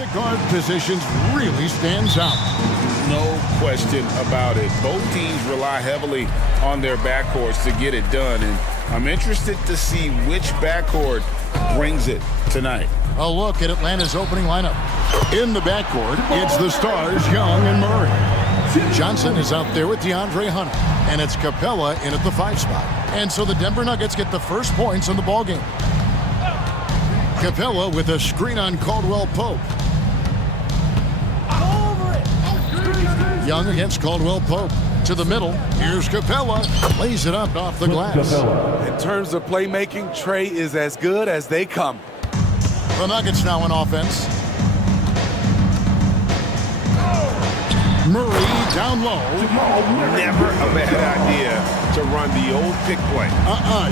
the guard positions really stands out. No question about it. Both teams rely heavily on their backcourts to get it done, and I'm interested to see which backcourt brings it tonight. A look at Atlanta's opening lineup. In the backcourt, it's the stars, Young and Murray. Johnson is out there with DeAndre Hunter, and it's Capella in at the 5 spot. And so the Denver Nuggets get the first points in the ballgame. Capella with a screen on Caldwell Pope. Young against Caldwell Pope. To the middle, here's Capella. Lays it up off the glass. In terms of playmaking, Trey is as good as they come. The Nuggets now in offense. Murray down low. Never a bad idea to run the old pick play.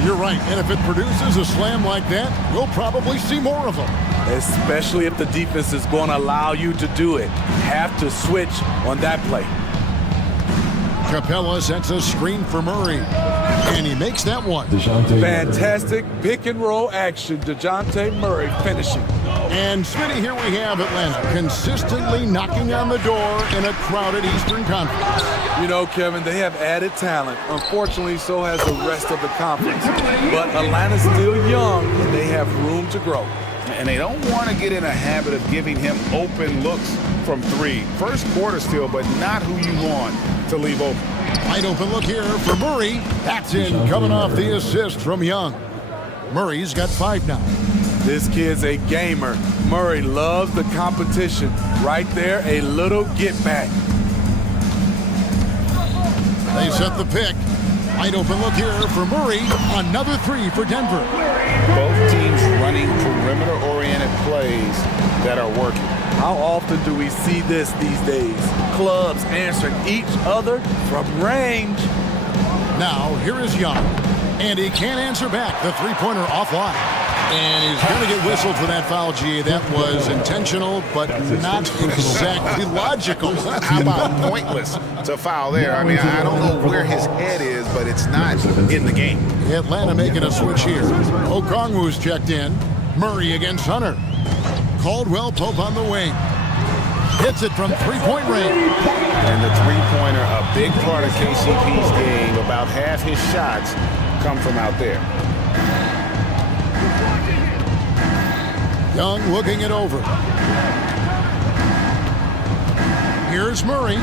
You're right. And if it produces a slam like that, we'll probably see more of them. Especially if the defense is going to allow you to do it. Have to switch on that play. Capella sets a screen for Murray, and he makes that one. Fantastic pick and roll action. DeJounte Murray finishing. And Smitty, here we have Atlanta consistently knocking on the door in a crowded Eastern Conference. You know, Kevin, they have added talent. Unfortunately, so has the rest of the conference. But Atlanta's still young, and they have room to grow. And they don't want to get in a habit of giving him open looks from 3. First quarter still, but not who you want to leave open. Wide open look here for Murray. That's in, coming off the assist from Young. Murray's got 5 now. This kid's a gamer. Murray loves the competition. Right there, a little get back. They set the pick. Wide open look here for Murray. Another 3 for Denver. Both teams running perimeter-oriented plays that are working. How often do we see this these days? Clubs answering each other from range. Now, here is Young. And he can't answer back. The three-pointer offline. And he's going to get whistled for that foul, G. That was intentional, but not exactly logical. How about pointless to foul there? I mean, I don't know where his head is, but it's not in the game. Atlanta making a switch here. Okongwu's checked in. Murray against Hunter. Caldwell Pope on the wing. Hits it from three-point range. And the three-pointer, a big part of KCP's game. About half his shots come from out there. Young looking it over. Here's Murray.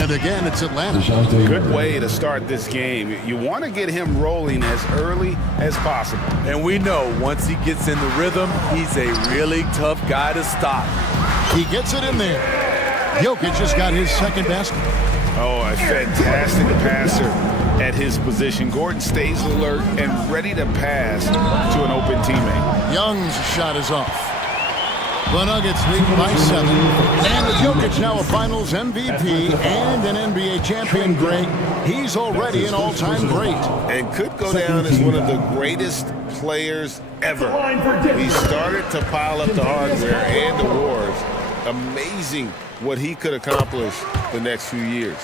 And again, it's Atlanta. Good way to start this game. You want to get him rolling as early as possible. And we know once he gets in the rhythm, he's a really tough guy to stop. He gets it in there. Jokic just got his second basket. Oh, a fantastic passer at his position. Gordon stays alert and ready to pass to an open teammate. Young's shot is off. The Nuggets lead by 7. And with Jokic now a Finals MVP and an NBA champion, Greg, he's already an all-time great. And could go down as one of the greatest players ever. He started to pile up the hardware and the awards. Amazing what he could accomplish the next few years.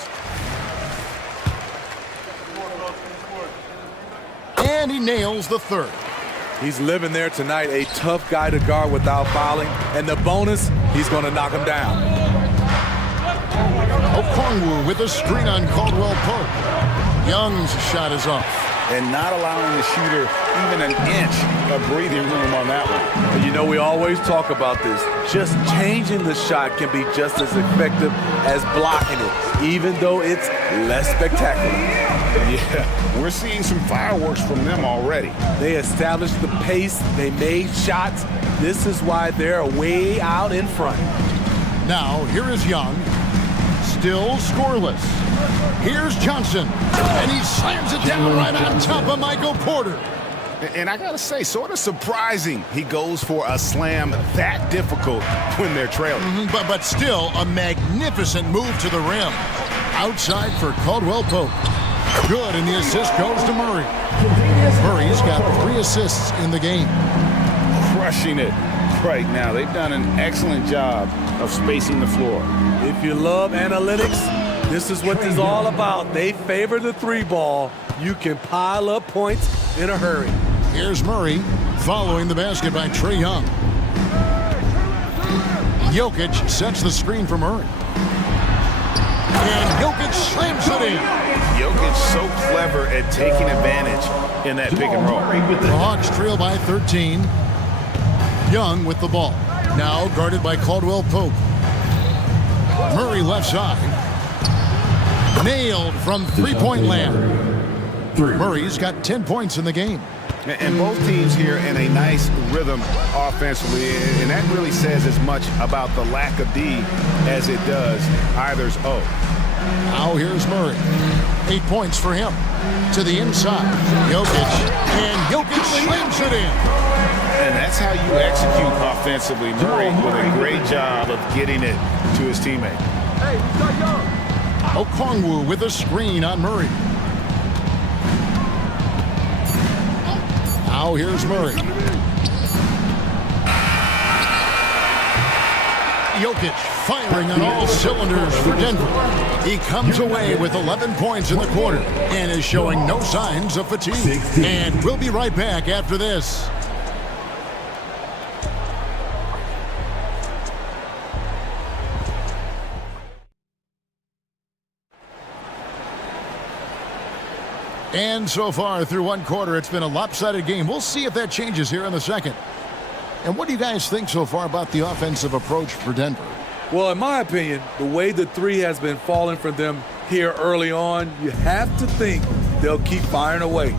And he nails the third. He's living there tonight, a tough guy to guard without fouling. And the bonus, he's going to knock him down. Okongwu with a screen on Caldwell Pope. Young's shot is off. And not allowing the shooter even an inch of breathing room on that one. And you know, we always talk about this. Just changing the shot can be just as effective as blocking it, even though it's less spectacular. Yeah, we're seeing some fireworks from them already. They established the pace. They made shots. This is why they're way out in front. Now, here is Young. Still scoreless. Here's Johnson. And he slams it down right on top of Michael Porter. And I gotta say, sort of surprising he goes for a slam that difficult when they're trailing. But still a magnificent move to the rim. Outside for Caldwell Pope. Good, and the assist goes to Murray. Murray's got 3 assists in the game. Crushing it right now. They've done an excellent job of spacing the floor. If you love analytics, this is what this is all about. They favor the 3-ball. You can pile up points in a hurry. Here's Murray following the basket by Trae Young. Jokic sets the screen for Murray. And Jokic slams it in. Jokic so clever at taking advantage in that pick and roll. The Hawks trail by 13. Young with the ball. Now guarded by Caldwell Pope. Murray left side. Nailed from three-point land. Murray's got 10 points in the game. And both teams here in a nice rhythm offensively, and that really says as much about the lack of D as it does either's O. Now here's Murray. 8 points for him. To the inside. Jokic. And Jokic slams it in. And that's how you execute offensively. Murray with a great job of getting it to his teammate. Okongwu with a screen on Murray. Now here's Murray. Jokic firing on all cylinders for Denver. He comes away with 11 points in the quarter and is showing no signs of fatigue. And we'll be right back after this. And so far through one quarter, it's been a lopsided game. We'll see if that changes here in the second. And what do you guys think so far about the offensive approach for Denver? Well, in my opinion, the way the three has been falling for them here early on, you have to think they'll keep firing away.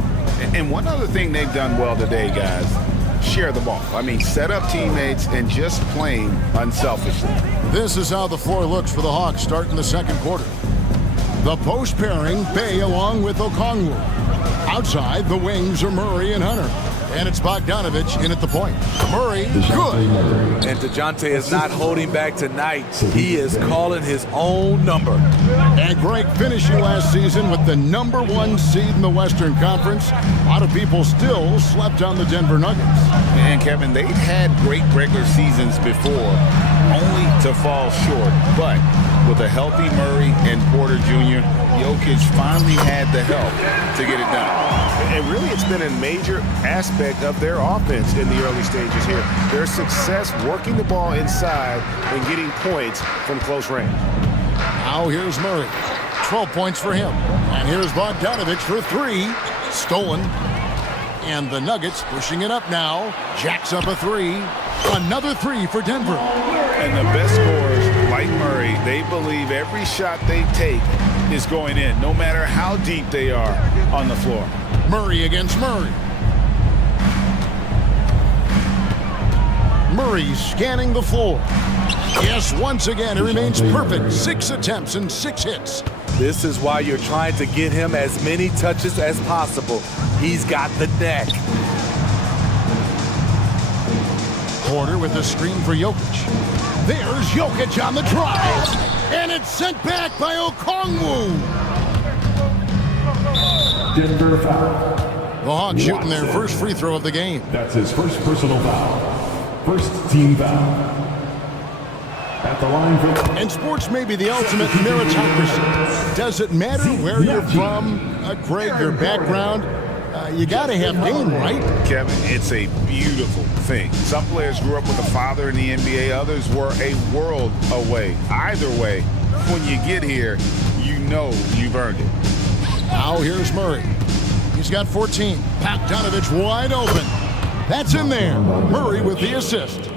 And one other thing they've done well today, guys, share the ball. I mean, set up teammates and just playing unselfishly. This is how the floor looks for the Hawks starting the second quarter. The post pairing, Bay along with Okongwu. Outside, the wings are Murray and Hunter. And it's Bogdanovich in at the point. Murray, good. And DeJounte is not holding back tonight. He is calling his own number. And Greg finishing last season with the #1 seed in the Western Conference. A lot of people still slept on the Denver Nuggets. And Kevin, they've had great regular seasons before, only to fall short. But with a healthy Murray and Porter Jr., Jokic finally had the help to get it done. And really, it's been a major aspect of their offense in the early stages here. Their success working the ball inside and getting points from close range. Now here's Murray. 12 points for him. And here's Bogdanovich for three. Stolen. And the Nuggets pushing it up now. Jacks up a three. Another three for Denver. And the best scorers, like Murray, they believe every shot they take is going in, no matter how deep they are on the floor. Murray against Murray. Murray scanning the floor. Yes, once again, he remains perfect. 6 attempts and 6 hits. This is why you're trying to get him as many touches as possible. He's got the neck. Porter with the screen for Jokic. There's Jokic on the drive. And it's sent back by Okongwu. Denver foul. The Hawks shooting their first free throw of the game. That's his first personal foul. First team foul. At the line for... And sports may be the ultimate meritocracy. Does it matter where you're from, Greg, your background? You got to have game, right? Kevin, it's a beautiful thing. Some players grew up with a father in the NBA. Others were a world away. Either way, when you get here, you know you've earned it. Now here's Murray. He's got 14. Bogdanovich wide open. That's in there. Murray with the assist.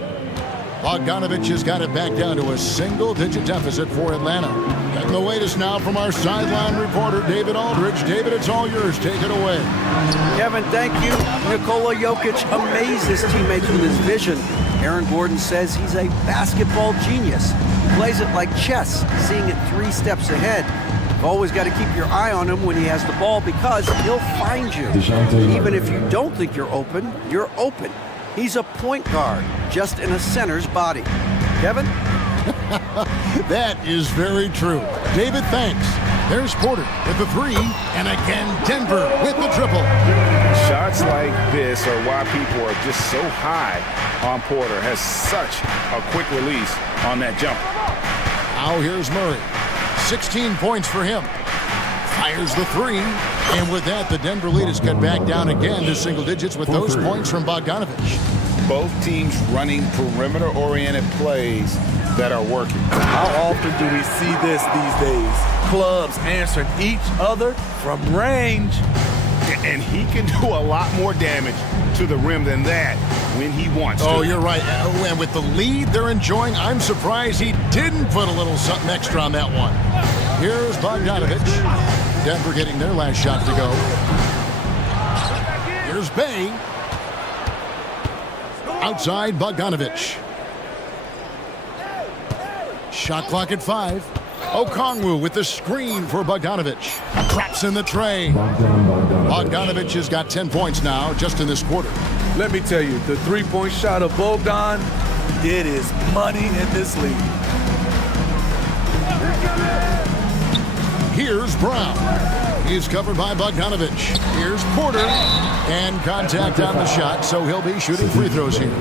Bogdanovich has got it back down to a single-digit deficit for Atlanta. Getting the latest now from our sideline reporter, David Aldridge. David, it's all yours. Take it away. Kevin, thank you. Nikola Jokic amazed his teammates with his vision. Aaron Gordon says he's a basketball genius. He plays it like chess, seeing it 3 steps ahead. You've always got to keep your eye on him when he has the ball because he'll find you. Even if you don't think you're open, you're open. He's a point guard, just in a center's body. Kevin? That is very true. David, thanks. There's Porter with the 3, and again Denver with the triple. Shots like this are why people are just so high on Porter. Has such a quick release on that jumper. Now here's Murray. 16 points for him. Fires the 3, and with that, the Denver lead is cut back down again to single digits with those points from Bogdanovich. Both teams running perimeter-oriented plays that are working. How often do we see this these days? Clubs answering each other from range. And he can do a lot more damage to the rim than that when he wants to. Oh, you're right. And with the lead they're enjoying, I'm surprised he didn't put a little something extra on that one. Here's Bogdanovich. Denver getting their last shot to go. Here's Bay. Outside Bogdanovich. Shot clock at 5. Okongwu with the screen for Bogdanovich. Drops in the tray. Bogdanovich has got 10 points now just in this quarter. Let me tell you, the three-point shot of Bogdan, it is money in this league. Here's Brown. He's covered by Bogdanovich. Here's Porter. And contact on the shot, so he'll be shooting free throws here.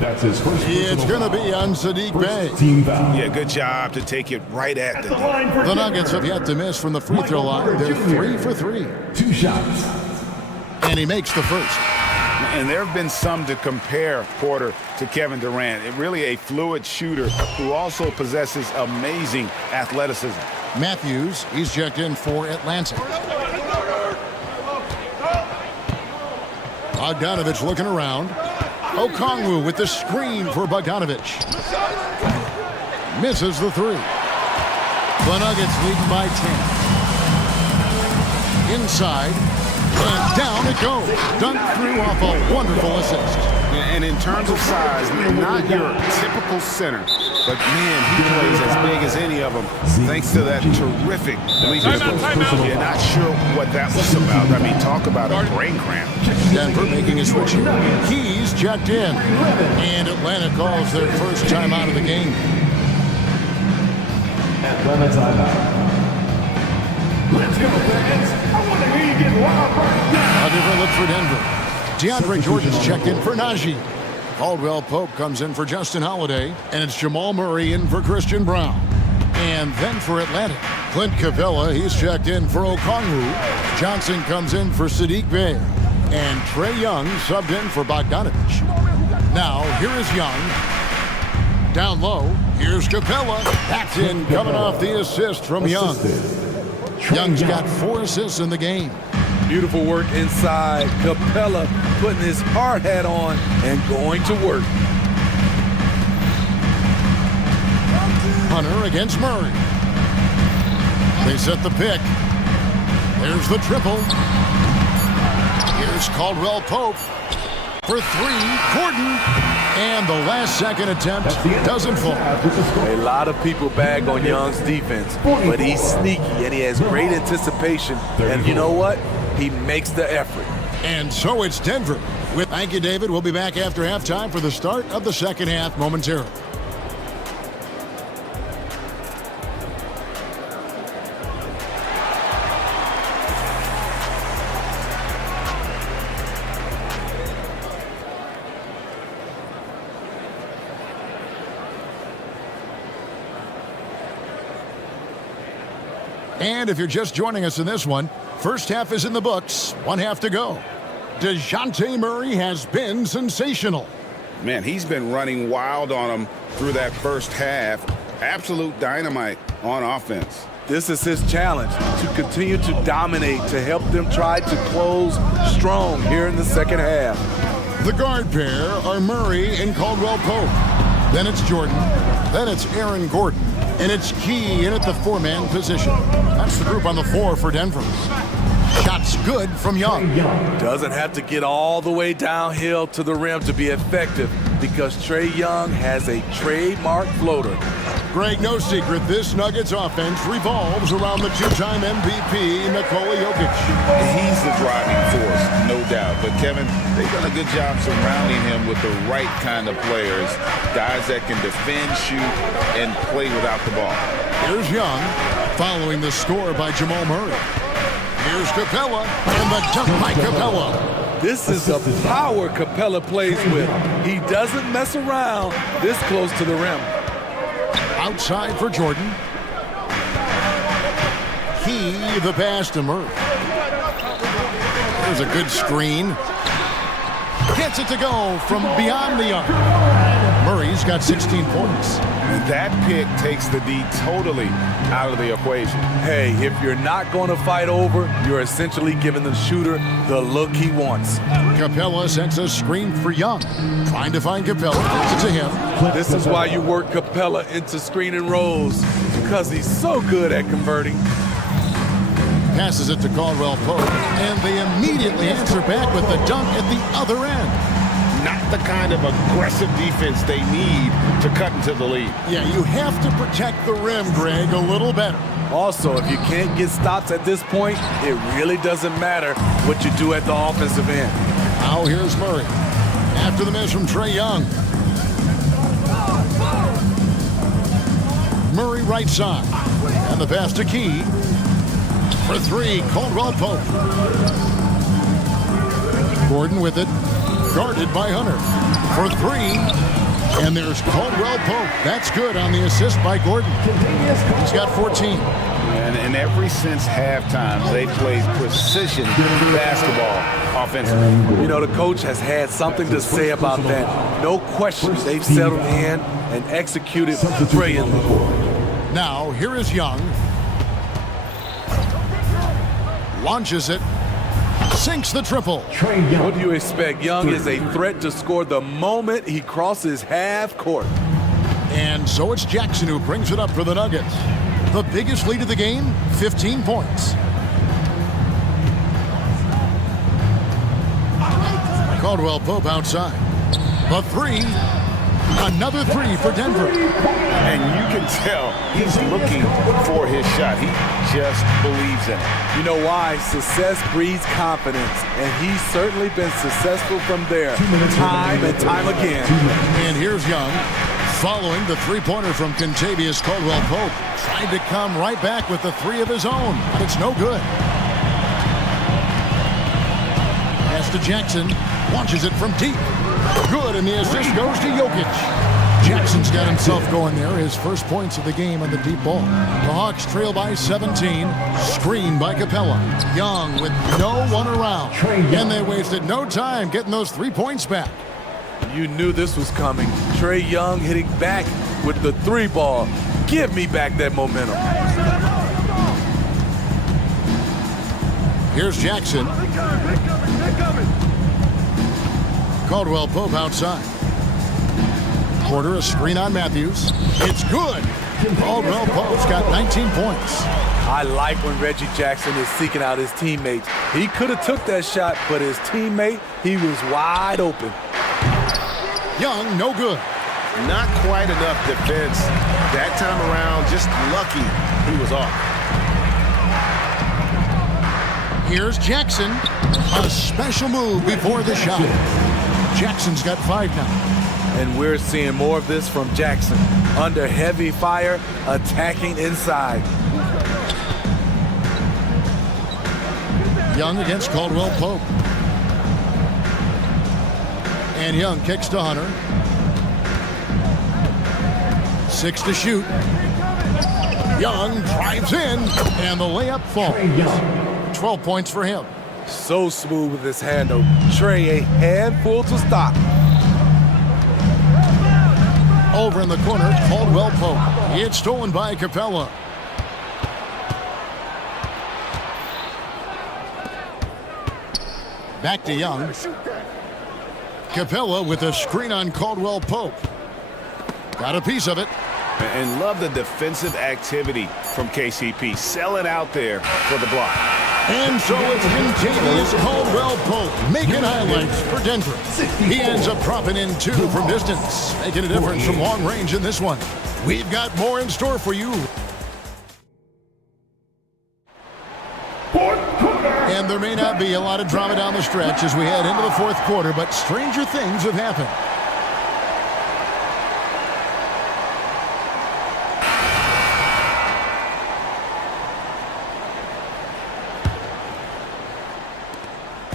That's his first. It's going to be on Saddiq Bey. Team foul. Yeah, good job to take it right at the The Nuggets have yet to miss from the free throw line. They're 3 for 3. 2 shots. And he makes the first. And there have been some to compare Porter to Kevin Durant. Really a fluid shooter who also possesses amazing athleticism. Matthews, he's checked in for Atlanta. Bogdanovich looking around. Okongwu with the screen for Bogdanovich. Misses the 3. The Nuggets leading by 10. Inside. And down it goes. Dunked through off a wonderful assist. And in terms of size, not your typical center, but man, he plays as big as any of them thanks to that terrific leadership. Yeah, not sure what that was about. I mean, talk about a brain cramp. Denver making a switch here. He's checked in. And Atlanta calls their first time out of the game. Atlanta timeout. Let's go, fans. I want to hear you get loud right now. A different look for Denver. DeAndre Jordan's checked in for Najee. Caldwell Pope comes in for Justin Holiday. And it's Jamal Murray in for Christian Brown. And then for Atlanta, Clint Capella, he's checked in for Okongwu. Johnson comes in for Saddiq Bey. And Trae Young subbed in for Bogdanovich. Now, here is Young. Down low, here's Capella. That's in, coming off the assist from Young. Young's got 4 assists in the game. Beautiful work inside. Capella putting his hard hat on and going to work. Hunter against Murray. They set the pick. There's the triple. Here's Caldwell Pope for 3. Gordon. And the last second attempt doesn't fall. A lot of people bag on Young's defense, but he's sneaky and he has great anticipation. And you know what? He makes the effort. And so it's Denver. Thank you, David. We'll be back after halftime for the start of the second half momentarily. And if you're just joining us in this one, first half is in the books, 1 half to go. DeJounte Murray has been sensational. Man, he's been running wild on him through that first half. Absolute dynamite on offense. This is his challenge, to continue to dominate, to help them try to close strong here in the second half. The guard pair are Murray and Caldwell Pope. Then it's Jordan. Then it's Aaron Gordon. And it's Key in at the 4-man position. That's the group on the floor for Denver. Shots good from Young. Doesn't have to get all the way downhill to the rim to be effective because Trae Young has a trademark floater. Greg, no secret, this Nuggets offense revolves around the 2-time MVP, Nikola Jokic. He's the driving force, no doubt. But Kevin, they've done a good job surrounding him with the right kind of players, guys that can defend, shoot, and play without the ball. Here's Young, following the score by Jamal Murray. Here's Capella, and the dunk by Capella. This is the power Capella plays with. He doesn't mess around this close to the rim. Outside for Jordan. He, the pass to Murray. There's a good screen. Gets it to go from beyond the arc. Murray's got 16 points. That pick takes the D totally out of the equation. Hey, if you're not going to fight over, you're essentially giving the shooter the look he wants. Capella sends a screen for Young. Trying to find Capella, gets it to him. This is why you work Capella into screen and rolls, because he's so good at converting. Passes it to Caldwell Pope, and they immediately answer back with the dunk at the other end. Not the kind of aggressive defense they need to cut into the lead. Yeah, you have to protect the rim, Greg, a little better. Also, if you can't get stops at this point, it really doesn't matter what you do at the offensive end. Now here's Murray. After the miss from Trae Young. Murray right side. And the pass to Key. For three, Caldwell Pope. Gordon with it. Guarded by Hunter. For three. And there's Caldwell Pope. That's good on the assist by Gordon. He's got 14. And ever since halftime, they played precision basketball offensively. You know, the coach has had something to say about that. No question, they've settled in and executed brilliantly. Now, here is Young. Launches it. Sinks the triple. What do you expect? Young is a threat to score the moment he crosses half court. And so it's Jackson who brings it up for the Nuggets. The biggest lead of the game, 15 points. Caldwell Pope outside. The three. Another three for Denver. And you can tell he's looking for his shot. He just believes in it. You know why? Success breeds confidence, and he's certainly been successful from there, time and time again. And here's Young, following the three-pointer from Kentavious Caldwell Pope. Tried to come right back with the three of his own, but it's no good. Pass to Jackson, launches it from deep. Good, and the assist goes to Jokic. Jackson's got himself going there, his first points of the game on the deep ball. The Hawks trail by 17, screened by Capella. Young with no one around, and they wasted no time getting those 3 points back. You knew this was coming. Trae Young hitting back with the three ball. Give me back that momentum. Here's Jackson. Caldwell Pope outside. Porter, a screen on Matthews. It's good. Caldwell Pope's got 19 points. I like when Reggie Jackson is seeking out his teammates. He could have took that shot, but his teammate, he was wide open. Young, no good. Not quite enough defense. That time around, just lucky he was off. Here's Jackson. A special move before the shot. Jackson's got 5 now. And we're seeing more of this from Jackson. Under heavy fire, attacking inside. Young against Caldwell Pope. And Young kicks to Hunter. 6 to shoot. Young drives in, and the layup falls. 12 points for him. So smooth with his handle. Trae a handful to stop. Over in the corner, Caldwell Pope. It's stolen by Capella. Back to Young. Capella with a screen on Caldwell Pope. Got a piece of it. And love the defensive activity from KCP. Sell it out there for the block. And so it's Kentavious Caldwell Pope making highlights for Denver. He ends up dropping in 2 from distance, making a difference from long range in this one. We've got more in store for you. And there may not be a lot of drama down the stretch as we head into the fourth quarter, but stranger things have happened.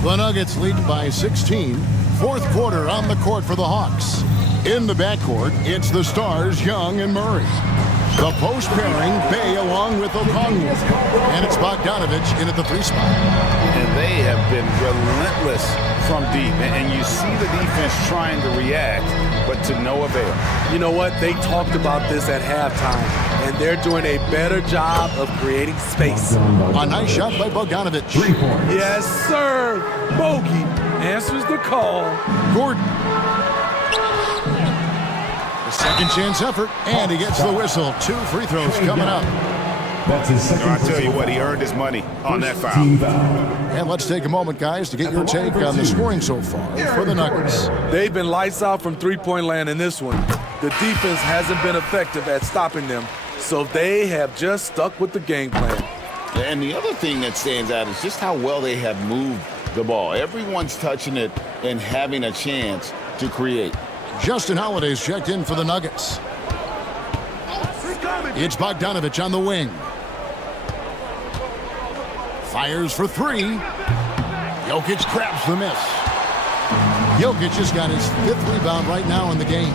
The Nuggets lead by 16. Fourth quarter on the court for the Hawks. In the backcourt, it's the stars, Young and Murray. The post pairing, Bay along with Okongwu. And it's Bogdanovich in at the 3 spot. And they have been relentless from deep. And you see the defense trying to react, but to no avail. You know what? They talked about this at halftime, and they're doing a better job of creating space. A nice shot by Bogdanovich. 3 points. Yes, sir. Bogey answers the call. Gordon. A second chance effort, and he gets the whistle. 2 free throws coming up. That's his second. I'll tell you what, he earned his money on that foul. Team foul. And let's take a moment, guys, to get your take on the scoring so far for the Nuggets. They've been lights out from three-point land in this one. The defense hasn't been effective at stopping them, so they have just stuck with the game plan. And the other thing that stands out is just how well they have moved the ball. Everyone's touching it and having a chance to create. Justin Holiday's checked in for the Nuggets. It's Bogdanovich on the wing. Fires for 3. Jokic grabs the miss. Jokic has got his 5th rebound right now in the game.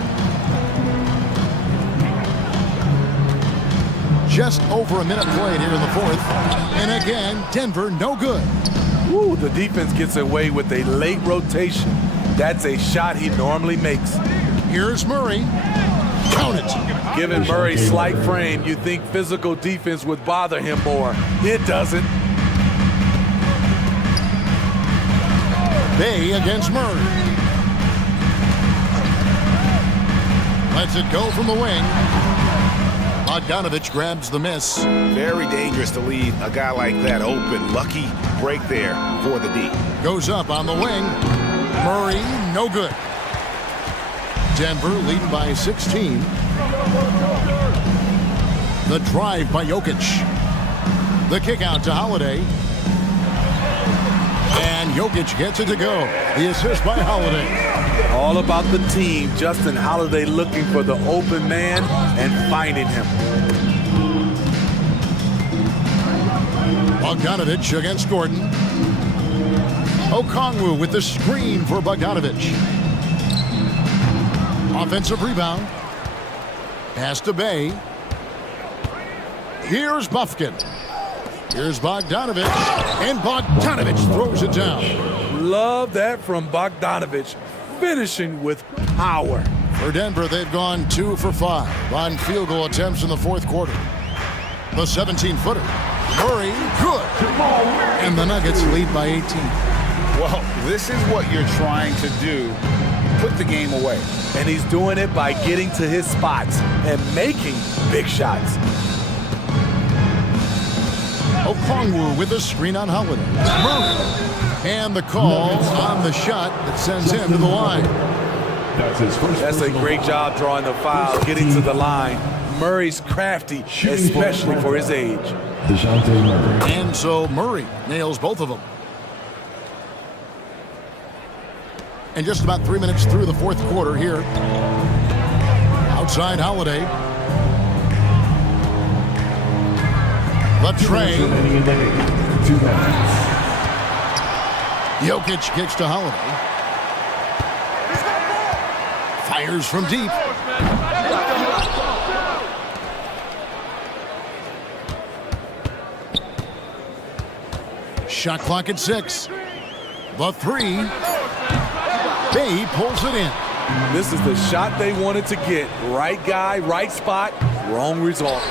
Just over a minute played here in the 4th. And again, Denver no good. Ooh, the defense gets away with a late rotation. That's a shot he normally makes. Here's Murray. Count it. Given Murray's slight frame, you'd think physical defense would bother him more. It doesn't. Bay against Murray. Lets it go from the wing. Bogdanovich grabs the miss. Very dangerous to leave a guy like that open. Lucky break there for the D. Goes up on the wing. Murray, no good. Denver leading by 16. The drive by Jokic. The kick out to Holiday. And Jokic gets it to go. The assist by Holiday. All about the team. Justin Holiday looking for the open man and finding him. Bogdanovich against Gordon. Okongwu with the screen for Bogdanovich. Offensive rebound. Pass to Bay. Here's Bufkin. Here's Bogdanovich. And Bogdanovich throws it down. Love that from Bogdanovich. Finishing with power. For Denver, they've gone 2 for 5 on field goal attempts in the 4th quarter. The 17-footer. Murray, good. And the Nuggets lead by 18. Well, this is what you're trying to do. Put the game away. And he's doing it by getting to his spots and making big shots. Okongwu with a screen on Holiday. Murray. And the call on the shot that sends him to the line. That's a great job drawing the foul, getting to the line. Murray's crafty, especially for his age. And so Murray nails both of them. And just about 3 minutes through the 4th quarter here. Outside Holiday. The train. 2 minutes. Jokic kicks to Holiday. Fires from deep. Shot clock at 6. The 3. Bay pulls it in. This is the shot they wanted to get. Right guy, right spot, wrong result.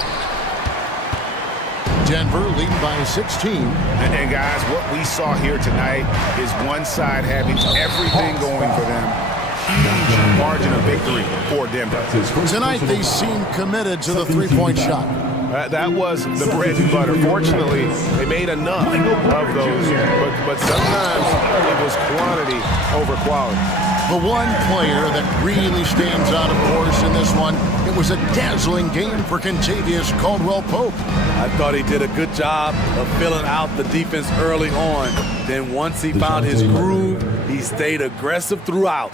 Denver leading by 16. And guys, what we saw here tonight is one side having everything going for them. Huge margin of victory for Denver. Tonight they seem committed to the 3-point shot. That was the bread and butter. Fortunately, they made enough of those, but sometimes it was quantity over quality. The one player that really stands out, of course, in this one, it was a dazzling game for Kentavious Caldwell-Pope. I thought he did a good job of filling out the defense early on. Then once he found his groove, he stayed aggressive throughout.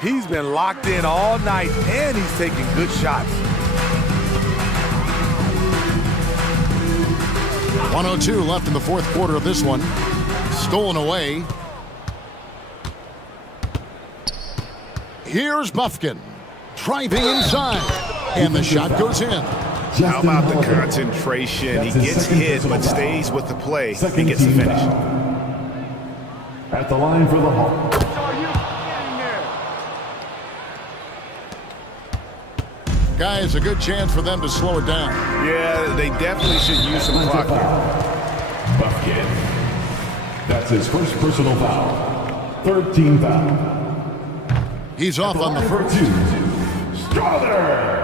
He's been locked in all night, and he's taking good shots. 1:02 left in the 4th quarter of this one. Stolen away. Here's Bufkin. Driving inside. And the shot goes in. How about the concentration? He gets hit but stays with the play and gets the finish. At the line for the Hawks. Guys, a good chance for them to slow it down. Yeah, they definitely should use some clock here. Bucket. That's his first personal foul. Third team foul. He's off on the first. Strother.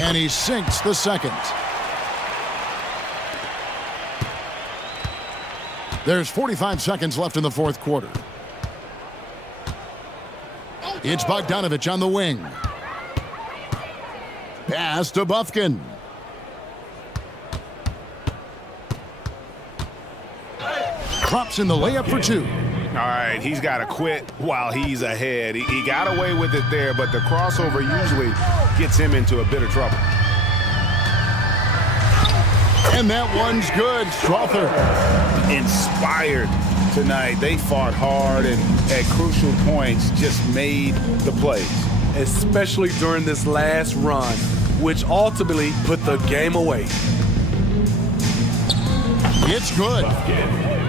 And he sinks the second. There's 45 seconds left in the fourth quarter. It's Bogdanovich on the wing. Pass to Bufkin. Drops in the layup for two. All right, he's got to quit while he's ahead. He got away with it there, but the crossover usually gets him into a bit of trouble. And that one's good. Strother. Inspired tonight. They fought hard and at crucial points just made the plays. Especially during this last run, which ultimately put the game away. It's good. Bucket.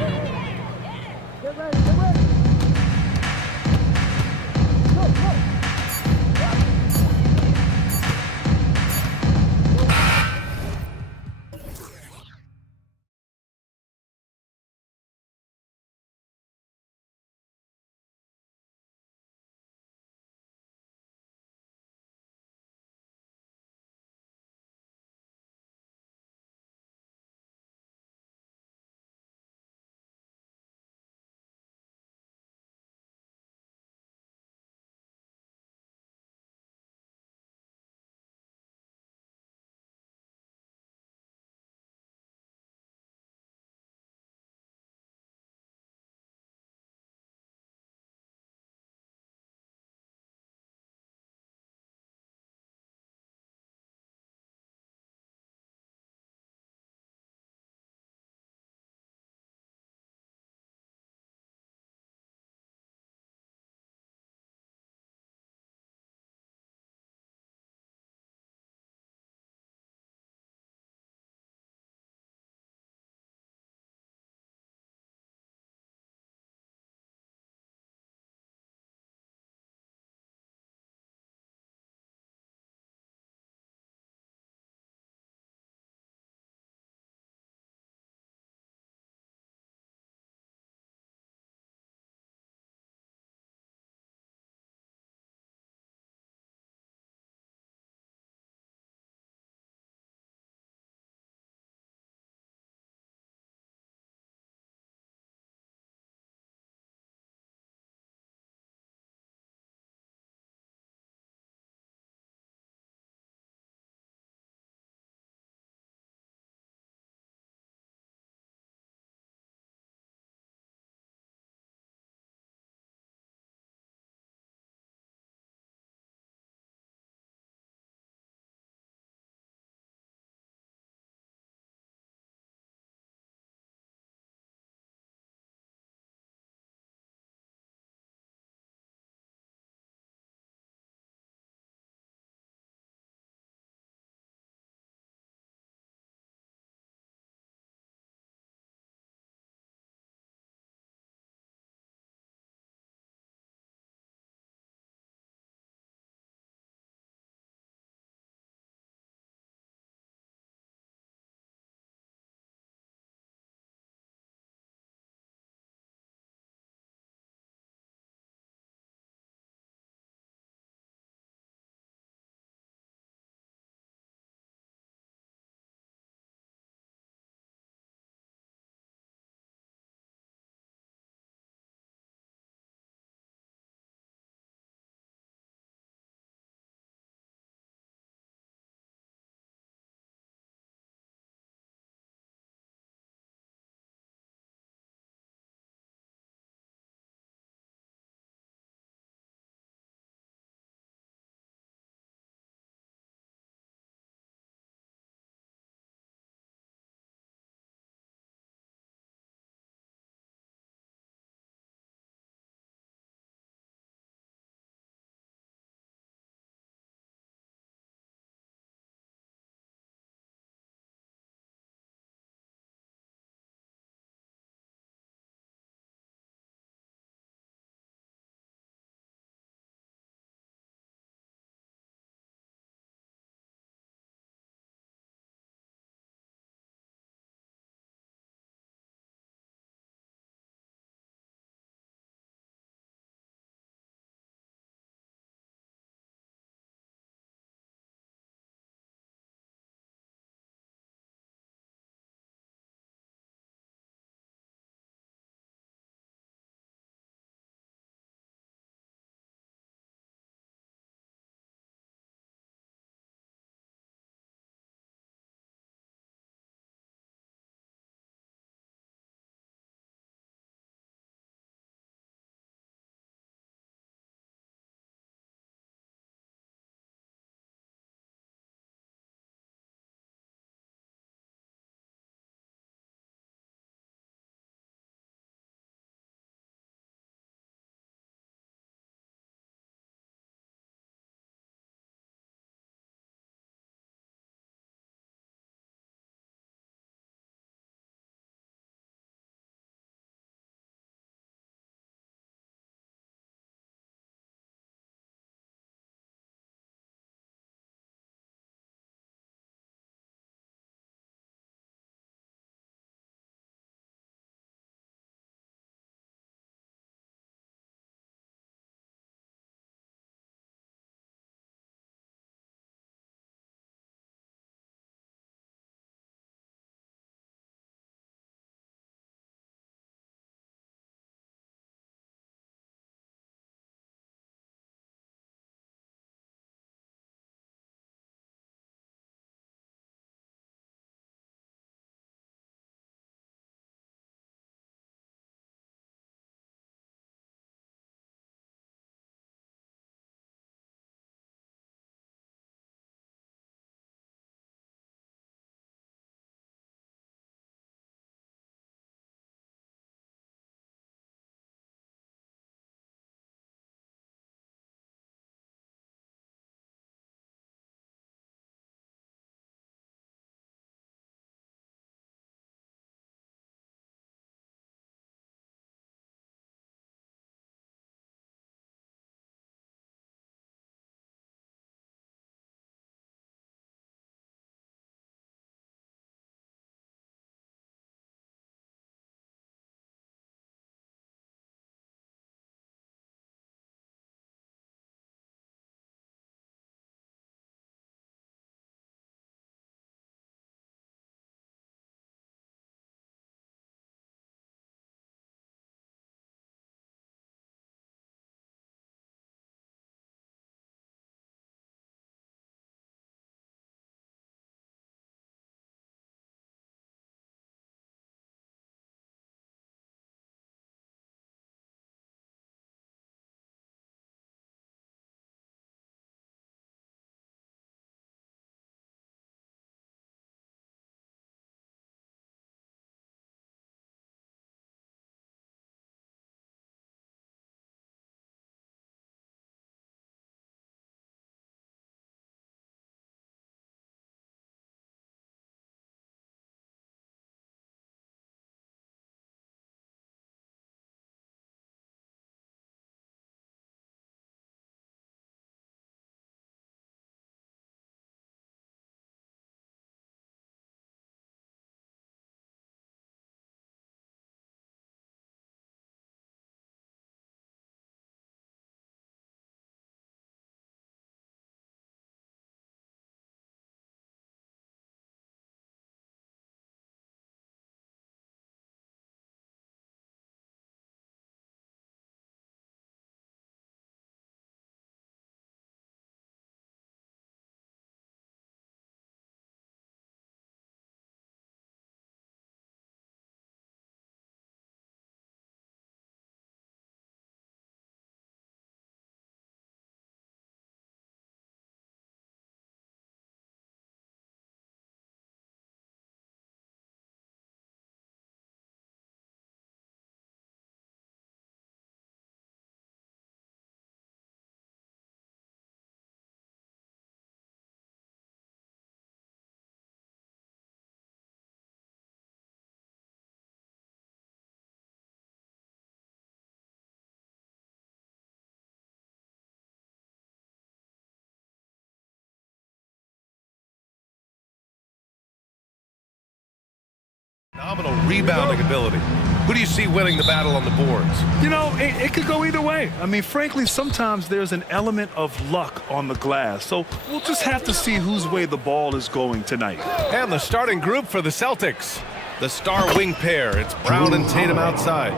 Phenomenal rebounding ability. Who do you see winning the battle on the boards? You know, it could go either way. I mean, frankly, sometimes there's an element of luck on the glass. So we'll just have to see whose way the ball is going tonight. And the starting group for the Celtics. The star wing pair. It's Brown and Tatum outside.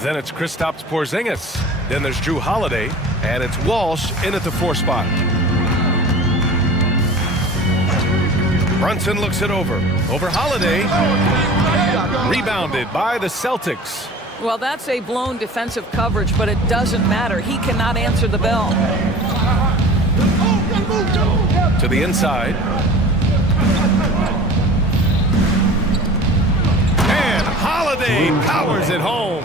Then it's Kristaps Porzingis. Then there's Drew Holiday. And it's Walsh in at the 4 spot. Brunson looks it over. Over Holiday. Rebounded by the Celtics. Well, that's a blown defensive coverage, but it doesn't matter. He cannot answer the bell. To the inside. And Holiday powers it home.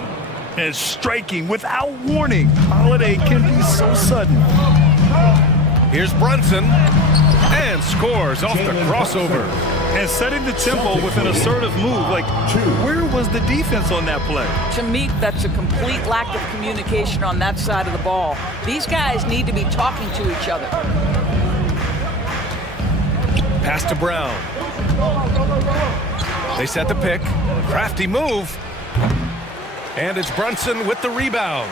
And striking without warning. Holiday can be so sudden. Here's Brunson. And scores off the crossover. And setting the tempo with an assertive move. Like, where was the defense on that play? To me, that's a complete lack of communication on that side of the ball. These guys need to be talking to each other. Pass to Brown. They set the pick. Crafty move. And it's Brunson with the rebound.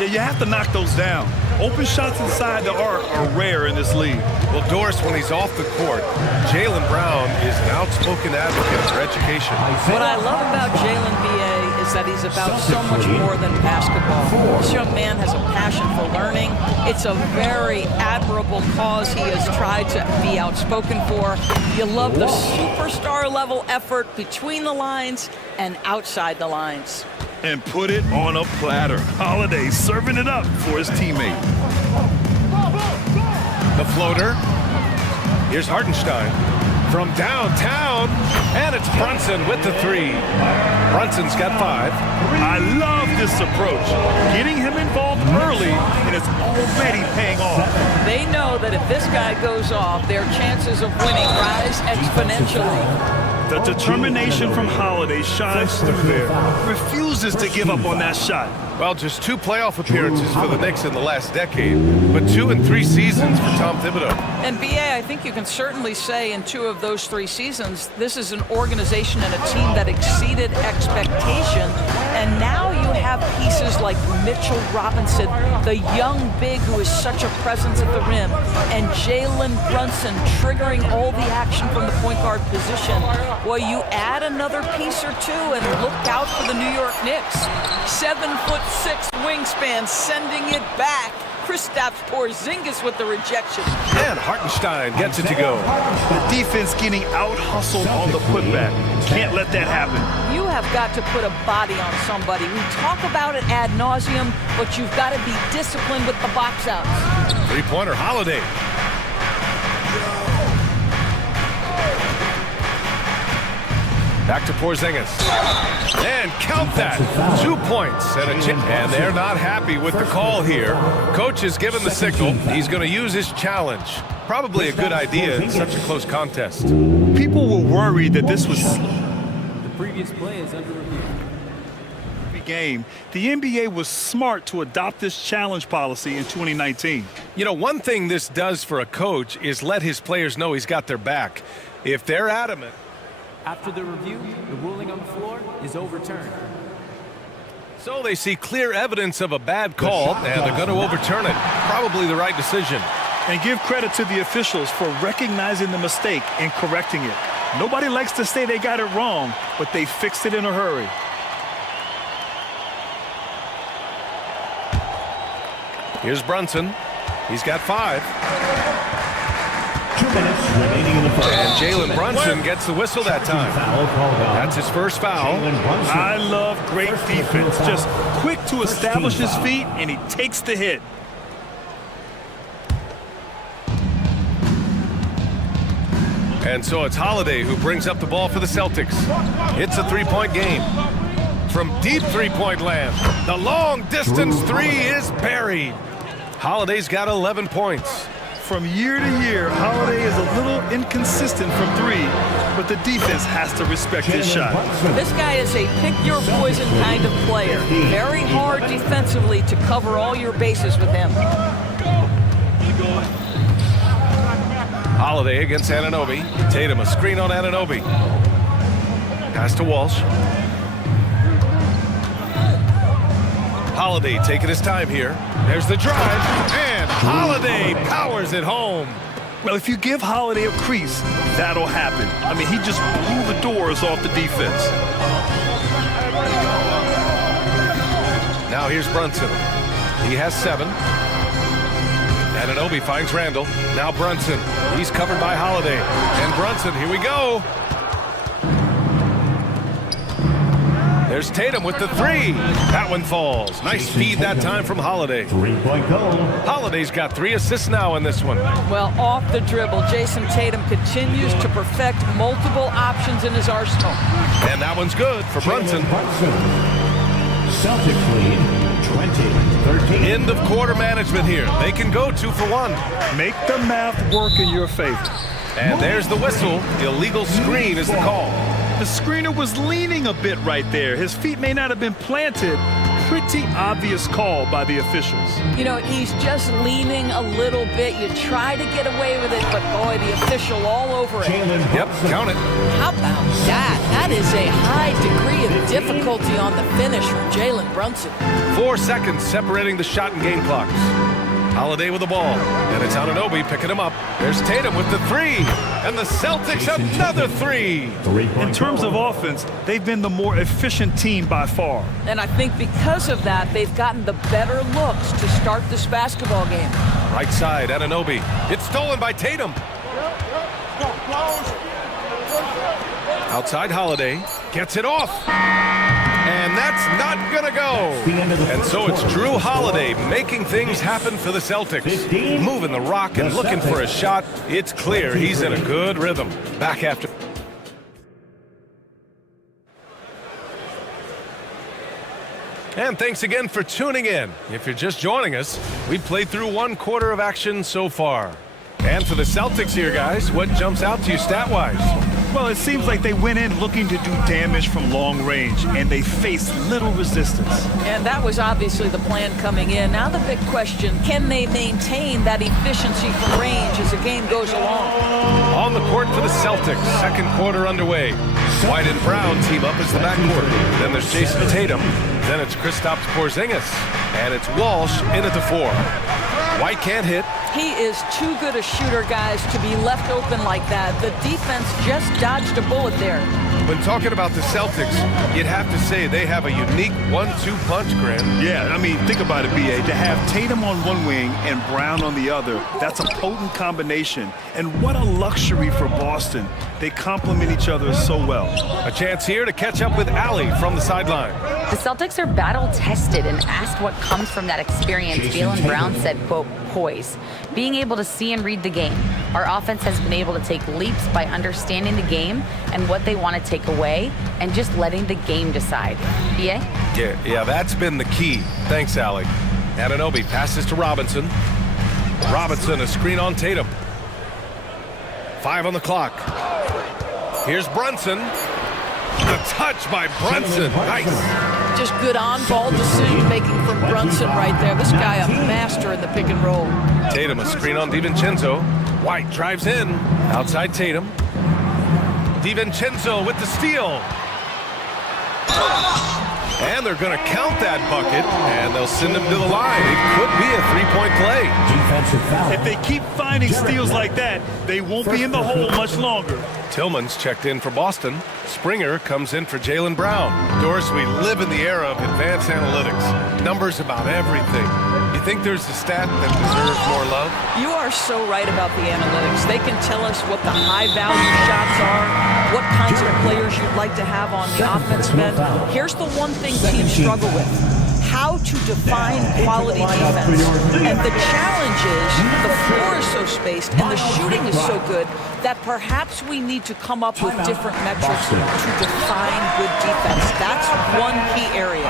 Yeah, you have to knock those down. Open shots inside the arc are rare in this league. Well, Doris, when he's off the court, Jaylen Brown is an outspoken advocate for education. What I love about Jaylen, B.A., is that he's about so much more than basketball. This young man has a passion for learning. It's a very admirable cause he has tried to be outspoken for. You love the superstar level effort between the lines and outside the lines. And put it on a platter. Holiday serving it up for his teammate. The floater. Here's Hartenstein from downtown. And it's Brunson with the 3. Brunson's got 5. I love this approach. Getting him involved early, and it's already paying off. They know that if this guy goes off, their chances of winning rise exponentially. The determination from Holiday shines through there. Refuses to give up on that shot. Well, just 2 playoff appearances for the Knicks in the last decade, but 2 in 3 seasons for Tom Thibodeau. And B.A., I think you can certainly say in 2 of those 3 seasons, this is an organization and a team that exceeded expectation. And now you have pieces like Mitchell Robinson, the young big who is such a presence at the rim, and Jalen Brunson triggering all the action from the point guard position. Well, you add another piece or 2 and look out for the New York Knicks. 7'6" wingspan sending it back. Kristaps Porzingis with the rejection. And Hartenstein gets it to go. The defense getting out-hustled on the putback. Can't let that happen. You have got to put a body on somebody. We talk about it ad nauseum, but you've got to be disciplined with the box outs. 3-pointer Holiday. Back to Porzingis. And count that. 2 points and a chip. And they're not happy with the call here. Coach has given the signal. He's going to use his challenge. Probably a good idea in such a close contest. People were worried that this was The previous play is under review. game. The NBA was smart to adopt this challenge policy in 2019. You know, one thing this does for a coach is let his players know he's got their back. If they're adamant. After the review, the ruling on the floor is overturned. So they see clear evidence of a bad call, and they're going to overturn it. Probably the right decision. And give credit to the officials for recognizing the mistake and correcting it. Nobody likes to say they got it wrong, but they fixed it in a hurry. Here's Brunson. He's got 5. 2 minutes remaining in the first. And Jalen Brunson gets the whistle that time. That's his first foul. I love great defense. Just quick to establish his feet, and he takes the hit. And so it's Holiday who brings up the ball for the Celtics. It's a 3-point game. From deep 3-point land, the long-distance 3 is buried. Holiday's got 11 points. From year to year, Holiday is a little inconsistent from 3, but the defense has to respect his shot. This guy is a pick-your-poison kind of player. Very hard defensively to cover all your bases with him. Holiday against Anunoby. Tatum, a screen on Anunoby. Pass to Walsh. Holiday taking his time here. There's the drive, and Holiday powers it home. Well, if you give Holiday a crease, that'll happen. I mean, he just blew the doors off the defense. Now here's Brunson. He has 7. Anunoby finds Randall. Now Brunson. He's covered by Holiday. And Brunson, here we go. There's Tatum with the 3. That one falls. Nice feed that time from Holiday. 3-point goal. Holiday's got 3 assists now in this one. Well, off the dribble, Jason Tatum continues to perfect multiple options in his arsenal. And that one's good for Brunson. Celtics lead 20-13. End of quarter management here. They can go 2 for 1. Make the math work in your favor. And there's the whistle. Illegal screen is the call. The screener was leaning a bit right there. His feet may not have been planted. Pretty obvious call by the officials. You know, he's just leaning a little bit. You try to get away with it, but boy, the official all over it. Yep, count it. How about that? That is a high degree of difficulty on the finish from Jalen Brunson. 4 seconds separating the shot and game clocks. Holiday with the ball, and it's Anunoby picking him up. There's Tatum with the 3, and the Celtics another 3. In terms of offense, they've been the more efficient team by far. And I think because of that, they've gotten the better looks to start this basketball game. Right side, Anunoby. It's stolen by Tatum. Outside Holiday, gets it off. And that's not gonna go. And so it's Drew Holiday making things happen for the Celtics. Moving the rock and looking for a shot. It's clear he's in a good rhythm. Back after. And thanks again for tuning in. If you're just joining us, we've played through 1 quarter of action so far. And for the Celtics here, guys, what jumps out to you stat-wise? Well, it seems like they went in looking to do damage from long range, and they faced little resistance. And that was obviously the plan coming in. Now the big question, can they maintain that efficiency from range as the game goes along? On the court for the Celtics, 2nd quarter underway. White and Brown team up as the backcourt. Then there's Jason Tatum. Then it's Kristaps Porzingis. And it's Walsh in at the 4. White can't hit. He is too good a shooter, guys, to be left open like that. The defense just dodged a bullet there. When talking about the Celtics, you'd have to say they have a unique 1-2 punch, Grant. Yeah, I mean, think about it, B.A. To have Tatum on one wing and Brown on the other, that's a potent combination. And what a luxury for Boston. They complement each other so well. A chance here to catch up with Allie from the sideline. The Celtics are battle-tested, and asked what comes from that experience, Jaylen Brown said, quote, poise. Being able to see and read the game. Our offense has been able to take leaps by understanding the game and what they want to take away and just letting the game decide. B.A.? Yeah, that's been the key. Thanks, Allie. Anunoby passes to Robinson. Robinson, a screen on Tatum. 5 on the clock. Here's Brunson. The touch by Brunson. Nice. Just good on-ball decision-making from Brunson right there. This guy a master in the pick and roll. Tatum, a screen on DiVincenzo. White drives in. Outside Tatum. DiVincenzo with the steal. And they're going to count that bucket, and they'll send him to the line. It could be a 3-point play. Defensive foul. If they keep finding steals like that, they won't be in the hole much longer. Tillman's checked in for Boston. Springer comes in for Jaylen Brown. Doris, we live in the era of advanced analytics. Numbers about everything. You think there's a stat that deserves more love? You are so right about the analytics. They can tell us what the high-value shots are, what kinds of players you'd like to have on the offensive end. Here's the one thing teams struggle with: how to define quality defense. And the challenge is the floor is so spaced and the shooting is so good that perhaps we need to come up with different metrics to define good defense. That's one key area.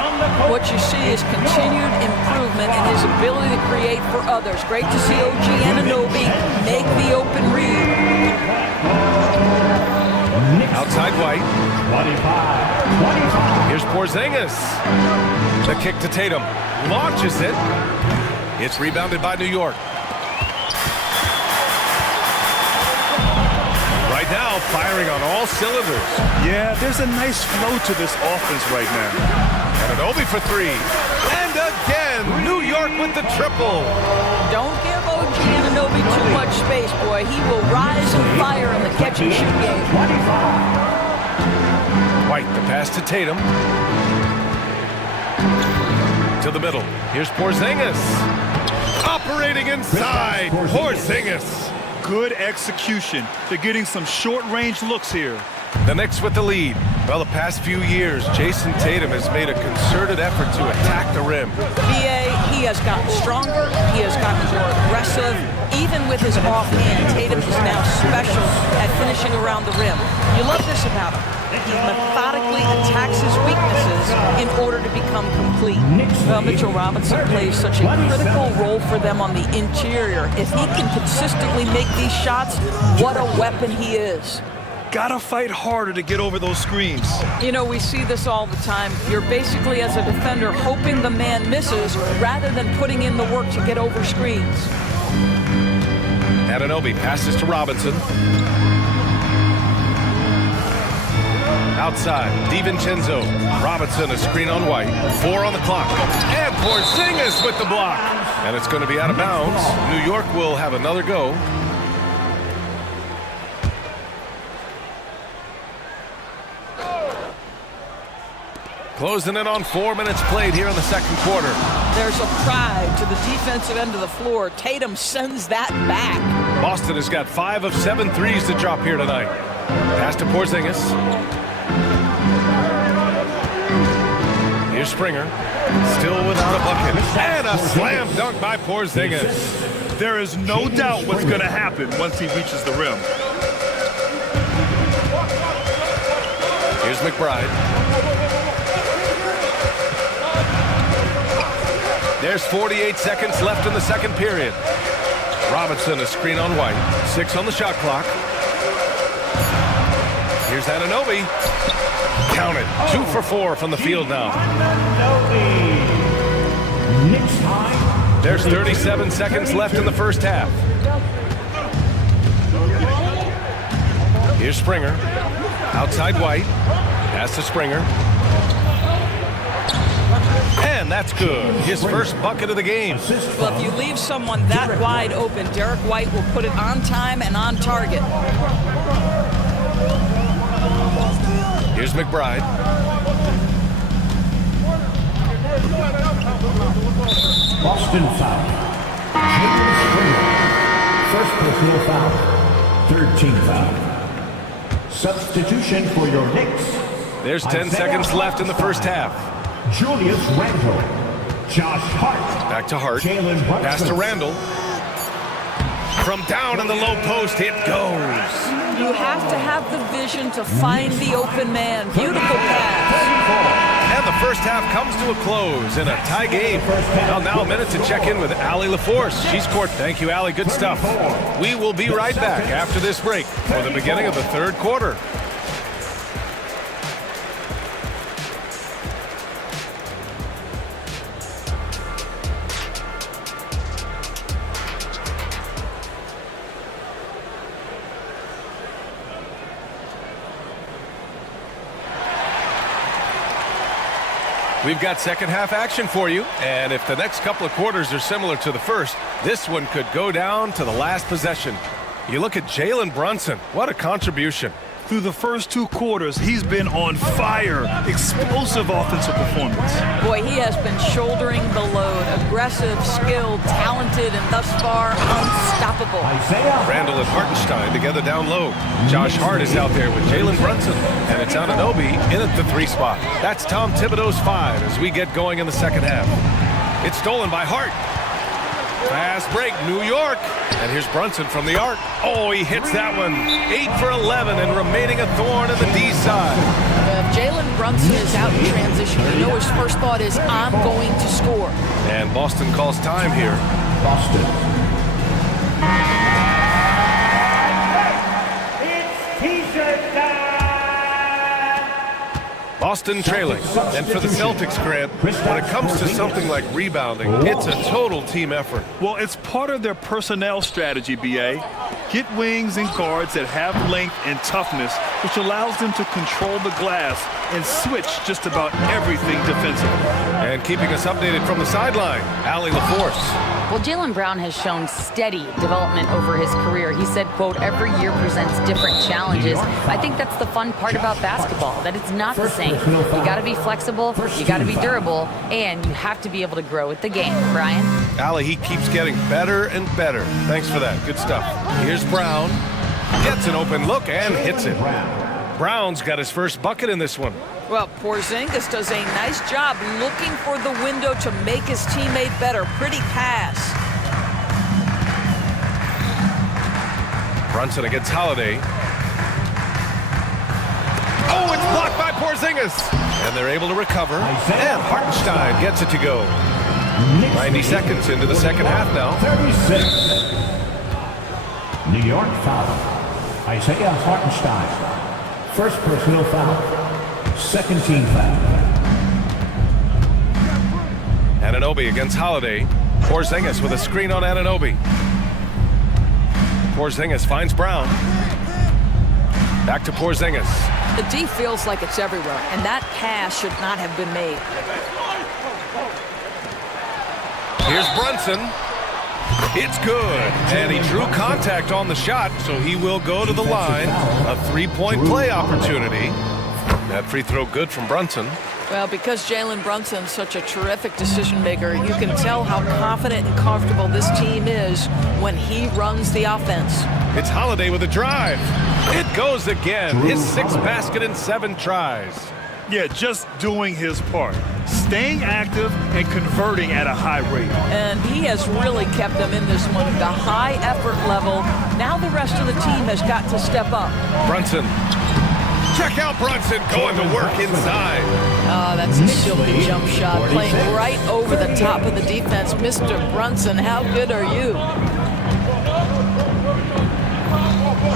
What you see is continued improvement in his ability to create for others. Great to see OG Anunoby make the open read. Outside White. 25. Here's Porzingis. The kick to Tatum. Launches it. It's rebounded by New York. Right now firing on all cylinders. Yeah, there's a nice flow to this offense right now. Anunoby for three. And again, New York with the triple. Don't give OG Anunoby too much space, boy. He will rise and fire in the catch-and-shoot game. White, the pass to Tatum. To the middle. Here's Porzingis. Operating inside. Porzingis. Good execution. They're getting some short-range looks here. The Knicks with the lead. Well, the past few years, Jason Tatum has made a concerted effort to attack the rim. BA, he has gotten stronger. He has gotten more aggressive. Even with his offhand, Tatum is now special at finishing around the rim. You love this about him. He methodically attacks his weaknesses in order to become complete. Well, Mitchell Robinson plays such a critical role for them on the interior. If he can consistently make these shots, what a weapon he is. Gotta fight harder to get over those screens. You know, we see this all the time. You're basically, as a defender, hoping the man misses rather than putting in the work to get over screens. Anunoby passes to Robinson. Outside, DiVincenzo. Robinson, a screen on White. 4 on the clock. And Porzingis with the block. And it's going to be out of bounds. New York will have another go. Closing in on 4 minutes played here in the second quarter. There's a pride to the defensive end of the floor. Tatum sends that back. Boston has got 5 of 7 threes to drop here tonight. Pass to Porzingis. Here's Springer. Still without a bucket. And a slam dunk by Porzingis. There is no doubt what's going to happen once he reaches the rim. Here's McBride. There's 48 seconds left in the second period. Robinson, a screen on White. 6 on the shot clock. Here's Anunoby. Count it. 2 for 4 from the field now. There's 37 seconds left in the first half. Here's Springer. Outside White. Pass to Springer. And that's good. His first bucket of the game. Well, if you leave someone that wide open, Derek White will put it on time and on target. Here's McBride. Boston foul. James Springer. First personal foul. Third team foul. Substitution for your Knicks. There's 10 seconds left in the first half. Julius Randle. Josh Hart. Back to Hart. Pass to Randle. From down in the low post, it goes. You have to have the vision to find the open man. Beautiful pass. And the first half comes to a close in a tie game. Well, now a minute to check in with Allie LaForce. She's scored. Thank you, Allie. Good stuff. We will be right back after this break for the beginning of the third quarter. We've got second half action for you, and if the next couple of quarters are similar to the first, this one could go down to the last possession. You look at Jalen Brunson. What a contribution. Through the first 2 quarters, he's been on fire. Explosive offensive performance. Boy, he has been shouldering the load. Aggressive, skilled, talented, and thus far, unstoppable. Randle and Hartenstein together down low. Josh Hart is out there with Jalen Brunson, and it's Anunoby in at the 3 spot. That's Tom Thibodeau's 5 as we get going in the second half. It's stolen by Hart. Fast break, New York. And here's Brunson from the arc. Oh, he hits that one. 8 for 11 and remaining a thorn in the D side. If Jalen Brunson is out in transition, you know his first thought is, I'm going to score. And Boston calls time here. Boston. Boston trailing. And for the Celtics, Grant, when it comes to something like rebounding, it's a total team effort. Well, it's part of their personnel strategy, B.A. get wings and guards that have length and toughness, which allows them to control the glass and switch just about everything defensively. And keeping us updated from the sideline, Allie LaForce. Well, Jaylen Brown has shown steady development over his career. He said, quote, every year presents different challenges. I think that's the fun part about basketball, that it's not the same. You got to be flexible, you got to be durable, and you have to be able to grow with the game. Brian? Allie, he keeps getting better and better. Thanks for that. Good stuff. Here's Brown. Gets an open look and hits it. Brown's got his first bucket in this one. Well, Porzingis does a nice job looking for the window to make his teammate better. Pretty pass. Brunson against Holiday. Oh, it's blocked by Porzingis. And they're able to recover. And Hartenstein gets it to go. 90 seconds into the second half now. 36. New York foul. Isaiah Hartenstein. First personal foul. Second team foul. Anunoby against Holiday. Porzingis with a screen on Anunoby. Porzingis finds Brown. Back to Porzingis. The D feels like it's everywhere, and that pass should not have been made. Here's Brunson. It's good. And he drew contact on the shot, so he will go to the line. A three-point play opportunity. That free throw good from Brunson. Well, because Jalen Brunson's such a terrific decision maker, you can tell how confident and comfortable this team is when he runs the offense. It's Holiday with a drive. It goes again. His sixth basket in 7 tries. Yeah, just doing his part. Staying active and converting at a high rate. And he has really kept them in this one at a high effort level. Now the rest of the team has got to step up. Brunson. Check out Brunson going to work inside. Oh, that's a silky jump shot, playing right over the top of the defense. Mr. Brunson, how good are you?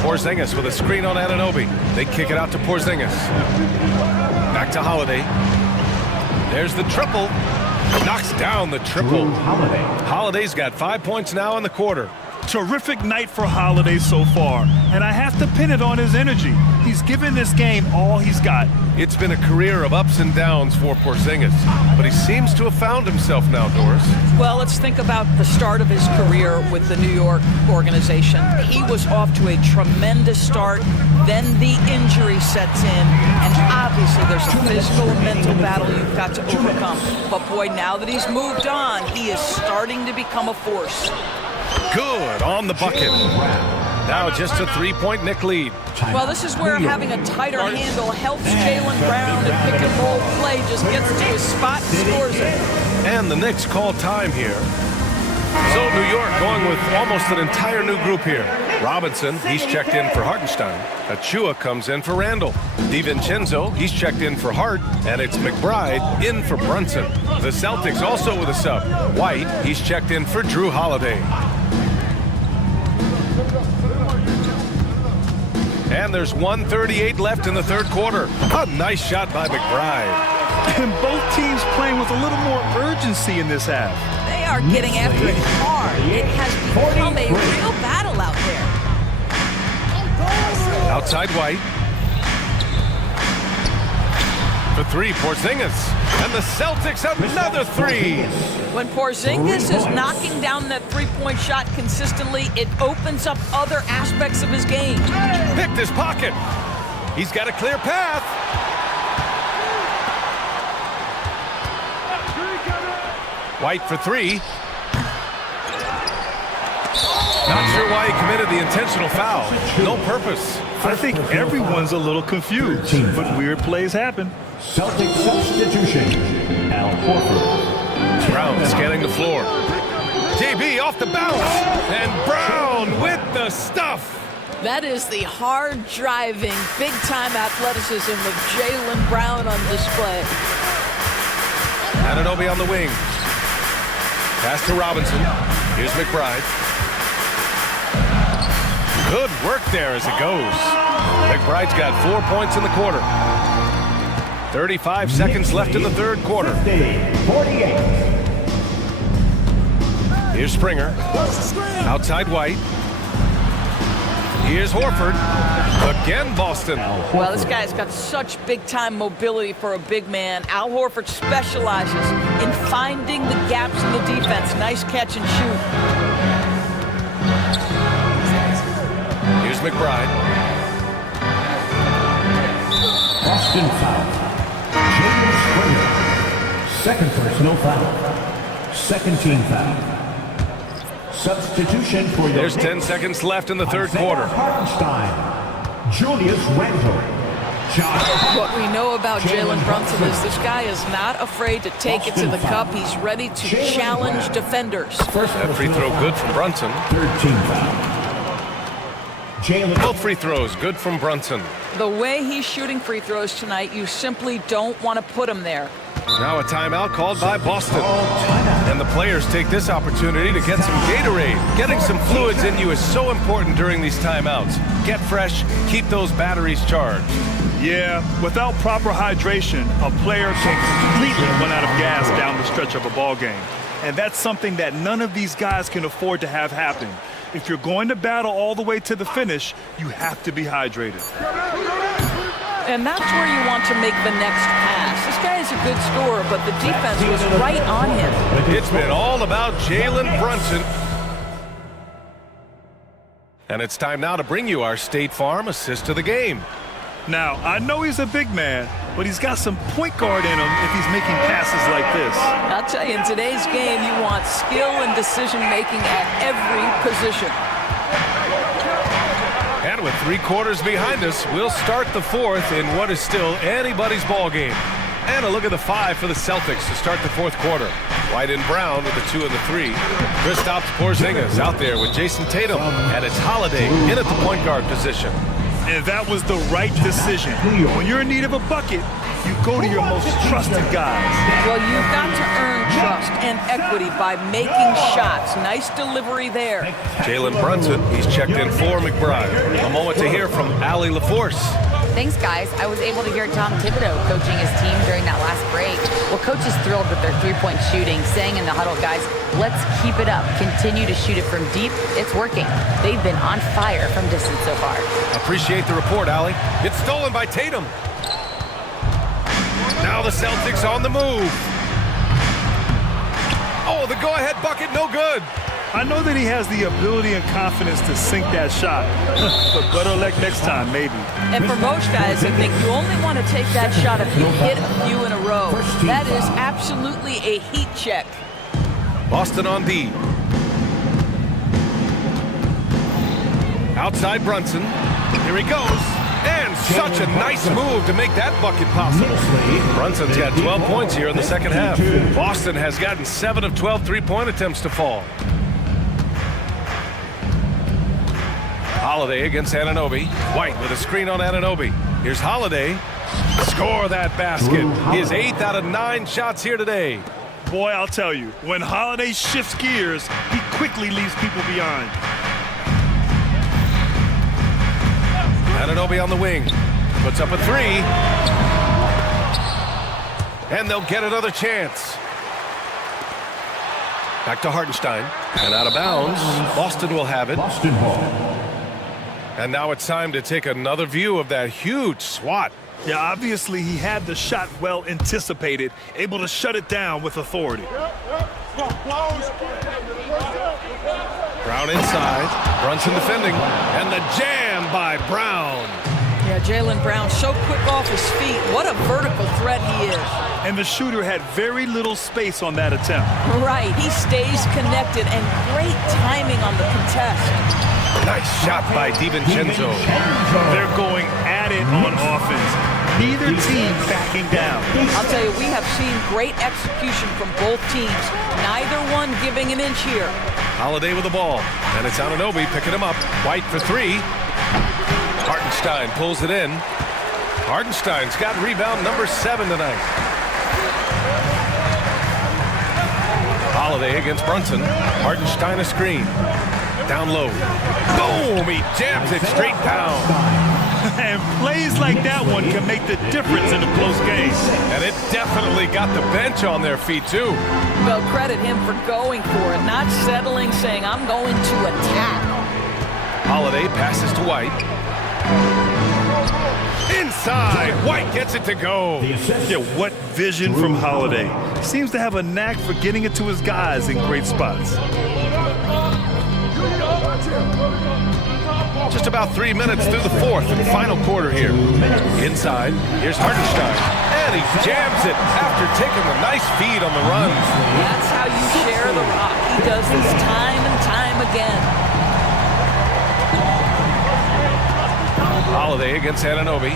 Porzingis with a screen on Anunoby. They kick it out to Porzingis. Back to Holiday. There's the triple. Knocks down the triple. Holiday's got 5 points now in the quarter. Terrific night for Holiday so far, and I have to pin it on his energy. He's given this game all he's got. It's been a career of ups and downs for Porzingis, but he seems to have found himself now, Doris. Well, let's think about the start of his career with the New York organization. He was off to a tremendous start, then the injury sets in, and obviously there's a physical and mental battle you've got to overcome. But boy, now that he's moved on, he is starting to become a force. Good on the bucket. Now just a 3-point Knick lead. Well, this is where having a tighter handle helps Jaylen Brown and pick and roll play. Just gets to his spot and scores it. And the Knicks call time here. So New York going with almost an entire new group here. Robinson, he's checked in for Hartenstein. Achua comes in for Randall. DiVincenzo, he's checked in for Hart. And it's McBride in for Brunson. The Celtics also with a sub. White, he's checked in for Drew Holiday. And there's 1:38 left in the third quarter. A nice shot by McBride. And both teams playing with a little more urgency in this half. They are getting after it hard. It has become a real battle out there. Outside White. For 3, Porzingis. And the Celtics have another 3. When Porzingis is knocking down that three-point shot consistently, it opens up other aspects of his game. Picked his pocket. He's got a clear path. White for 3. Not sure why he committed the intentional foul. No purpose. I think everyone's a little confused, but weird plays happen. Celtic substitution. Al Horford. Brown scanning the floor. JB off the bounce. And Brown with the stuff. That is the hard-driving, big-time athleticism of Jaylen Brown on display. Anunoby on the wing. Pass to Robinson. Here's McBride. Good work there as it goes. McBride's got 4 points in the quarter. 35 seconds left in the third quarter. 48. Here's Springer. Outside White. Here's Horford. Again, Boston. Well, this guy's got such big-time mobility for a big man. Al Horford specializes in finding the gaps in the defense. Nice catch and shoot. Here's McBride. Boston foul. James Springer. Second personal foul. Second team foul. Substitution for the There's 10 Knicks. seconds left in the third quarter. Hartenstein. Julius Randle. What we know about Jalen Brunson is this guy is not afraid to take it to the cup. He's ready to challenge defenders. That free throw good from Brunson. Third team foul. Jalen. Both free throws good from Brunson. The way he's shooting free throws tonight, you simply don't want to put him there. Now a timeout called by Boston. And the players take this opportunity to get some Gatorade. Getting some fluids in you is so important during these timeouts. Get fresh, keep those batteries charged. Yeah, without proper hydration, a player can completely run out of gas down the stretch of a ball game. And that's something that none of these guys can afford to have happen. If you're going to battle all the way to the finish, you have to be hydrated. And that's where you want to make the next pass. This guy is a good scorer, but the defense was right on him. It's been all about Jalen Brunson. And it's time now to bring you our State Farm assist of the game. Now, I know he's a big man, but he's got some point guard in him if he's making passes like this. I'll tell you, in today's game, you want skill and decision-making at every position. And with 3 quarters behind us, we'll start the fourth in what is still anybody's ball game. And a look at the 5 for the Celtics to start the fourth quarter. White and Brown with the 2 and the 3. Kristaps Porzingis out there with Jason Tatum. And it's Holiday in at the point guard position. And that was the right decision. When you're in need of a bucket, you go to your most trusted guys. Well, you've got to earn trust and equity by making shots. Nice delivery there. Jalen Brunson, he's checked in for McBride. A moment to hear from Allie LaForce. Thanks, guys. I was able to hear Tom Thibodeau coaching his team during that last break. Well, coach is thrilled with their three-point shooting, saying in the huddle, guys, let's keep it up. Continue to shoot it from deep. It's working. They've been on fire from distance so far. Appreciate the report, Allie. It's stolen by Tatum. Now the Celtics on the move. Oh, the go-ahead bucket, no good. I know that he has the ability and confidence to sink that shot, but better luck next time, maybe. And for most guys, I think you only want to take that shot if you hit a few in a row. That is absolutely a heat check. Boston on D. Outside Brunson. Here he goes. And such a nice move to make that bucket possible. Brunson's got 12 points here in the second half. Boston has gotten 7 of 12 three-point attempts to fall. Holiday against Anunoby. White with a screen on Anunoby. Here's Holiday. Score that basket. His 8th out of 9 shots here today. Boy, I'll tell you, when Holiday shifts gears, he quickly leaves people behind. Anunoby on the wing. Puts up a 3. And they'll get another chance. Back to Hartenstein. And out of bounds. Boston will have it. Boston ball. And now it's time to take another view of that huge swat. Yeah, obviously he had the shot well anticipated, able to shut it down with authority. Brown inside. Brunson defending. And the jam by Brown. Yeah, Jaylen Brown so quick off his feet. What a vertical threat he is. And the shooter had very little space on that attempt. Right, he stays connected and great timing on the contest. Nice shot by DiVincenzo. They're going at it on offense. Neither team backing down. I'll tell you, we have seen great execution from both teams. Neither one giving an inch here. Holiday with the ball. And it's Anunoby picking him up. White for 3. Hartenstein pulls it in. Hartenstein's got rebound number 7 tonight. Holiday against Brunson. Hartenstein a screen. Down low. Boom! He jams it straight down. And plays like that one can make the difference in a close game. And it definitely got the bench on their feet, too. Well, credit him for going for it, not settling, saying, I'm going to attack. Holiday passes to White. Inside, White gets it to go. Yeah, what vision from Holiday. Seems to have a knack for getting it to his guys in great spots. Just about 3 minutes through the fourth and final quarter here. Inside, here's Hartenstein, and he jams it after taking a nice feed on the run. That's how you share the rock. He does this time and time again. Holiday against Anunoby,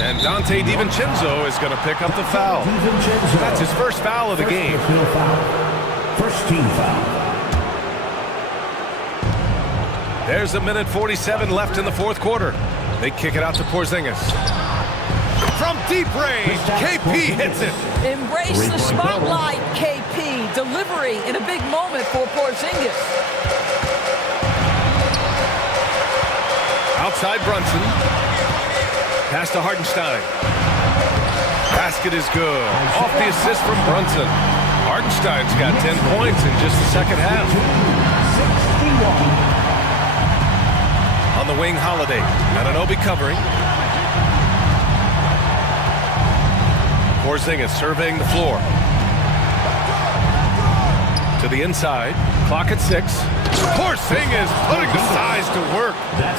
and Dante DiVincenzo is going to pick up the foul. That's his first foul of the game. First team foul. There's a minute 47 left in the fourth quarter. They kick it out to Porzingis. From deep range, KP hits it. Embrace the spotlight, KP. Delivery in a big moment for Porzingis. Outside Brunson. Pass to Hartenstein. Basket is good. Off the assist from Brunson. Hartenstein's got 10 points in just the second half. 61. On the wing, Holiday. Anunoby covering. Porzingis surveying the floor. To the inside. Clock at 6. Porzingis putting the size to work.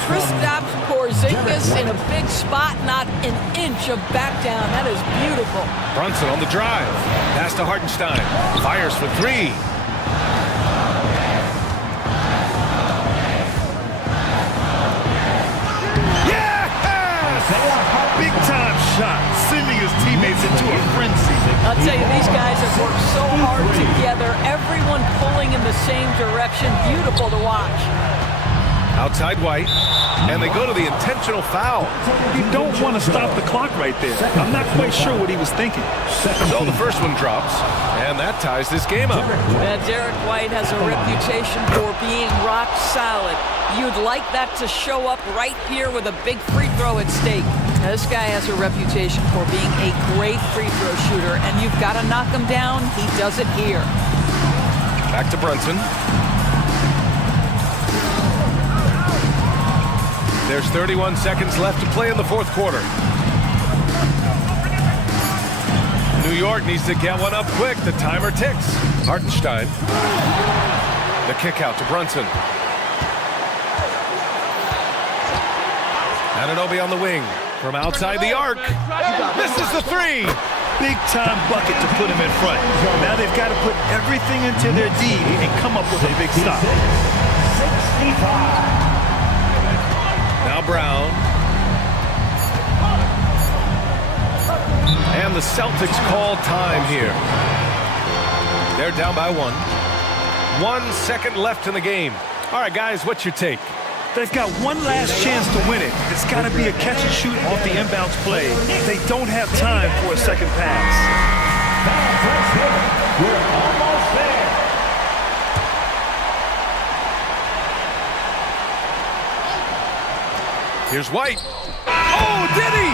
Kristaps Porzingis in a big spot, not an inch of back down. That is beautiful. Brunson on the drive. Pass to Hartenstein. Fires for 3. Big time shot, sending his teammates into a frenzy. I'll tell you, these guys have worked so hard together. Everyone pulling in the same direction. Beautiful to watch. Outside White, and they go to the intentional foul. You don't want to stop the clock right there. I'm not quite sure what he was thinking. So the first one drops, and that ties this game up. Yeah, Derek White has a reputation for being rock solid. You'd like that to show up right here with a big free throw at stake. Now, this guy has a reputation for being a great free throw shooter, and you've got to knock him down. He does it here. Back to Brunson. There's 31 seconds left to play in the fourth quarter. New York needs to get one up quick. The timer ticks. Hartenstein. The kick out to Brunson. Anunoby on the wing. From outside the arc. Misses the 3. Big time bucket to put him in front. Now they've got to put everything into their D and come up with a big stop. 65. Now Brown. And the Celtics call time here. They're down by 1. 1 second left in the game. All right, guys, what's your take? They've got one last chance to win it. It's got to be a catch and shoot off the inbounds play. They don't have time for a second pass. We're almost there. Here's White. Oh, did he?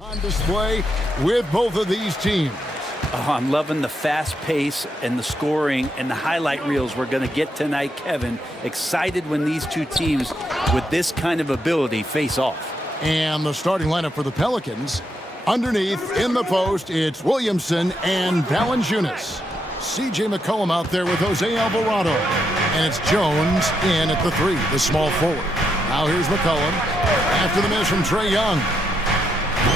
On display with both of these teams. Oh, I'm loving the fast pace and the scoring and the highlight reels we're going to get tonight, Kevin. Excited when these two teams with this kind of ability face off. And the starting lineup for the Pelicans. Underneath, in the post, it's Williamson and Valanciunas. C.J. McCollum out there with Jose Alvarado. And it's Jones in at the 3, the small forward. Now here's McCollum after the miss from Trae Young.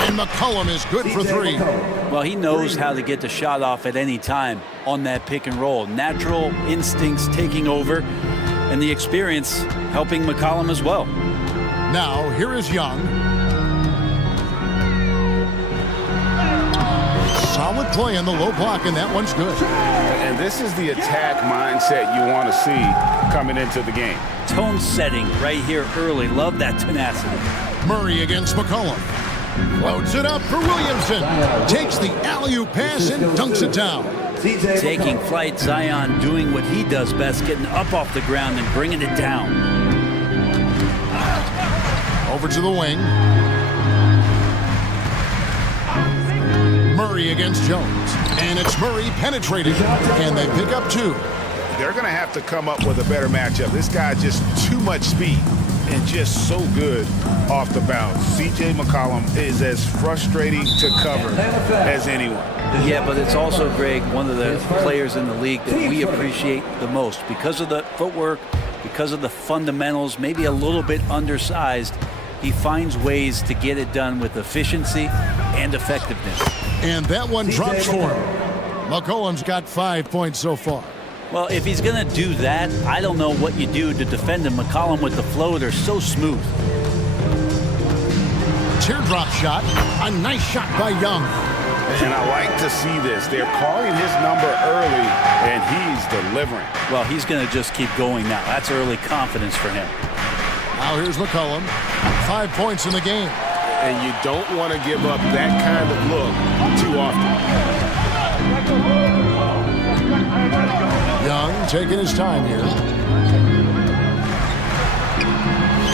And McCollum is good for 3. Well, he knows how to get the shot off at any time on that pick and roll. Natural instincts taking over, and the experience helping McCollum as well. Now, here is Young. Solid play in the low block, and that one's good. And this is the attack mindset you want to see coming into the game. Tone setting right here early. Love that tenacity. Murray against McCollum. Loads it up for Williamson. Takes the alley-oop pass and dunks it down. Taking flight, Zion doing what he does best, getting up off the ground and bringing it down. Over to the wing. Murray against Jones. And it's Murray penetrating. And they pick up 2. They're going to have to come up with a better matchup. This guy just too much speed and just so good off the bounce. C.J. McCollum is as frustrating to cover as anyone. Yeah, but it's also, Greg, one of the players in the league that we appreciate the most because of the footwork, because of the fundamentals, maybe a little bit undersized. He finds ways to get it done with efficiency and effectiveness. And that one drops for him. McCollum's got 5 points so far. Well, if he's going to do that, I don't know what you do to defend him. McCollum with the floater, so smooth. Teardrop shot. A nice shot by Young. And I like to see this. They're calling his number early, and he's delivering. Well, he's going to just keep going now. That's early confidence for him. Now here's McCollum. 5 points in the game. And you don't want to give up that kind of look too often. Young taking his time here.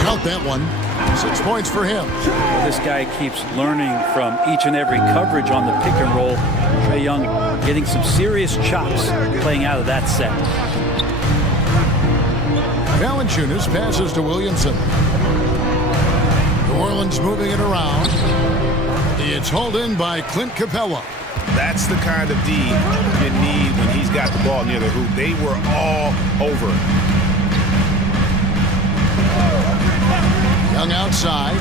Count that one. 6 points for him. Well, this guy keeps learning from each and every coverage on the pick and roll. Trae Young getting some serious chops playing out of that set. Valanciunas passes to Williamson. New Orleans moving it around. It's hauled in by Clint Capella. That's the kind of D you need when he's got the ball near the hoop. They were all over. Young outside.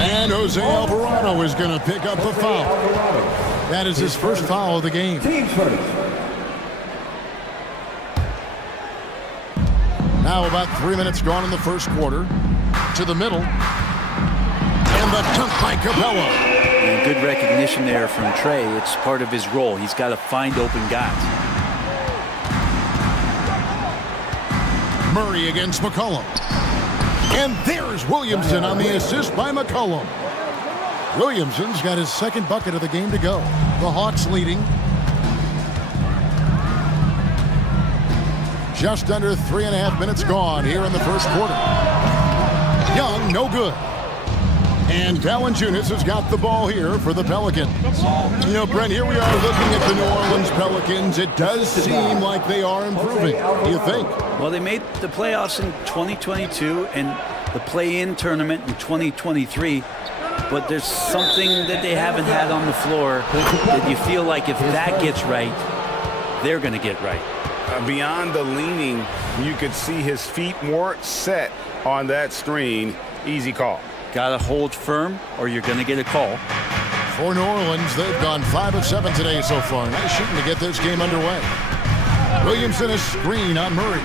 And Jose Alvarado is going to pick up the foul. That is his first foul of the game. Now about 3 minutes gone in the first quarter. To the middle. And the dunk by Capella. And good recognition there from Trae. It's part of his role. He's got to find open guys. Murray against McCollum. And there's Williamson on the assist by McCollum. Williamson's got his second bucket of the game to go. The Hawks leading. Just under 3.5 minutes gone here in the first quarter. Young, no good. And Valanciunas has got the ball here for the Pelicans. You know, Brent, here we are looking at the New Orleans Pelicans. It does seem like they are improving. Do you think? Well, they made the playoffs in 2022 and the play-in tournament in 2023. But there's something that they haven't had on the floor that you feel like if that gets right, they're going to get right. Beyond the leaning, you could see his feet more set on that screen. Easy call. Got to hold firm or you're going to get a call. For New Orleans, they've gone 5 of 7 today so far. Nice shooting to get this game underway. Williamson is screen on Murray.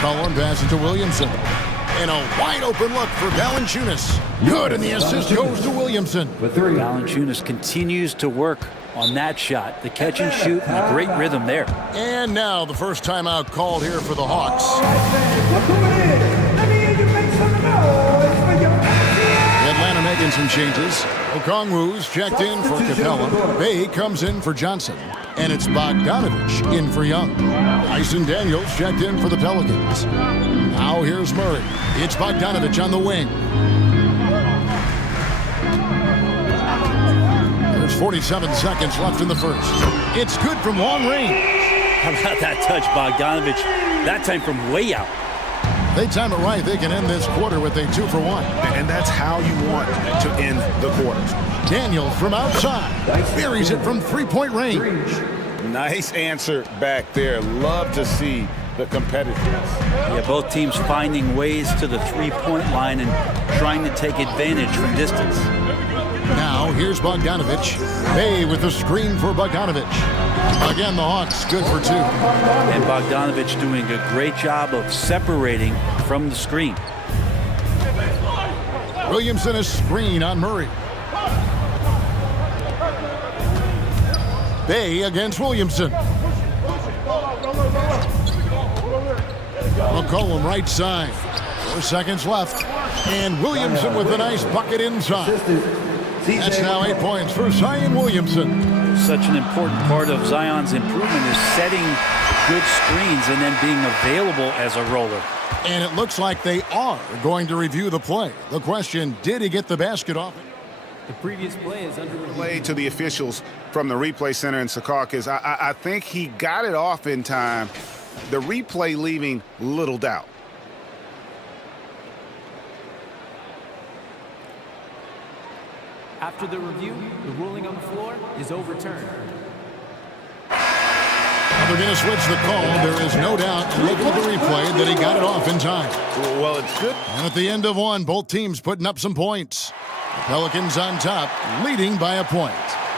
Cullen passes to Williamson. And a wide open look for Valanciunas. Good, and the assist goes to Williamson. Valanciunas continues to work on that shot. The catch and shoot and a great rhythm there. And now the first timeout called here for the Hawks. Atlanta making some changes. Okongwu's checked in for Capella. Bay comes in for Johnson. And it's Bogdanovich in for Young. Tyson Daniels checked in for the Pelicans. Now here's Murray. It's Bogdanovich on the wing. 47 seconds left in the first. It's good from long range. How about that touch, Bogdanovich? That time from way out. They time it right. They can end this quarter with a 2-for-1. And that's how you want to end the quarters. Daniels from outside. Buries it from three-point range. Nice answer back there. Love to see the competitiveness. Yeah, both teams finding ways to the three-point line and trying to take advantage from distance. Now, here's Bogdanovich. Bay with the screen for Bogdanovich. Again, the Hawks good for 2. And Bogdanovich doing a great job of separating from the screen. Williamson a screen on Murray. Bay against Williamson. McCollum right side. 4 seconds left. And Williamson with a nice bucket inside. That's now 8 points for Zion Williamson. Such an important part of Zion's improvement is setting good screens and then being available as a roller. And it looks like they are going to review the play. The question, did he get the basket off? The previous play is under review. Play to the officials from the replay center in Secaucus. I think he got it off in time. The replay leaving little doubt. After the review, the ruling on the floor is overturned. They're going to switch the call. There is no doubt, looking at the replay, that he got it off in time. Well, it's good. And at the end of one, both teams putting up some points. The Pelicans on top, leading by a point.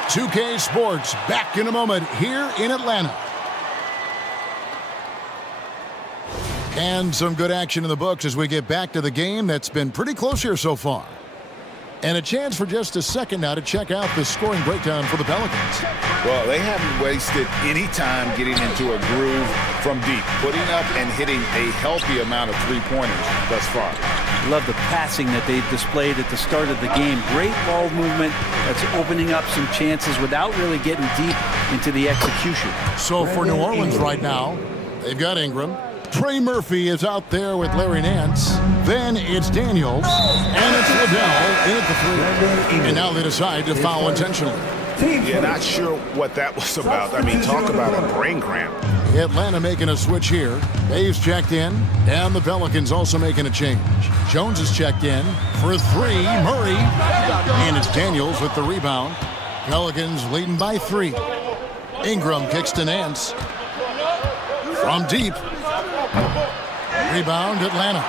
2K Sports back in a moment here in Atlanta. And some good action in the books as we get back to the game that's been pretty close here so far. And a chance for just a second now to check out the scoring breakdown for the Pelicans. Well, they haven't wasted any time getting into a groove from deep, putting up and hitting a healthy amount of three-pointers thus far. Love the passing that they displayed at the start of the game. Great ball movement that's opening up some chances without really getting deep into the execution. So for New Orleans right now, they've got Ingram. Trey Murphy is out there with Larry Nance. Then it's Daniels. And it's Liddell in at the 3. And now they decide to foul intentionally. Yeah, not sure what that was about. I mean, talk about a brain cramp. Atlanta making a switch here. Dave's checked in. And the Pelicans also making a change. Jones is checked in for 3. Murray. And it's Daniels with the rebound. Pelicans leading by 3. Ingram kicks to Nance. From deep. Rebound, Atlanta.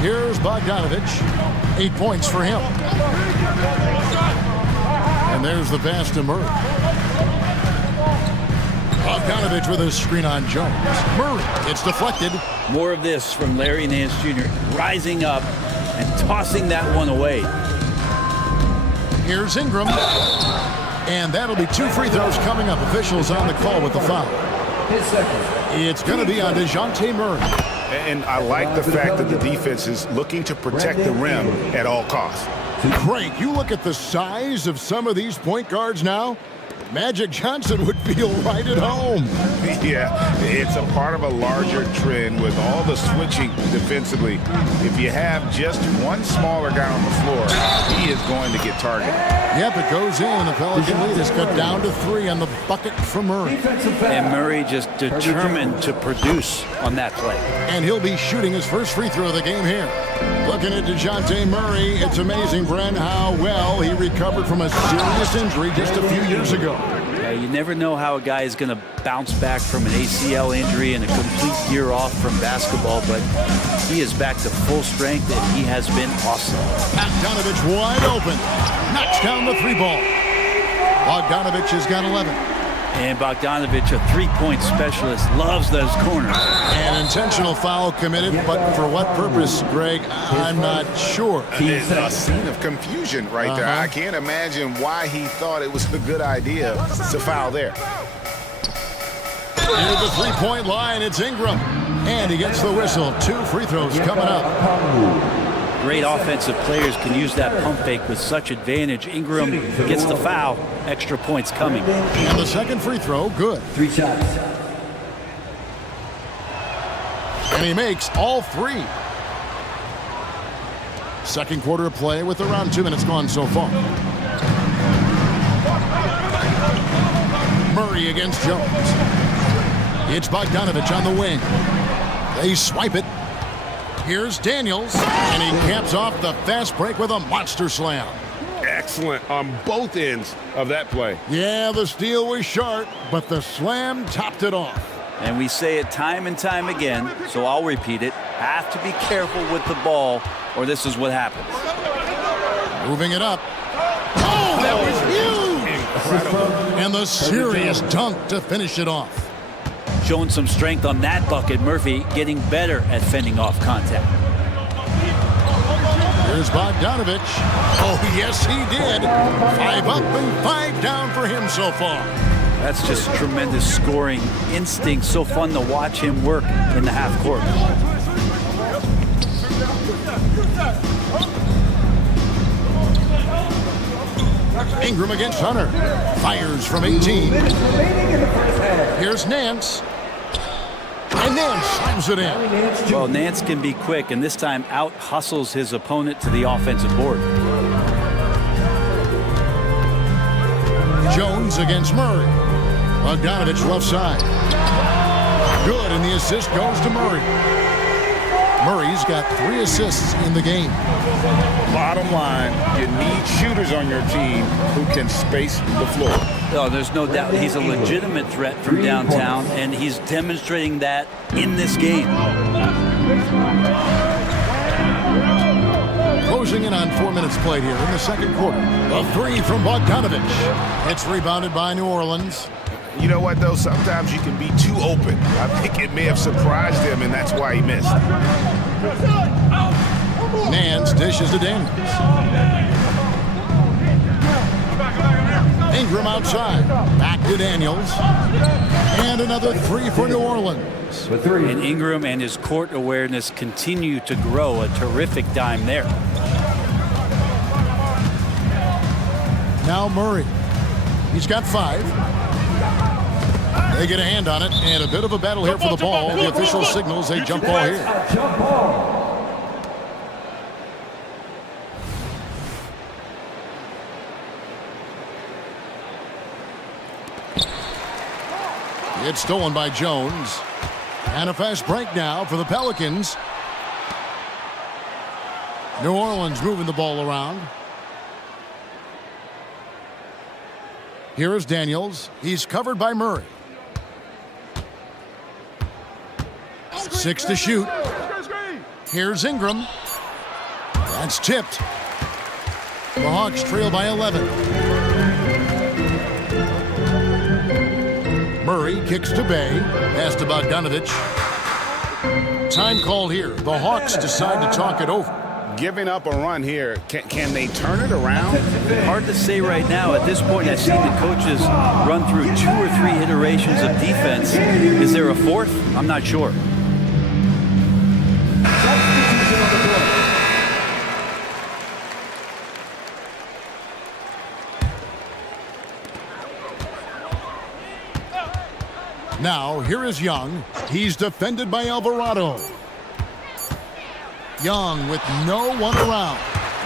Here's Bogdanovich. 8 points for him. And there's the pass to Murray. Bogdanovich with a screen on Jones. Murray, it's deflected. More of this from Larry Nance Jr. rising up and tossing that one away. Here's Ingram. And that'll be 2 free throws coming up. Officials on the call with the foul. It's going to be on DeJounte Murray. And I like the fact that the defense is looking to protect the rim at all costs. Craig, you look at the size of some of these point guards now. Magic Johnson would feel right at home. Yeah, it's a part of a larger trend with all the switching defensively. If you have just one smaller guy on the floor, he is going to get targeted. Yep, it goes in, and the Pelican lead is cut down to 3 on the bucket from Murray. And Murray just determined to produce on that play. And he'll be shooting his first free throw of the game here. Looking at DeJounte Murray, it's amazing, Bren, how well he recovered from a serious injury just a few years ago. You never know how a guy is going to bounce back from an ACL injury and a complete year off from basketball, but he is back to full strength, and he has been awesome. Bogdanovich wide open. Knocks down the 3 ball. Bogdanovich has got 11. And Bogdanovich, a three-point specialist, loves those corners. An intentional foul committed, but for what purpose, Greg, I'm not sure. It's a scene of confusion right there. I can't imagine why he thought it was a good idea to foul there. Near the 3-point line, it's Ingram. And he gets the whistle. 2 free throws coming up. Great offensive players can use that pump fake with such advantage. Ingram gets the foul. Extra points coming. And the second free throw, good. 3 shots. And he makes all 3. Second quarter of play with around 2 minutes gone so far. Murray against Jones. It's Bogdanovich on the wing. They swipe it. Here's Daniels, and he caps off the fast break with a monster slam. Excellent on both ends of that play. Yeah, the steal was short, but the slam topped it off. And we say it time and time again, so I'll repeat it. Have to be careful with the ball, or this is what happens. Moving it up. Oh, that was huge! Incredible. And the serious dunk to finish it off. Showing some strength on that bucket. Murphy getting better at fending off contact. Here's Bogdanovich. Oh, yes, he did. 5 up and 5 down for him so far. That's just tremendous scoring instinct. So fun to watch him work in the half court. Ingram against Hunter. Fires from 18. Here's Nance. And Nance slams it in. Well, Nance can be quick, and this time out-hustles his opponent to the offensive board. Jones against Murray. Bogdanovich left side. Good, and the assist goes to Murray. Murray's got 3 assists in the game. Bottom line, you need shooters on your team who can space the floor. Oh, there's no doubt he's a legitimate threat from downtown, and he's demonstrating that in this game. Closing in on 4 minutes played here in the second quarter. A 3 from Bogdanovich. It's rebounded by New Orleans. You know what, though? Sometimes you can be too open. I think it may have surprised him, and that's why he missed. Nance dishes to Daniels. Ingram outside. Back to Daniels. And another 3 for New Orleans. And Ingram and his court awareness continue to grow. A terrific dime there. Now Murray. He's got 5. They get a hand on it, and a bit of a battle here for the ball. The official signals a jump ball here. It's stolen by Jones. And a fast break now for the Pelicans. New Orleans moving the ball around. Here is Daniels. He's covered by Murray. 6 to shoot. Here's Ingram. That's tipped. The Hawks trail by 11. Murray kicks to Bay. Pass to Bogdanovich. Time called here. The Hawks decide to talk it over. Giving up a run here, can they turn it around? Hard to say right now. At this point, I've seen the coaches run through 2 or 3 iterations of defense. Is there a 4th? I'm not sure. Now, here is Young. He's defended by Alvarado. Young with no one around.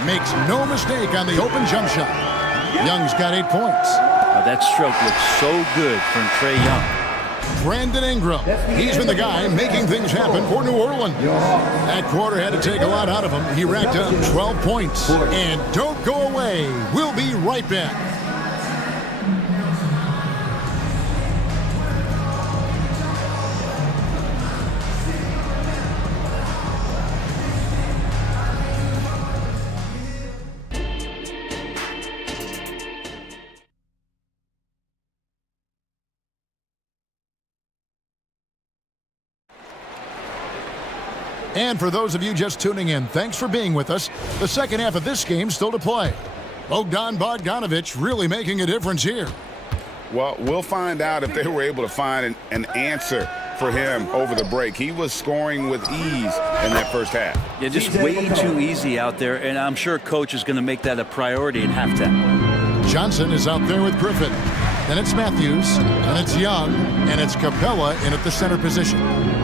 Makes no mistake on the open jump shot. Young's got 8 points. Oh, that stroke looks so good from Trae Young. Brandon Ingram. He's been the guy making things happen for New Orleans. That quarter had to take a lot out of him. He racked up 12 points. And don't go away. We'll be right back. And for those of you just tuning in, thanks for being with us. The second half of this game still to play. Bogdanovich really making a difference here. Well, we'll find out if they were able to find an answer for him over the break. He was scoring with ease in that first half. Yeah, just way too easy out there, and I'm sure coach is going to make that a priority in halftime. Johnson is out there with Griffin. Then it's Matthews, and it's Young, and it's Capella in at the center position.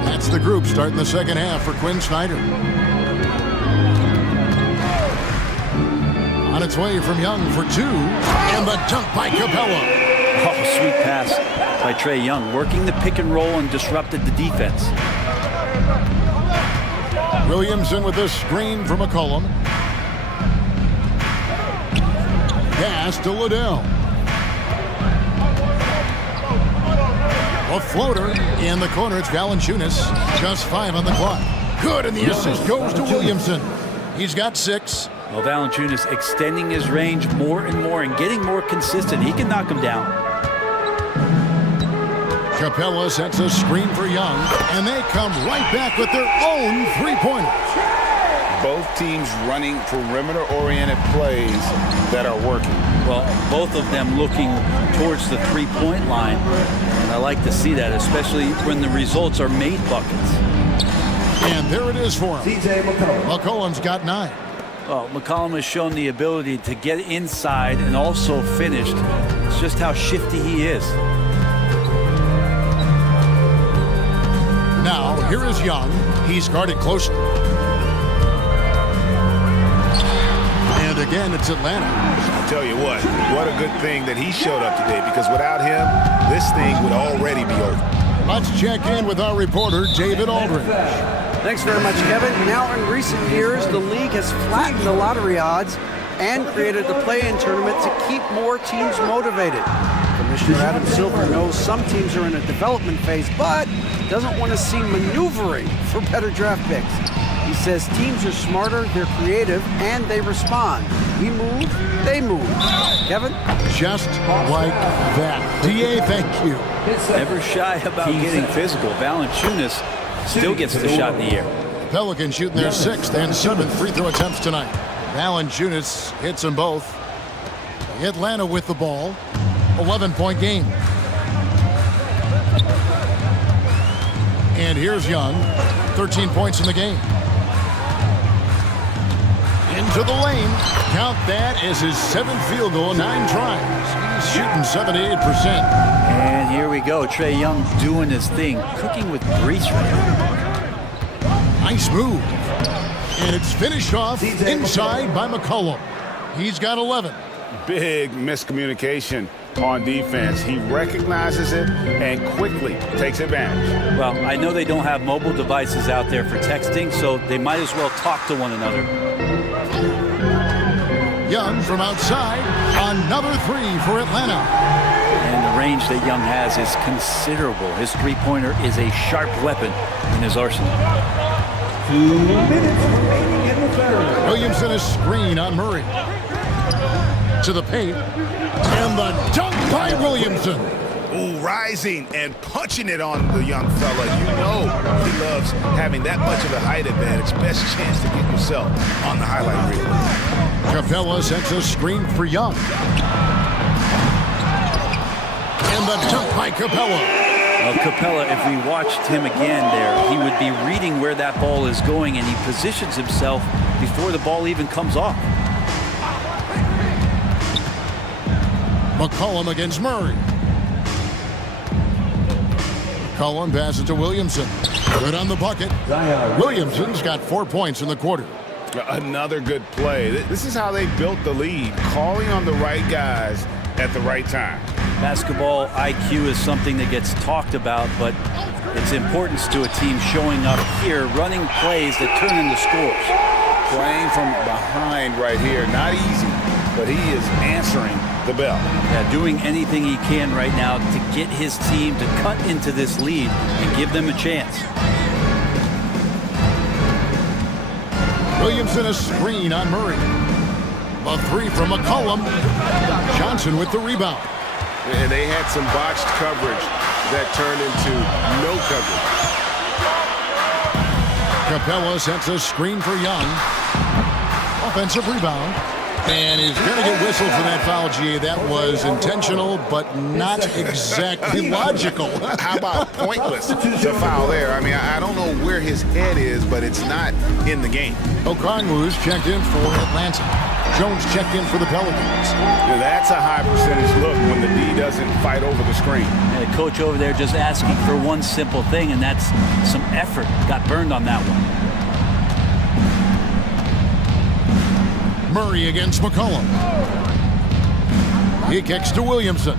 That's the group starting the second half for Quinn Snyder. its way from Young for two. And the dunk by Capella. Oh, sweet pass by Trae Young, working the pick and roll and disrupted the defense. Williamson with this screen from McCollum. Pass to Liddell. A floater in the corner. It's Valanciunas. Just 5 on the clock. Good, and the assist goes to Williamson. He's got 6. Well, Valanciunas extending his range more and more and getting more consistent. He can knock him down. Capella sets a screen for Young, and they come right back with their own three-pointers. Both teams running perimeter-oriented plays that are working. Well, both of them looking towards the three-point line, and I like to see that, especially when the results are made buckets. And there it is for him. McCollum's got 9. Well, McCollum has shown the ability to get inside and also finished. It's just how shifty he is. Now, here is Young. He's guarded closely. And again, it's Atlanta. I'll tell you what a good thing that he showed up today, because without him, this thing would already be over. Let's check in with our reporter, David Aldridge. Thanks very much, Kevin. Now, in recent years, the league has flattened the lottery odds and created the play-in tournament to keep more teams motivated. Commissioner Adam Silver knows some teams are in a development phase, but doesn't want to see maneuvering for better draft picks. He says teams are smarter, they're creative, and they respond. We move, they move. Kevin? Just like that. DA, thank you. Never shy about getting physical. Valanciunas still gets the shot in the air. Pelicans shooting their 6th and 7th free throw attempts tonight. Valanciunas hits them both. Atlanta with the ball. 11-point game. And here's Young. 13 points in the game. Into the lane. Count that as his 7th field goal, 9 tries. He's shooting 78%. And here we go. Trae Young doing his thing, cooking with grease right now. Nice move. And it's finished off inside by McCollum. He's got 11. Big miscommunication on defense. He recognizes it and quickly takes advantage. Well, I know they don't have mobile devices out there for texting, so they might as well talk to one another. Young from outside. Another 3 for Atlanta. And the range that Young has is considerable. His three-pointer is a sharp weapon in his arsenal. 2 minutes remaining in the third. Williamson a screen on Murray. To the paint. And the dunk by Williamson. Ooh, rising and punching it on the young fella. You know he loves having that much of a height advantage. Best chance to get yourself on the highlight reel. Capella sets a screen for Young. And the dunk by Capella. Well, Capella, if we watched him again there, he would be reading where that ball is going, and he positions himself before the ball even comes off. McCollum against Murray. McCollum passes to Williamson. Good on the bucket. Williamson's got 4 points in the quarter. Another good play. This is how they built the lead, calling on the right guys at the right time. Basketball IQ is something that gets talked about, but its importance to a team showing up here, running plays that turn into scores. Playing from behind right here, not easy, but he is answering the bell. Yeah, doing anything he can right now to get his team to cut into this lead and give them a chance. Williamson a screen on Murray. A 3 from McCollum. Johnson with the rebound. And they had some botched coverage that turned into no coverage. Capella sets a screen for Young. Offensive rebound. And he's going to get whistled for that foul, G. That was intentional, but not exactly logical. How about pointless to foul there? I mean, I don't know where his head is, but it's not in the game. Okongwu's checked in for Atlanta. Jones checked in for the Pelicans. Yeah, that's a high percentage look when the D doesn't fight over the screen. And the coach over there just asking for one simple thing, and that's some effort. Got burned on that one. Murray against McCollum. He kicks to Williamson.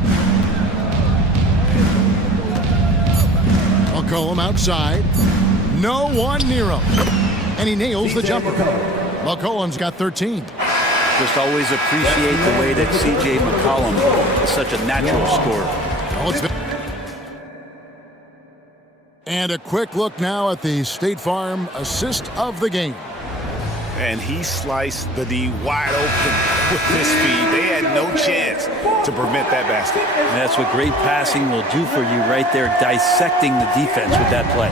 McCollum outside. No one near him. And he nails the jumper. McCollum's got 13. Just always appreciate the way that C.J. McCollum is such a natural scorer. And a quick look now at the State Farm assist of the game. And he sliced the D wide open with his speed. They had no chance to prevent that basket. And that's what great passing will do for you right there, dissecting the defense with that play.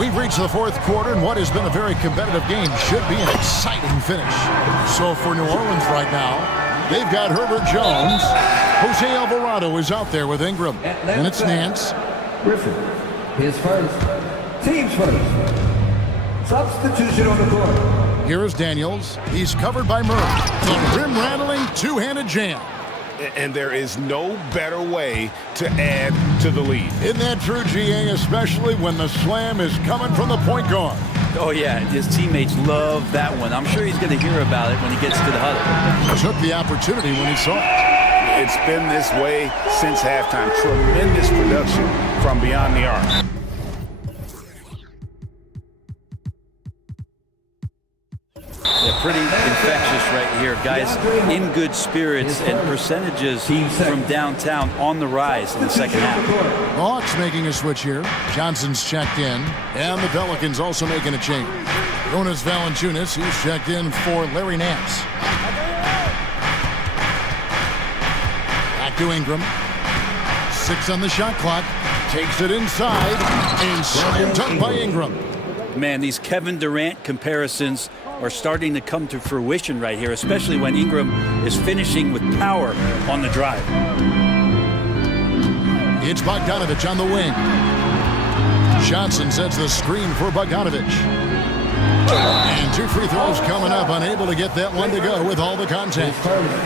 We've reached the fourth quarter, and what has been a very competitive game should be an exciting finish. So for New Orleans right now, they've got Herbert Jones. Jose Alvarado is out there with Ingram. And it's Nance. Griffin, his first. Team's first. Substitution on the court. Here is Daniels. He's covered by Murray. A rim-rattling two-handed jam. And there is no better way to add to the lead. Isn't that true, GA, especially when the slam is coming from the point guard? Oh, yeah, his teammates love that one. I'm sure he's going to hear about it when he gets to the huddle. He took the opportunity when he saw it. It's been this way since halftime. Tremendous production from beyond the arc. Yeah, pretty infectious right here. Guys in good spirits and percentages from downtown on the rise in the second half. The Hawks making a switch here. Johnson's checked in. And the Pelicans also making a change. Jonas Valanciunas, he's checked in for Larry Nance. Back to Ingram. 6 on the shot clock. Takes it inside. And slam dunk by Ingram. Man, these Kevin Durant comparisons are starting to come to fruition right here, especially when Ingram is finishing with power on the drive. It's Bogdanovich on the wing. Johnson sets the screen for Bogdanovich. And 2 free throws coming up, unable to get that one to go with all the contact.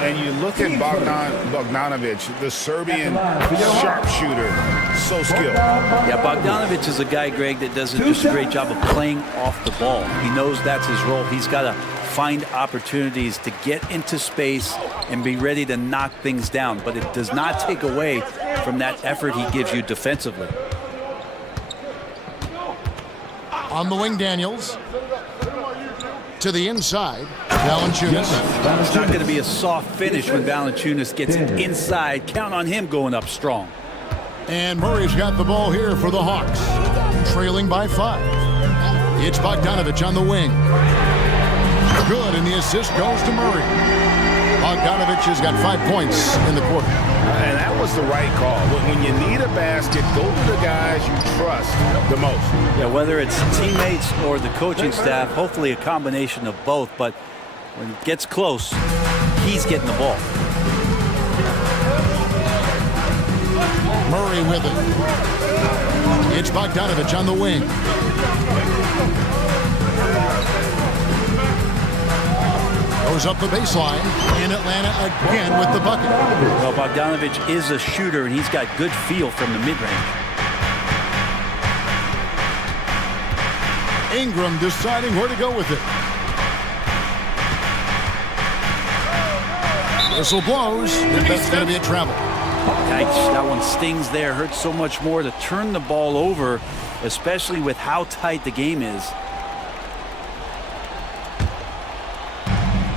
And you look at Bogdanovich, the Serbian sharpshooter, so skilled. Yeah, Bogdanovich is a guy, Greg, that does just a great job of playing off the ball. He knows that's his role. He's got to find opportunities to get into space and be ready to knock things down. But it does not take away from that effort he gives you defensively. On the wing, Daniels. To the inside, Valanciunas. It's not going to be a soft finish when Valanciunas gets it inside. Count on him going up strong. And Murray's got the ball here for the Hawks. Trailing by 5. It's Bogdanovich on the wing. Good, and the assist goes to Murray. Bogdanovich has got 5 points in the quarter. And that was the right call. When you need a basket, go to the guys you trust the most. Yeah, whether it's teammates or the coaching staff, hopefully a combination of both. But when it gets close, he's getting the ball. Murray with it. It's Bogdanovich on the wing. Goes up the baseline, and Atlanta again with the bucket. Well, Bogdanovich is a shooter, and he's got good feel from the mid-range. Ingram deciding where to go with it. Whistle blows, and that's going to be a travel. Yikes, that one stings there. Hurts so much more to turn the ball over, especially with how tight the game is.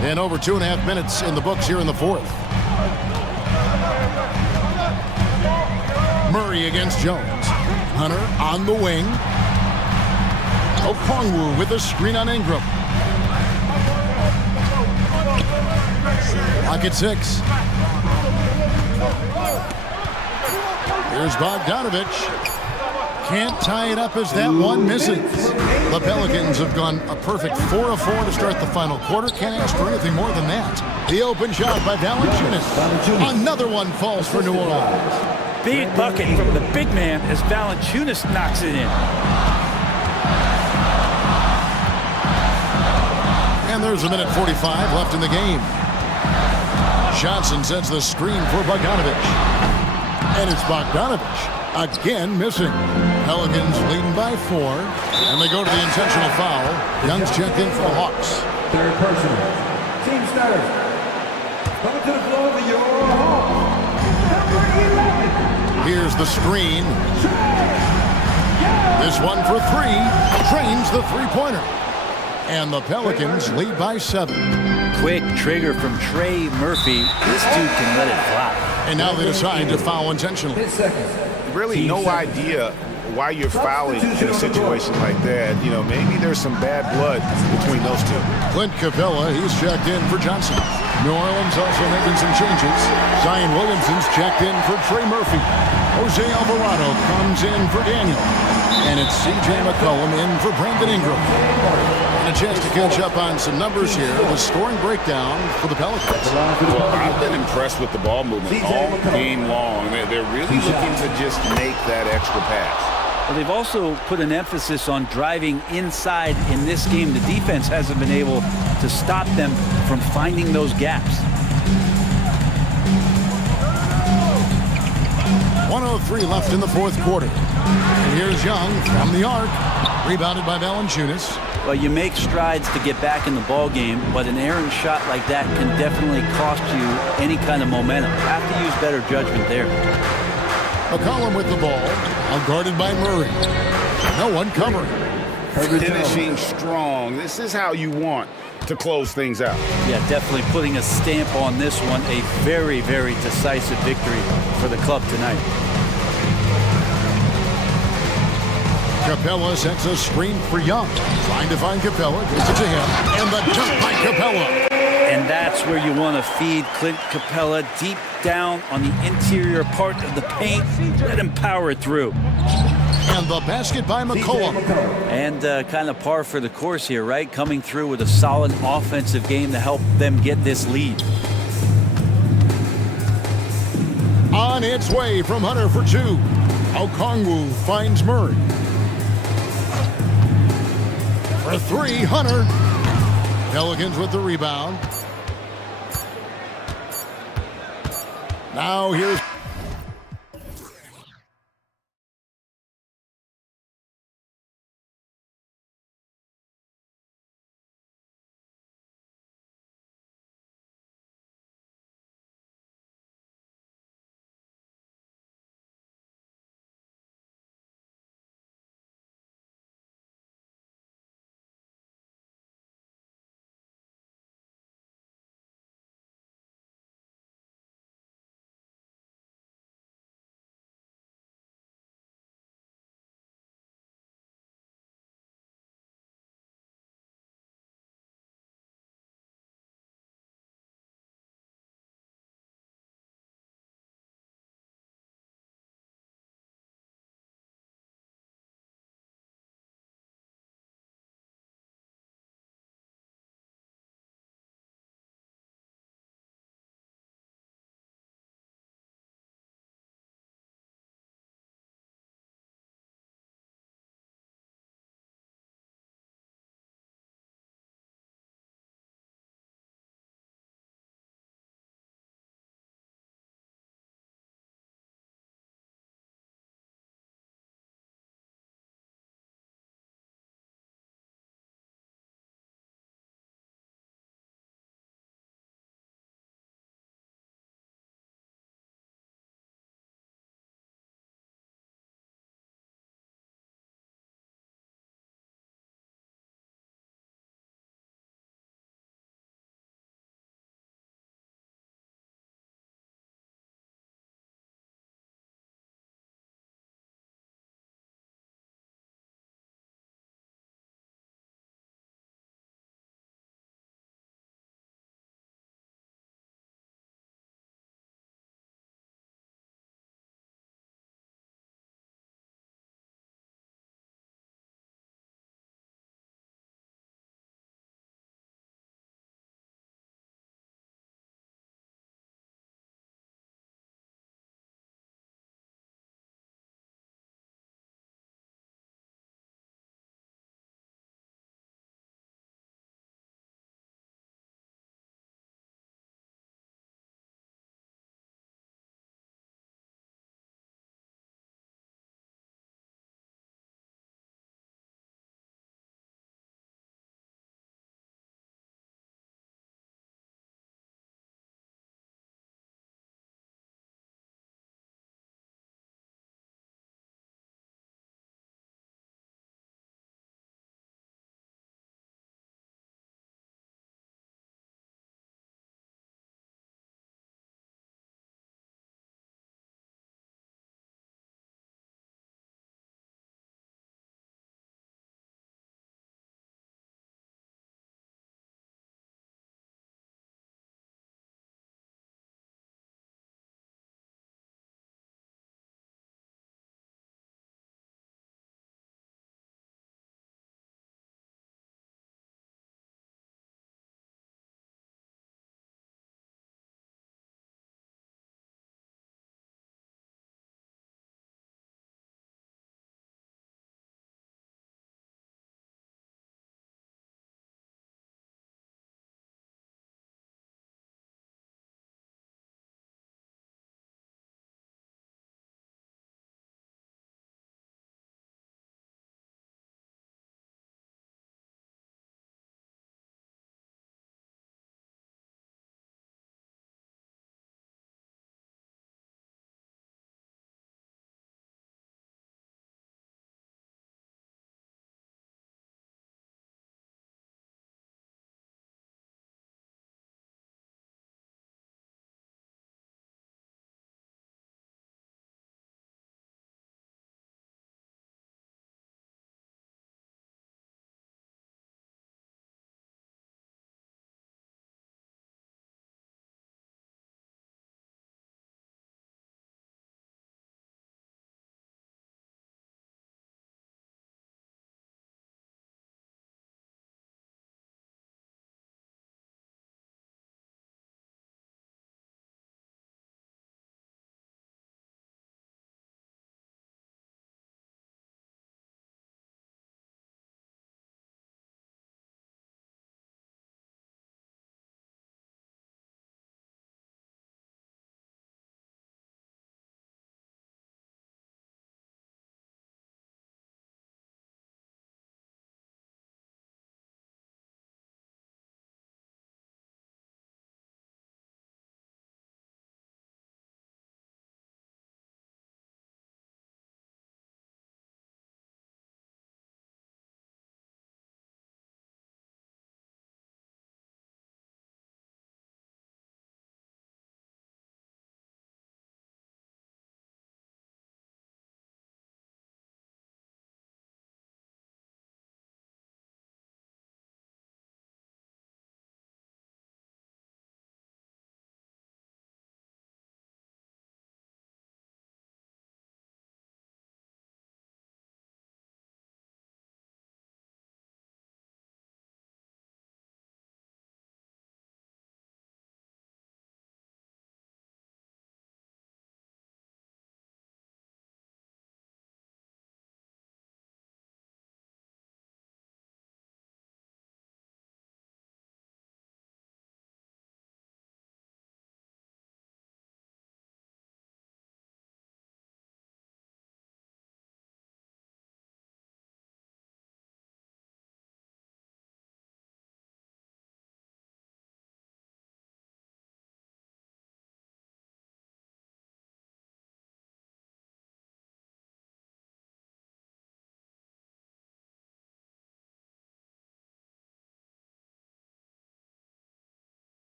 And over 2.5 minutes in the books here in the fourth. Murray against Jones. Hunter on the wing. Okongwu with a screen on Ingram. Lock at 6. Here's Bogdanovich. Can't tie it up as that one misses. The Pelicans have gone a perfect 4 of 4 to start the final quarter. Can't ask for anything more than that. The open shot by Valanciunas. Another one falls for New Orleans. Big bucket from the big man as Valanciunas knocks it in. And there's a minute 45 left in the game. Johnson sets the screen for Bogdanovich. And it's Bogdanovich again missing. Pelicans leading by 4. And they go to the intentional foul. Young's checked in for the Hawks. Third personal. Team starters. Come to the floor for your home. Number 11. Here's the screen. This one for three. Drains the three-pointer. And the Pelicans lead by 7. Quick trigger from Trey Murphy. This dude can let it fly. And now they decide to foul intentionally. 10 seconds. Really no idea why you're fouling in a situation like that. You know, maybe there's some bad blood between those two. Clint Capella, he's checked in for Johnson. New Orleans also making some changes. Zion Williamson's checked in for Trey Murphy. Jose Alvarado comes in for Daniel. And it's C.J. McCollum in for Brandon Ingram. And a chance to catch up on some numbers here. The scoring breakdown for the Pelicans. Well, I've been impressed with the ball movement all game long. They're really looking to just make that extra pass. Well, they've also put an emphasis on driving inside in this game. The defense hasn't been able to stop them from finding those gaps. 1:03 left in the fourth quarter. And here's Young from the arc. Rebounded by Valanciunas. Well, you make strides to get back in the ball game, but an errant shot like that can definitely cost you any kind of momentum. Have to use better judgment there. McCollum with the ball. Out guarded by Murray. No one covering. Finishing strong. This is how you want to close things out. Yeah, definitely putting a stamp on this one. A very, very decisive victory for the club tonight. Capella sets a screen for Young. Trying to find Capella. Gives it to him. And the dunk by Capella. And that's where you want to feed Clint Capella, deep down on the interior part of the paint. Let him power through. And the basket by McCollum. And kind of par for the course here, right? Coming through with a solid offensive game to help them get this lead. On its way from Hunter for 2. Okongwu finds Murray. For 3, Hunter. Pelicans with the rebound. Now here's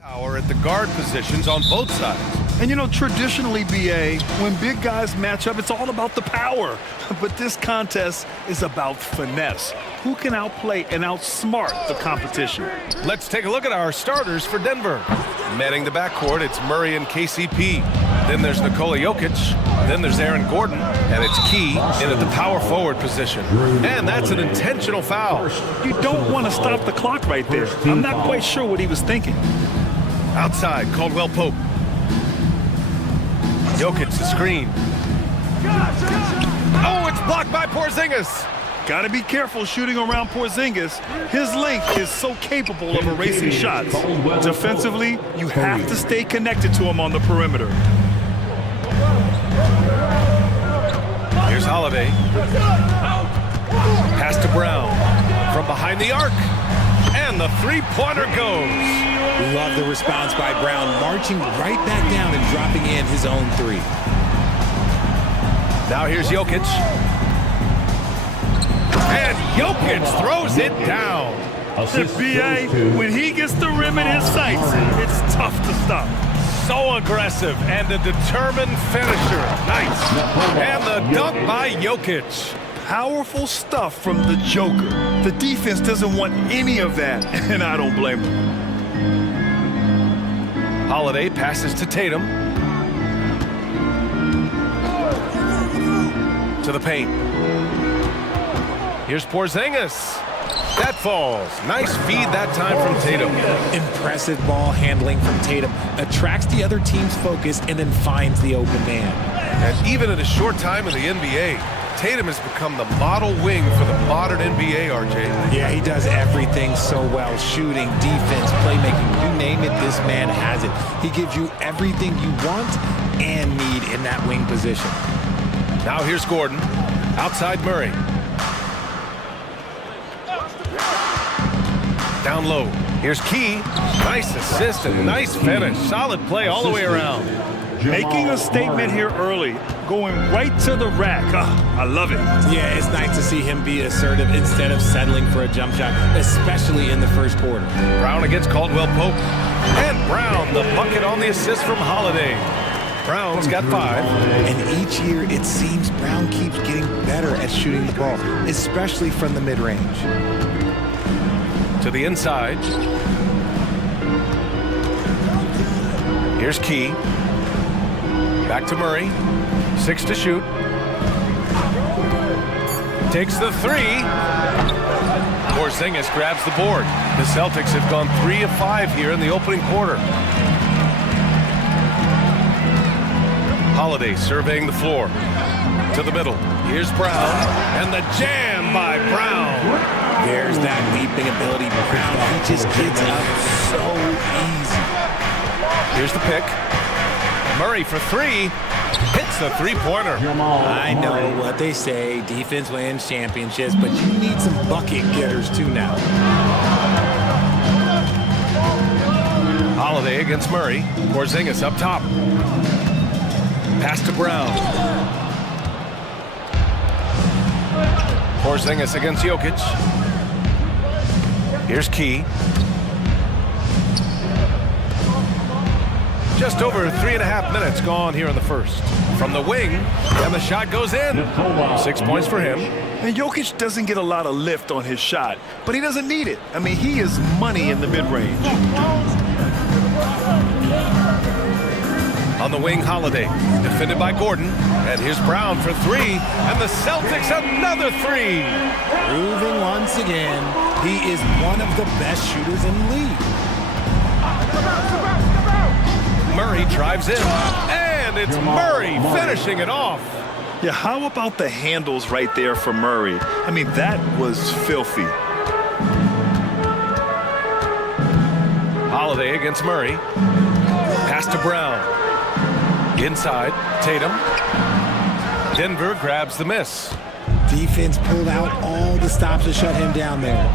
Power at the guard positions on both sides. And you know, traditionally, BA, when big guys match up, it's all about the power. But this contest is about finesse. Who can outplay and outsmart the competition? Let's take a look at our starters for Denver. Manning the backcourt, it's Murray and KCP. Then there's Nikola Jokic. Then there's Aaron Gordon. And it's Key in at the power forward position. And that's an intentional foul. You don't want to stop the clock right there. I'm not quite sure what he was thinking. Outside, Caldwell Pope. Jokic, the screen. Oh, it's blocked by Porzingis. Got to be careful shooting around Porzingis. His length is so capable of erasing shots. Defensively, you have to stay connected to him on the perimeter. Here's Holiday. Pass to Brown. From behind the arc. And the three-pointer goes. Love the response by Brown, marching right back down and dropping in his own three. Now here's Jokic. And Jokic throws it down. The BA, when he gets the rim in his sights, it's tough to stop. So aggressive and a determined finisher. Nice. And the dunk by Jokic. Powerful stuff from the Joker. The defense doesn't want any of that, and I don't blame them. Holiday passes to Tatum. To the paint. Here's Porzingis. That falls. Nice feed that time from Tatum. Impressive ball handling from Tatum. Attracts the other team's focus and then finds the open man. And even in a short time in the NBA, Tatum has become the model wing for the modern NBA, RJ. Yeah, he does everything so well. Shooting, defense, playmaking, you name it, this man has it. He gives you everything you want and need in that wing position. Now here's Gordon. Outside Murray. Down low. Here's Key. Nice assist and nice finish. Solid play all the way around. Making a statement here early, going right to the rack. I love it. Yeah, it's nice to see him be assertive instead of settling for a jump shot, especially in the first quarter. Brown against Caldwell Pope. And Brown, the bucket on the assist from Holiday. Brown's got 5. And each year, it seems Brown keeps getting better at shooting the ball, especially from the mid-range. To the inside. Here's Key. Back to Murray. 6 to shoot. Takes the 3. Porzingis grabs the board. The Celtics have gone 3 of 5 here in the opening quarter. Holiday surveying the floor. To the middle. Here's Brown. And the jam by Brown. There's that leaping ability. Brown, he just gets up so easy. Here's the pick. Murray for 3. Hits the three-pointer. I know what they say. Defense wins championships, but you need some bucket getters too now. Holiday against Murray. Porzingis up top. Pass to Brown. Porzingis against Jokic. Here's Key. Just over 3.5 minutes gone here in the first. From the wing, and the shot goes in. 6 points for him. And Jokic doesn't get a lot of lift on his shot, but he doesn't need it. I mean, he is money in the mid-range. On the wing, Holiday. Defended by Gordon. And here's Brown for 3. And the Celtics another 3. Proving once again, he is one of the best shooters in the league. Murray drives in. And it's Murray finishing it off. Yeah, how about the handles right there for Murray? I mean, that was filthy. Holiday against Murray. Pass to Brown. Inside, Tatum. Denver grabs the miss. Defense pulled out all the stops to shut him down there.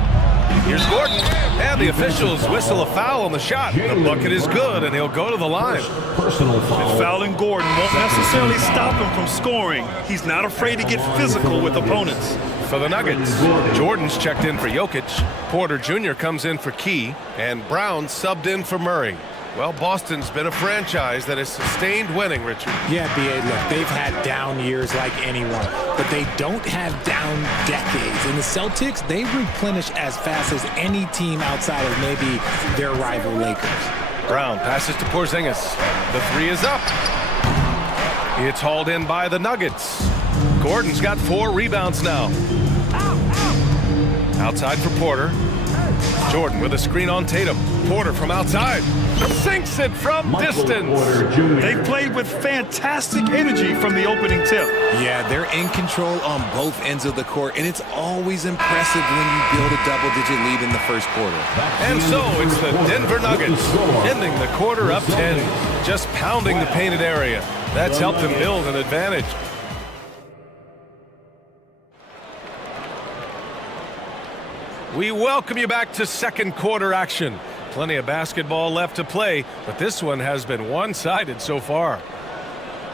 Here's Gordon, and the officials whistle a foul on the shot. The bucket is good, and he'll go to the line. And fouling Gordon won't necessarily stop him from scoring. He's not afraid to get physical with opponents. For the Nuggets, Jordan's checked in for Jokic. Porter Jr. comes in for Key. And Brown subbed in for Murray. Well, Boston's been a franchise that has sustained winning, Richard. Yeah, B.A., look, they've had down years like anyone, but they don't have down decades. And the Celtics, they replenish as fast as any team outside of maybe their rival Lakers. Brown passes to Porzingis. The three is up. It's hauled in by the Nuggets. Gordon's got 4 rebounds now. Outside for Porter. Jordan with a screen on Tatum. Porter from outside. Sinks it from distance. They played with fantastic energy from the opening tip. Yeah, they're in control on both ends of the court, and it's always impressive when you build a double-digit lead in the first quarter. And so it's the Denver Nuggets ending the quarter up 10, just pounding the painted area. That's helped them build an advantage. We welcome you back to second quarter action. Plenty of basketball left to play, but this one has been one-sided so far.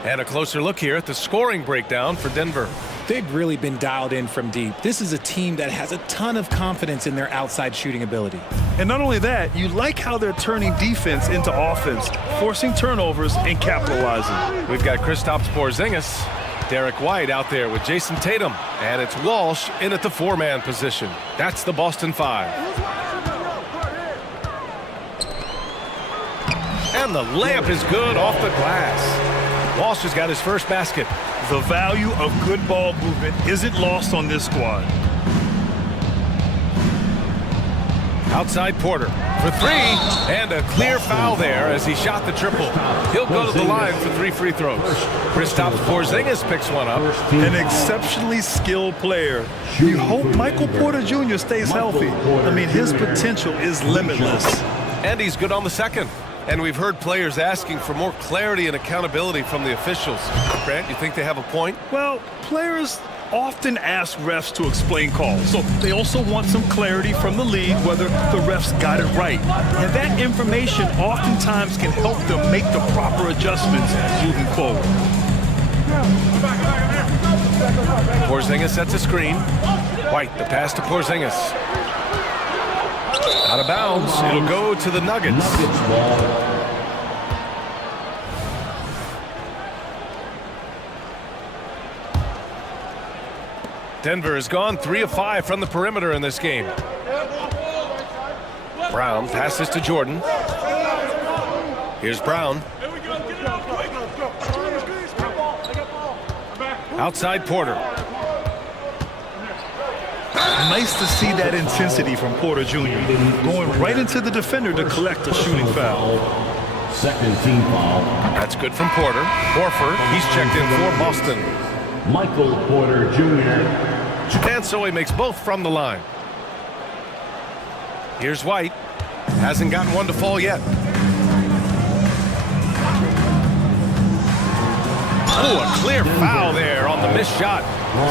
And a closer look here at the scoring breakdown for Denver. They've really been dialed in from deep. This is a team that has a ton of confidence in their outside shooting ability. And not only that, you like how they're turning defense into offense, forcing turnovers and capitalizing. We've got Kristaps Porzingis, Derek White out there with Jason Tatum, and it's Walsh in at the 4-man position. That's the Boston 5. And the layup is good off the glass. Walsh has got his first basket. The value of good ball movement isn't lost on this squad. Outside Porter for 3, and a clear foul there as he shot the triple. He'll go to the line for 3 free throws. Kristaps Porzingis picks one up. An exceptionally skilled player. You hope Michael Porter Jr. stays healthy. I mean, his potential is limitless. And he's good on the second. And we've heard players asking for more clarity and accountability from the officials. Grant, you think they have a point? Well, players often ask refs to explain calls. So they also want some clarity from the league whether the refs got it right. And that information oftentimes can help them make the proper adjustments moving forward. Porzingis sets a screen. White, the pass to Porzingis. Out of bounds. It'll go to the Nuggets. Denver has gone 3 of 5 from the perimeter in this game. Brown passes to Jordan. Here's Brown. Outside Porter. Nice to see that intensity from Porter Jr. Going right into the defender to collect a shooting foul. Second team foul. That's good from Porter. Horford, he's checked in for Boston. Michael Porter Jr. And so he makes both from the line. Here's White. Hasn't gotten one to fall yet. Oh, a clear foul there on the missed shot.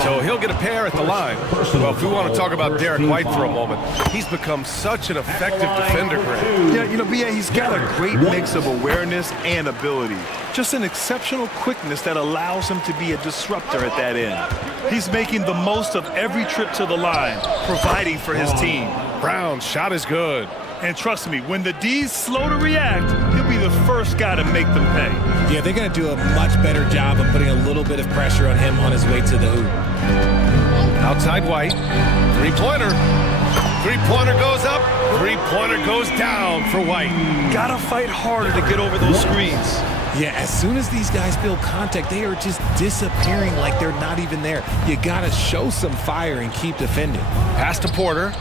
So he'll get a pair at the line. Well, if we want to talk about Derek White for a moment, he's become such an effective defender, Grant. Yeah, you know, B.A., he's got a great mix of awareness and ability. Just an exceptional quickness that allows him to be a disruptor at that end. He's making the most of every trip to the line, providing for his team. Brown's shot is good. And trust me, when the D's slow to react, he'll be the first guy to make them pay. Yeah, they're going to do a much better job of putting a little bit of pressure on him on his way to the hoop. Outside White. Three-pointer. Three-pointer goes up. Three-pointer goes down for White. Gotta fight harder to get over those screens. Yeah, as soon as these guys feel contact, they are just disappearing like they're not even there. You got to show some fire and keep defending. Pass to Porter.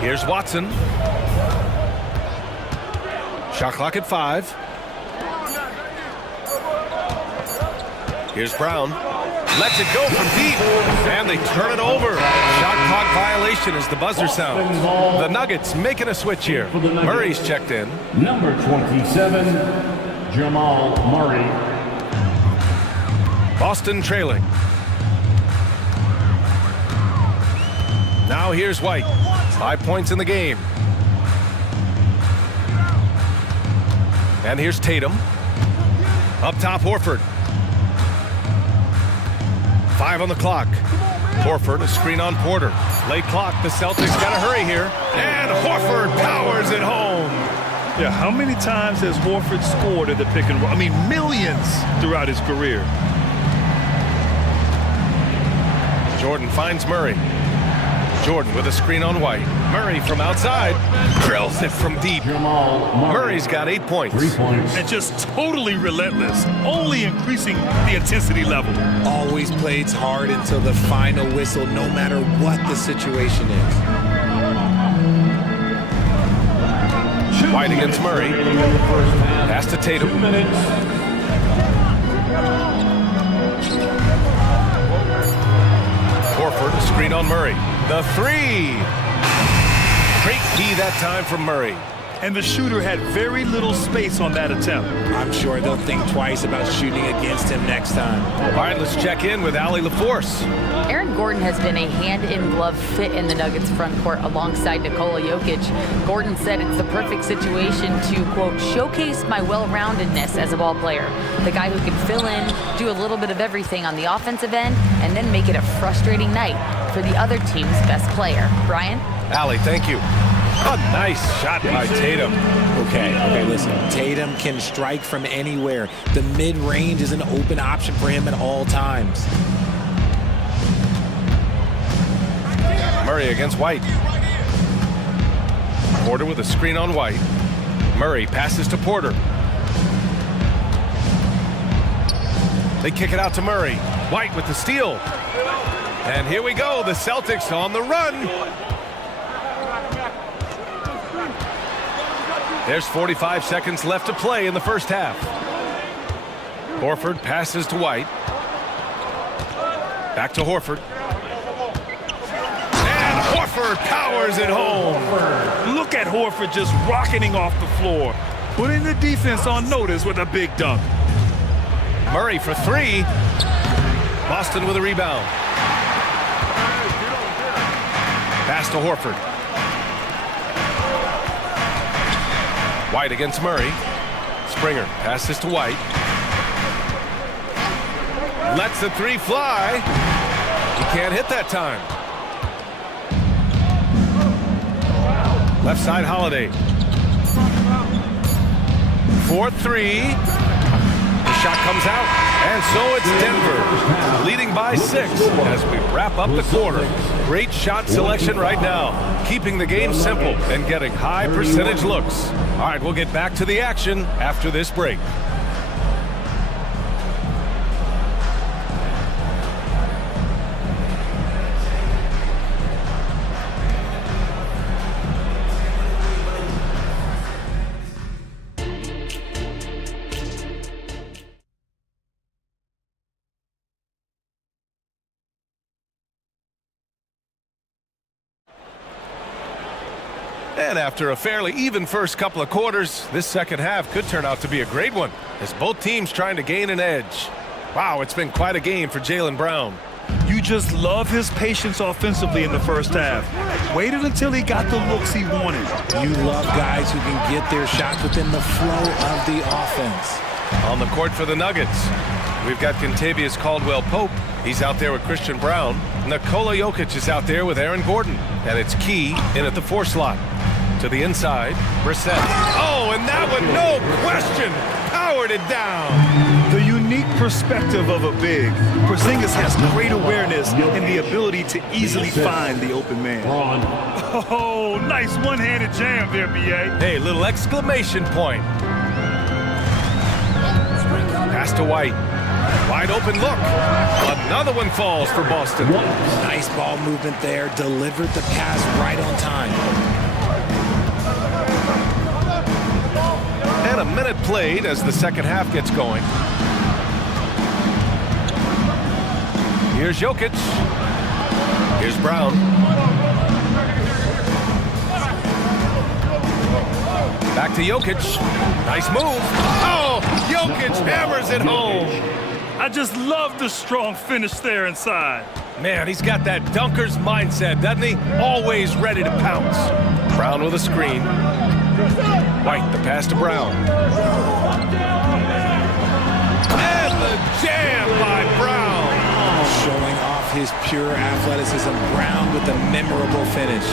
Here's Watson. Shot clock at 5. Here's Brown. Lets it go from deep. And they turn it over. Shot clock violation as the buzzer sounds. The Nuggets making a switch here. Murray's checked in. Number 27, Jamal Murray. Boston trailing. Now here's White. 5 points in the game. And here's Tatum. Up top, Horford. 5 on the clock. Horford, a screen on Porter. Late clock, the Celtics got to hurry here. And Horford powers it home. Yeah, how many times has Horford scored at the pick and roll? I mean, millions throughout his career. Jordan finds Murray. Jordan with a screen on White. Murray from outside drills it from deep. Murray's got 8 points. 3 points. And just totally relentless, only increasing the intensity level. Always plays hard until the final whistle, no matter what the situation is. White against Murray. Pass to Tatum. 2 minutes. Horford, a screen on Murray. The 3. Great D that time from Murray. And the shooter had very little space on that attempt. I'm sure they'll think twice about shooting against him next time. All right, let's check in with Allie LaForce. Aaron Gordon has been a hand-in-glove fit in the Nuggets front court alongside Nikola Jokic. Gordon said it's the perfect situation to, quote, showcase my well-roundedness as a ball player. The guy who can fill in, do a little bit of everything on the offensive end, and then make it a frustrating night for the other team's best player. Brian? Allie, thank you. A nice shot by Tatum. Okay, listen. Tatum can strike from anywhere. The mid-range is an open option for him at all times. Murray against White. Porter with a screen on White. Murray passes to Porter. They kick it out to Murray. White with the steal. And here we go, the Celtics on the run. There's 45 seconds left to play in the first half. Horford passes to White. Back to Horford. And Horford powers it home. Look at Horford just rocketing off the floor, putting the defense on notice with a big dunk. Murray for 3. Boston with a rebound. Pass to Horford. White against Murray. Springer passes to White. Lets the 3 fly. He can't hit that time. Left side Holiday. 4-3. The shot comes out. And so it's Denver leading by 6 as we wrap up the quarter. Great shot selection right now, keeping the game simple and getting high percentage looks. All right, we'll get back to the action after this break. And after a fairly even first couple of quarters, this second half could turn out to be a great one as both teams trying to gain an edge. Wow, it's been quite a game for Jaylen Brown. You just love his patience offensively in the first half. Waited until he got the looks he wanted. You love guys who can get their shots within the flow of the offense. On the court for the Nuggets, we've got Kentavious Caldwell-Pope. He's out there with Christian Brown. Nikola Jokic is out there with Aaron Gordon. And it's Key in at the 4 slot. To the inside, Brissett. Oh, and that one, no question, powered it down. The unique perspective of a big. Porzingis has great awareness and the ability to easily find the open man. Oh, nice one-handed jam there, B.A. Hey, little exclamation point. Pass to White. Wide open look. Another one falls for Boston. Nice ball movement there. Delivered the pass right on time. And a minute played as the second half gets going. Here's Jokic. Here's Brown. Back to Jokic. Nice move. Oh, Jokic hammers it home. I just love the strong finish there inside. Man, he's got that dunker's mindset, doesn't he? Always ready to pounce. Brown with a screen. White, the pass to Brown. And the jam by Brown. Showing his pure athleticism, Brown with a memorable finish.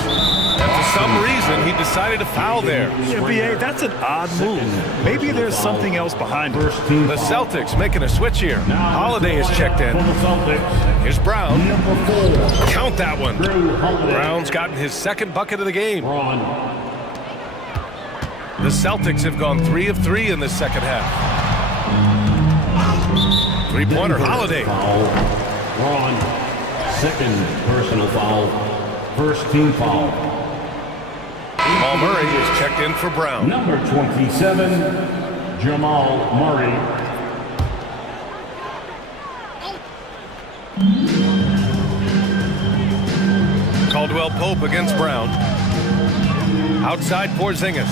And for some reason, he decided to foul there. Yeah, B.A., that's an odd move. Maybe there's something else behind it. The Celtics making a switch here. Holiday is checked in. Here's Brown. Count that one. Brown's gotten his second bucket of the game. The Celtics have gone 3 of 3 in this second half. Three-pointer, Holiday. Ron, second personal foul, first team foul. Jamal Murray is checked in for Brown. Number 27, Jamal Murray. Caldwell Pope against Brown. Outside Porzingis.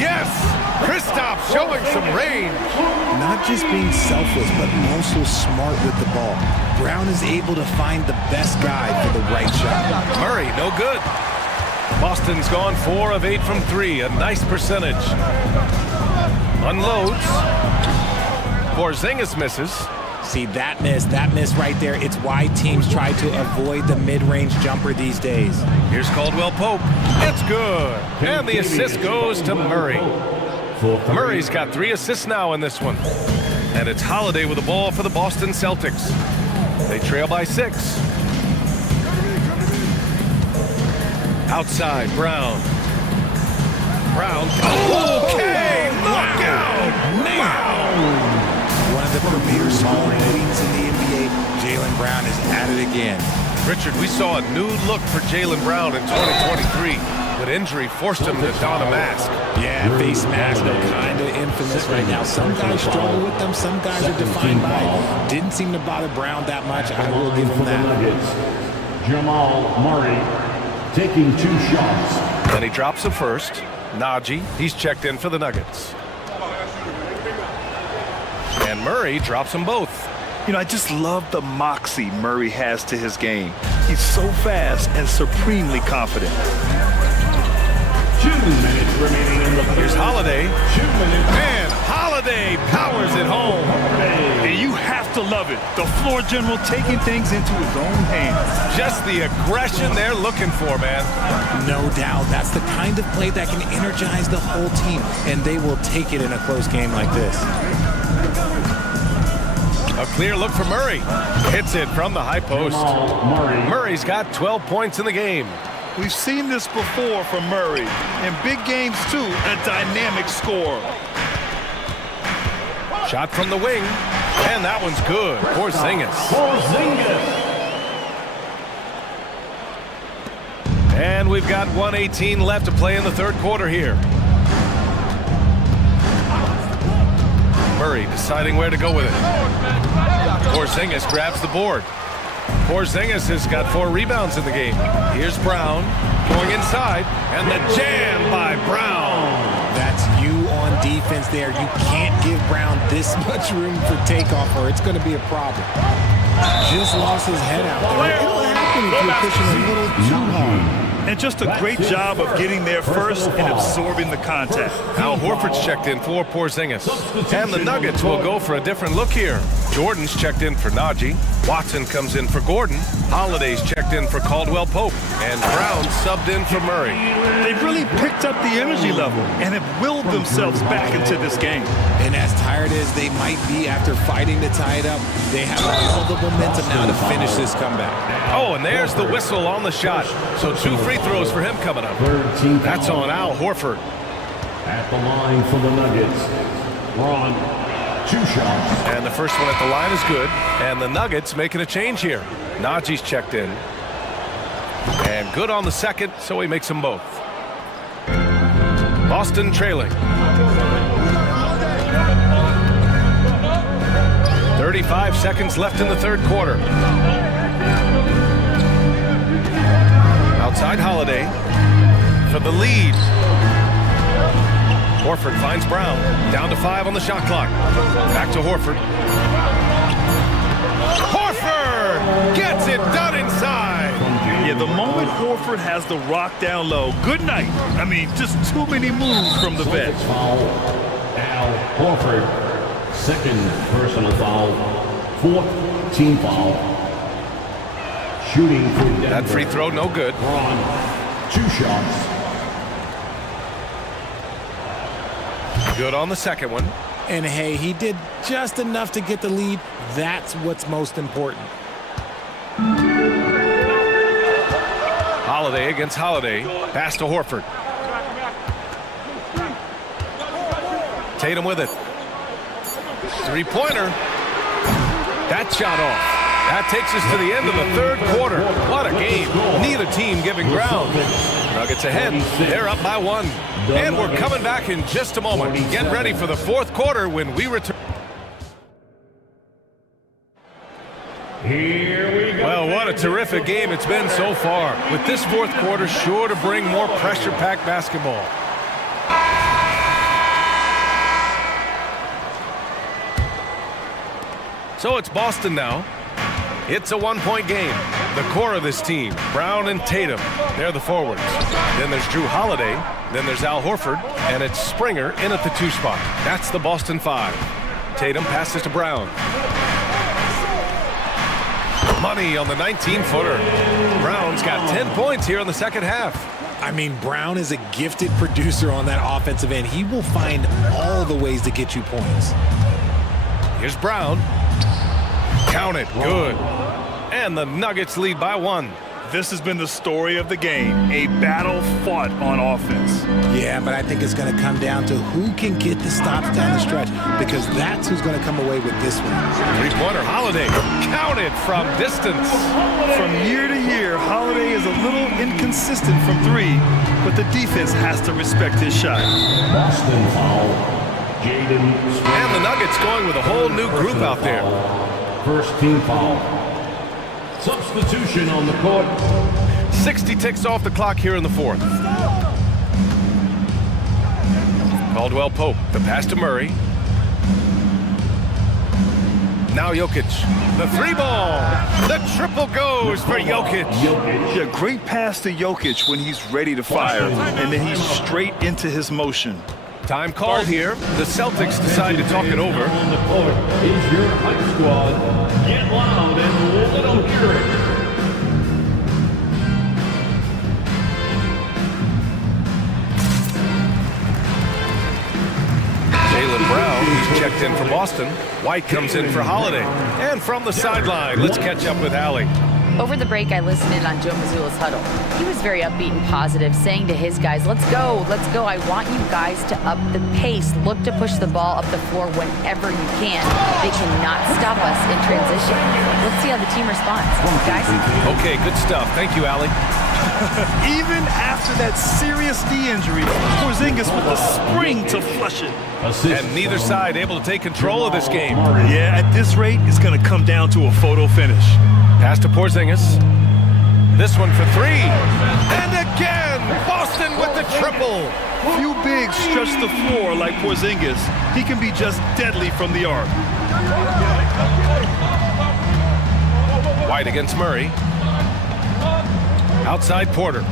Yes! Kristaps showing some range. Not just being selfless, but also smart with the ball. Brown is able to find the best guy for the right shot. Murray, no good. Boston's gone 4 of 8 from 3, a nice percentage. Unloads. Porzingis misses. See, that miss right there. It's why teams try to avoid the mid-range jumper these days. Here's Caldwell Pope. It's good. And the assist goes to Murray. Murray's got 3 assists now in this one. And it's Holiday with the ball for the Boston Celtics. They trail by 6. Outside, Brown. Brown. Okay! Knockout! Wow! One of the premier scoring leads in the NBA. Jaylen Brown is at it again. Richard, we saw a new look for Jaylen Brown in 2023, but injury forced him to don a mask. Yeah, face masks are kind of infamous right now. Some guys struggle with them, some guys are defined by it. Didn't seem to bother Brown that much. I will give him that. Jamal Murray taking 2 shots. Then he drops the first. Najee, he's checked in for the Nuggets. And Murray drops them both. You know, I just love the moxie Murray has to his game. He's so fast and supremely confident. 2 minutes remaining in the third. Here's Holiday. 2 minutes. And Holiday powers it home. And you have to love it. The floor general taking things into his own hands. Just the aggression they're looking for, man. No doubt. That's the kind of play that can energize the whole team, and they will take it in a close game like this. A clear look for Murray. Hits it from the high post. Murray's got 12 points in the game. We've seen this before from Murray. In big games, too, a dynamic scorer. Shot from the wing. And that one's good. Porzingis. And we've got 1:18 left to play in the third quarter here. Murray deciding where to go with it. Porzingis grabs the board. Porzingis has got 4 rebounds in the game. Here's Brown going inside, and the jam by Brown. That's you on defense there. You can't give Brown this much room for takeoff, or it's going to be a problem. Just lost his head out there. It'll happen if you're pushing a little too hard. And just a great job of getting there first and absorbing the contact. Al Horford's checked in for Porzingis. And the Nuggets will go for a different look here. Jordan's checked in for Najee. Watson comes in for Gordon. Holiday's checked in for Caldwell Pope. And Brown subbed in for Murray. They've really picked up the energy level and have willed themselves back into this game. And as tired as they might be after fighting to tie it up, they have all the momentum now to finish this comeback. Oh, and there's the whistle on the shot. So 2 free throws for him coming up. That's on Al Horford. At the line for the Nuggets, Ron, 2 shots. And the first one at the line is good. And the Nuggets making a change here. Najee's checked in. And good on the second, so he makes them both. Boston trailing. 35 seconds left in the third quarter. Outside Holiday for the lead. Horford finds Brown. Down to 5 on the shot clock. Back to Horford. Horford gets it done inside. Yeah, the moment Horford has the rock down low, good night. I mean, just too many moves from the vet. Al Horford, second personal foul, 4th team foul. Shooting for Denver. That free throw, no good. Braun, 2 shots. Good on the second one. And hey, he did just enough to get the lead. That's what's most important. Holiday against Holiday. Pass to Horford. Tatum with it. Three-pointer. That shot off. That takes us to the end of the third quarter. What a game. Neither team giving ground. Nuggets ahead. They're up by 1. And we're coming back in just a moment. Get ready for the fourth quarter when we return. Here we go. Well, what a terrific game it's been so far. With this fourth quarter sure to bring more pressure-packed basketball. So it's Boston now. It's a 1-point game. The core of this team, Brown and Tatum, they're the forwards. Then there's Drew Holiday. Then there's Al Horford. And it's Springer in at the 2 spot. That's the Boston 5. Tatum passes to Brown. Money on the 19-footer. Brown's got 10 points here in the second half. I mean, Brown is a gifted producer on that offensive end. He will find all the ways to get you points. Here's Brown. Count it. Good. And the Nuggets lead by 1. This has been the story of the game, a battle fought on offense. Yeah, but I think it's going to come down to who can get the stops down the stretch, because that's who's going to come away with this one. Three-pointer, Holiday. Count it from distance. From year to year, Holiday is a little inconsistent from 3, but the defense has to respect his shot. Boston foul. Jaden. And the Nuggets going with a whole new group out there. First team foul. Substitution on the court. 60 ticks off the clock here in the fourth. Caldwell Pope, the pass to Murray. Now Jokic, the 3-ball. The triple goes for Jokic. Yeah, great pass to Jokic when he's ready to fire, and then he's straight into his motion. Time called here. The Celtics decide to talk it over. On the court is your hype squad. Get loud and let them hear it. Jaylen Brown, who's checked in for Boston. White comes in for Holiday. And from the sideline, let's catch up with Allie. Over the break, I listened in on Joe Mazzulla's huddle. He was very upbeat and positive, saying to his guys, let's go. I want you guys to up the pace. Look to push the ball up the floor whenever you can. They cannot stop us in transition. Let's see how the team responds. Guys? Okay, good stuff. Thank you, Allie. Even after that serious knee injury, Porzingis with the spring to flush it. And neither side able to take control of this game. Yeah, at this rate, it's going to come down to a photo finish. Pass to Porzingis. This one for 3. And again, Boston with the triple. Few bigs stretch the floor like Porzingis. He can be just deadly from the arc. White against Murray. Outside Porter.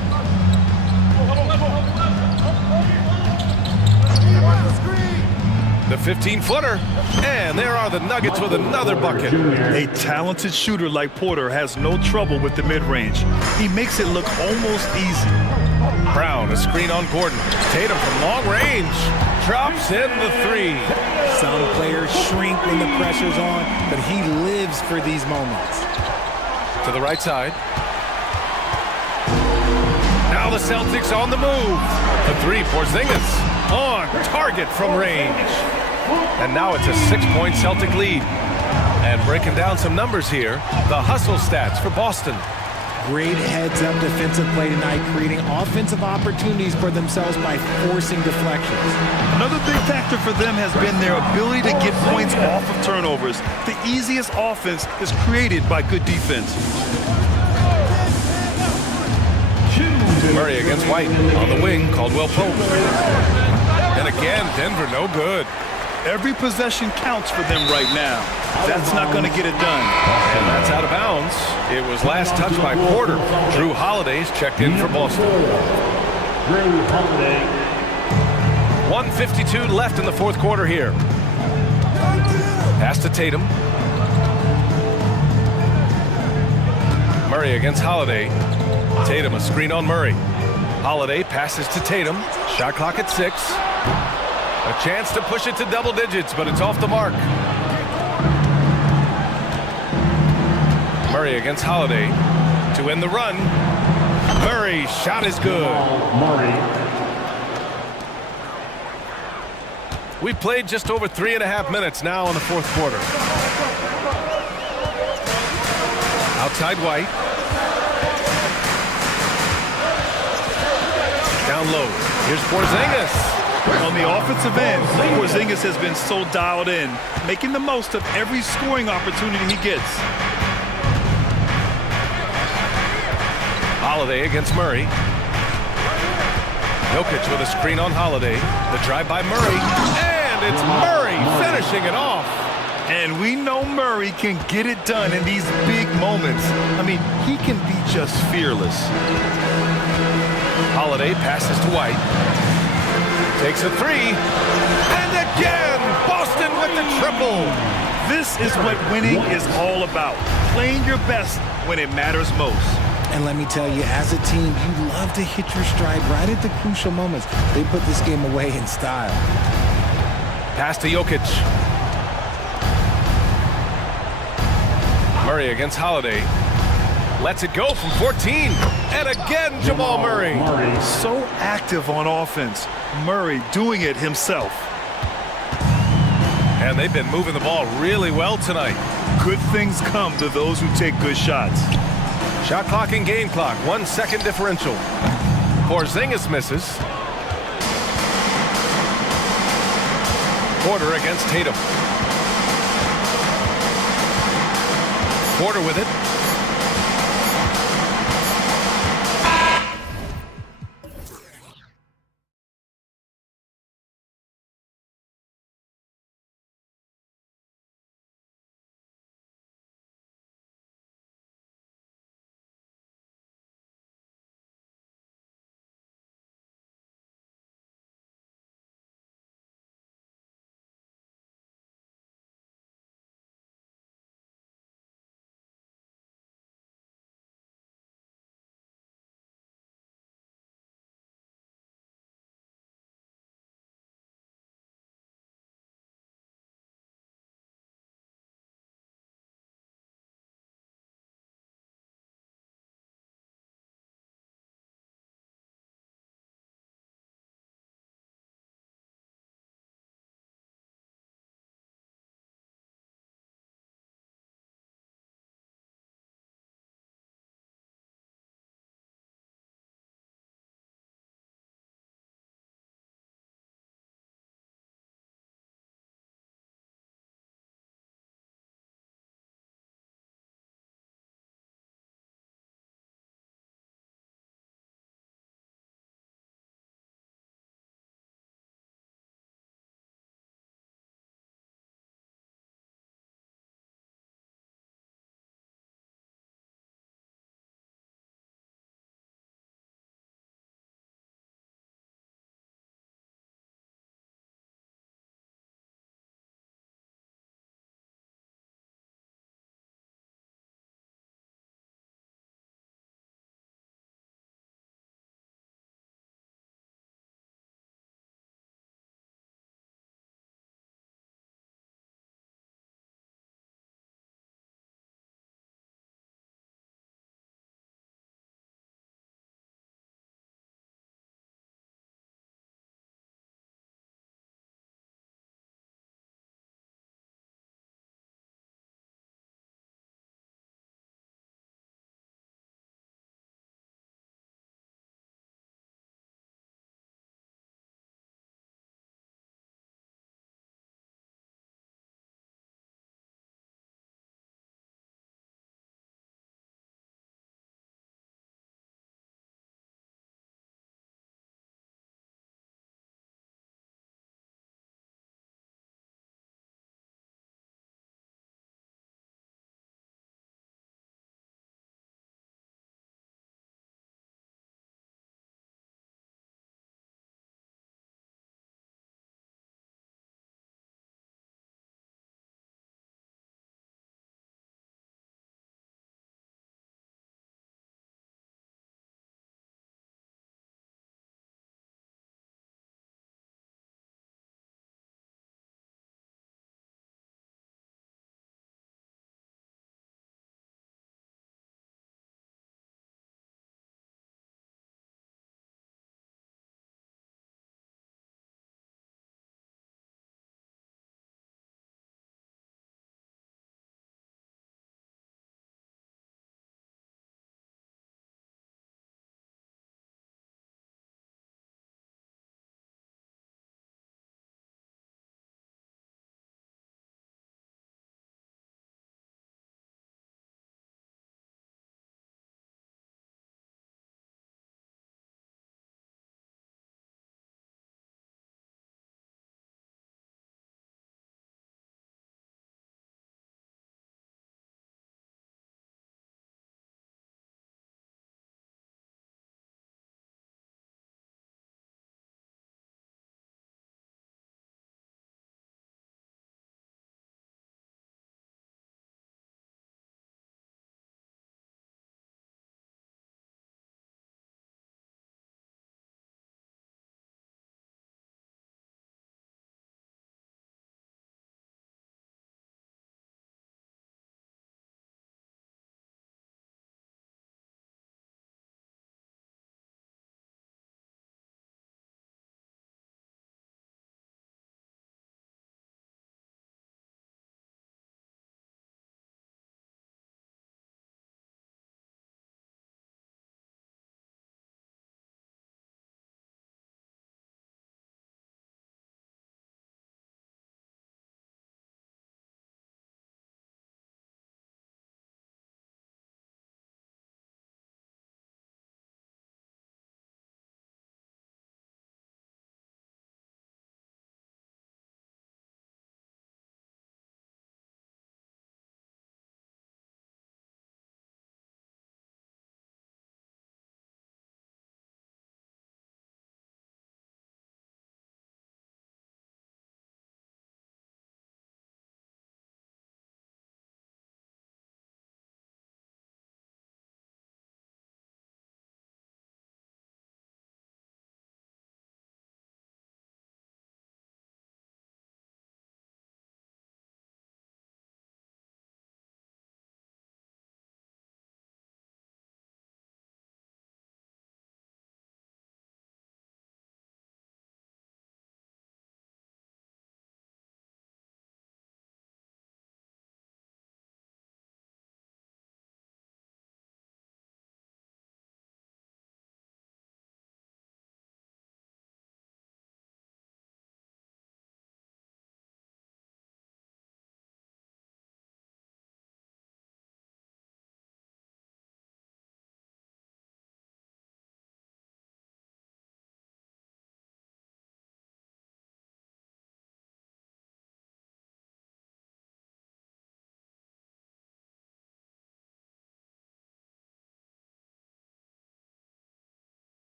The 15-footer. And there are the Nuggets with another bucket. A talented shooter like Porter has no trouble with the mid-range. He makes it look almost easy. Brown, a screen on Gordon. Tatum from long range. Drops in the 3. Some players shrink when the pressure's on, but he lives for these moments. To the right side. Now the Celtics on the move. The 3, Porzingis on target from range. And now it's a 6-point Celtic lead. And breaking down some numbers here, the hustle stats for Boston. Great heads-up defensive play tonight, creating offensive opportunities for themselves by forcing deflections. Another big factor for them has been their ability to get points off of turnovers. The easiest offense is created by good defense. Murray against White. On the wing, Caldwell Pope. And again, Denver no good. Every possession counts for them right now. That's not going to get it done. And that's out of bounds. It was last touched by Porter. Drew Holiday's checked in for Boston. Drew Holiday. 1:52 left in the fourth quarter here. Pass to Tatum. Murray against Holiday. Tatum, a screen on Murray. Holiday passes to Tatum. Shot clock at 6. A chance to push it to double digits, but it's off the mark. Murray against Holiday to end the run. Murray, shot is good. Murray. We played just over 3.5 minutes now in the fourth quarter. Outside White. Down low. Here's Porzingis. On the offensive end, Porzingis has been so dialed in, making the most of every scoring opportunity he gets. Holiday against Murray. Jokic with a screen on Holiday. The drive by Murray. And it's Murray finishing it off. And we know Murray can get it done in these big moments. I mean, he can be just fearless. Holiday passes to White. Takes a 3. And again, Boston with the triple. This is what winning is all about. Playing your best when it matters most. And let me tell you, as a team, you love to hit your stride right at the crucial moments. They put this game away in style. Pass to Jokic. Murray against Holiday. Lets it go from 14. And again, Jamal Murray. So active on offense. Murray doing it himself. And they've been moving the ball really well tonight. Good things come to those who take good shots. Shot clock and game clock, 1 second differential. Porzingis misses. Porter against Tatum. Porter with it.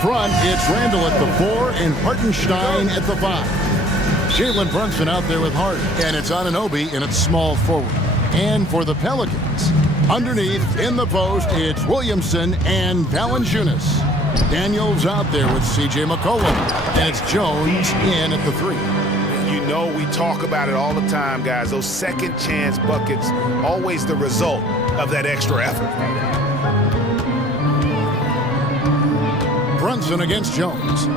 front, it's Randall at the 4 and Hartenstein at the 5. Jalen Brunson out there with Hart, and it's Anunoby in its small forward. And for the Pelicans, underneath in the post, it's Williamson and Valanciunas. Daniels out there with C.J. McCollum, and it's Jones in at the 3. You know, we talk about it all the time, guys. Those second chance buckets, always the result of that extra effort. Brunson against Jones.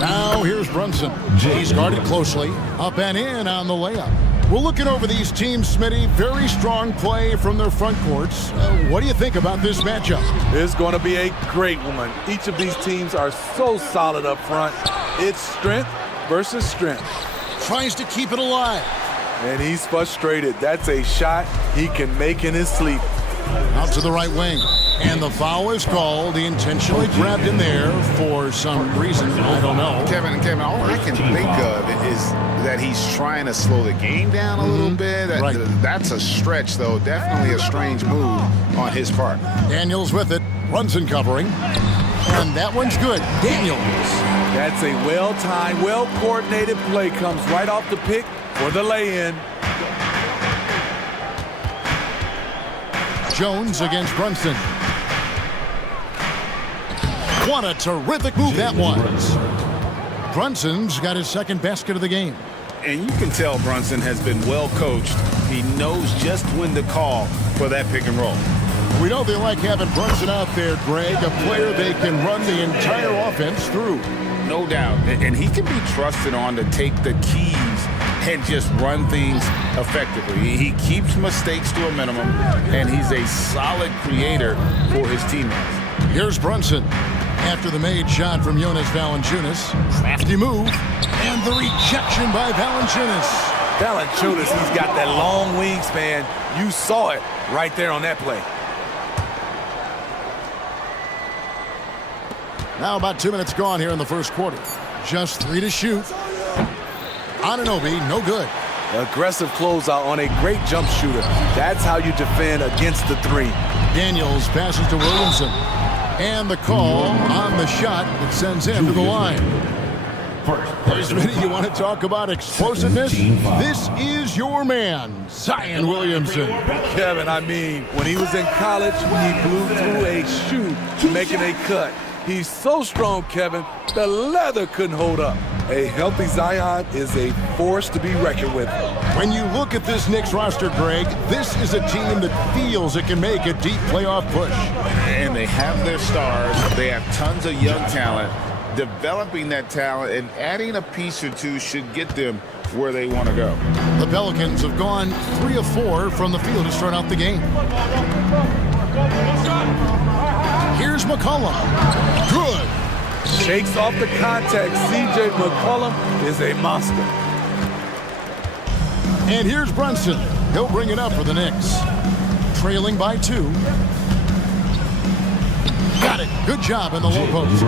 Now here's Brunson. He's guarded closely. Up and in on the layup. We're looking over these teams, Smitty. Very strong play from their front courts. What do you think about this matchup? It's going to be a great one. Each of these teams are so solid up front. It's strength versus strength. Tries to keep it alive. And he's frustrated. That's a shot he can make in his sleep. Out to the right wing. And the foul is called. He intentionally grabbed him there for some reason. I don't know. Kevin, all I can think of is that he's trying to slow the game down a little bit. That's a stretch, though. Definitely a strange move on his part. Daniels with it. Brunson covering. And that one's good. Daniels. That's a well-timed, well-coordinated play. Comes right off the pick for the lay-in. Jones against Brunson. What a terrific move that was. Brunson's got his second basket of the game. And you can tell Brunson has been well coached. He knows just when to call for that pick and roll. We know they like having Brunson out there, Greg, a player they can run the entire offense through. No doubt. And he can be trusted on to take the keys and just run things effectively. He keeps mistakes to a minimum, and he's a solid creator for his teammates. Here's Brunson. After the made shot from Jonas Valanciunas. Crafty move. And the rejection by Valanciunas. Valanciunas, he's got that long wingspan. You saw it right there on that play. Now about 2 minutes gone here in the first quarter. Just 3 to shoot. Anunoby, no good. Aggressive closeout on a great jump shooter. That's how you defend against the 3. Daniels passes to Williamson. And the call on the shot that sends him to the line. First minute, you want to talk about explosiveness? This is your man, Zion Williamson. Kevin, I mean, when he was in college, he blew through a shoe making a cut. He's so strong, Kevin, the leather couldn't hold up. A healthy Zion is a force to be reckoned with. When you look at this Knicks roster, Greg, this is a team that feels it can make a deep playoff push. And they have their stars. They have tons of young talent. Developing that talent and adding a piece or two should get them where they want to go. The Pelicans have gone 3 of 4 from the field to start out the game. Here's McCollum. Good. Shakes off the contact. C.J. McCollum is a monster. And here's Brunson. He'll bring it up for the Knicks. Trailing by 2. Got it. Good job in the low post.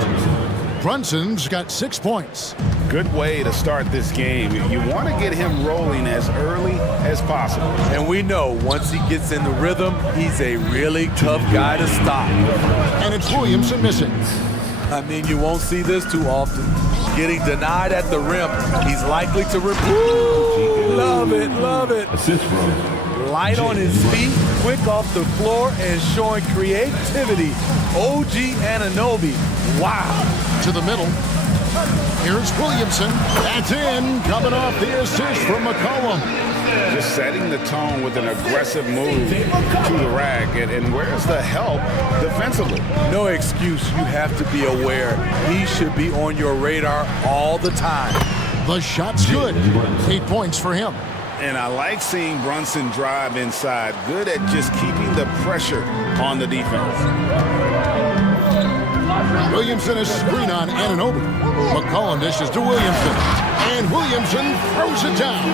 Brunson's got 6 points. Good way to start this game. You want to get him rolling as early as possible. And we know once he gets in the rhythm, he's a really tough guy to stop. And it's Williamson missing. I mean, you won't see this too often. Getting denied at the rim, he's likely to repeat. Love it, love it. Light on his feet, quick off the floor, and showing creativity. OG Anunoby, wow. To the middle. Here's Williamson. That's in. Coming off the assist from McCollum. Just setting the tone with an aggressive move to the rack. And where's the help defensively? No excuse. You have to be aware. He should be on your radar all the time. The shot's good. 8 points for him. And I like seeing Brunson drive inside. Good at just keeping the pressure on the defense. Williamson is screen on Anunoby. McCollum dishes to Williamson. And Williamson throws it down.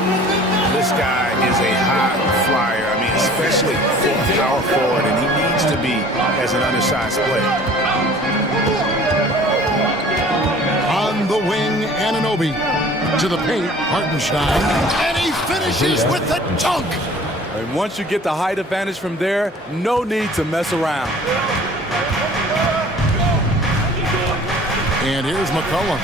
This guy is a high flyer. I mean, especially for a power forward, and he needs to be as an undersized player. On the wing, Anunoby. To the paint, Hartenstein. And he finishes with the dunk. And once you get the height advantage from there, no need to mess around. And here's McCollum.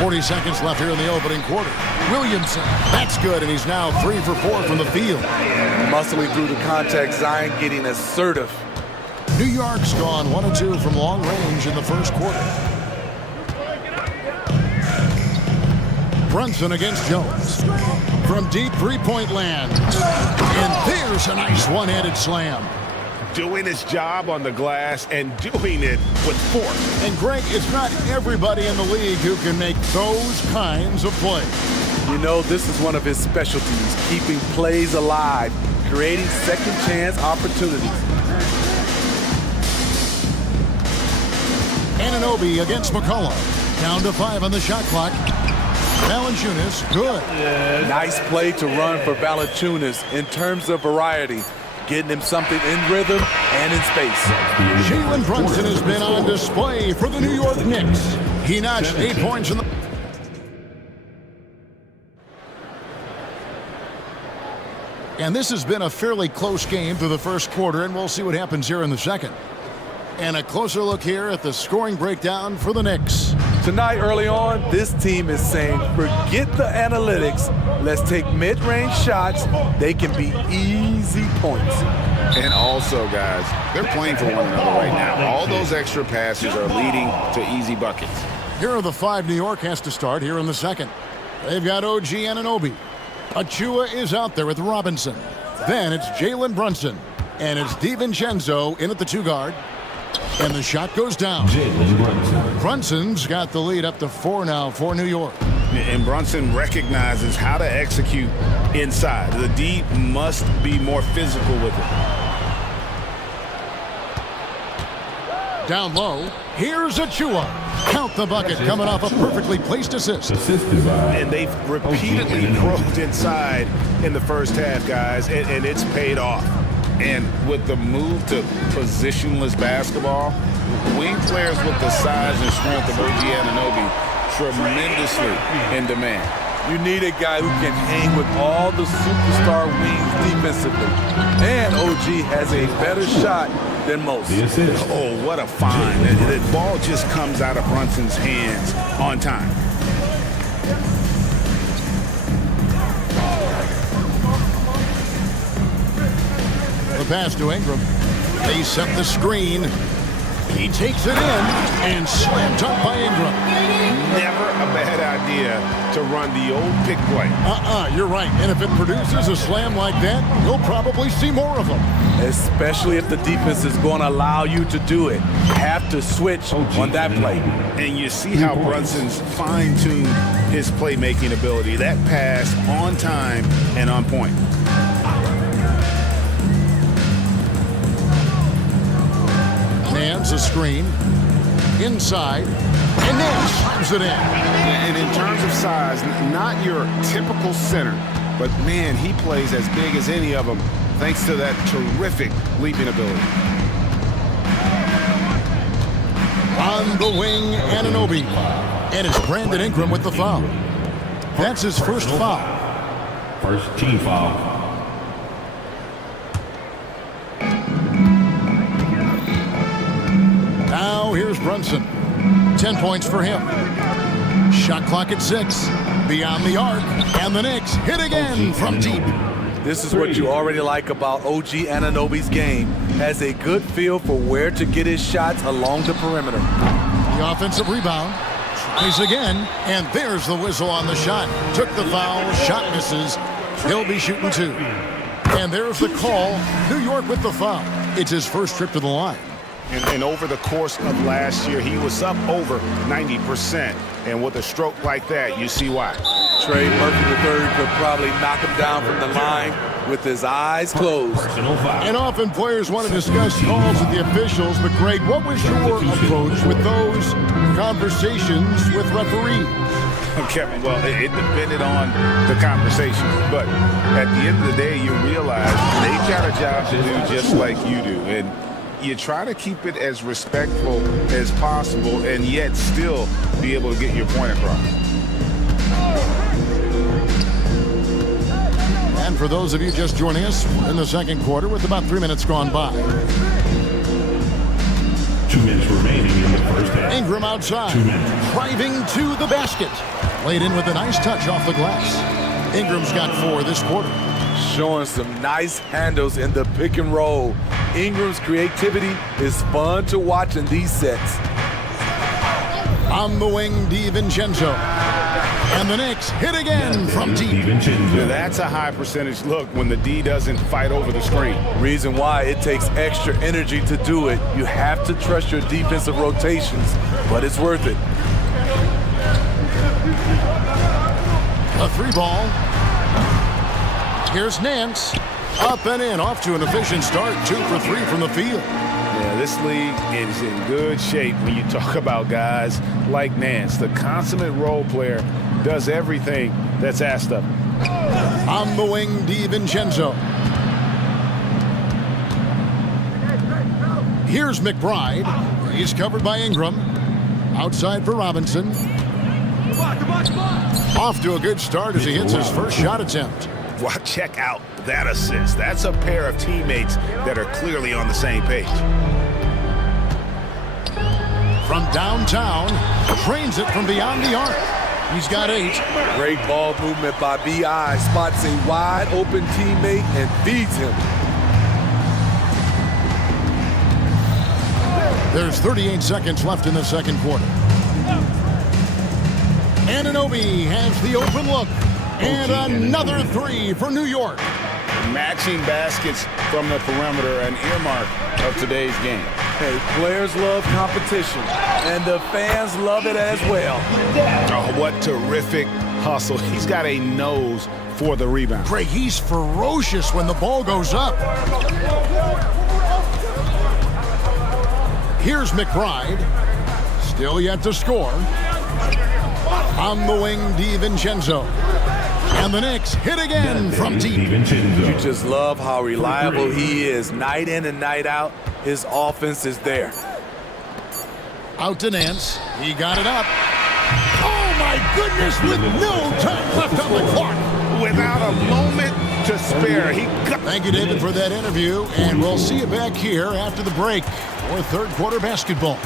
40 seconds left here in the opening quarter. Williamson, that's good, and he's now 3 for 4 from the field. Muscling through the contact, Zion getting assertive. New York's gone 1 of 2 from long range in the first quarter. Brunson against Jones. From deep three-point land. And there's a nice one-handed slam. Doing his job on the glass and doing it with force. And Greg, it's not everybody in the league who can make those kinds of plays. You know, this is one of his specialties, keeping plays alive, creating second chance opportunities. Anunoby against McCollum. Down to 5 on the shot clock. Valanciunas, good. Nice play to run for Valanciunas in terms of variety, getting him something in rhythm and in space. Jalen Brunson has been on display for the New York Knicks. He notched 8 points in the... And this has been a fairly close game through the first quarter, and we'll see what happens here in the second. And a closer look here at the scoring breakdown for the Knicks. Tonight, early on, this team is saying, forget the analytics. Let's take mid-range shots. They can be easy points. And also, guys, they're playing for one another right now. All those extra passes are leading to easy buckets. Here are the 5 New York has to start here in the second. They've got OG Anunoby. Achua is out there with Robinson. Then it's Jalen Brunson. And it's DiVincenzo in at the 2 guard. And the shot goes down. Brunson's got the lead up to 4 now for New York. And Brunson recognizes how to execute inside. The D must be more physical with it. Down low, here's Achua. Count the bucket, coming off a perfectly placed assist. And they've repeatedly probed inside in the first half, guys, and it's paid off. And with the move to positionless basketball, wing players with the size and strength of OG Anunoby tremendously in demand. You need a guy who can hang with all the superstar wings defensively. And OG has a better shot than most. Oh, what a find. The ball just comes out of Brunson's hands on time. The pass to Ingram. They set the screen. He takes it in and slammed up by Ingram. Never a bad idea to run the old pick play. You're right. And if it produces a slam like that, you'll probably see more of them. Especially if the defense is going to allow you to do it. You have to switch on that play. And you see how Brunson's fine-tuned his playmaking ability. That pass on time and on point. Hands a screen. Inside. And then slams it in. And in terms of size, not your typical center, but man, he plays as big as any of them thanks to that terrific leaping ability. On the wing, Anunoby. And it's Brandon Ingram with the foul. That's his first foul. First team foul. Now here's Brunson. 10 points for him. Shot clock at 6. Beyond the arc. And the Knicks hit again from deep. This is what you already like about OG Anunoby's game. Has a good feel for where to get his shots along the perimeter. The offensive rebound. Tries again. And there's the whistle on the shot. Took the foul. Shot misses. He'll be shooting 2. And there's the call. New York with the foul. It's his first trip to the line. And over the course of last year, he was up over 90%. And with a stroke like that, you see why. Trey Murphy III could probably knock him down from the line with his eyes closed. And often players want to discuss calls with the officials, but Greg, what was your approach with those conversations with referees? Kevin, well, it depended on the conversation. But at the end of the day, you realize they've got a job to do just like you do. And you try to keep it as respectful as possible and yet still be able to get your point across. And for those of you just joining us, we're in the second quarter with about 3 minutes gone by. minutes remaining in the first half. Ingram outside, 2 minutes. driving to the basket. Laid in with a nice touch off the glass. Ingram's got 4 this quarter. Showing some nice handles in the pick and roll. Ingram's creativity is fun to watch in these sets. On the wing, DiVincenzo. And the Knicks hit again from deep. Yeah, that's a high percentage look when the D doesn't fight over the screen. Reason why it takes extra energy to do it. You have to trust your defensive rotations, but it's worth it. A 3-ball. Here's Nance. Up and in, off to an efficient start. 2 for 3 from the field. Yeah, this league is in good shape when you talk about guys like Nance. The consummate role player does everything that's asked of him. On the wing, DiVincenzo. Here's McBride. He's covered by Ingram. Outside for Robinson. Off to a good start as he hits his first shot attempt. Well, check out that assist. That's a pair of teammates that are clearly on the same page. From downtown, trains it from beyond the arc. He's got 8. Great ball movement by B.I. Spots a wide open teammate and feeds him. There's 38 seconds left in the second quarter. Anunoby has the open look. And another 3 for New York. Matching baskets from the perimeter, an earmark of today's game. Hey, players love competition, and the fans love it as well. Oh, what terrific hustle. He's got a nose for the rebound. Greg, he's ferocious when the ball goes up. Here's McBride. Still yet to score. On the wing, DiVincenzo. And the Knicks hit again from deep. You just love how reliable he is. Night in and night out, his offense is there. Out to Nance. He got it up. Oh, my goodness, with no time left on the clock. Without a moment to spare. Thank you, David, for that interview. And we'll see you back here after the break for third quarter basketball.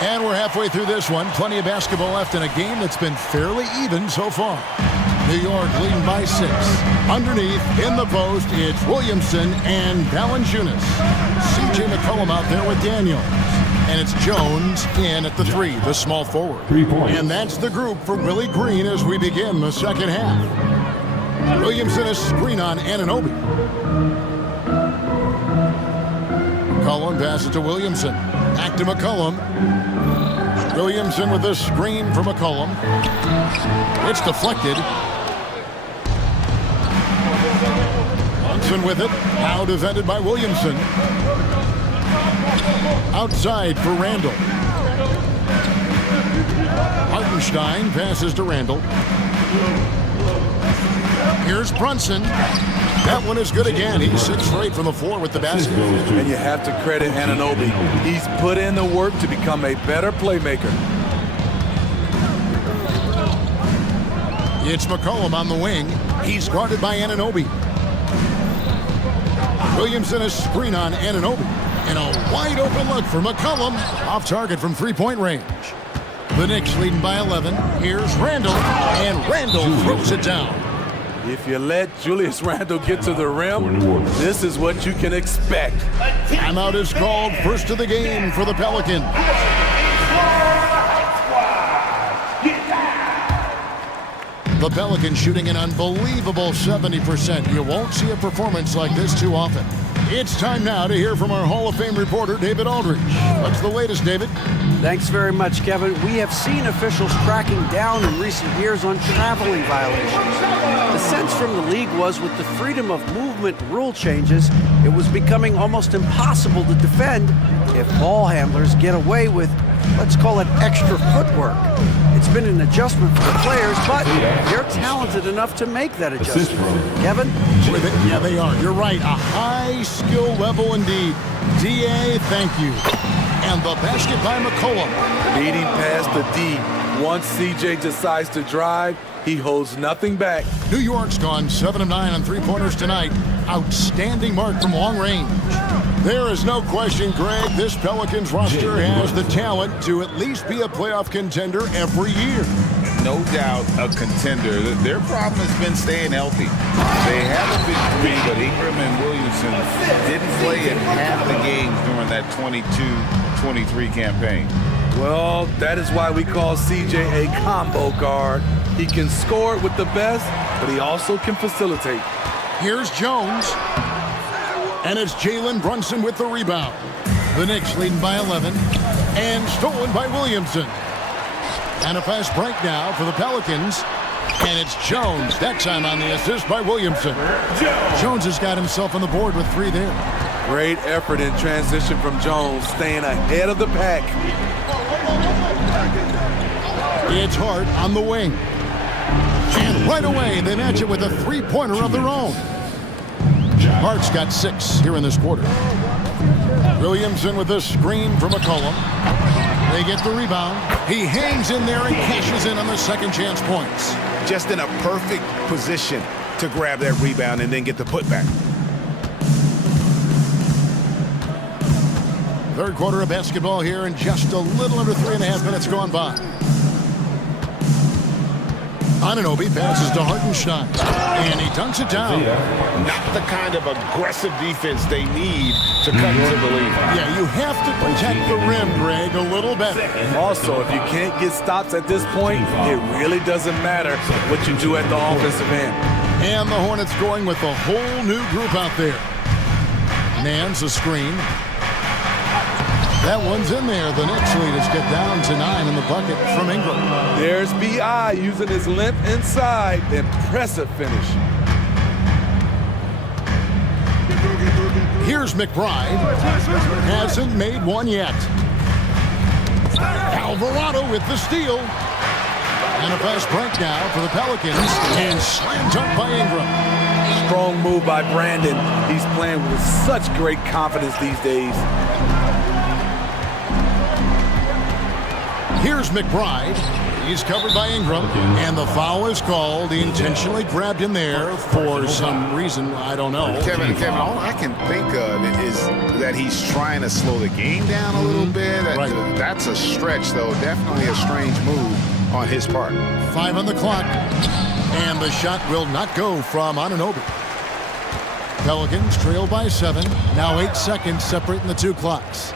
And we're halfway through this one. Plenty of basketball left in a game that's been fairly even so far. New York leading by 6. Underneath, in the post, it's Williamson and Valanciunas. C.J. McCollum out there with Daniels. And it's Jones in at the 3, the small forward. 3 points. And that's the group for Willie Green as we begin the second half. Williamson a screen on Anunoby. McCollum passes to Williamson. Back to McCollum. Williamson with a screen for McCollum. It's deflected. Johnson with it. Now defended by Williamson. Outside for Randall. Hartenstein passes to Randall. Here's Brunson. That one is good again. He's 6 for 8 from the floor with the basket. And you have to credit Anunoby. He's put in the work to become a better playmaker. It's McCollum on the wing. He's guarded by Anunoby. Williamson a screen on Anunoby. And a wide open look for McCollum. Off target from 3-point range. The Knicks leading by 11. Here's Randall. And Randall throws it down. If you let Julius Randle get to the rim, this is what you can expect. Timeout is called. First of the game for the Pelicans. The Pelicans shooting an unbelievable 70%. You won't see a performance like this too often. It's time now to hear from our Hall of Fame reporter, David Aldridge. What's the latest, David? Thanks very much, Kevin. We have seen officials cracking down in recent years on traveling violations. The sense from the league was with the freedom of movement rule changes, it was becoming almost impossible to defend if ball handlers get away with let's call it extra footwork. It's been an adjustment for the players, but they're talented enough to make that adjustment. Kevin? Yeah, they are. You're right. A high skill level indeed. DA, thank you. And the basket by McCollum. Leading past the D. Once CJ decides to drive, he holds nothing back. New York's gone 7 of 9 on three-pointers tonight. Outstanding mark from long range. There is no question, Greg, this Pelicans roster has the talent to at least be a playoff contender every year. No doubt a contender. Their problem has been staying healthy. They have a big three, but Ingram and Williamson didn't play in half the games during that 22-23 campaign. Well, that is why we call CJ a combo guard. He can score with the best, but he also can facilitate. Here's Jones. And it's Jalen Brunson with the rebound. The Knicks leading by 11. And stolen by Williamson. And a fast break now for the Pelicans. And it's Jones, that time on the assist by Williamson. Jones has got himself on the board with 3 there. Great effort in transition from Jones, staying ahead of the pack. It's Hart on the wing. And right away, they match it with a three-pointer of their own. Hart's got 6 here in this quarter. Williamson with a screen from McCollum. They get the rebound. He hangs in there and cashes in on the second chance points. Just in a perfect position to grab that rebound and then get the putback. Third quarter of basketball here, and just a little under 3.5 minutes gone by. Anunoby passes to Hartenstein, and he dunks it down. Not the kind of aggressive defense they need to cut into the lead. Yeah, you have to protect the rim, Greg, a little better. Also, if you can't get stops at this point, it really doesn't matter what you do at the offensive end. And the Hornets going with a whole new group out there. Nance a screen. That one's in there. The Knicks leaders get down to 9 in the bucket from Ingram. There's B.I. using his length inside. Impressive finish. Here's McBride. Hasn't made one yet. Alvarado with the steal. And a fast break now for the Pelicans. And slam dunk by Ingram. Strong move by Brandon. He's playing with such great confidence these days. Here's McBride. He's covered by Ingram, and the foul is called. He intentionally grabbed him there for some reason, I don't know. Kevin, all I can think of is that he's trying to slow the game down a little bit. Right. That's a stretch, though. Definitely a strange move on his part. 5 on the clock, and the shot will not go from Anunoby. Pelicans trail by 7. Now 8 seconds separating the 2 clocks.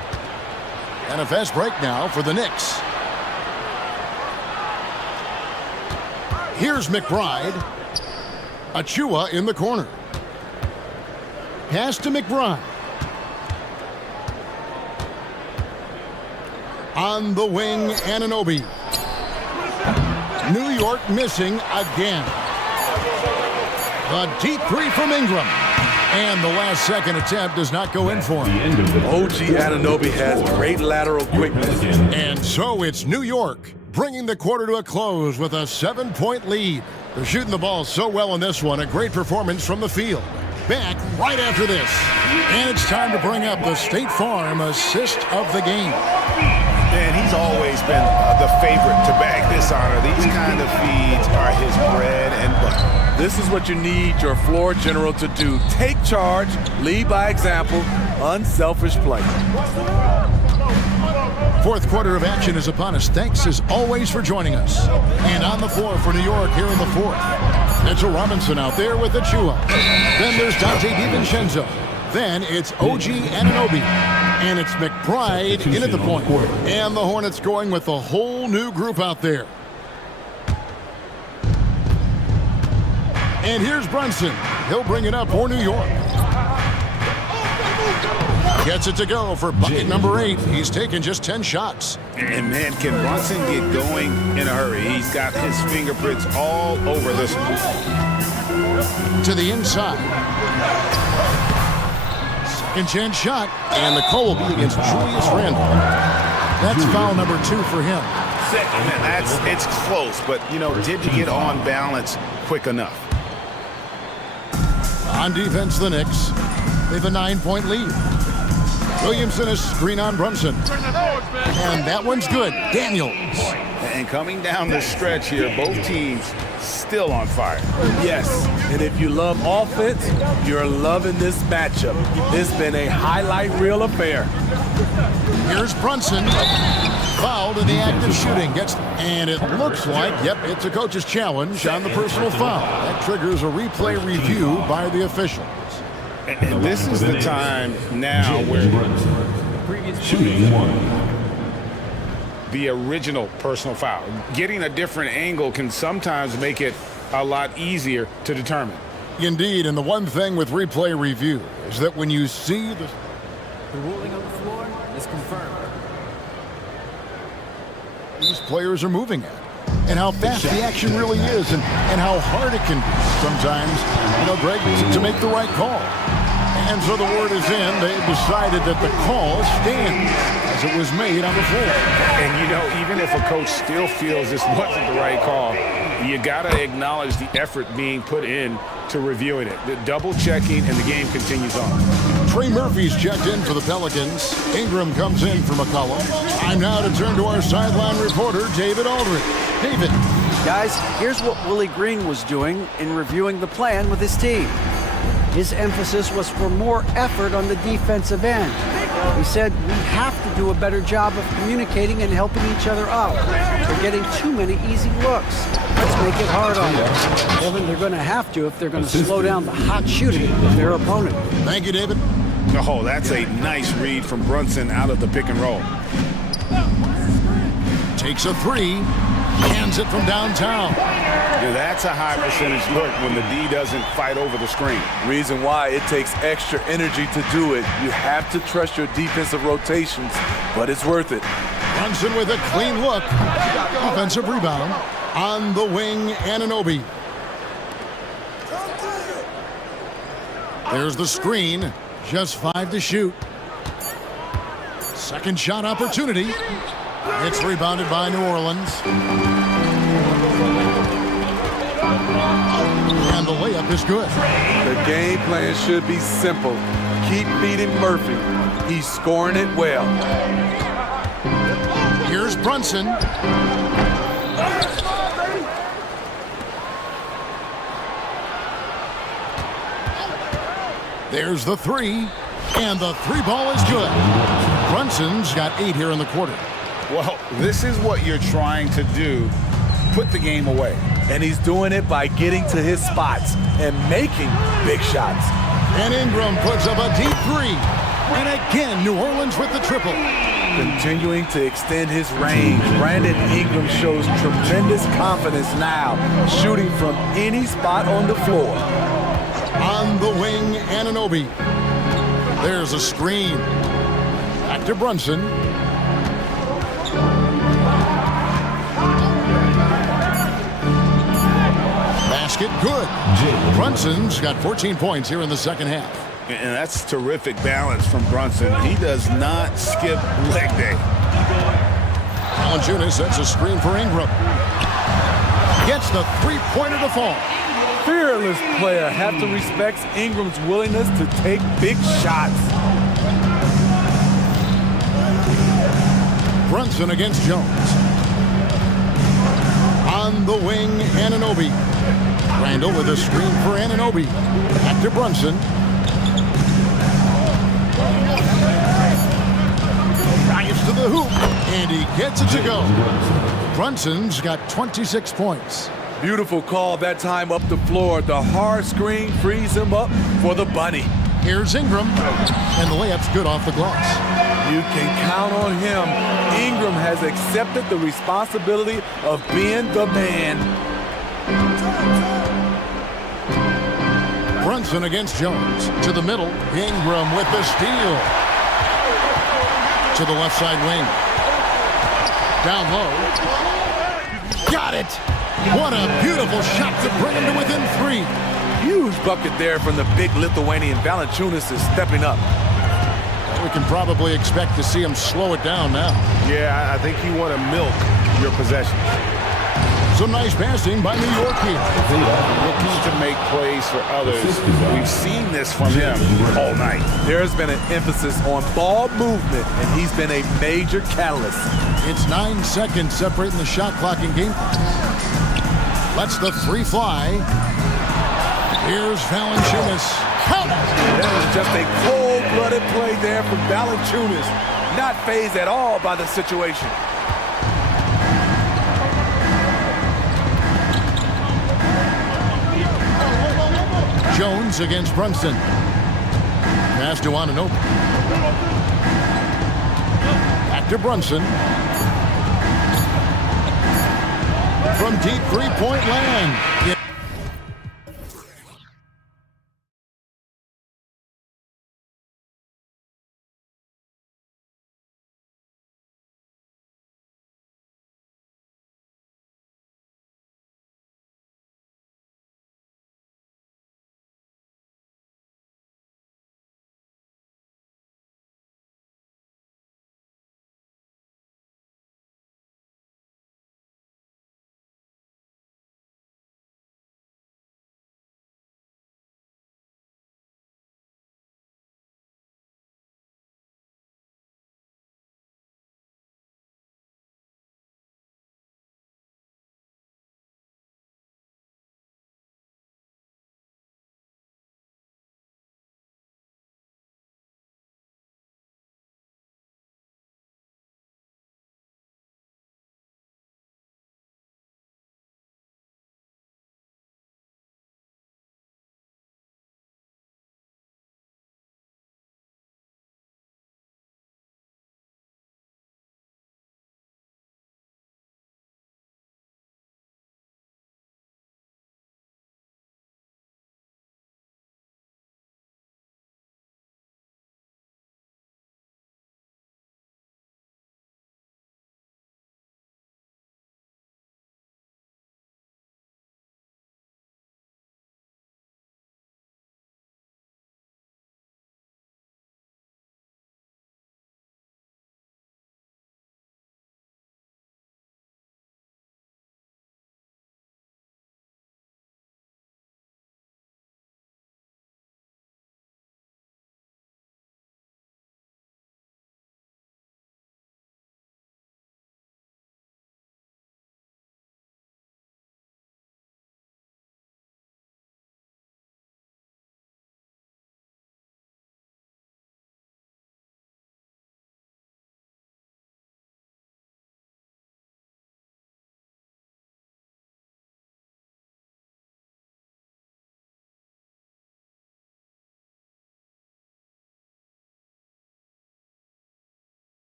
And a fast break now for the Knicks. Here's McBride. Achua in the corner. Pass to McBride. On the wing, Anunoby. New York missing again. A deep 3 from Ingram. And the last second attempt does not go in for him. OG Anunoby has great lateral quickness. And so it's New York bringing the quarter to a close with a 7-point lead. They're shooting the ball so well in this one. A great performance from the field. Back right after this. And it's time to bring up the State Farm assist of the game. Man, he's always been the favorite to bag this honor. These kind of feeds are his bread and butter. This is what you need your floor general to do. Take charge, lead by example, unselfish play. Fourth quarter of action is upon us. Thanks as always for joining us. And on the floor for New York here in the fourth. Mitchell Robinson out there with Achua. Then there's Dante DiVincenzo. Then it's OG Anunoby. And it's McBride in at the point. And the Hornets going with a whole new group out there. And here's Brunson. He'll bring it up for New York. Gets it to go for bucket number 8. He's taken just 10 shots. And man, can Brunson get going in a hurry? He's got his fingerprints all over this one. To the inside. Second chance shot. And the call will be against Julius Randle. That's foul number 2 for him. Man, it's close, but, you know, did you get on balance quick enough? On defense, the Knicks. They have a 9-point lead. Williamson is screen on Brunson. And that one's good. Daniels. And coming down the stretch here, both teams still on fire. Yes, and if you love offense, you're loving this matchup. It's been a highlight reel affair. Here's Brunson. Fouled in the act of shooting. And it looks like, yep, it's a coach's challenge on the personal foul. That triggers a replay review by the officials. And this is the time now where the original personal foul. Getting a different angle can sometimes make it a lot easier to determine. Indeed, and the one thing with replay review is that when you see the ruling on the floor is confirmed. These players are moving at, and how fast the action really is, and how hard it can be sometimes, you know, Greg, to make the right call. And so the word is in. They decided that the call stands as it was made on the floor. And, you know, even if a coach still feels this wasn't the right call, you got to acknowledge the effort being put in to reviewing it. The double checking, and the game continues on. Trey Murphy's checked in for the Pelicans. Ingram comes in for McCollum. Time now to turn to our sideline reporter, David Aldridge. David. Guys, here's what Willie Green was doing in reviewing the plan with his team. His emphasis was for more effort on the defensive end. He said we have to do a better job of communicating and helping each other out. They're getting too many easy looks. Let's make it hard on them. Kevin, they're going to have to if they're going to slow down the hot shooting of their opponent. Thank you, David. Oh, that's a nice read from Brunson out of the pick and roll. Takes a 3. Hands it from downtown. Yeah, that's a high percentage look when the D doesn't fight over the screen. Reason why it takes extra energy to do it. You have to trust your defensive rotations, but it's worth it. Brunson with a clean look. Offensive rebound on the wing, Anunoby. There's the screen. Just 5 to shoot. Second shot opportunity. It's rebounded by New Orleans. And the layup is good. The game plan should be simple. Keep beating Murphy. He's scoring it well. Here's Brunson. There's the 3. And the 3 ball is good. Brunson's got 8 here in the quarter. Well, this is what you're trying to do. Put the game away. And he's doing it by getting to his spots and making big shots. And Ingram puts up a deep 3. And again, New Orleans with the triple. Continuing to extend his range, Brandon Ingram shows tremendous confidence now, shooting from any spot on the floor. On the wing, Anunoby. There's a screen. Back to Brunson. Basket good. Brunson's got 14 points here in the second half. And that's terrific balance from Brunson. He does not skip leg day. Valanciunas sets a screen for Ingram. Gets the 3-pointer to fall. Fearless player. Have to respect Ingram's willingness to take big shots. Brunson against Jones. On the wing, Anunoby. Randall with a screen for Anunoby. Back to Brunson. Drives to the hoop, and he gets it to go. Brunson's got 26 points. Beautiful call that time up the floor. The hard screen frees him up for the bunny. Here's Ingram, and the layup's good off the glass. You can count on him. Ingram has accepted the responsibility of being the man. Brunson against Jones. To the middle, Ingram with the steal. To the left side wing. Down low. Got it! What a beautiful shot to bring him to within 3. Huge bucket there from the big Lithuanian. Valanciunas is stepping up. We can probably expect to see him slow it down now. Yeah, I think you want to milk your possessions. Some nice passing by New York here. Looking to make plays for others. We've seen this from him all night. There's been an emphasis on ball movement, and he's been a major catalyst. It's 9 seconds separating the shot clock and game clock. Lets the three fly. Here's Valanciunas. Count it! That was just a cold-blooded play there from Valanciunas. Not fazed at all by the situation. Jones against Brunson. Pass to Anunoby. Back to Brunson. From deep three-point land.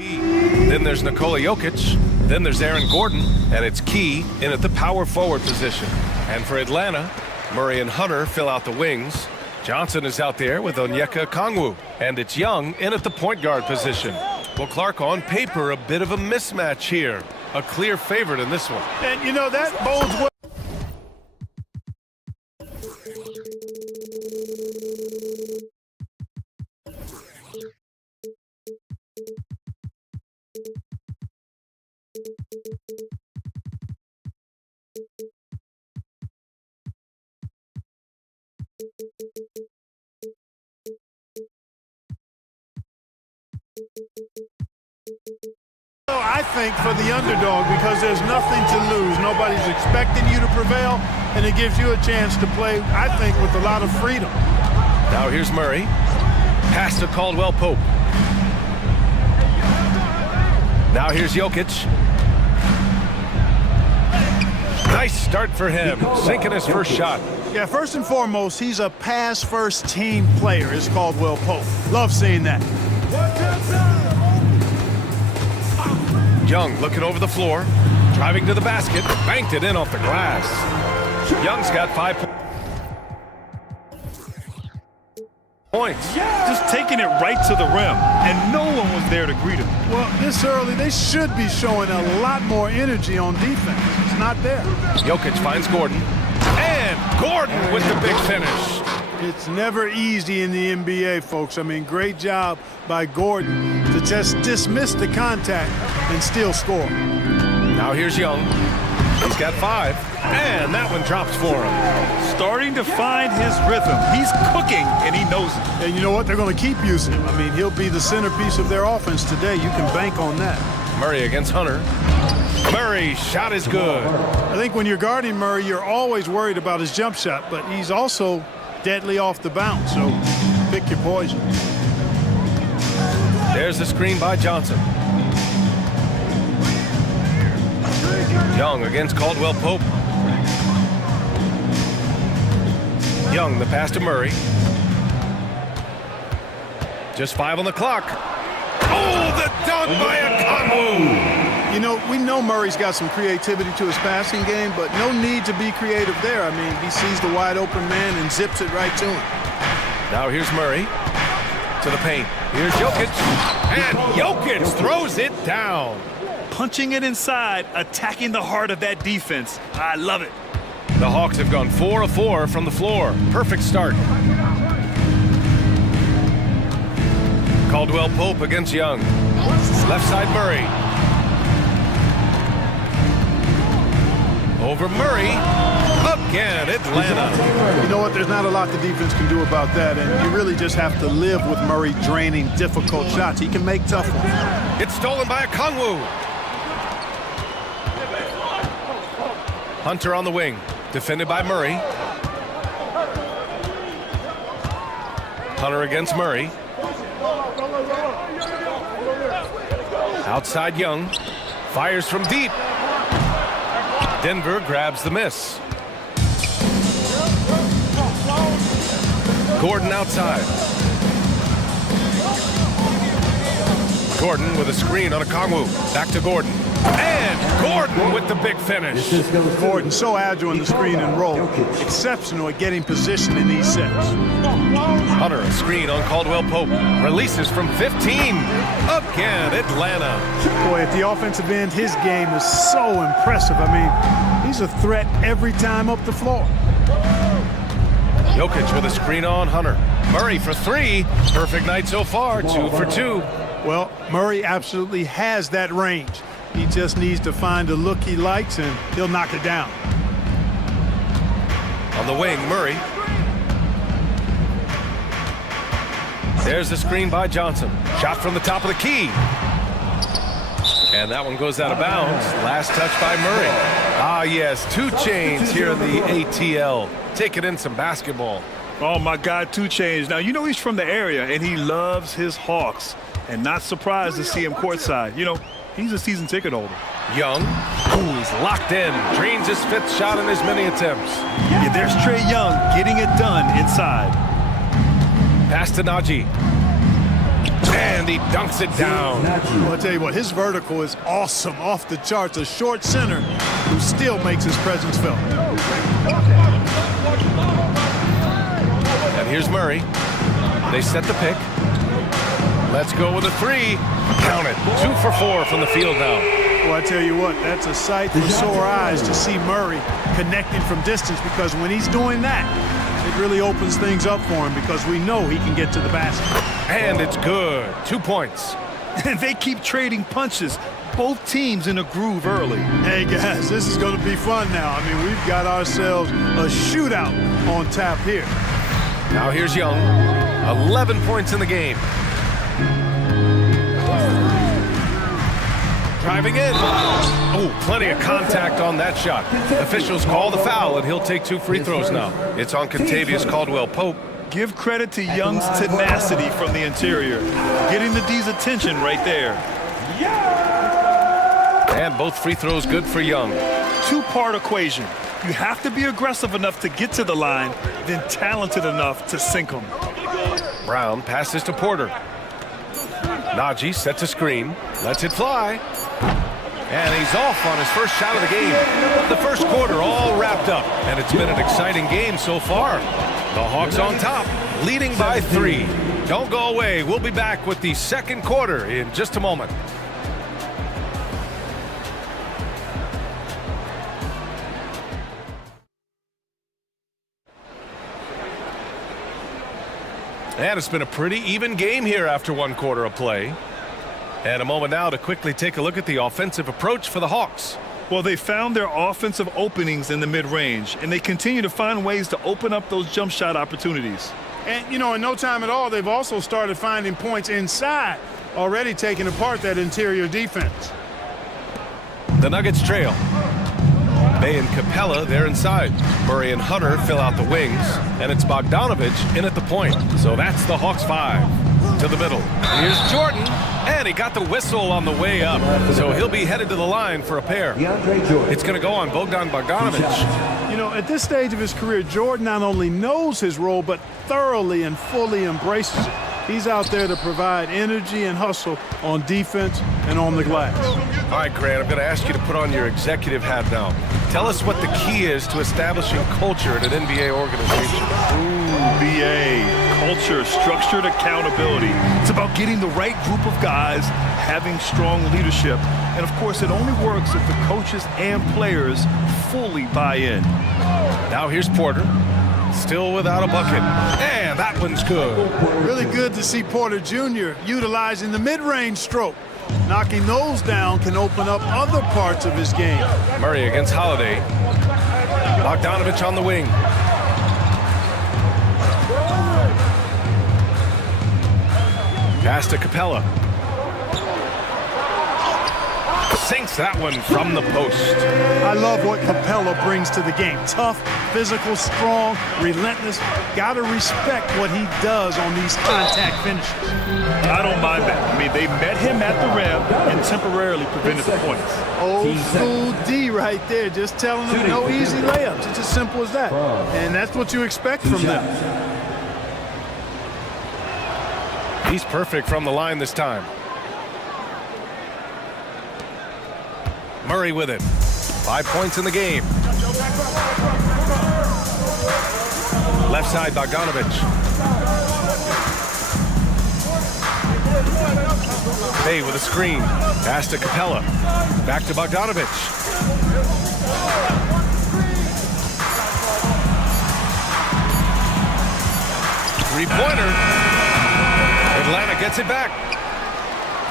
Then there's Nikola Jokic. Then there's Aaron Gordon. And it's Key in at the power forward position. And for Atlanta, Murray and Hunter fill out the wings. Johnson is out there with Onyeka Okongwu. And it's Young in at the point guard position. Well, Clark, on paper, a bit of a mismatch here. A clear favorite in this one. And, you know, that bodes well. I think for the underdog, because there's nothing to lose. Nobody's expecting you to prevail, and it gives you a chance to play, I think, with a lot of freedom. Now here's Murray. Pass to Caldwell Pope. Now here's Jokic. Nice start for him, sinking his first shot. Yeah, first and foremost, he's a pass-first team player, is Caldwell Pope. Love seeing that. Young looking over the floor, driving to the basket, banked it in off the glass. Young's got 5 points. Just taking it right to the rim, and no one was there to greet him. Well, this early, they should be showing a lot more energy on defense. It's not there. Jokic finds Gordon, and Gordon with the big finish. It's never easy in the NBA, folks. I mean, great job by Gordon to just dismiss the contact and still score. Now here's Young. He's got 5, and that one drops for him. Starting to find his rhythm. He's cooking, and he knows it. And you know what? They're going to keep using him. I mean, he'll be the centerpiece of their offense today. You can bank on that. Murray against Hunter. Murray, shot is good. I think when you're guarding Murray, you're always worried about his jump shot, but he's also deadly off the bounce, so pick your poison. There's the screen by Johnson. Young against Caldwell Pope. Young, the pass to Murray. Just 5 on the clock. Oh, the dunk by Okongwu! You know, we know Murray's got some creativity to his passing game, but no need to be creative there. I mean, he sees the wide open man and zips it right to him. Now here's Murray to the paint. Here's Jokic, and Jokic throws it down. Punching it inside, attacking the heart of that defense. I love it. The Hawks have gone 4 of 4 from the floor. Perfect start. Caldwell Pope against Young. Left side Murray. Over Murray. Again, Atlanta. You know what? There's not a lot the defense can do about that, and you really just have to live with Murray draining difficult shots. He can make tough ones. It's stolen by Okongwu. Hunter on the wing, defended by Murray. Hunter against Murray. Outside Young, fires from deep. Denver grabs the miss. Gordon outside. Gordon with a screen on Okongwu. Back to Gordon. And Gordon with the big finish. Gordon, so agile in the screen and roll. Exceptional at getting position in these sets. Hunter, a screen on Caldwell Pope. Releases from 15. Again, Atlanta. Boy, at the offensive end, his game is so impressive. I mean, he's a threat every time up the floor. Jokic with a screen on Hunter. Murray for 3. Perfect night so far, 2 for 2. Well, Murray absolutely has that range. He just needs to find a look he likes, and he'll knock it down. On the wing, Murray. There's the screen by Johnson. Shot from the top of the key. And that one goes out of bounds. Last touch by Murray. Ah, yes, 2 Chainz here in the ATL. Taking in some basketball. Oh, my God, 2 Chainz. Now, you know he's from the area, and he loves his Hawks. And not surprised to see him courtside. You know, he's a season ticket holder. Young, ooh, he's locked in. Drains his 5th shot in as many attempts. Yeah, there's Trae Young getting it done inside. Pass to Najee. And he dunks it down. Well, I'll tell you what, his vertical is awesome, off the charts. A short center who still makes his presence felt. And here's Murray. They set the pick. Let's go with a three. Count it. 2 for 4 from the field now. Well, I tell you what, that's a sight for sore eyes to see Murray connecting from distance, because when he's doing that, it really opens things up for him, because we know he can get to the basket. And it's good. 2 points. And they keep trading punches. Both teams in a groove early. Hey, guys, this is going to be fun now. I mean, we've got ourselves a shootout on tap here. Now here's Young. 11 points in the game. Driving in. Oh, plenty of contact on that shot. Officials call the foul, and he'll take 2 free throws now. It's on Contavious Caldwell-Pope. Give credit to Young's tenacity from the interior. Getting the D's attention right there. And both free throws good for Young. 2-part equation. You have to be aggressive enough to get to the line, then talented enough to sink them. Brown passes to Porter. Najee sets a screen, lets it fly. And he's off on his first shot of the game. The first quarter all wrapped up, and it's been an exciting game so far. The Hawks on top, leading by 3. Don't go away. We'll be back with the second quarter in just a moment. And it's been a pretty even game here after 1 quarter of play. And a moment now to quickly take a look at the offensive approach for the Hawks. Well, they found their offensive openings in the mid-range, and they continue to find ways to open up those jump shot opportunities. And, you know, in no time at all, they've also started finding points inside, already taking apart that interior defense. The Nuggets trail. Bay and Capella, they're inside. Murray and Hunter fill out the wings, and it's Bogdanovich in at the point. So that's the Hawks 5. To the middle. Here's Jordan, and he got the whistle on the way up. So he'll be headed to the line for a pair. It's going to go on Bogdan Bogdanovich. You know, at this stage of his career, Jordan not only knows his role, but thoroughly and fully embraces it. He's out there to provide energy and hustle on defense and on the glass. All right, Grant, I'm going to ask you to put on your executive hat now. Tell us what the key is to establishing culture at an NBA organization. Ooh, BA. Culture, structured accountability. It's about getting the right group of guys, having strong leadership. And, of course, it only works if the coaches and players fully buy in. Now here's Porter. Still without a bucket. And that one's good. Really good to see Porter Jr. utilizing the mid-range stroke. Knocking those down can open up other parts of his game. Murray against Holiday. Bogdanovich on the wing. Pass to Capella. Sinks that one from the post. I love what Capella brings to the game. Tough, physical, strong, relentless. Got to respect what he does on these contact finishes. I don't mind that. I mean, they met him at the rim and temporarily prevented the points. Old school D right there, just telling them no easy layups. It's as simple as that. And that's what you expect from them. He's perfect from the line this time. Murray with it. 5 points in the game. Left side, Bogdanovich. Bay with a screen. Pass to Capella. Back to Bogdanovich. Three-pointer. Atlanta gets it back.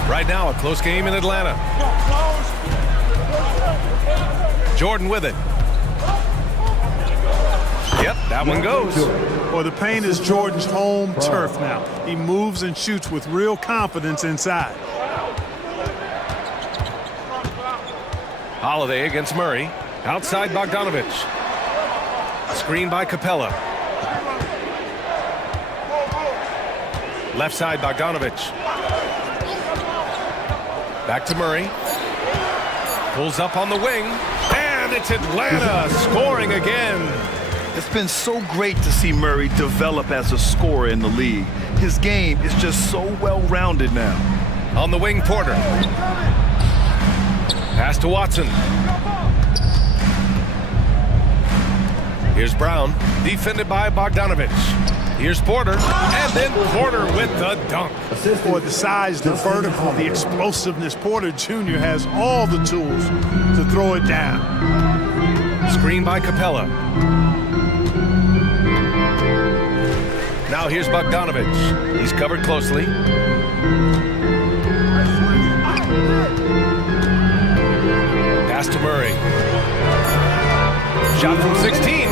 Right now, a close game in Atlanta. Jordan with it. Yep, that one goes. Well, the paint is Jordan's home turf now. He moves and shoots with real confidence inside. Holiday against Murray. Outside Bogdanovich. Screen by Capella. Left side Bogdanovich. Back to Murray. Pulls up on the wing. And it's Atlanta scoring again. It's been so great to see Murray develop as a scorer in the league. His game is just so well-rounded now. On the wing, Porter. Pass to Watson. Here's Brown, defended by Bogdanovich. Here's Porter, and then Porter with the dunk. For the size, the vertical, the explosiveness, Porter Jr. has all the tools to throw it down. Screen by Capella. Now here's Bogdanovich. He's covered closely. Pass to Murray. Shot from 16,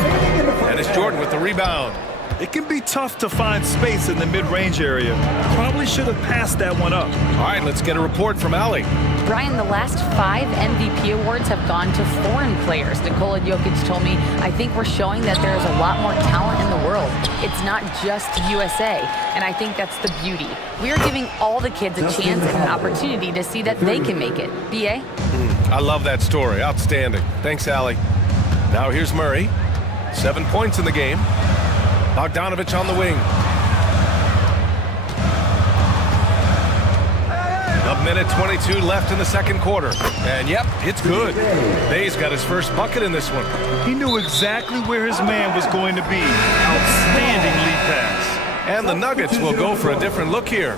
and it's Jordan with the rebound. It can be tough to find space in the mid-range area. Probably should have passed that one up. All right, let's get a report from Allie. Brian, the last 5 MVP awards have gone to foreign players. Nikola Jokic told me, I think we're showing that there is a lot more talent in the world. It's not just USA, and I think that's the beauty. We are giving all the kids a chance and an opportunity to see that they can make it. B.A.? I love that story. Outstanding. Thanks, Allie. Now here's Murray. 7 points in the game. Bogdanovich on the wing. A minute 22 left in the second quarter. And yep, it's good. Bay's got his first bucket in this one. He knew exactly where his man was going to be. Outstanding lead pass. And the Nuggets will go for a different look here.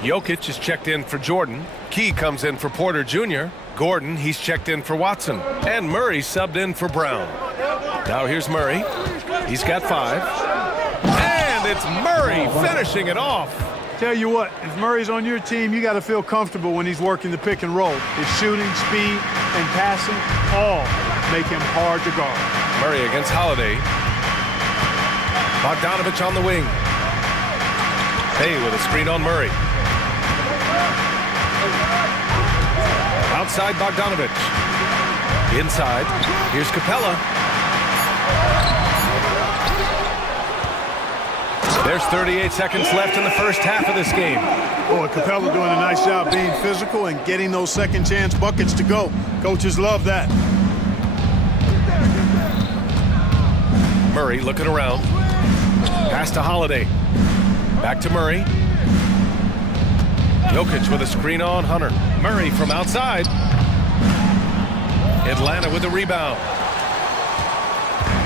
Jokic is checked in for Jordan. Key comes in for Porter Jr. Gordon, he's checked in for Watson. And Murray subbed in for Brown. Now here's Murray. He's got 5. And it's Murray finishing it off. Tell you what, if Murray's on your team, you got to feel comfortable when he's working the pick and roll. His shooting, speed, and passing all make him hard to guard. Murray against Holiday. Bogdanovich on the wing. Bay with a screen on Murray. Outside Bogdanovich. Inside, here's Capella. There's 38 seconds left in the first half of this game. Boy, Capella doing a nice job being physical and getting those second chance buckets to go. Coaches love that. Murray looking around. Pass to Holiday. Back to Murray. Jokic with a screen on Hunter. Murray from outside. Atlanta with a rebound.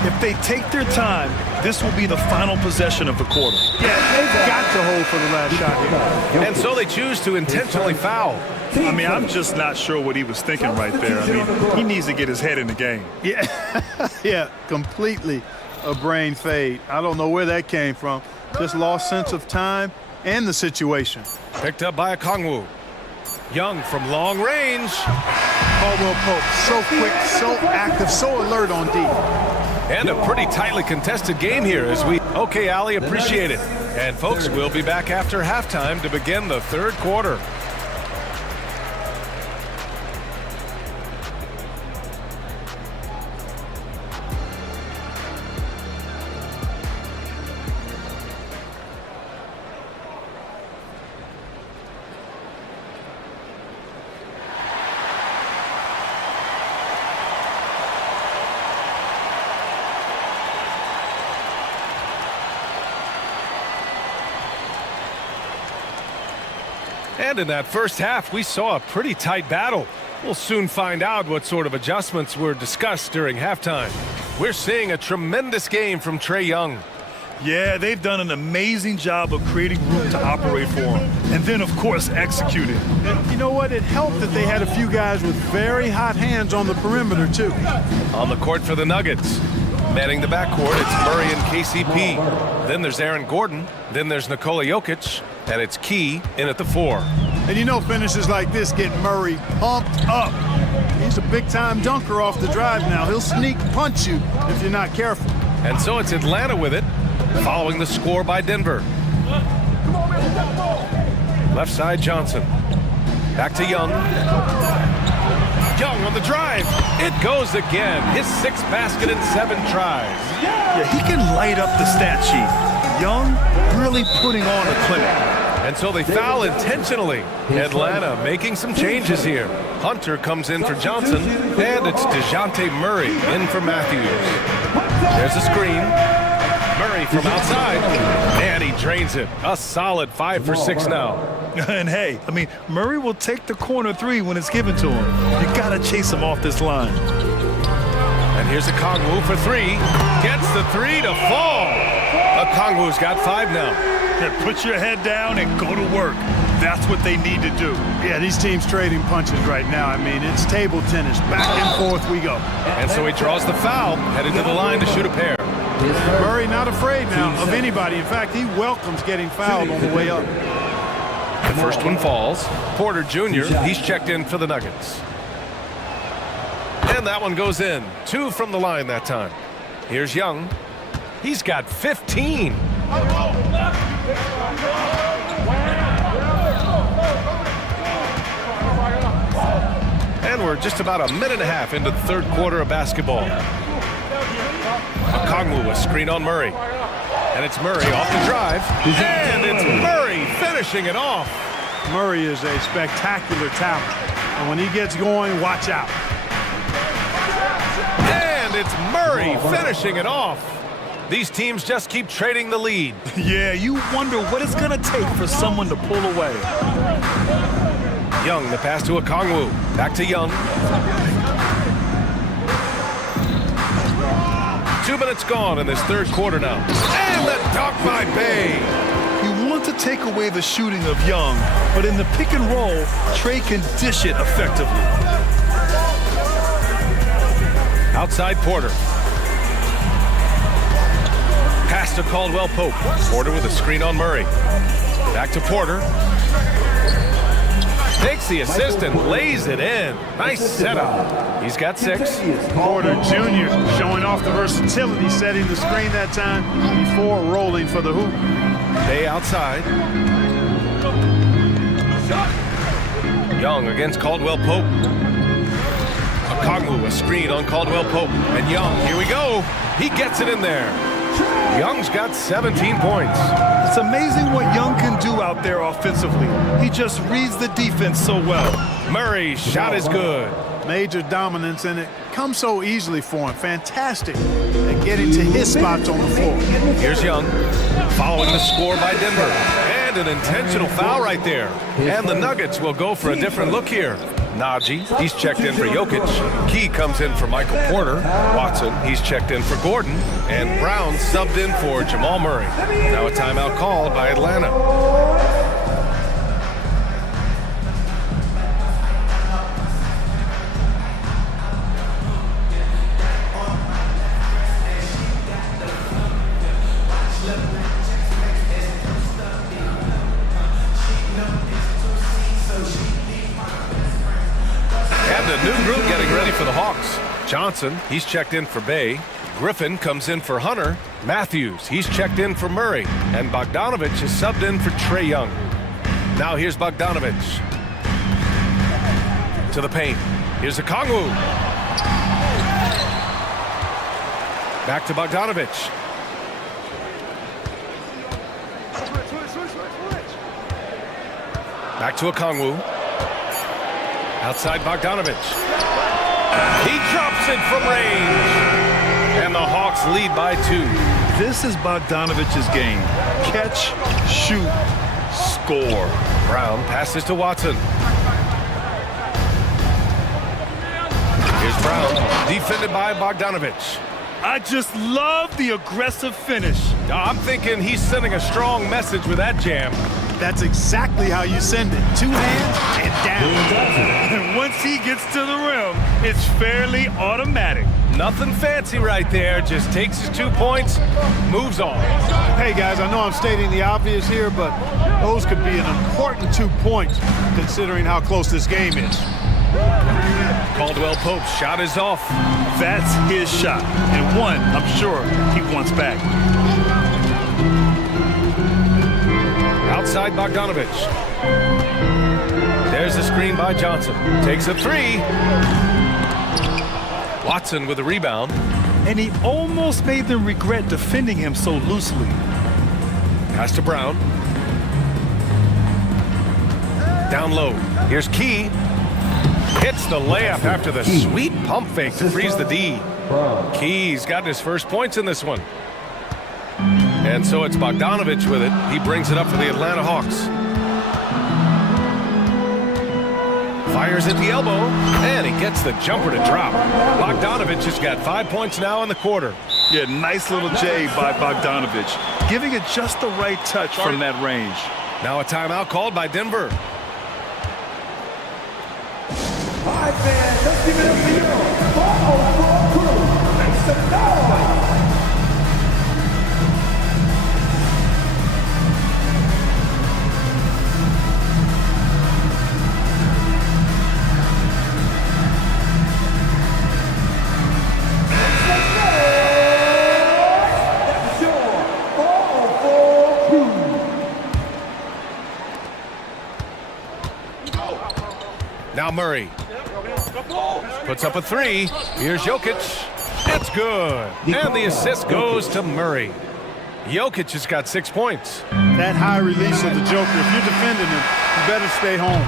If they take their time, this will be the final possession of the quarter. Yeah, they've got to hold for the last shot here. And so they choose to intentionally foul. I mean, I'm just not sure what he was thinking right there. I mean, he needs to get his head in the game. Yeah, yeah, completely a brain fade. I don't know where that came from. Just lost sense of time and the situation. Picked up by Okongwu. Young from long range. Caldwell Pope, so quick, so active, so alert on D. And a pretty tightly contested game here as we... Okay, Allie, appreciate it. And folks, we'll be back after halftime to begin the third quarter. And in that first half, we saw a pretty tight battle. We'll soon find out what sort of adjustments were discussed during halftime. We're seeing a tremendous game from Trae Young. Yeah, they've done an amazing job of creating room to operate for him. And then, of course, executing. And you know what? It helped that they had a few guys with very hot hands on the perimeter, too. On the court for the Nuggets. Manning the backcourt, it's Murray and KCP. Then there's Aaron Gordon. Then there's Nikola Jokic. And it's Key in at the 4. And you know finishes like this get Murray pumped up. He's a big-time dunker off the drive now. He'll sneak punch you if you're not careful. And so it's Atlanta with it, following the score by Denver. Left side, Johnson. Back to Young. Young on the drive. It goes again. His 6th basket in 7 tries. Yeah, he can light up the stat sheet. Young really putting on a clinic. And so they foul intentionally. Atlanta making some changes here. Hunter comes in for Johnson, and it's DeJounte Murray in for Matthews. There's a screen. Murray from outside, and he drains it. A solid 5 for 6 now. And hey, I mean, Murray will take the corner three when it's given to him. You gotta chase him off this line. And here's a Kongwu for 3. Gets the 3 to fall. A Kongwu's got 5 now. Put your head down and go to work. That's what they need to do. Yeah, these teams trading punches right now. I mean, it's table tennis. Back and forth we go. And so he draws the foul, headed to the line to shoot a pair. Murray not afraid now of anybody. In fact, he welcomes getting fouled on the way up. The first one falls. Porter Jr., he's checked in for the Nuggets. And that one goes in. 2 from the line that time. Here's Young. He's got 15. And we're just about a minute and a half into the third quarter of basketball. Kongwu, a screen on Murray. And it's Murray off the drive. And it's Murray finishing it off. Murray is a spectacular talent. And when he gets going, watch out. And it's Murray finishing it off. These teams just keep trading the lead. Yeah, you wonder what it's going to take for someone to pull away. Young, the pass to a Kongwu. Back to Young. 2 minutes gone in this third quarter now. And the dunk by Bay. You want to take away the shooting of Young, but in the pick and roll, Trey can dish it effectively. Outside Porter. Pass to Caldwell Pope. Porter with a screen on Murray. Back to Porter. Takes the assist and lays it in. Nice setup. He's got 6. Porter Jr. showing off the versatility, setting the screen that time before rolling for the hoop. Bay outside. Young against Caldwell Pope. Kongwu, a screen on Caldwell Pope. And Young, here we go. He gets it in there. Young's got 17 points. It's amazing what Young can do out there offensively. He just reads the defense so well. Murray's shot is good. Major dominance, and it comes so easily for him. Fantastic at getting to his spots on the floor. Here's Young, following the score by Denver. And an intentional foul right there. And the Nuggets will go for a different look here. Najee, he's checked in for Jokic. Key comes in for Michael Porter. Watson, he's checked in for Gordon. And Brown subbed in for Jamal Murray. Now a timeout called by Atlanta. New group getting ready for the Hawks. Johnson, he's checked in for Bay. Griffin comes in for Hunter. Matthews, he's checked in for Murray. And Bogdanovich is subbed in for Trae Young. Now here's Bogdanovich. To the paint. Here's a Kongwu. Back to Bogdanovich. Back to a Kongwu. Outside Bogdanovich. He drops it from range. And the Hawks lead by 2. This is Bogdanovich's game. Catch, shoot, score. Brown passes to Watson. Here's Brown, defended by Bogdanovich. I just love the aggressive finish. I'm thinking he's sending a strong message with that jam. That's exactly how you send it. 2 hands and down. And once he gets to the rim, it's fairly automatic. Nothing fancy right there. Just takes his 2 points, moves on. Hey, guys, I know I'm stating the obvious here, but those could be an important 2 points considering how close this game is. Caldwell Pope's shot is off. That's his shot, and one I'm sure he wants back. Outside Bogdanovich. There's the screen by Johnson. Takes a 3. Watson with a rebound. And he almost made them regret defending him so loosely. Pass to Brown. Down low. Here's Key. Hits the layup after the sweet pump fake to freeze the D. Key's gotten his first points in this one. And so it's Bogdanovich with it. He brings it up for the Atlanta Hawks. Fires at the elbow, and he gets the jumper to drop. Bogdanovich has got 5 points now in the quarter. Yeah, nice little J by Bogdanovich, giving it just the right touch from that range. Now a timeout called by Denver. All right, fans, let's give it up for you. Ball crew. Make some noise. Now Murray puts up a three. Here's Jokic. It's good. And the assist goes to Murray. Jokic has got 6 points. That high release of the Joker, if you're defending him, you better stay home.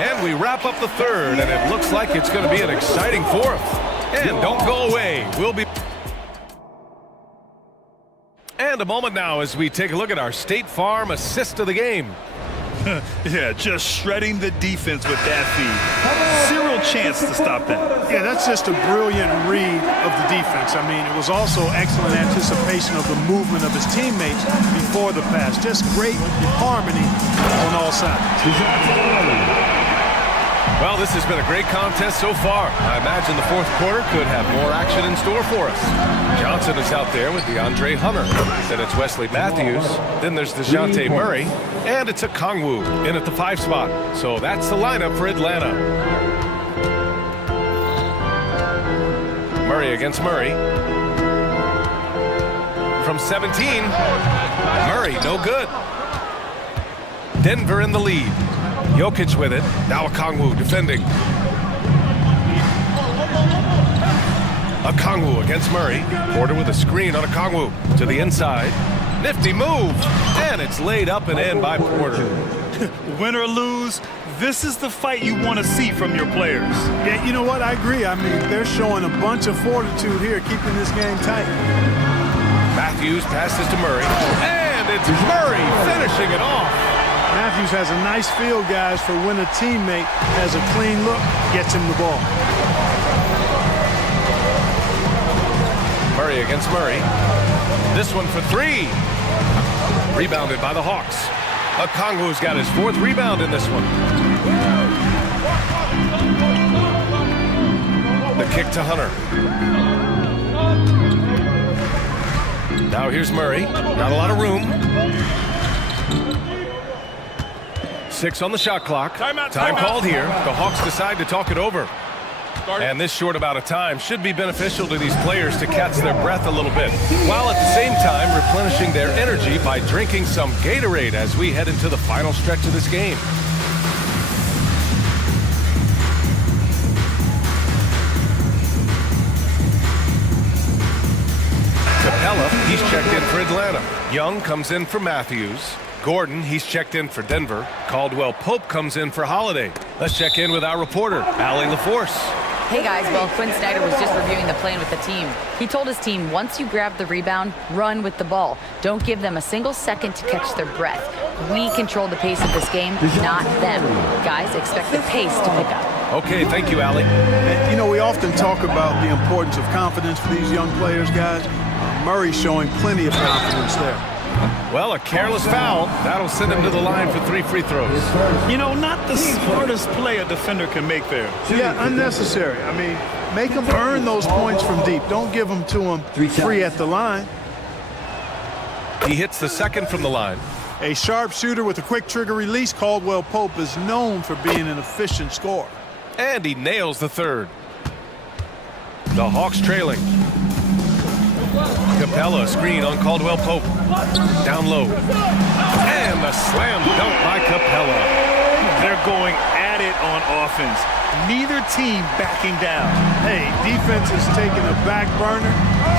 And we wrap up the third, and it looks like it's going to be an exciting fourth. And don't go away. We'll be... And a moment now as we take a look at our State Farm assist of the game. Yeah, just shredding the defense with that feed. Zero chance to stop that. Yeah, that's just a brilliant read of the defense. I mean, it was also excellent anticipation of the movement of his teammates before the pass. Just great harmony on all sides. Well, this has been a great contest so far. I imagine the fourth quarter could have more action in store for us. Johnson is out there with DeAndre Hunter. Then it's Wesley Matthews. Then there's DeJounte Murray. And it's a Kongwu in at the 5 spot. So that's the lineup for Atlanta. Murray against Murray. From 17. Murray, no good. Denver in the lead. Jokic with it. Now Okongwu defending. Okongwu against Murray. Porter with a screen on Okongwu to the inside. Nifty move. And it's laid up and in by Porter. Win or lose, this is the fight you want to see from your players. Yeah, you know what? I agree. I mean, they're showing a bunch of fortitude here, keeping this game tight. Matthews passes to Murray. And it's Murray finishing it off. Matthews has a nice feel, guys, for when a teammate has a clean look, gets him the ball. Murray against Murray. This one for three. Rebounded by the Hawks. Okongwu's got his 4th rebound in this one. The kick to Hunter. Now here's Murray. Not a lot of room. 6 on the shot clock. Time called here. The Hawks decide to talk it over. And this short amount of time should be beneficial to these players to catch their breath a little bit, while at the same time replenishing their energy by drinking some Gatorade as we head into the final stretch of this game. Capella, he's checked in for Atlanta. Young comes in for Matthews. Gordon, he's checked in for Denver. Caldwell Pope comes in for Holiday. Let's check in with our reporter, Allie LaForce. Hey guys, well, Quinn Snyder was just reviewing the play with the team. He told his team, once you grab the rebound, run with the ball. Don't give them a single second to catch their breath. We control the pace of this game, not them. Guys, expect the pace to pick up. Okay, thank you, Allie. And, you know, we often talk about the importance of confidence for these young players, guys. Murray's showing plenty of confidence there. Well, a careless foul. That'll send him to the line for 3 free throws. You know, not the smartest play a defender can make there. Yeah, unnecessary. I mean, make them earn those points from deep. Don't give them to them free at the line. He hits the second from the line. A sharp shooter with a quick trigger release, Caldwell Pope is known for being an efficient scorer. And he nails the third. The Hawks trailing. Capella, screen on Caldwell Pope. Down low. And the slam dunk by Capella. They're going at it on offense. Neither team backing down. Hey, defense is taking a back burner.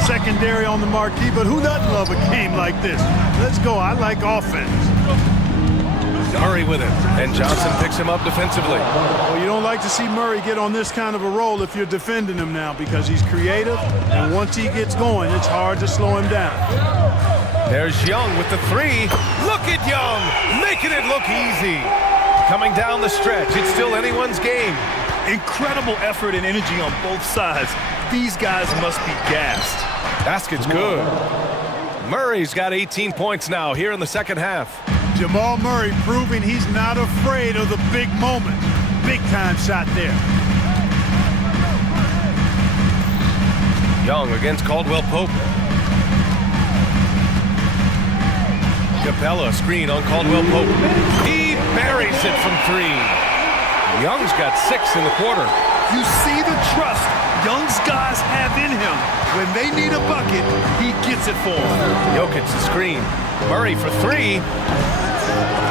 Secondary on the marquee, but who doesn't love a game like this? Let's go. I like offense. Murray with it, and Johnson picks him up defensively. Well, you don't like to see Murray get on this kind of a roll if you're defending him now because he's creative, and once he gets going, it's hard to slow him down. There's Young with the three. Look at Young, making it look easy. Coming down the stretch, it's still anyone's game. Incredible effort and energy on both sides. These guys must be gassed. Basket's good. Murray's got 18 points now here in the second half. Jamal Murray proving he's not afraid of the big moment. Big time shot there. Young against Caldwell Pope. Capella screen on Caldwell Pope. He buries it from three. Young's got 6 in the quarter. You see the trust Young's guys have in him. When they need a bucket, he gets it for them. Jokic the screen. Murray for three.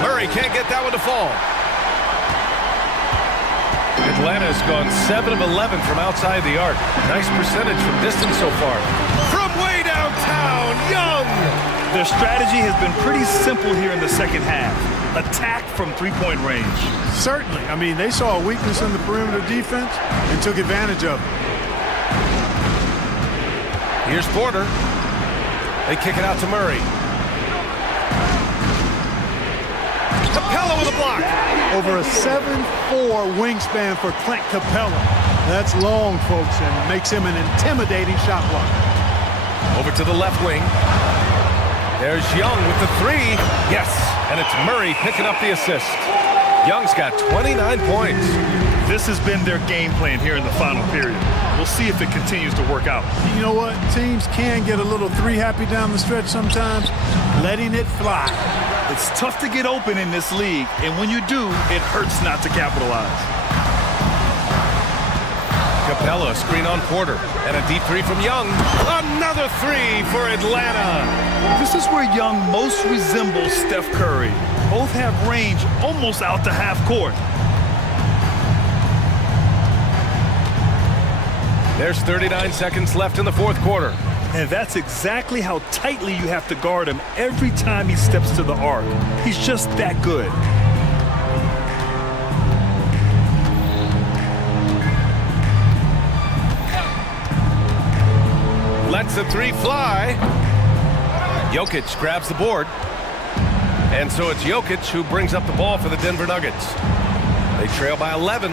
Murray can't get that one to fall. Atlanta's gone 7 of 11 from outside the arc. Nice percentage from distance so far. From way downtown, Young! Their strategy has been pretty simple here in the second half. Attack from three-point range. Certainly. I mean, they saw a weakness in the perimeter defense and took advantage of it. Here's Porter. They kick it out to Murray. Capella with a block. Over a 7'4" wingspan for Clint Capella. That's long, folks, and makes him an intimidating shot blocker. Over to the left wing. There's Young with the three. Yes, and it's Murray picking up the assist. Young's got 29 points. This has been their game plan here in the final period. We'll see if it continues to work out. You know what? Teams can get a little three-happy down the stretch sometimes, letting it fly. It's tough to get open in this league, and when you do, it hurts not to capitalize. Capella screen on Porter, and a deep three from Young. Another three for Atlanta. This is where Young most resembles Steph Curry. Both have range almost out to half court. There's 39 seconds left in the fourth quarter. And that's exactly how tightly you have to guard him every time he steps to the arc. He's just that good. Lets the three fly. Jokic grabs the board. And so it's Jokic who brings up the ball for the Denver Nuggets. They trail by 11.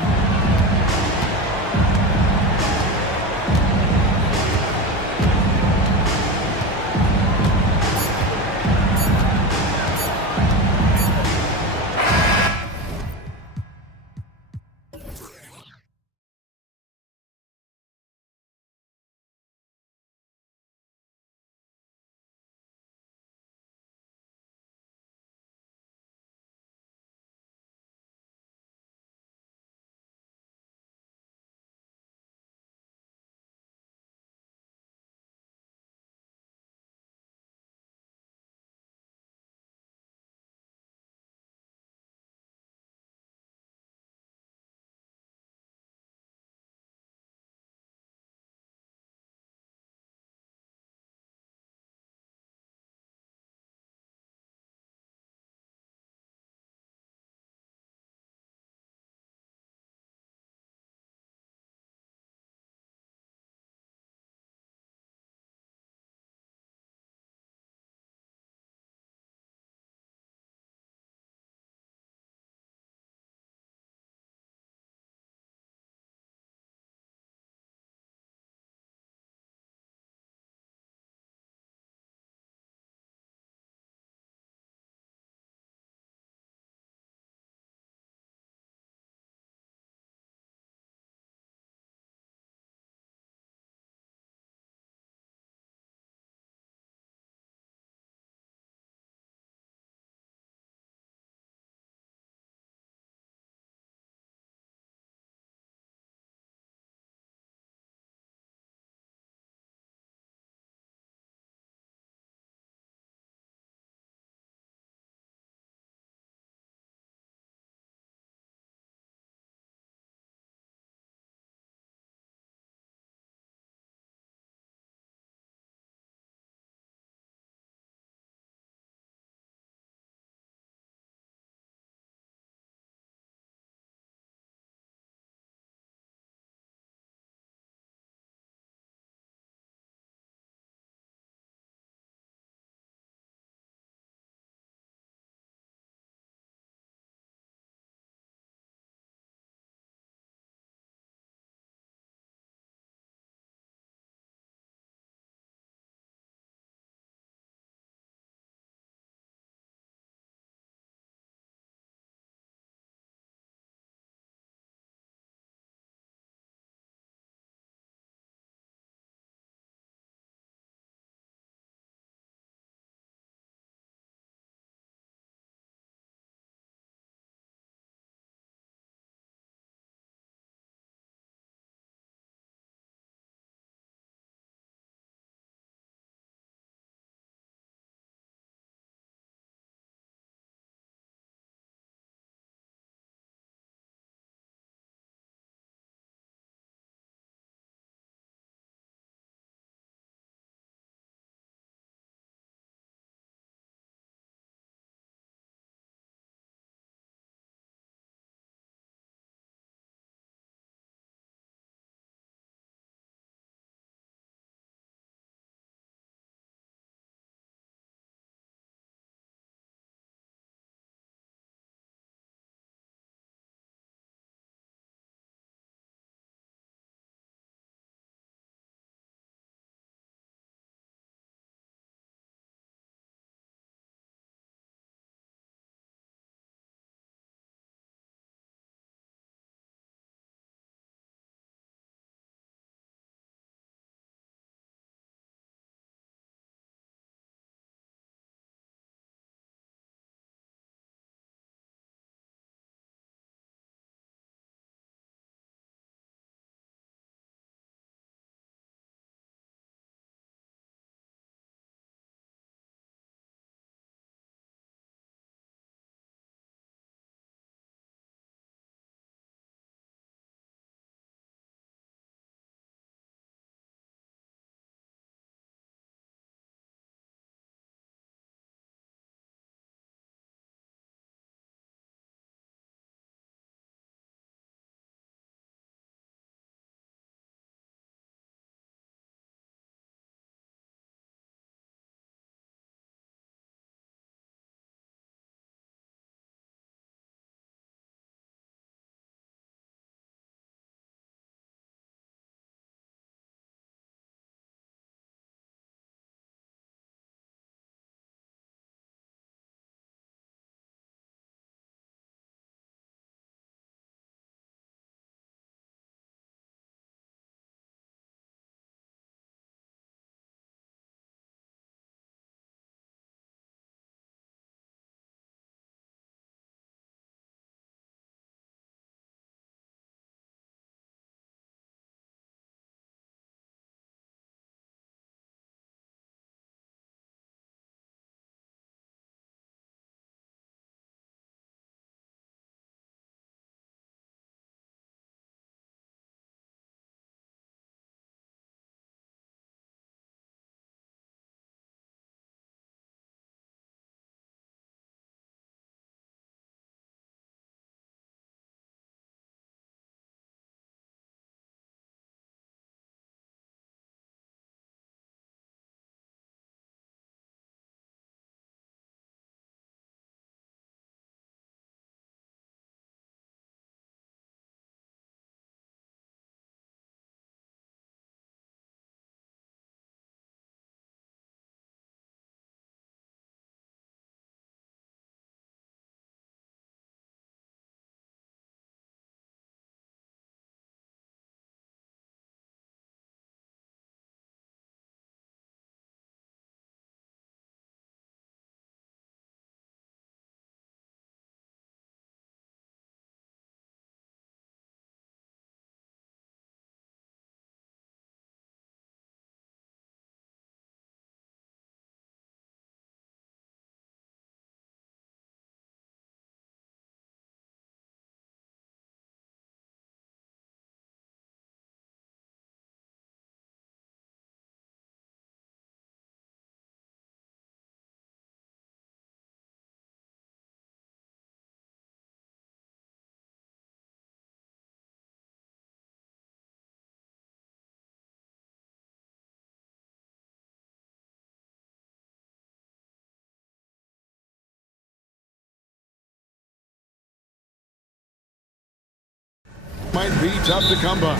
might be tough to come by.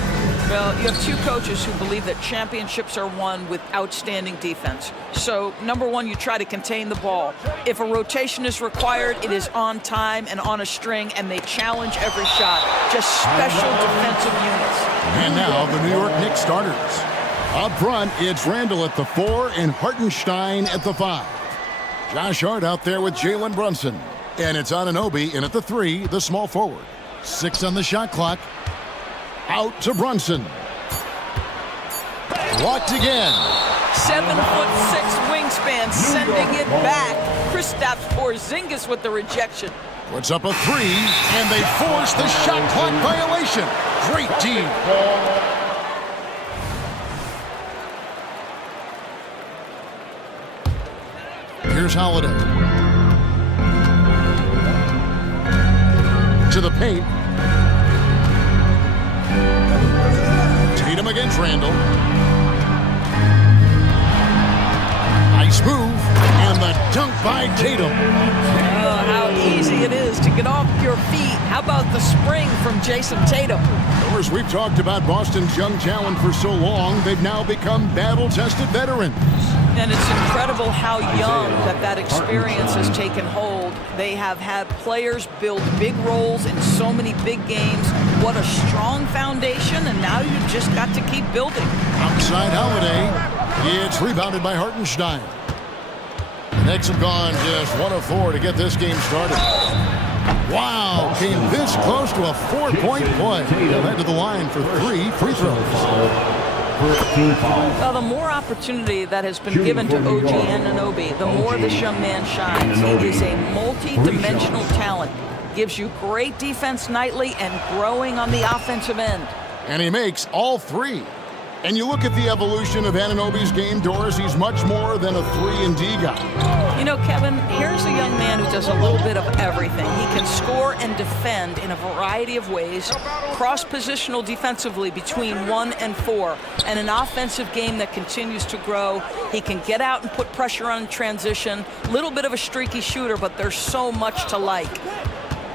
Well, you have two coaches who believe that championships are won with outstanding defense. So, number one, you try to contain the ball. If a rotation is required, it is on time and on a string, and they challenge every shot. Just special defensive units. And now the New York Knicks starters. Up front, it's Randall at the 4 and Hartenstein at the 5. Josh Hart out there with Jalen Brunson. And it's Anunoby in at the 3, the small forward. 6 on the shot clock. Out to Brunson. Blocked again. 7'6" wingspan, sending it back. Kristaps Porzingis with the rejection. Puts up a 3, and they force the shot clock violation. Great team. Here's Holiday. To the paint. Tatum against Randall. Nice move, and the dunk by Tatum. Oh, how easy it is to get off your feet. How about the spring from Jason Tatum? Of course, we've talked about Boston's young talent for so long, they've now become battle-tested veterans. And it's incredible how young that experience has taken hold. They have had players build big roles in so many big games. What a strong foundation, and now you've just got to keep building. Outside Holiday, it's rebounded by Hartenstein. The Knicks have gone just 1 of 4 to get this game started. Wow, came this close to a 4-point play. Led to the line for 3 free throws. Well, the more opportunity that has been given to OG Anunoby, the more this young man shines. He is a multi-dimensional talent. Gives you great defense nightly and growing on the offensive end. And he makes all 3. And you look at the evolution of Anunoby's game, Doris, he's much more than a 3-and-D guy. You know, Kevin, here's a young man who does a little bit of everything. He can score and defend in a variety of ways, cross-positional defensively between 1 and 4, and an offensive game that continues to grow. He can get out and put pressure on transition, a little bit of a streaky shooter, but there's so much to like.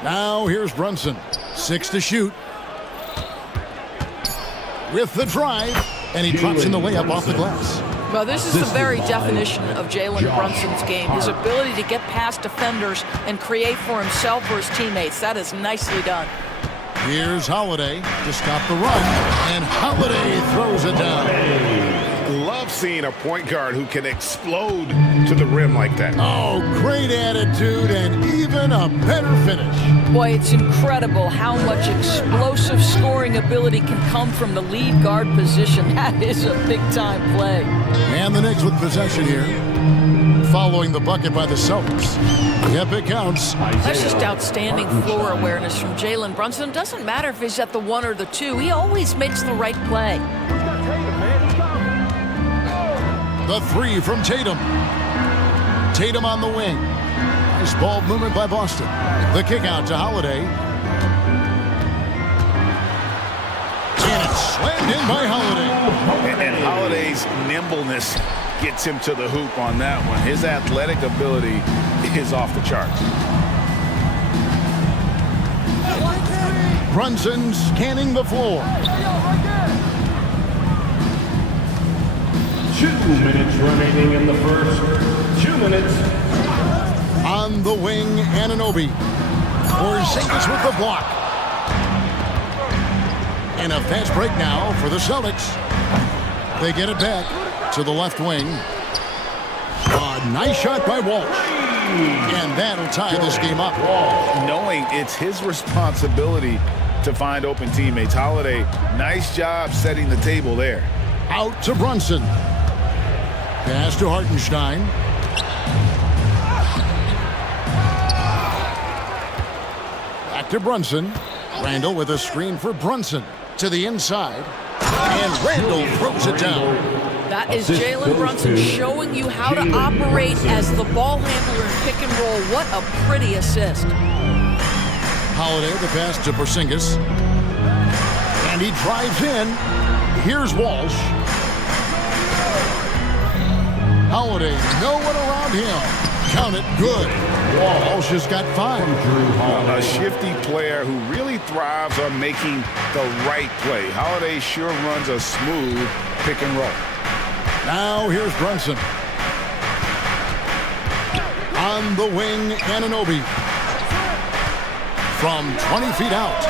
Now here's Brunson, 6 to shoot. With the drive, and he drops in the layup off the glass. Well, this is the very definition of Jalen Brunson's game, his ability to get past defenders and create for himself or his teammates. That is nicely done. Here's Holiday to stop the run, and Holiday throws it down. Love seeing a point guard who can explode to the rim like that. Oh, great attitude and even a better finish. Boy, it's incredible how much explosive scoring ability can come from the lead guard position. That is a big-time play. And the Knicks with possession here. Following the bucket by the Celtics. Yep, it counts. That's just outstanding floor awareness from Jalen Brunson. Doesn't matter if he's at the 1 or the 2. He always makes the right play. The 3 from Tatum. Tatum on the wing. Nice ball movement by Boston. The kick out to Holiday. And it's slammed in by Holiday. And Holiday's nimbleness gets him to the hoop on that one. His athletic ability is off the charts. Brunson scanning the floor. 2 minutes remaining in the first. 2 minutes. On the wing, Anunoby. Porzingis with the block. And a fast break now for the Celtics. They get it back to the left wing. A nice shot by Walsh. And that'll tie this game up. Knowing it's his responsibility to find open teammates. Holiday, nice job setting the table there. Out to Brunson. Pass to Hartenstein. Back to Brunson. Randall with a screen for Brunson. To the inside. And Randall throws it down. That is Jalen Brunson showing you how to operate as the ball handler in pick and roll. What a pretty assist. Holiday, the pass to Porzingis. And he drives in. Here's Walsh. Holiday, no one around him. Count it. Good. Walsh has got 5. A shifty player who really thrives on making the right play. Holiday sure runs a smooth pick and roll. Now here's Brunson. On the wing, Anunoby. From 20 feet out,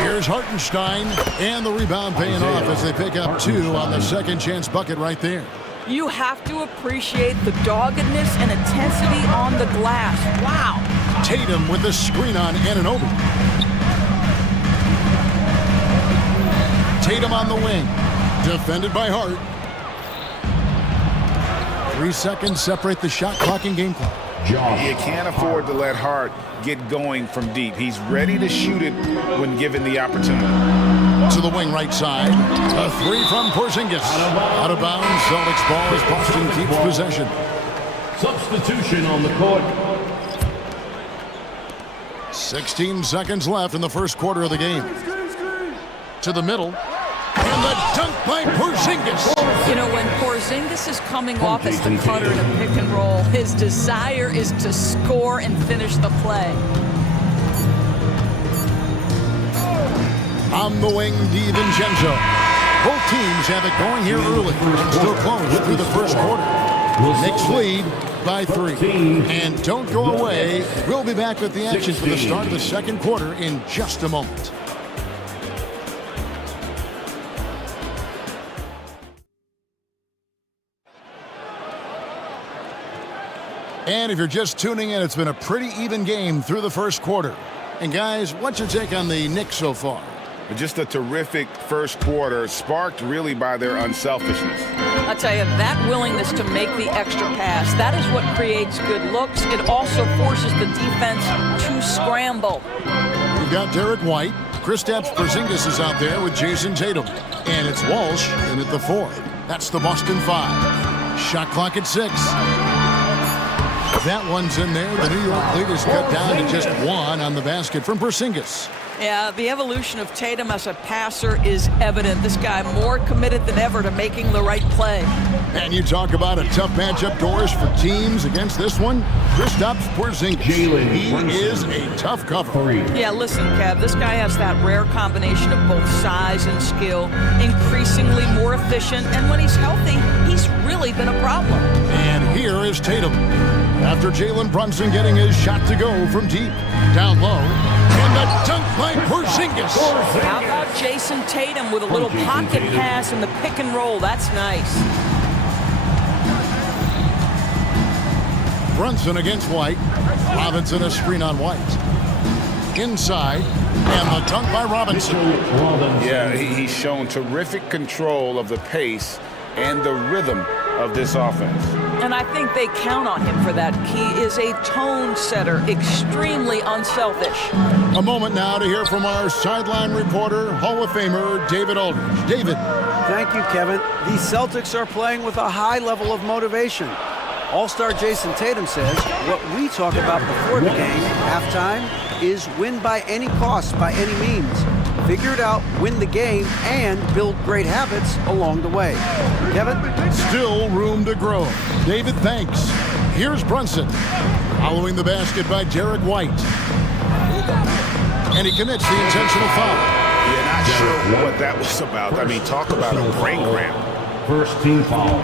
here's Hartenstein, and the rebound paying off as they pick up 2 on the second chance bucket right there. You have to appreciate the doggedness and intensity on the glass. Wow. Tatum with the screen on Anunoby. Tatum on the wing, defended by Hart. 3 seconds separate the shot clock and game clock. You can't afford to let Hart get going from deep. He's ready to shoot it when given the opportunity. To the wing right side. A 3 from Porzingis. Out of bounds. Celtics ball as Boston keeps possession. Substitution on the court. 16 seconds left in the first quarter of the game. To the middle. And the dunk by Porzingis. You know, when Porzingis is coming off as the cutter in a pick and roll, his desire is to score and finish the play. On the wing, DiVincenzo. Both teams have it going here early. Still close through the first quarter. Knicks lead by 3. And don't go away. We'll be back with the action for the start of the second quarter in just a moment. And if you're just tuning in, it's been a pretty even game through the first quarter. And guys, what's your take on the Knicks so far? Just a terrific first quarter, sparked really by their unselfishness. I tell you, that willingness to make the extra pass, that is what creates good looks. It also forces the defense to scramble. We've got Derek White. Kristaps Porzingis is out there with Jason Tatum. And it's Walsh in at the 4. That's the Boston 5. Shot clock at 6. That one's in there. The New York lead is cut down to just 1 on the basket from Porzingis. Yeah, the evolution of Tatum as a passer is evident. This guy more committed than ever to making the right play. And you talk about a tough matchup, Doris, for teams against this one. Kristaps Porzingis. He is a tough cover. Yeah, listen, Kev, this guy has that rare combination of both size and skill, increasingly more efficient, and when he's healthy, he's really been a problem. And here is Tatum. After Jalen Brunson getting his shot to go from deep. Down low. And the dunk by Porzingis. How about Jason Tatum with a little pocket pass in the pick and roll? That's nice. Brunson against White. Robinson a screen on White. Inside. And the dunk by Robinson. Yeah, he's shown terrific control of the pace and the rhythm of this offense. And I think they count on him for that. He is a tone setter, extremely unselfish. A moment now to hear from our sideline reporter, Hall of Famer David Aldridge. David. Thank you, Kevin. The Celtics are playing with a high level of motivation. All-star Jason Tatum says what we talk about before the game, halftime, is win by any cost, by any means. Figure it out, win the game, and build great habits along the way. Kevin? Still room to grow. David, thanks. Here's Brunson. Following the basket by Derek White. And he commits the intentional foul. Yeah, not sure what that was about. I mean, talk about a brain cramp. First team foul.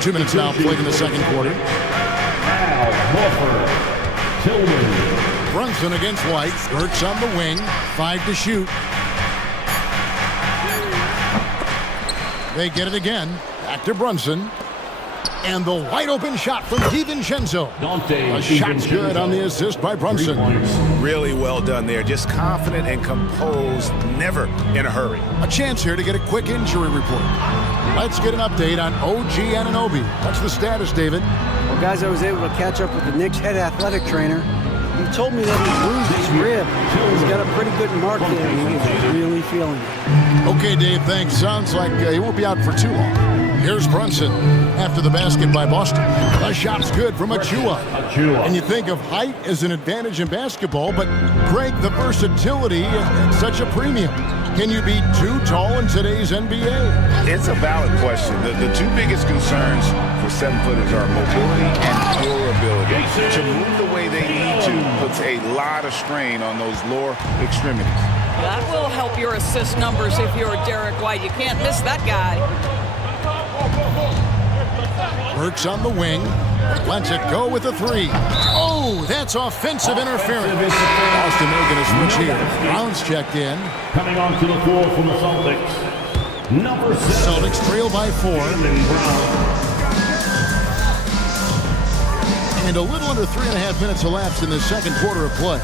2 minutes now played in the second quarter. Al Horford. Tillman. Brunson against White. Hurts on the wing. 5 to shoot. They get it again. Back to Brunson. And the wide open shot from DiVincenzo. A shot's good on the assist by Brunson. Really well done there. Just confident and composed, never in a hurry. A chance here to get a quick injury report. Let's get an update on OG Anunoby. What's the status, David? Well, guys, I was able to catch up with the Knicks head athletic trainer. He told me that he bruised his rib. He's got a pretty good mark there, and he's really feeling it. Okay, Dave, thanks. Sounds like he won't be out for too long. Here's Brunson after the basket by Boston. The shot's good from Achua. And you think of height as an advantage in basketball, but Greg, the versatility at such a premium. Can you be too tall in today's NBA? It's a valid question. The two biggest concerns for 7-footers are mobility and durability. To move the way they need to puts a lot of strain on those lower extremities. That will help your assist numbers if you're Derek White. You can't miss that guy. Burks on the wing. Lets it go with a three. Oh, that's offensive interference. Austin making a switch here. Brown's checked in. Coming onto the floor from the Celtics, number 7. Celtics trail by 4. And a little under 3.5 minutes elapsed in the second quarter of play.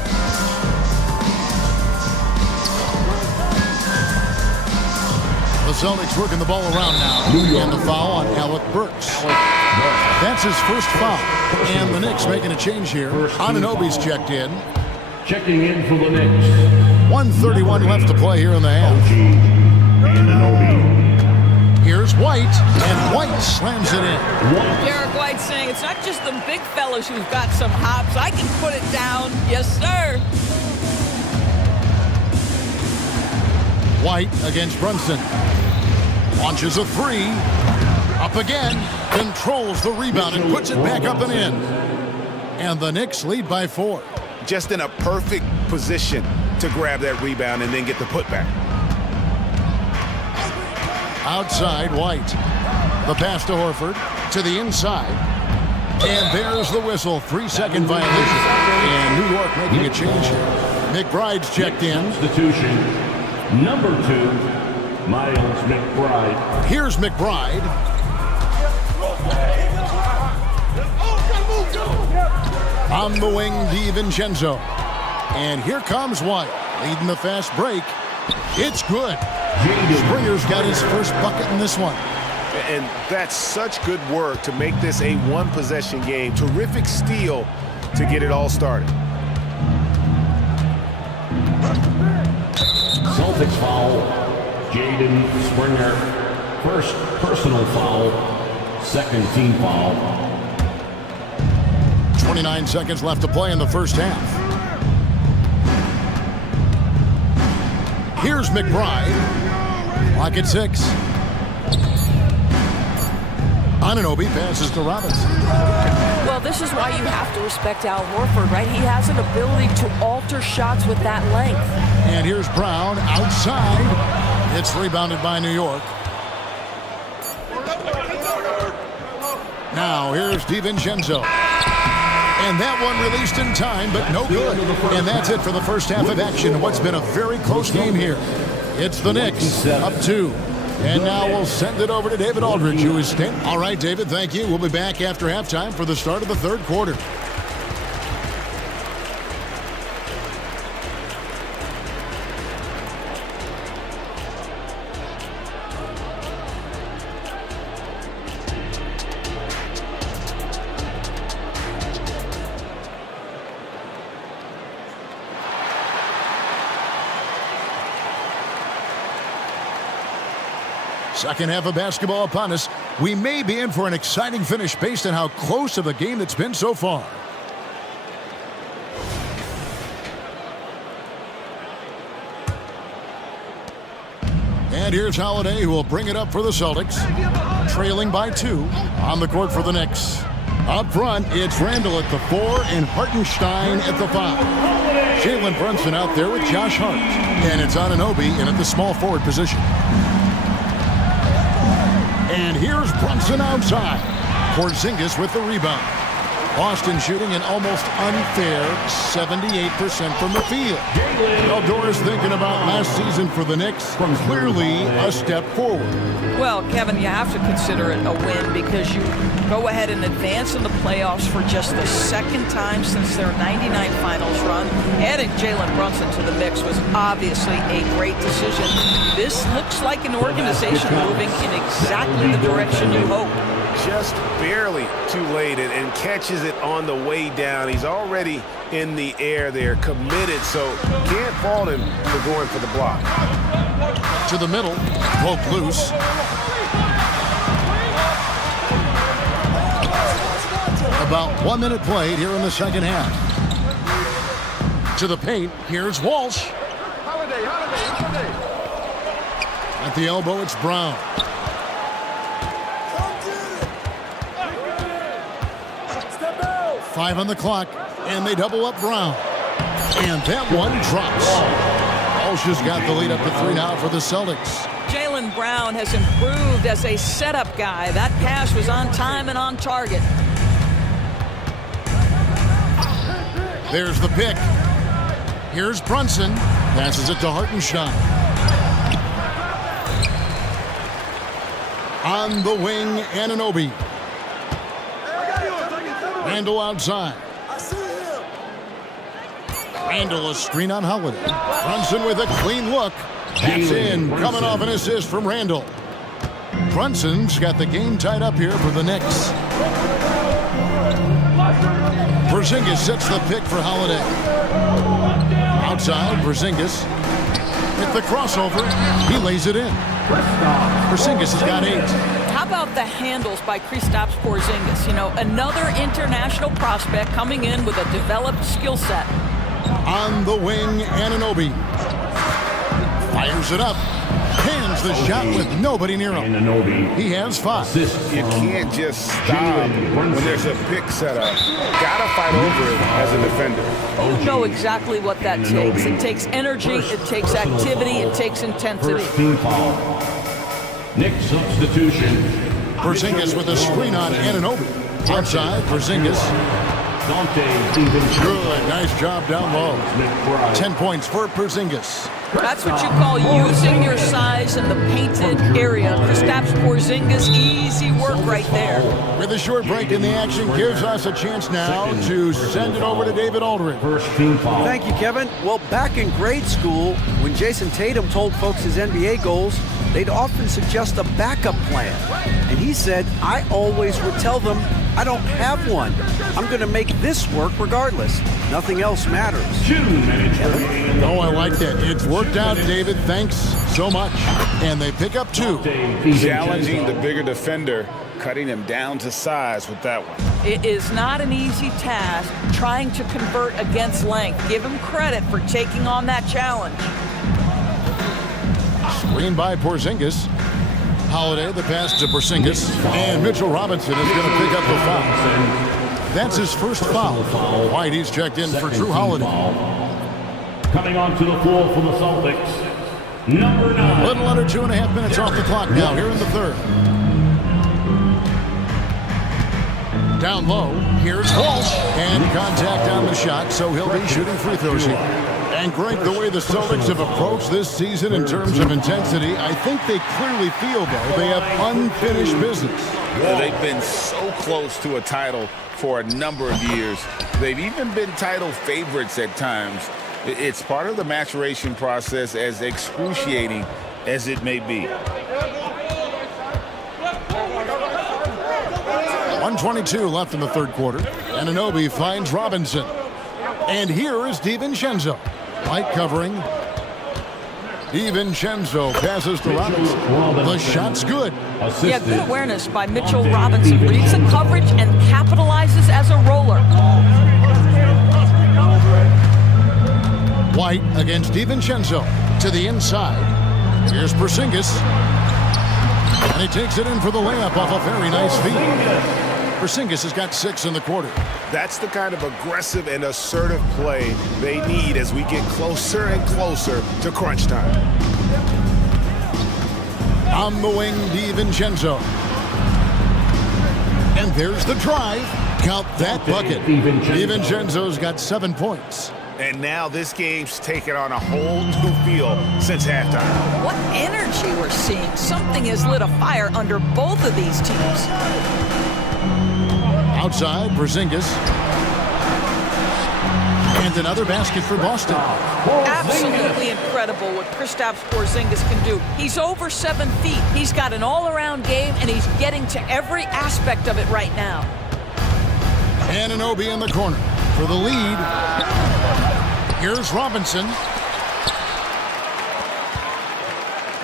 The Celtics working the ball around now. And the foul on Alec Burks. That's his first foul. And the Knicks making a change here. Anunoby's checked in. Checking in for the Knicks. 1:31 left to play here in the half. Here's White, and White slams it in. Derek White saying it's not just the big fellas who've got some hops. I can put it down. Yes, sir. White against Brunson. Launches a three. Up again. Controls the rebound and puts it back up and in. And the Knicks lead by 4. Just in a perfect position to grab that rebound and then get the putback. Outside, White. The pass to Horford. To the inside. And there's the whistle. 3-second violation. And New York making a change here. McBride's checked in. Substitution. Number 2, Miles McBride. Here's McBride. On the wing, DiVincenzo. And here comes White, leading the fast break. It's good. Springer's got his first bucket in this one. And that's such good work to make this a one-possession game. Terrific steal to get it all started. Celtics foul, Jaden Springer. First personal foul, second team foul. 29 seconds left to play in the first half. Here's McBride. Clock at 6. Anunoby passes to Robinson. Well, this is why you have to respect Al Horford, right? He has an ability to alter shots with that length. And here's Brown outside. It's rebounded by New York. Now here's DiVincenzo. And that one released in time, but no good. And that's it for the first half of action. What's been a very close game here. It's the Knicks up 2. And now we'll send it over to David Aldridge, who is staying. All right, David, thank you. We'll be back after halftime for the start of the third quarter. Second half of basketball upon us. We may be in for an exciting finish based on how close of a game it's been so far. And here's Holiday, who will bring it up for the Celtics. Trailing by 2 on the court for the Knicks. Up front, it's Randall at the 4 and Hartenstein at the 5. Jalen Brunson out there with Josh Hart. And it's Anunoby in at the small forward position. And here's Brunson outside. Porzingis with the rebound. Boston shooting an almost unfair 78% from the field. Eldor's thinking about last season for the Knicks. Clearly a step forward. Well, Kevin, you have to consider it a win because you go ahead and advance in the playoffs for just the second time since their 99 finals run. Adding Jalen Brunson to the mix was obviously a great decision. This looks like an organization moving in exactly the direction you hope. Just barely too late and catches it on the way down. He's already in the air there, committed, so can't fault him for going for the block. To the middle, broke loose. About 1 minute played here in the second half. To the paint, here's Walsh. At the elbow, it's Brown. 5 on the clock, and they double up Brown. And that one drops. Walsh has got the lead up to 3 now for the Celtics. Jaylen Brown has improved as a setup guy. That pass was on time and on target. There's the pick. Here's Brunson. Passes it to Hartenstein. On the wing, Anunoby. Randall outside. Randall a screen on Holiday. Brunson with a clean look. That's in, coming off an assist from Randall. Brunson's got the game tied up here for the Knicks. Porzingis sets the pick for Holiday. Outside, Porzingis. With the crossover, he lays it in. Porzingis has got 8. How about the handles by Kristaps Porzingis? You know, another international prospect coming in with a developed skill set. On the wing, Anunoby. Fires it up. Hands the shot with nobody near him. He has 5. You can't just stop when there's a pick set up. Gotta fight over it as a defender. You know exactly what that takes. It takes energy, it takes activity, it takes intensity. First team foul. Knicks substitution. Porzingis with a screen on Anunoby. Outside, Porzingis. Good, nice job down low. 10 points for Porzingis. That's what you call using your size in the painted area. Kristaps Porzingis, easy work right there. With a short break in the action, gives us a chance now to send it over to David Aldridge. Thank you, Kevin. Well, back in grade school, when Jason Tatum told folks his NBA goals, they'd often suggest a backup plan. And he said, I always would tell them, I don't have one. I'm going to make this work regardless. Nothing else matters. Oh, I like that. It's worked out, David. Thanks so much. And they pick up 2. Challenging the bigger defender, cutting him down to size with that one. It is not an easy task trying to convert against length. Give him credit for taking on that challenge. Screen by Porzingis. Holiday, the pass to Porzingis. And Mitchell Robinson is going to pick up the foul. That's his first foul. White, he's checked in for Drew Holiday. Coming onto the floor for the Celtics, number 9. A little under 2.5 minutes off the clock now here in the third. Down low, here's Walsh. And contact on the shot, so he'll be shooting free throws here. And Greg, the way the Celtics have approached this season in terms of intensity, I think they clearly feel, though, they have unfinished business. Well, they've been so close to a title for a number of years. They've even been title favorites at times. It's part of the maturation process, as excruciating as it may be. 1:22 left in the third quarter. Anunoby finds Robinson. And here is DiVincenzo. White covering. DiVincenzo passes to Robinson. The shot's good. Yeah, good awareness by Mitchell Robinson. Reads the coverage and capitalizes as a roller. White against DiVincenzo to the inside. Here's Porzingis. And he takes it in for the layup off a very nice feed. Porzingis has got 6 in the quarter. That's the kind of aggressive and assertive play they need as we get closer and closer to crunch time. On the wing, DiVincenzo. And there's the drive. Count that bucket. DiVincenzo's got 7 points. And now this game's taken on a whole new feel since halftime. What energy we're seeing. Something has lit a fire under both of these teams. Outside, Porzingis. And another basket for Boston. Absolutely incredible what Kristaps Porzingis can do. He's over 7 feet. He's got an all-around game, and he's getting to every aspect of it right now. Anunoby in the corner for the lead. Here's Robinson.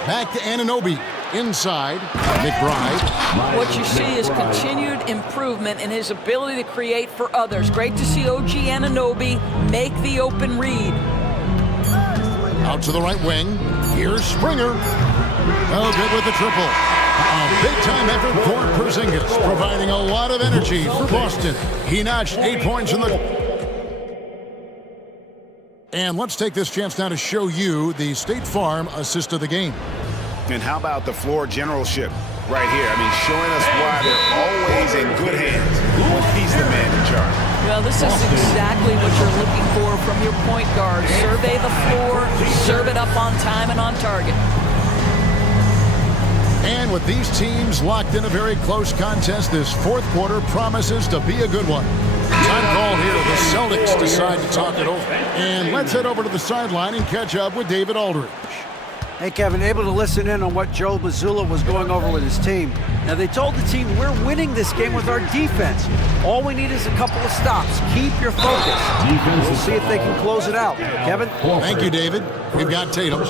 Back to Anunoby. Inside, McBride. What you see is continued improvement in his ability to create for others. Great to see OG Anunoby make the open read. Out to the right wing. Here's Springer. Oh, good with the triple. A big-time effort for Porzingis, providing a lot of energy for Boston. He notched 8 points in the... And let's take this chance now to show you the State Farm assist of the game. And how about the floor generalship right here? I mean, showing us why they're always in good hands when he's the man in charge. Well, this is exactly what you're looking for from your point guard. Survey the floor, serve it up on time and on target. And with these teams locked in a very close contest, this fourth quarter promises to be a good one. Time call here. The Celtics decide to talk it over. And let's head over to the sideline and catch up with David Aldridge. Hey, Kevin, able to listen in on what Joe Mazzulla was going over with his team. Now, they told the team, we're winning this game with our defense. All we need is a couple of stops. Keep your focus. We'll see if they can close it out. Kevin? Thank you, David. We've got Tatum.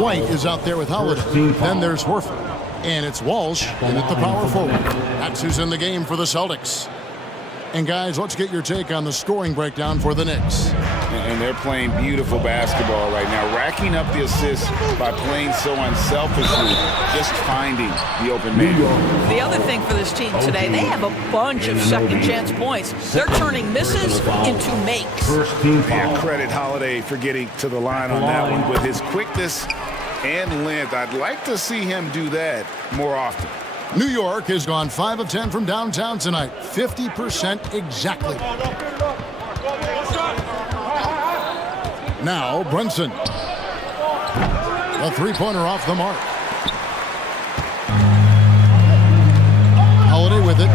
White is out there with Holiday. Then there's Horford. And it's Walsh in at the power forward. That's who's in the game for the Celtics. And guys, let's get your take on the scoring breakdown for the Knicks. And they're playing beautiful basketball right now, racking up the assists by playing so unselfishly, just finding the open man. The other thing for this team today, they have a bunch of second chance points. They're turning misses into makes. Yeah, credit Holiday for getting to the line on that one with his quickness and length. I'd like to see him do that more often. New York has gone 5 of 10 from downtown tonight. 50% exactly. Now, Brunson. A three-pointer off the mark. Holiday with it.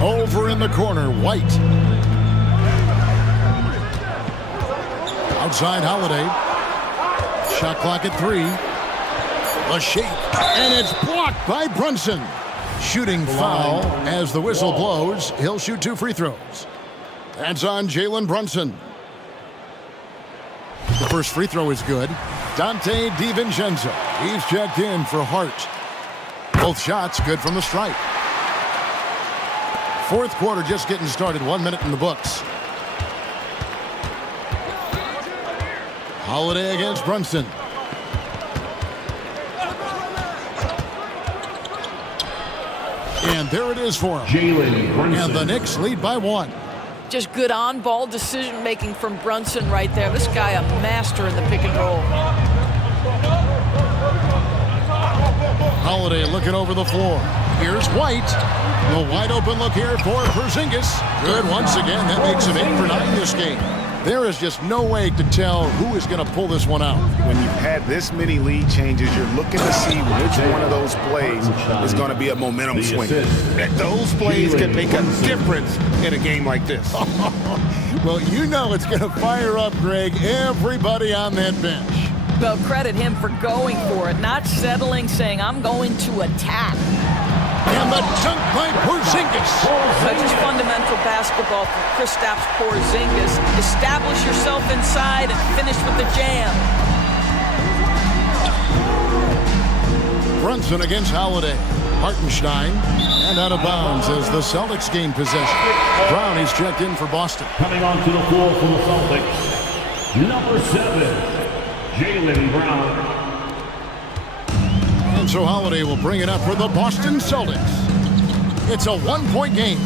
Over in the corner, White. Outside Holiday. Shot clock at 3. A shake. And it's blocked by Brunson. Shooting foul as the whistle blows. He'll shoot 2 free throws. That's on Jalen Brunson. The first free throw is good. Dante DiVincenzo. He's checked in for Hart. Both shots good from the stripe. Fourth quarter just getting started. 1 minute in the books. Holiday against Brunson. And there it is for him. And the Knicks lead by 1. Just good on-ball decision-making from Brunson right there. This guy a master in the pick and roll. Holiday looking over the floor. Here's White. The wide open look here for Porzingis. Good once again. That makes him 8 for 9 this game. There is just no way to tell who is going to pull this one out. When you've had this many lead changes, you're looking to see which one of those plays is going to be a momentum swing. Those plays can make a difference in a game like this. Well, you know it's going to fire up, Greg, everybody on that bench. Well, credit him for going for it, not settling, saying, I'm going to attack. And the dunk by Porzingis. Such is fundamental basketball for Kristaps Porzingis. Establish yourself inside and finish with the jam. Brunson against Holiday. Hartenstein. And out of bounds as the Celtics gain possession. Brown is checked in for Boston. Coming onto the floor for the Celtics, number 7, Jaylen Brown. And so Holiday will bring it up for the Boston Celtics. It's a 1-point game.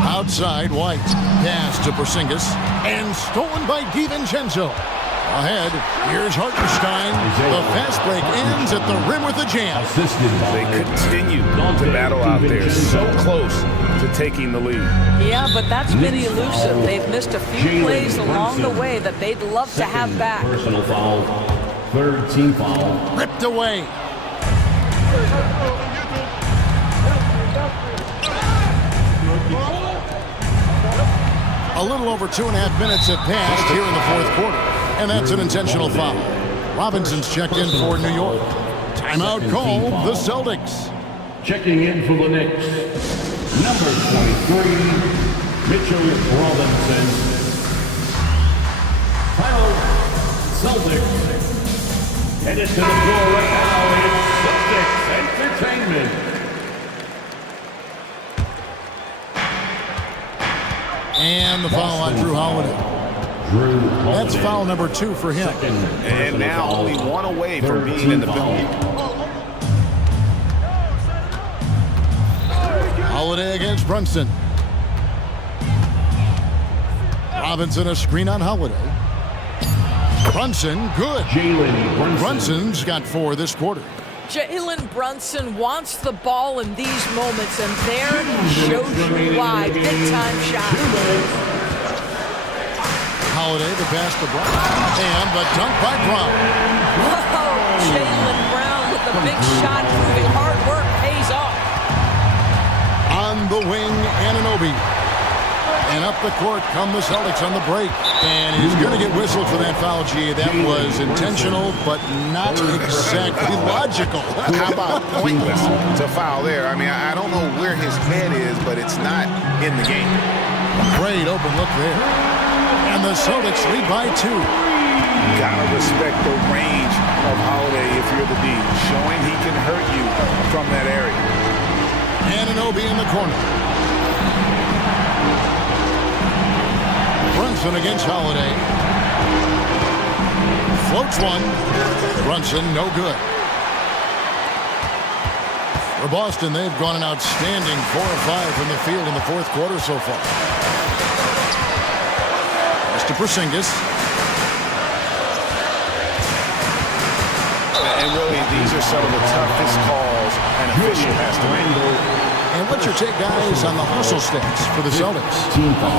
Outside, White. Pass to Porzingis. And stolen by DiVincenzo. Ahead, here's Hartenstein. The fast break ends at the rim with a jam. They continue to battle out there. So close to taking the lead. Yeah, but that's been elusive. They've missed a few plays along the way that they'd love to have back. Personal foul. 3rd team foul. Ripped away. A little over 2.5 minutes have passed here in the fourth quarter, and that's an intentional foul. Robinson's checked in for New York. Timeout called the Celtics. Checking in for the Knicks, number 23, Mitchell Robinson. Final Celtics. Headed to the floor right now, it's Celtics Entertainment. And the foul on Drew Holiday. That's foul number 2 for him. And now only one away from being in the penalty. Holiday against Brunson. Robinson a screen on Holiday. Brunson, good. Brunson's got 4 this quarter. Jalen Brunson wants the ball in these moments, and there he shows you why. Big-time shot. Holiday, the pass to Brown. And the dunk by Brown. Whoa, Jalen Brown with the big shot, proving hard work pays off. On the wing, Anunoby. And up the court come the Celtics on the break. And he's going to get whistled for that foul, G. That was intentional, but not exactly logical. How about pointless to foul there? I mean, I don't know where his head is, but it's not in the game. Great open look there. And the Celtics lead by 2. Gotta respect the range of Holiday if you're the D, showing he can hurt you from that area. Anunoby in the corner. Brunson against Holiday. Floats one. Brunson, no good. For Boston, they've gone an outstanding 4 of 5 from the field in the 4th quarter so far. Pass to Porzingis. And really, these are some of the toughest calls an official has to make. And what's your take, guys, on the hustle stats for the Celtics?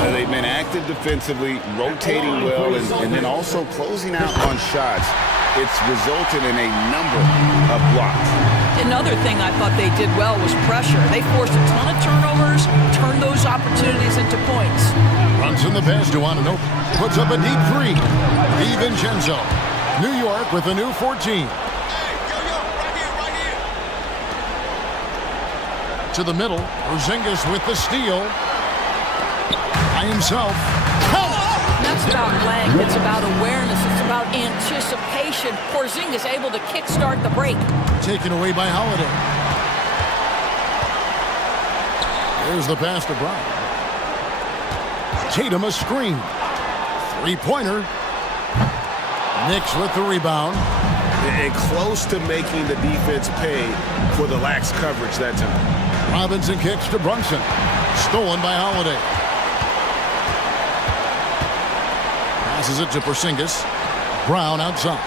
They've been active defensively, rotating well, and then also closing out on shots. It's resulted in a number of blocks. Another thing I thought they did well was pressure. They forced a ton of turnovers, turned those opportunities into points. Runs in the pass to Anunoby. Puts up a deep 3. DiVincenzo. New York with a new 14. To the middle. Porzingis with the steal. By himself. That's about length. It's about awareness. It's about anticipation. Porzingis able to kickstart the break. Taken away by Holiday. There's the pass to Brown. Tatum a screen. 3-pointer. Knicks with the rebound. And close to making the defense pay for the lax coverage that time. Robinson kicks to Brunson. Stolen by Holiday. Passes it to Porzingis. Brown outside.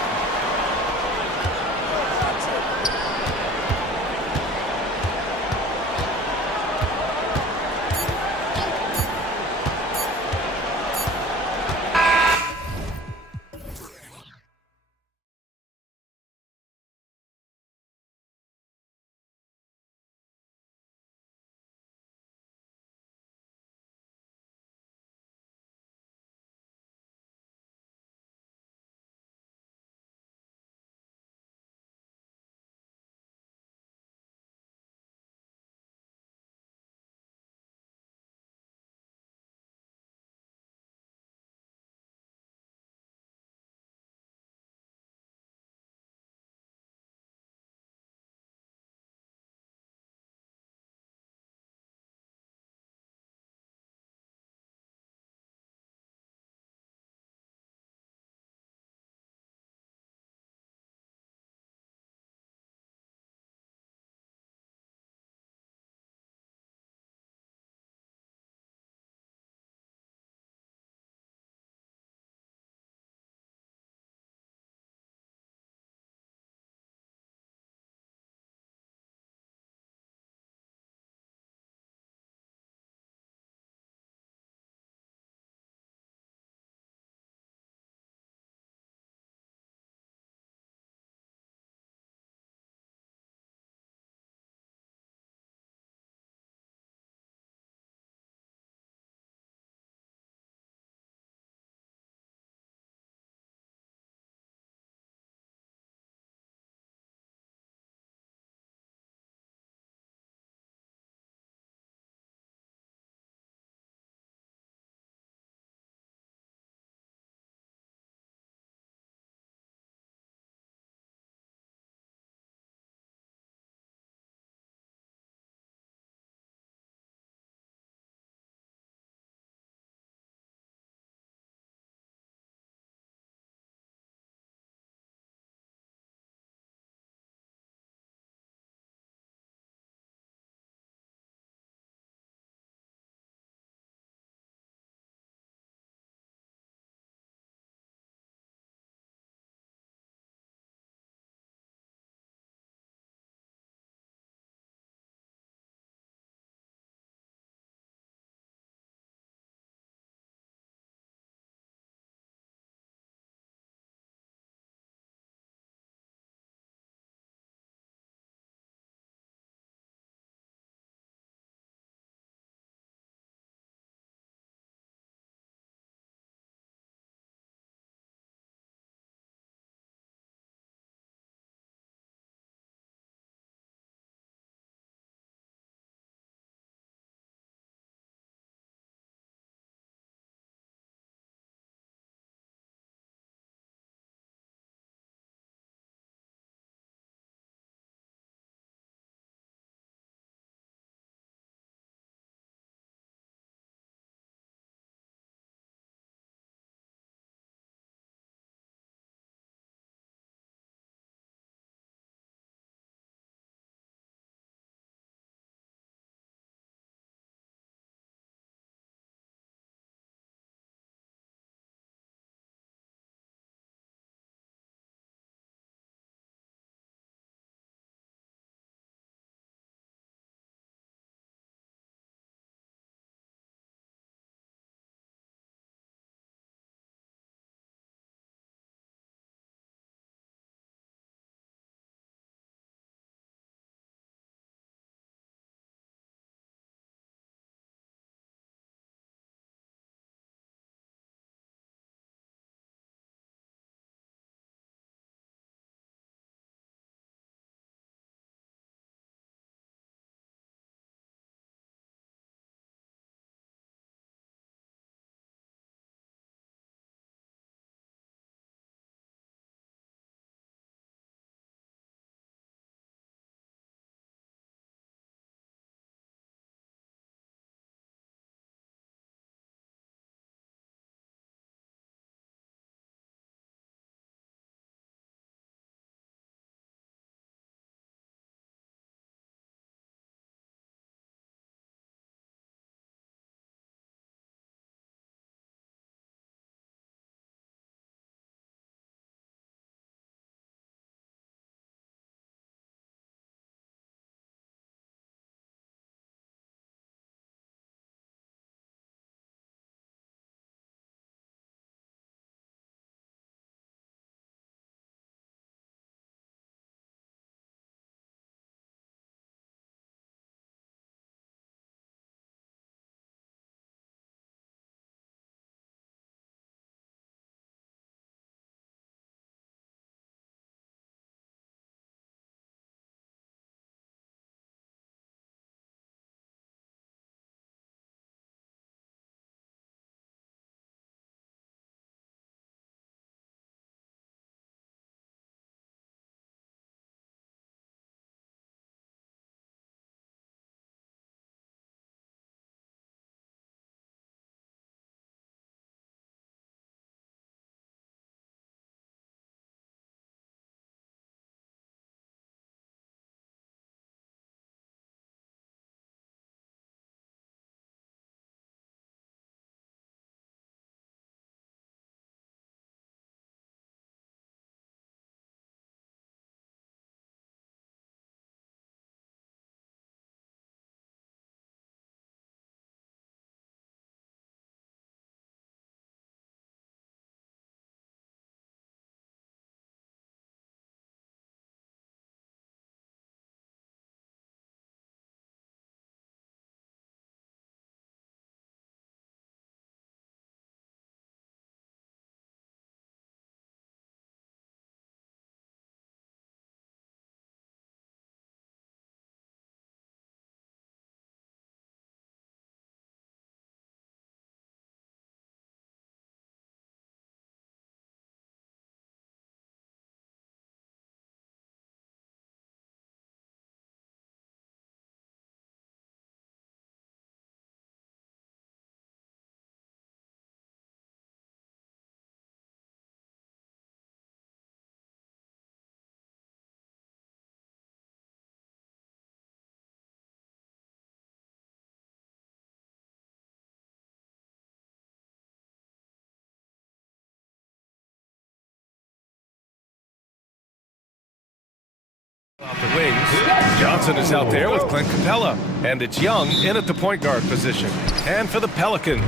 Off the wings, Johnson is out there with Clint Capella, and it's Young in at the point guard position. And for the Pelicans,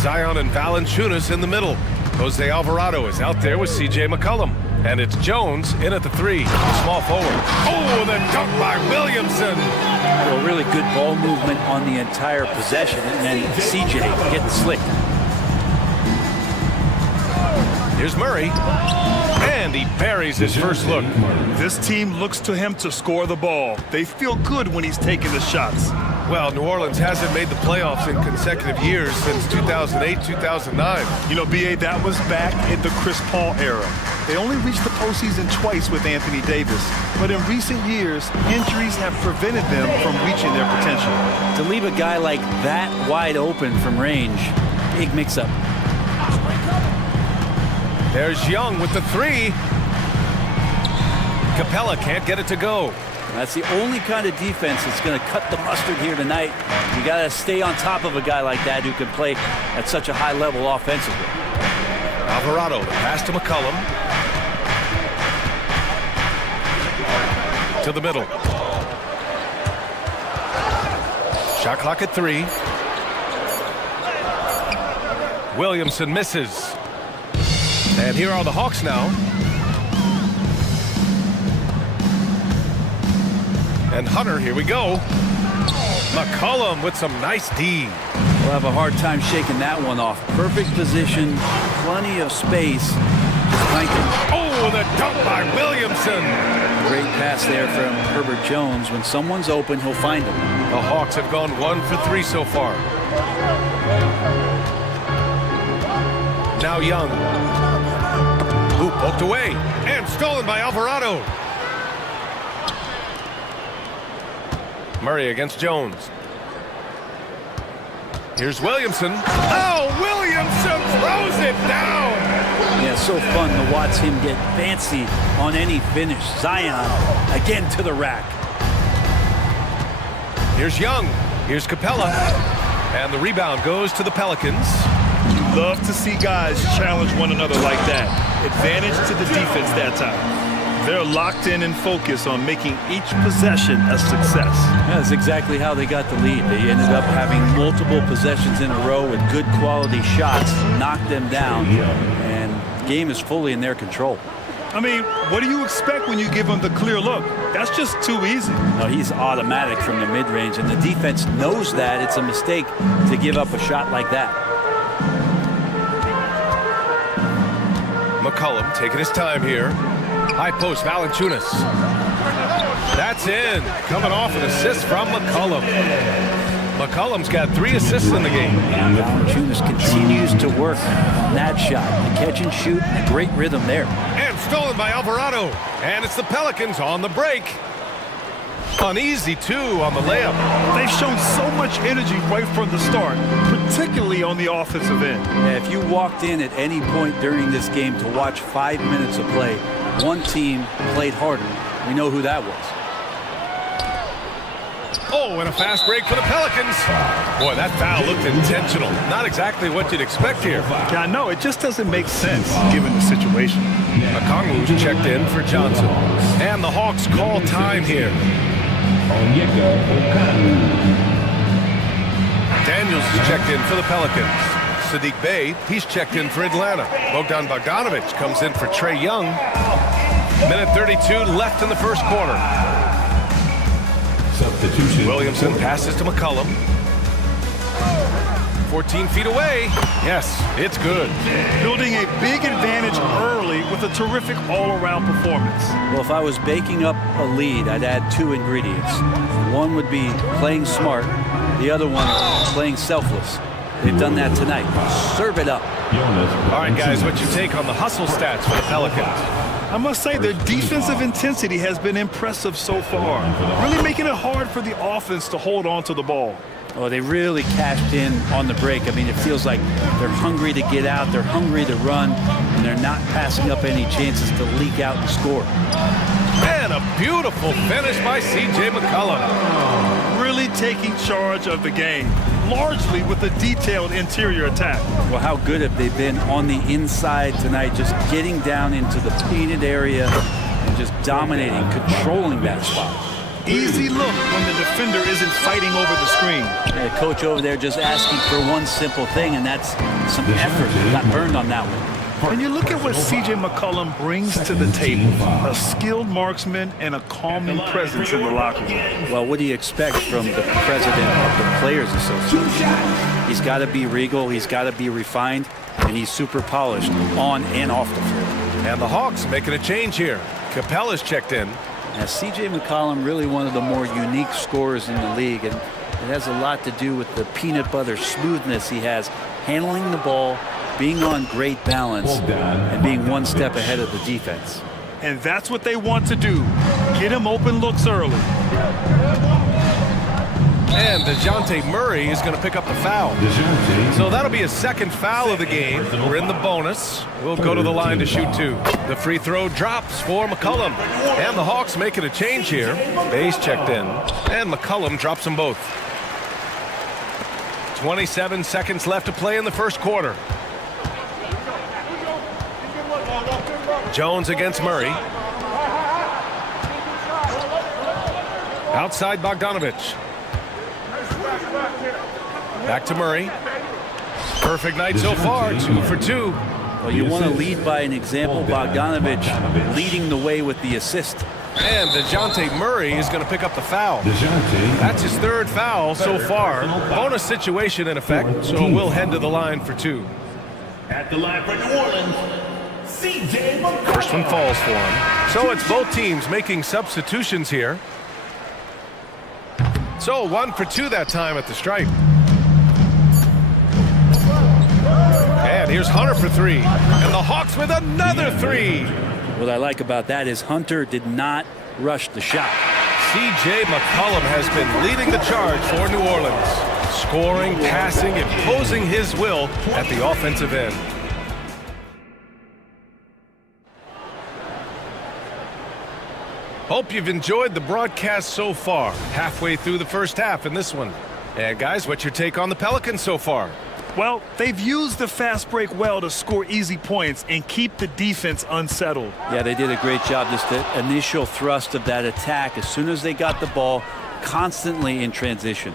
Zion and Valanciunas in the middle. Jose Alvarado is out there with C.J. McCollum. And it's Jones in at the 3, small forward. Oh, the dunk by Williamson. Well, really good ball movement on the entire possession, and then C.J. getting slick. Here's Murray, and he buries his first look. This team looks to him to score the ball. They feel good when he's taking the shots. Well, New Orleans hasn't made the playoffs in consecutive years since 2008, 2009. You know, B.A., that was back in the Chris Paul era. They only reached the postseason twice with Anthony Davis, but in recent years, injuries have prevented them from reaching their potential. To leave a guy like that wide open from range, big mix-up. There's Young with the 3. Capella can't get it to go. That's the only kind of defense that's going to cut the mustard here tonight. You got to stay on top of a guy like that who can play at such a high level offensively. Alvarado, the pass to McCollum. To the middle. Shot clock at 3. Williamson misses. And here are the Hawks now. And Hunter, here we go. McCollum with some nice D. We'll have a hard time shaking that one off. Perfect position, plenty of space. Oh, the dunk by Williamson. Great pass there from Herbert Jones. When someone's open, he'll find him. The Hawks have gone 1 for 3 so far. Now Young. Who poked away and stolen by Alvarado. Murray against Jones. Here's Williamson. Oh, Williamson throws it down. Yeah, so fun to watch him get fancy on any finish. Zion again to the rack. Here's Young. Here's Capella. And the rebound goes to the Pelicans. Love to see guys challenge one another like that. Advantage to the defense that time. They're locked in and focused on making each possession a success. Yeah, that's exactly how they got the lead. They ended up having multiple possessions in a row with good quality shots, knocked them down, and the game is fully in their control. I mean, what do you expect when you give him the clear look? That's just too easy. No, he's automatic from the mid-range, and the defense knows that. It's a mistake to give up a shot like that. McCollum taking his time here. High post, Valanciunas. That's in. Coming off an assist from McCollum. McCollum's got 3 assists in the game. Valanciunas continues to work on that shot. The catch and shoot, a great rhythm there. And stolen by Alvarado. And it's the Pelicans on the break. Uneasy, too, on the layup. They've shown so much energy right from the start, particularly on the offensive end. Yeah, if you walked in at any point during this game to watch 5 minutes of play, one team played harder. We know who that was. Oh, and a fast break for the Pelicans. Boy, that foul looked intentional. Not exactly what you'd expect here. Yeah, I know. It just doesn't make sense given the situation. Okongwu's checked in for Johnson. And the Hawks call time here. Daniels is checked in for the Pelicans. Sadiq Bey, he's checked in for Atlanta. Bogdan Bogdanovic comes in for Trae Young. Minute 32 left in the first quarter. Williamson passes to McCollum. 14 feet away. Yes, it's good. Building a big advantage early with a terrific all-around performance. Well, if I was baking up a lead, I'd add 2 ingredients. One would be playing smart. The other one, playing selfless. They've done that tonight. Serve it up. All right, guys, what's your take on the hustle stats for the Pelicans? I must say their defensive intensity has been impressive so far, really making it hard for the offense to hold on to the ball. Oh, they really cashed in on the break. I mean, it feels like they're hungry to get out, they're hungry to run, and they're not passing up any chances to leak out and score. And a beautiful finish by C.J. McCollum. Really taking charge of the game, largely with a detailed interior attack. Well, how good have they been on the inside tonight, just getting down into the painted area and and just dominating, controlling that spot. Easy look when the defender isn't fighting over the screen. The coach over there just asking for one simple thing, and that's some effort. Got burned on that one. And you look at what C.J. McCollum brings to the table. A skilled marksman and a calming presence in the locker room. Well, what do you expect from the president of the Players Association? He's got to be regal, he's got to be refined, and he's super polished on and off the field. And the Hawks making a change here. Capella's checked in. Now, C.J. McCollum, really one of the more unique scorers in the league, and it has a lot to do with the peanut butter smoothness he has, handling the ball, being on great balance, and being one step ahead of the defense. And that's what they want to do. Get him open looks early. And DeJounte Murray is going to pick up the foul. So that'll be his second foul of the game. We're in the bonus. We'll go to the line to shoot two. The free throw drops for McCollum. And the Hawks making a change here. Bay's checked in. And McCollum drops them both. 27 seconds left to play in the first quarter. Jones against Murray. Outside Bogdanovich. Back to Murray. Perfect night so far, 2 for 2. Well, you want to lead by an example. Bogdanovich leading the way with the assist. And DeJounte Murray is going to pick up the foul. That's his third foul so far. Bonus situation in effect, so we'll head to the line for two. At the line for New Orleans, C.J. McCollum. First one falls for him. So it's both teams making substitutions here. So 1 for 2 that time at the stripe. And here's Hunter for 3. And the Hawks with another 3. What I like about that is Hunter did not rush the shot. C.J. McCollum has been leading the charge for New Orleans. Scoring, passing, imposing his will at the offensive end. Hope you've enjoyed the broadcast so far. Halfway through the first half in this one. And guys, what's your take on the Pelicans so far? Well, they've used the fast break well to score easy points and keep the defense unsettled. Yeah, they did a great job. Just the initial thrust of that attack, as soon as they got the ball, constantly in transition.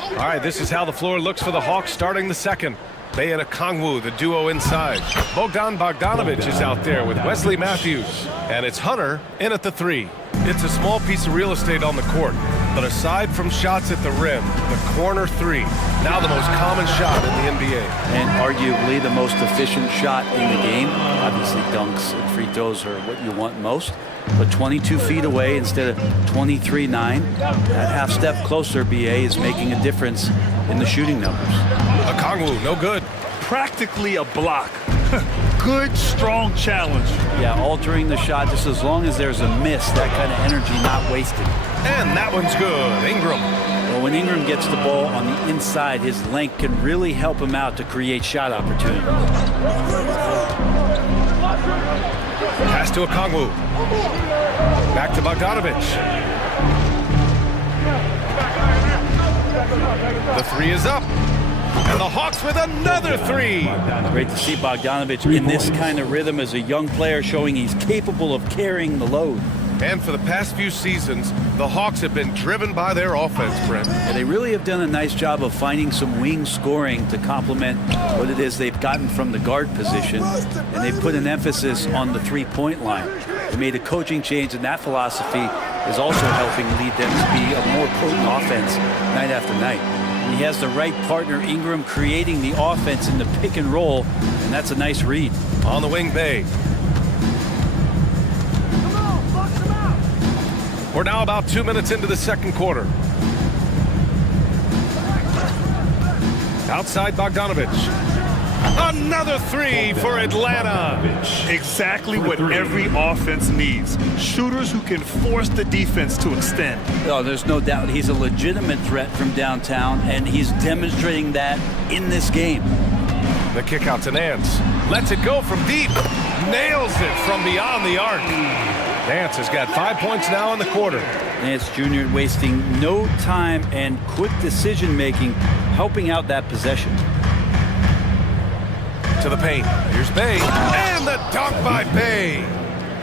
All right, this is how the floor looks for the Hawks starting the second. Bay and Okongwu, the duo inside. Bogdanovich is out there with Wesley Matthews. And it's Hunter in at the 3. It's a small piece of real estate on the court. But aside from shots at the rim, the corner 3, now the most common shot in the NBA. And arguably the most efficient shot in the game. Obviously dunks and free throws are what you want most. But 22 feet away instead of 23-9. That half step closer, BA, is making a difference in the shooting numbers. Okongwu, no good. Practically a block. Good, strong challenge. Yeah, altering the shot just as long as there's a miss, that kind of energy not wasted. And that one's good. Ingram. Well, when Ingram gets the ball on the inside, his length can really help him out to create shot opportunities. Pass to Okongwu. Back to Bogdanovich. The 3 is up. And the Hawks with another 3. Great to see Bogdanovich in this kind of rhythm as a young player, showing he's capable of carrying the load. And for the past few seasons, the Hawks have been driven by their offense, Brent. Yeah, they really have done a nice job of finding some wing scoring to complement what it is they've gotten from the guard position. And they've put an emphasis on the three-point line. They made a coaching change, and that philosophy is also helping lead them to be a more potent offense night after night. And he has the right partner, Ingram, creating the offense in the pick and roll, and that's a nice read. On the wing, Bay. We're now about 2 minutes into the second quarter. Outside Bogdanovich. Another 3 for Atlanta. Exactly what every offense needs. Shooters who can force the defense to extend. Oh, there's no doubt he's a legitimate threat from downtown, and he's demonstrating that in this game. The kick out to Nance. Lets it go from deep. Nails it from beyond the arc. Nance has got 5 points now in the quarter. Nance Jr. wasting no time and quick decision-making, helping out that possession. To the paint. Here's Bay. And the dunk by Bay.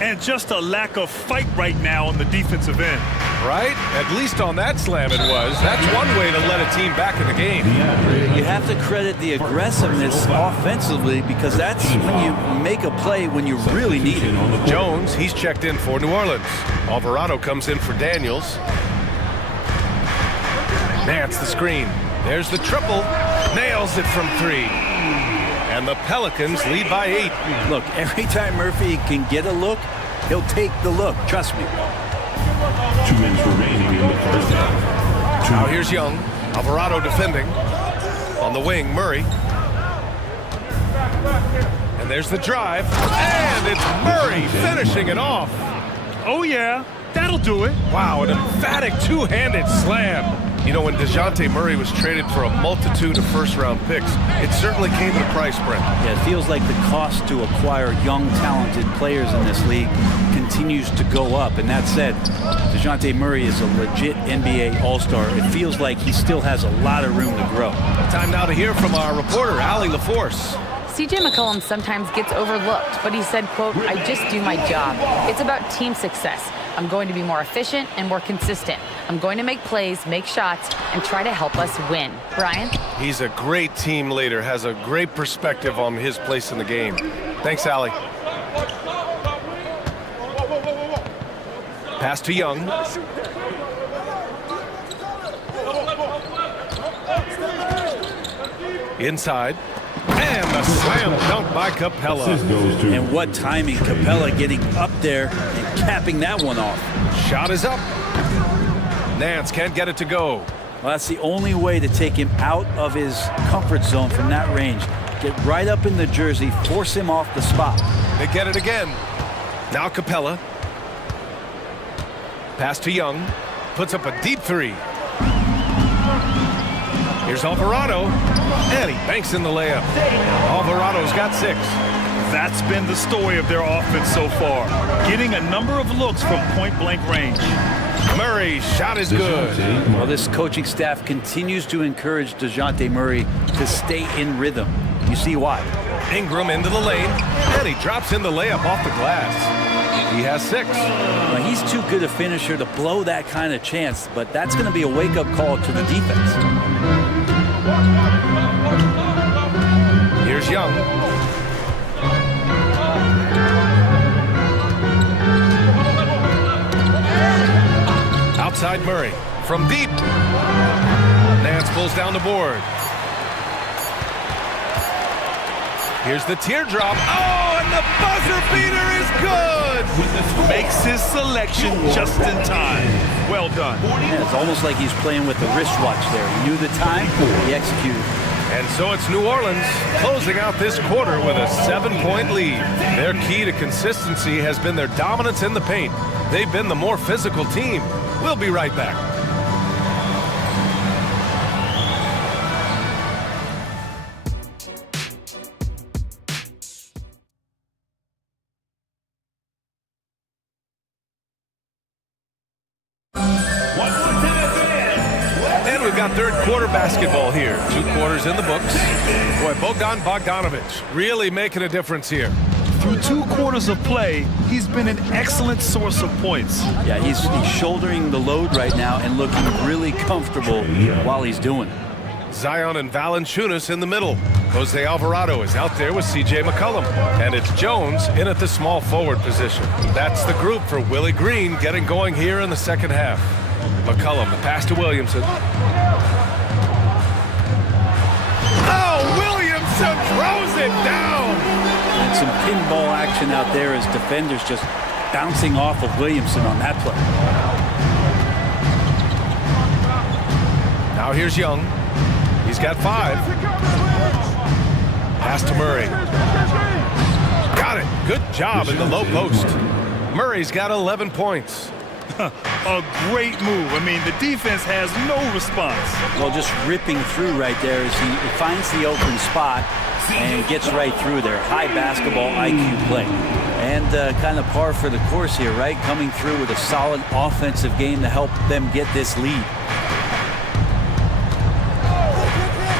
And just a lack of fight right now on the defensive end. Right? At least on that slam it was. That's one way to let a team back in the game. You have to credit the aggressiveness offensively because that's when you make a play when you really need it. Jones, he's checked in for New Orleans. Alvarado comes in for Daniels. Nance the screen. There's the triple. Nails it from 3. And the Pelicans lead by 8. Look, every time Murphy can get a look, he'll take the look. Trust me. 2 minutes remaining in the first half. Now here's Young. Alvarado defending. On the wing, Murray. And there's the drive. And it's Murray finishing it off. Oh, yeah. That'll do it. Wow, an emphatic two-handed slam. You know, when DeJounte Murray was traded for a multitude of first-round picks, it certainly came at a price, Brent. Yeah, it feels like the cost to acquire young, talented players in this league continues to go up. And that said, DeJounte Murray is a legit NBA All-Star. It feels like he still has a lot of room to grow. Time now to hear from our reporter, Allie LaForce. CJ McCollum sometimes gets overlooked, but he said, quote, "I just do my job. It's about team success. I'm going to be more efficient and more consistent. I'm going to make plays, make shots, and try to help us win." Brian? He's a great team leader, has a great perspective on his place in the game. Thanks, Allie. Pass to Young. Inside. And the slam dunk by Capella. And what timing, Capella getting up there and capping that one off. Shot is up. Nance can't get it to go. Well, that's the only way to take him out of his comfort zone from that range. Get right up in the jersey, force him off the spot. They get it again. Now Capella. Pass to Young. Puts up a deep 3. Here's Alvarado, and he banks in the layup. Alvarado's got 6. That's been the story of their offense so far, getting a number of looks from point-blank range. Murray's shot is good. Well, this coaching staff continues to encourage DeJounte Murray to stay in rhythm. You see why. Ingram into the lane, and he drops in the layup off the glass. He has 6. Well, he's too good a finisher to blow that kind of chance, but that's going to be a wake-up call to the defense. Here's Young. Outside Murray from deep. Nance pulls down the board. Here's the teardrop. Oh, and the buzzer beater is good. Makes his selection just in time. Well done. Yeah, it's almost like he's playing with the wristwatch there. He knew the time, he executed. And so it's New Orleans closing out this quarter with a 7-point lead. Their key to consistency has been their dominance in the paint. They've been the more physical team. We'll be right back. And we've got third quarter basketball here. 2 quarters in the books. Boy, Bogdan Bogdanovic really making a difference here. Through 2 quarters of play, he's been an excellent source of points. Yeah, he's shouldering the load right now and looking really comfortable while he's doing it. Zion and Valanciunas in the middle. Jose Alvarado is out there with CJ McCollum. And it's Jones in at the small forward position. That's the group for Willie Green getting going here in the second half. McCollum, the pass to Williamson. Oh, Williamson throws it down! And some pinball action out there as defenders just bouncing off of Williamson on that play. Now here's Young. He's got 5. Pass to Murray. Got it. Good job in the low post. Murray's got 11 points. A great move. I mean, the defense has no response. Well, just ripping through right there as he finds the open spot and gets right through there. High basketball IQ play. And kind of par for the course here, right? Coming through with a solid offensive game to help them get this lead.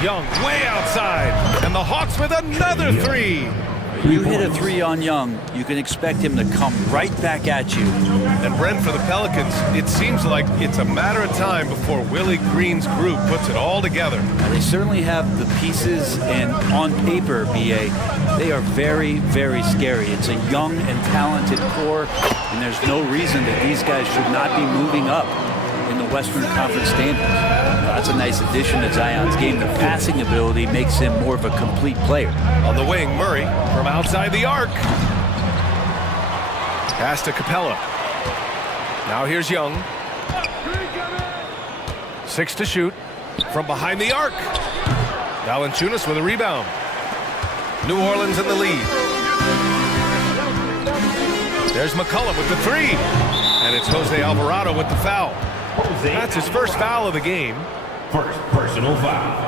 Young way outside, and the Hawks with another 3. You hit a three on Young, you can expect him to come right back at you. And Brent, for the Pelicans, it seems like it's a matter of time before Willie Green's group puts it all together. Now, they certainly have the pieces, and on paper, BA, they are very, very scary. It's a young and talented core, and there's no reason that these guys should not be moving up in the Western Conference standings. That's a nice addition to Zion's game. The passing ability makes him more of a complete player. On the wing, Murray from outside the arc. Pass to Capella. Now here's Young. 6 to shoot from behind the arc. Valanciunas with a rebound. New Orleans in the lead. There's McCollum with the three. And it's Jose Alvarado with the foul. That's his first foul of the game. First personal foul.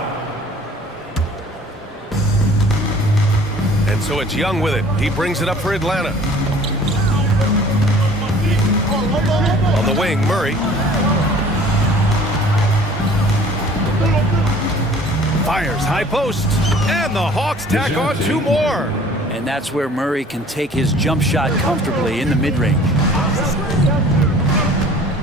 And so it's Young with it. He brings it up for Atlanta. On the wing, Murray. Fires high post. And the Hawks tack on 2 more. And that's where Murray can take his jump shot comfortably in the mid-range.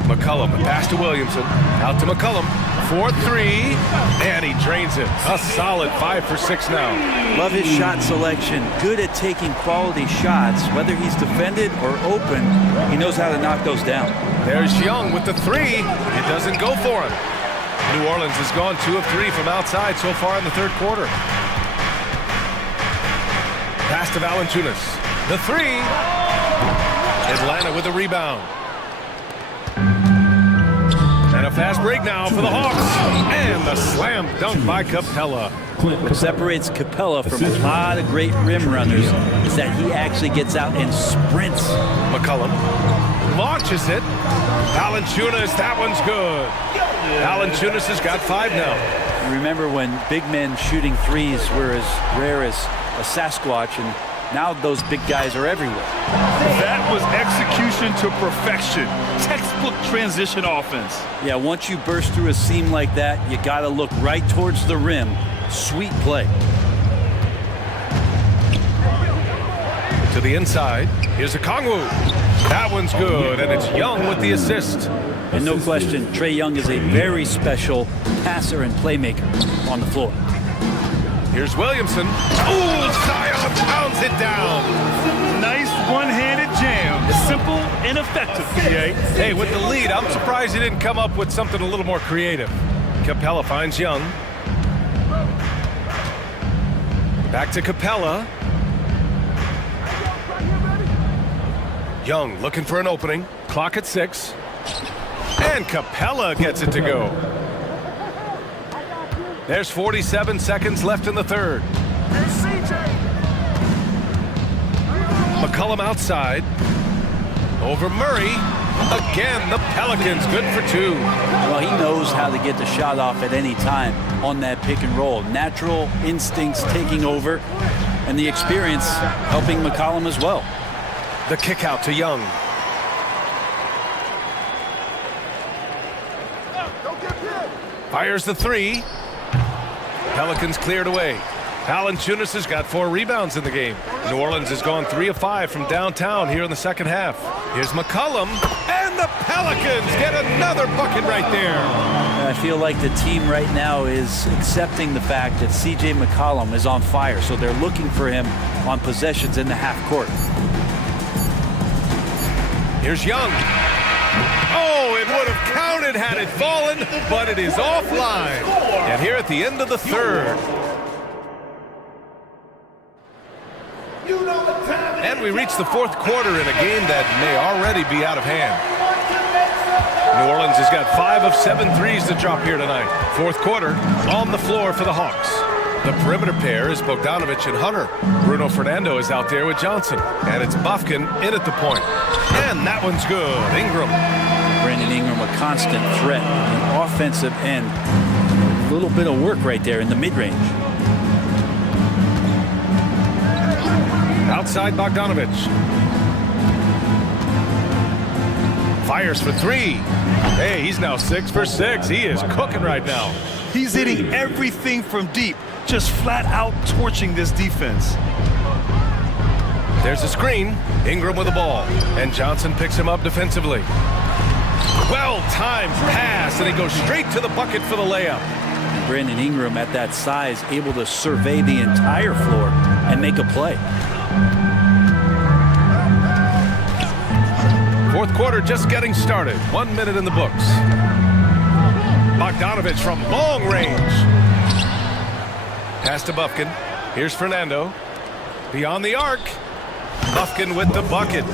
McCollum, a pass to Williamson. Out to McCollum. 4-3. And he drains it. A solid 5 for 6 now. Love his shot selection. Good at taking quality shots. Whether he's defended or open, he knows how to knock those down. There's Young with the three. It doesn't go for him. New Orleans has gone 2 of 3 from outside so far in the third quarter. Pass to Valanciunas. The three. Atlanta with the rebound. And a fast break now for the Hawks. And the slam dunk by Capella. What separates Capella from a lot of great rim runners is that he actually gets out and sprints. McCollum launches it. Valanciunas, that one's good. Valanciunas has got 5 now. Remember when big men shooting threes were as rare as a Sasquatch, and now those big guys are everywhere. That was execution to perfection. Textbook transition offense. Yeah, once you burst through a seam like that, you got to look right towards the rim. Sweet play. To the inside. Here's a Kongwu. That one's good, and it's Young with the assist. And no question, Trae Young is a very special passer and playmaker on the floor. Here's Williamson. Ooh, Zion pounds it down. Nice one-handed jam. Simple and effective, PA. Hey, with the lead, I'm surprised he didn't come up with something a little more creative. Capella finds Young. Back to Capella. Young looking for an opening. Clock at 6. And Capella gets it to go. There's 47 seconds left in the third. McCollum outside. Over Murray. Again, the Pelicans good for 2. Well, he knows how to get the shot off at any time on that pick and roll. Natural instincts taking over, and the experience helping McCollum as well. The kick out to Young. Fires the three. Pelicans cleared away. Valanciunas has got 4 rebounds in the game. New Orleans has gone 3 of 5 from downtown here in the second half. Here's McCollum, and the Pelicans get another bucket right there. I feel like the team right now is accepting the fact that C.J. McCollum is on fire, so they're looking for him on possessions in the half court. Here's Young. Oh, it would have counted had it fallen, but it is offline. And here at the end of the third. And we reach the fourth quarter in a game that may already be out of hand. New Orleans has got 5 of 7 threes to drop here tonight. Fourth quarter on the floor for the Hawks. The perimeter pair is Bogdanovic and Hunter. Bruno Fernando is out there with Johnson. And it's Bufkin in at the point. And that one's good. Ingram. Brandon Ingram, a constant threat on the offensive end. A little bit of work right there in the mid-range. Outside Bogdanovic. Fires for 3. Hey, he's now 6 for 6. He is cooking right now. He's hitting everything from deep, just flat out torching this defense. There's a screen. Ingram with the ball. And Johnson picks him up defensively. Well-timed pass, and he goes straight to the bucket for the layup. Brandon Ingram at that size, able to survey the entire floor and make a play. Fourth quarter just getting started. 1 minute in the books. Bogdanovich from long range. Pass to Bufkin. Here's Fernando. Beyond the arc. Bufkin with the bucket.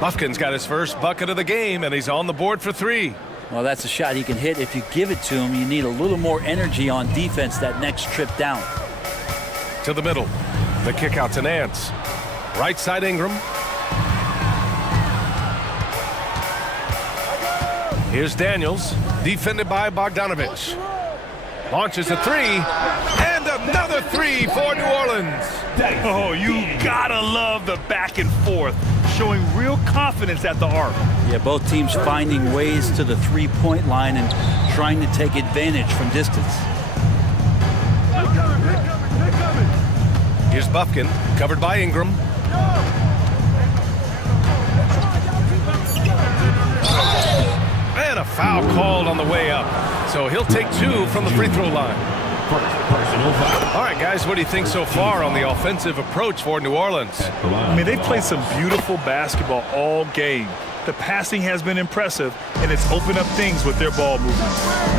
Bufkin's got his first bucket of the game, and he's on the board for 3. Well, that's a shot he can hit. If you give it to him, you need a little more energy on defense that next trip down. To the middle. The kick out to Nance. Right side Ingram. Here's Daniels, defended by Bogdanovich. Launches a 3, and another 3 for New Orleans. Oh, you gotta love the back and forth, showing real confidence at the arc. Yeah, both teams finding ways to the three-point line and trying to take advantage from distance. Here's Bufkin, covered by Ingram. And a foul called on the way up. So he'll take 2 from the free throw line. All right, guys, what do you think so far on the offensive approach for New Orleans? I mean, they played some beautiful basketball all game. The passing has been impressive, and it's opened up things with their ball movement.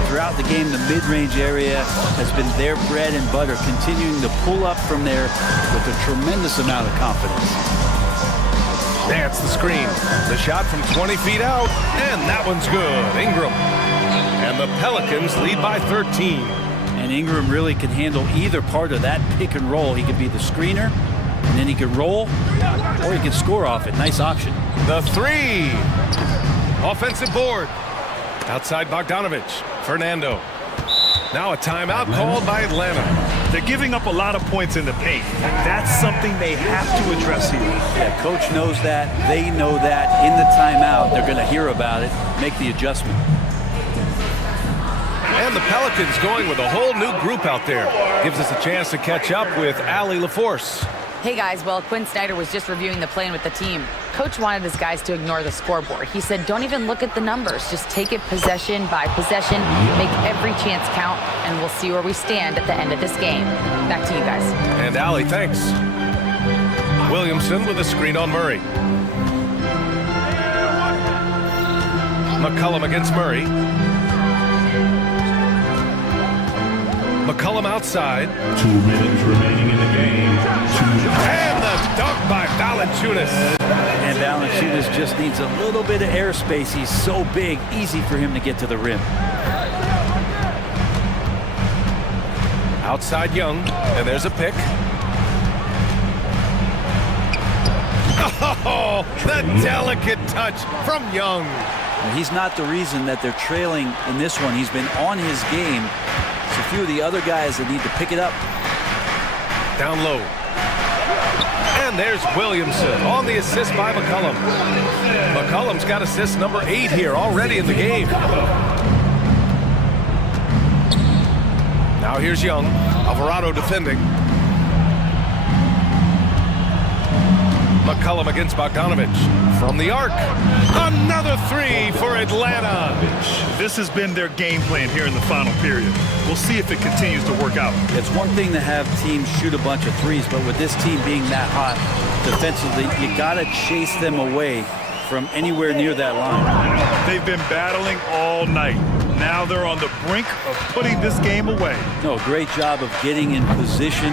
Throughout the game, the mid-range area has been their bread and butter, continuing to pull up from there with a tremendous amount of confidence. That's the screen. The shot from 20 feet out, and that one's good. Ingram. And the Pelicans lead by 13. And Ingram really can handle either part of that pick and roll. He could be the screener, and then he could roll, or he could score off it. Nice option. The 3. Offensive board. Outside Bogdanovich. Fernando. Now a timeout called by Atlanta. They're giving up a lot of points in the paint. That's something they have to address here. Yeah, coach knows that. They know that. In the timeout, they're going to hear about it, make the adjustment. And the Pelicans going with a whole new group out there. Gives us a chance to catch up with Allie LaForce. Hey guys, well, Quinn Snyder was just reviewing the plan with the team. Coach wanted his guys to ignore the scoreboard. He said, don't even look at the numbers. Just take it possession by possession, make every chance count, and we'll see where we stand at the end of this game. Back to you guys. And Allie, thanks. Williamson with a screen on Murray. McCollum against Murray. McCollum outside. 2 minutes remaining in the game. And the dunk by Valanciunas. And Valanciunas just needs a little bit of airspace. He's so big, easy for him to get to the rim. Outside Young, and there's a pick. Oh, the delicate touch from Young. He's not the reason that they're trailing in this one. He's been on his game. It's a few of the other guys that need to pick it up. Down low. And there's Williamson on the assist by McCollum. McCollum's got assist number 8 here already in the game. Now here's Young. Alvarado defending. McCollum against Bogdanovich. From the arc. Another 3 for Atlanta. This has been their game plan here in the final period. We'll see if it continues to work out. It's one thing to have teams shoot a bunch of threes, but with this team being that hot defensively, you got to chase them away from anywhere near that line. They've been battling all night. Now they're on the brink of putting this game away. No, great job of getting in position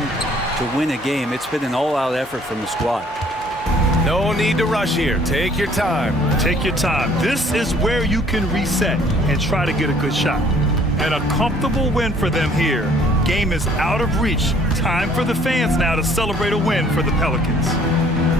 to win a game. It's been an all-out effort from the squad. No need to rush here. Take your time. Take your time. This is where you can reset and try to get a good shot. And a comfortable win for them here. Game is out of reach. Time for the fans now to celebrate a win for the Pelicans.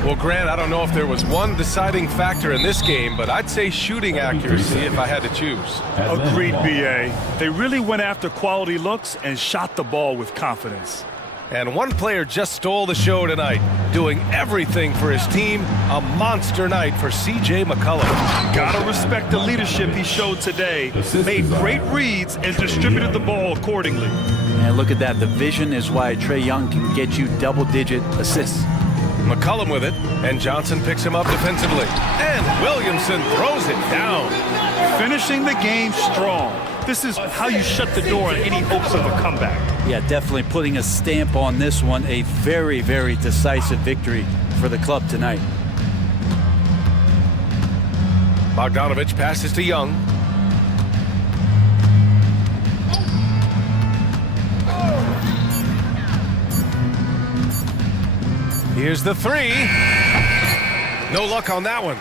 Well, Grant, I don't know if there was one deciding factor in this game, but I'd say shooting accuracy if I had to choose. Agreed, B.A. They really went after quality looks and shot the ball with confidence. And one player just stole the show tonight, doing everything for his team. A monster night for C.J. McCollum. Gotta respect the leadership he showed today. Made great reads and distributed the ball accordingly. And look at that. The vision is why Trae Young can get you double-digit assists. McCollum with it, and Johnson picks him up defensively. And Williamson throws it down. Finishing the game strong. This is how you shut the door on any hopes of a comeback. Yeah, definitely putting a stamp on this one. A very, very decisive victory for the club tonight. Bogdanovich passes to Young. Here's the three. No luck on that one.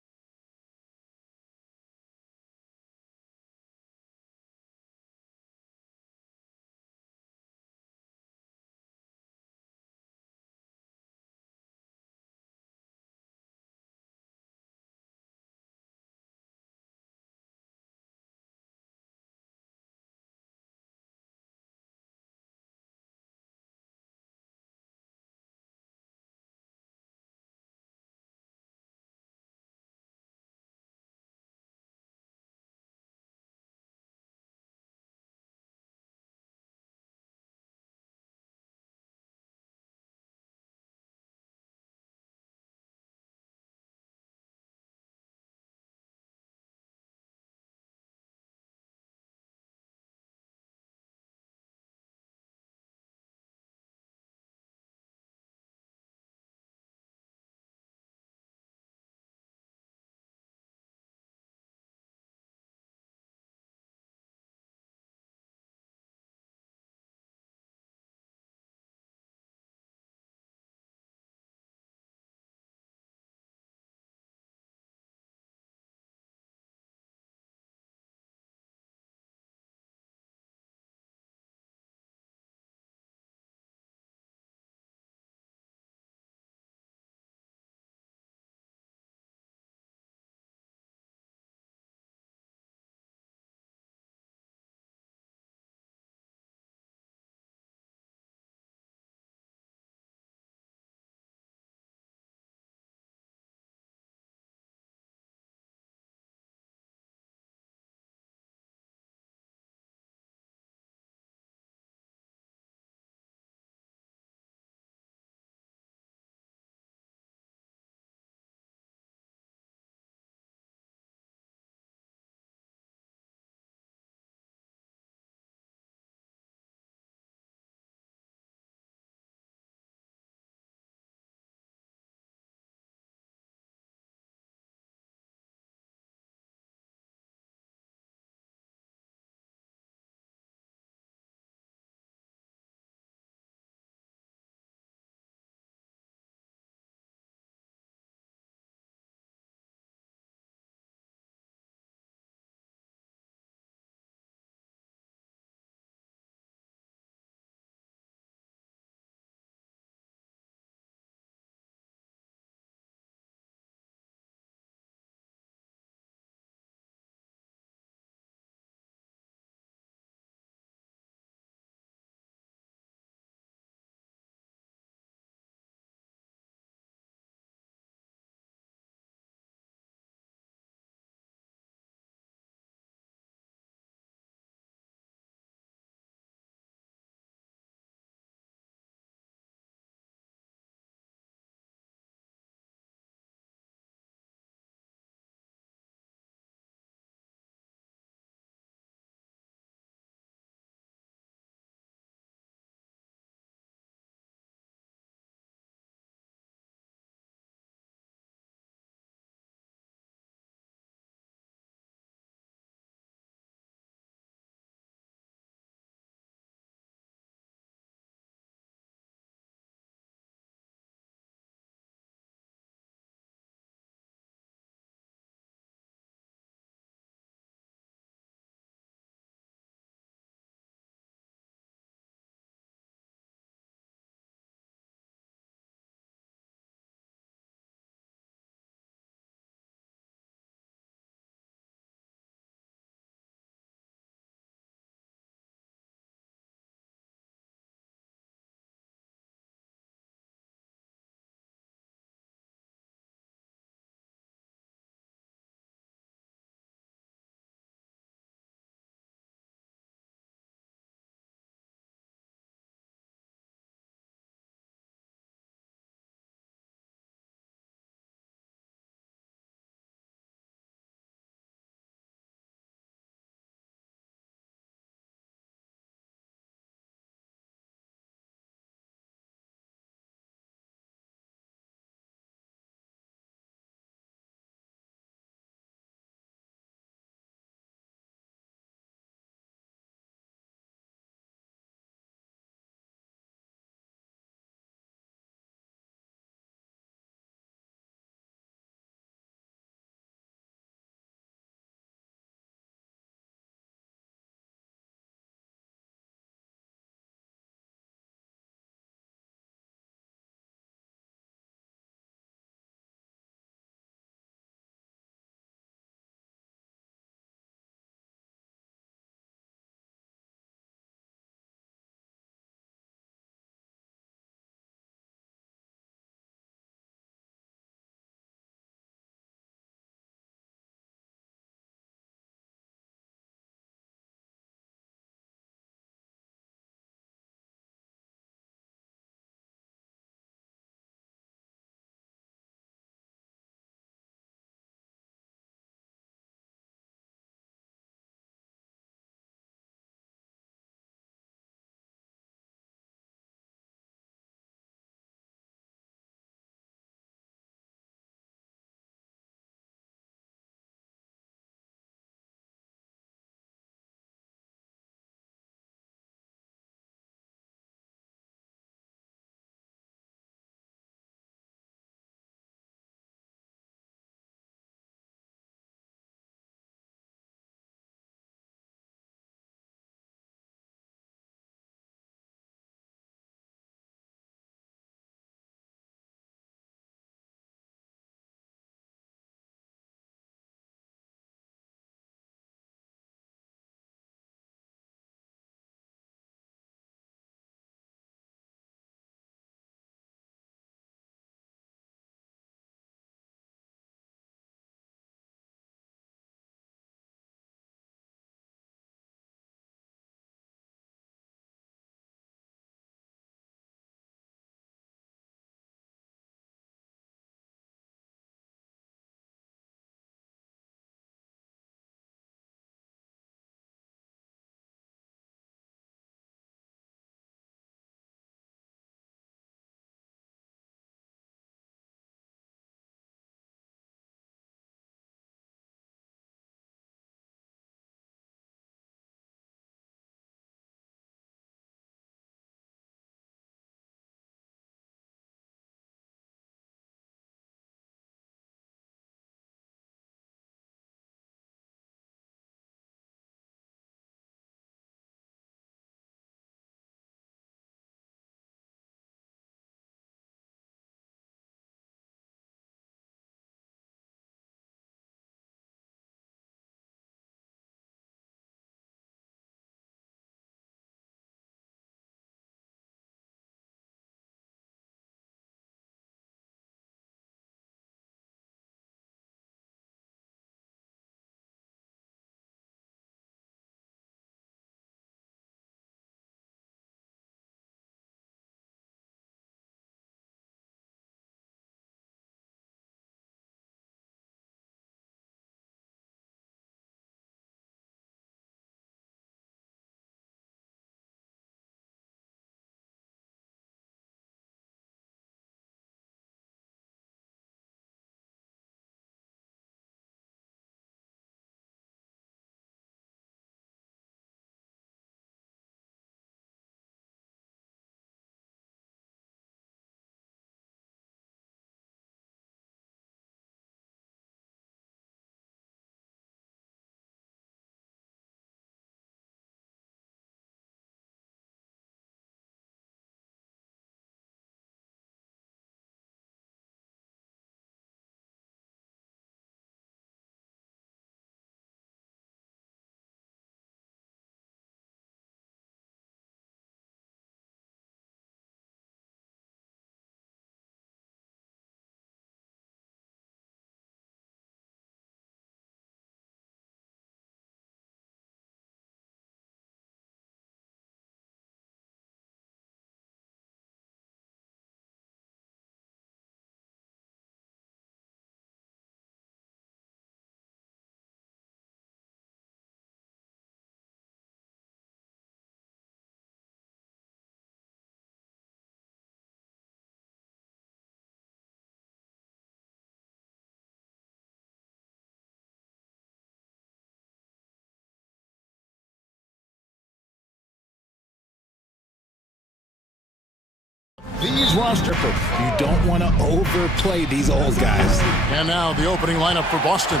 these roster. You don't want to overplay these old guys. And now the opening lineup for Boston.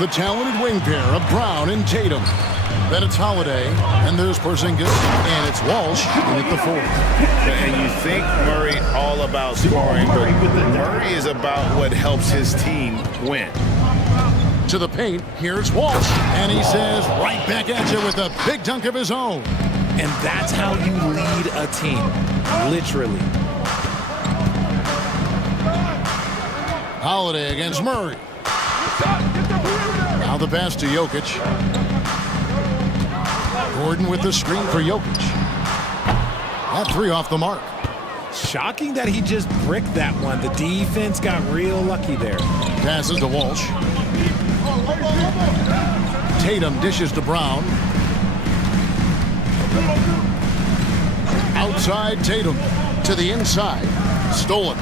The talented wing pair of Brown and Tatum. Then it's Holiday, and there's Porzingis, and it's Walsh in at the 4. And you think Murray all about scoring, but Murray is about what helps his team win. To the paint, here's Walsh, and he says right back at you with a big dunk of his own. And that's how you lead a team, literally. Holiday against Murray. Now the pass to Jokic. Gordon with the screen for Jokic. That 3 off the mark. Shocking that he just bricked that one. The defense got real lucky there. Passes to Walsh. Tatum dishes to Brown. Outside Tatum to the inside. Stolen.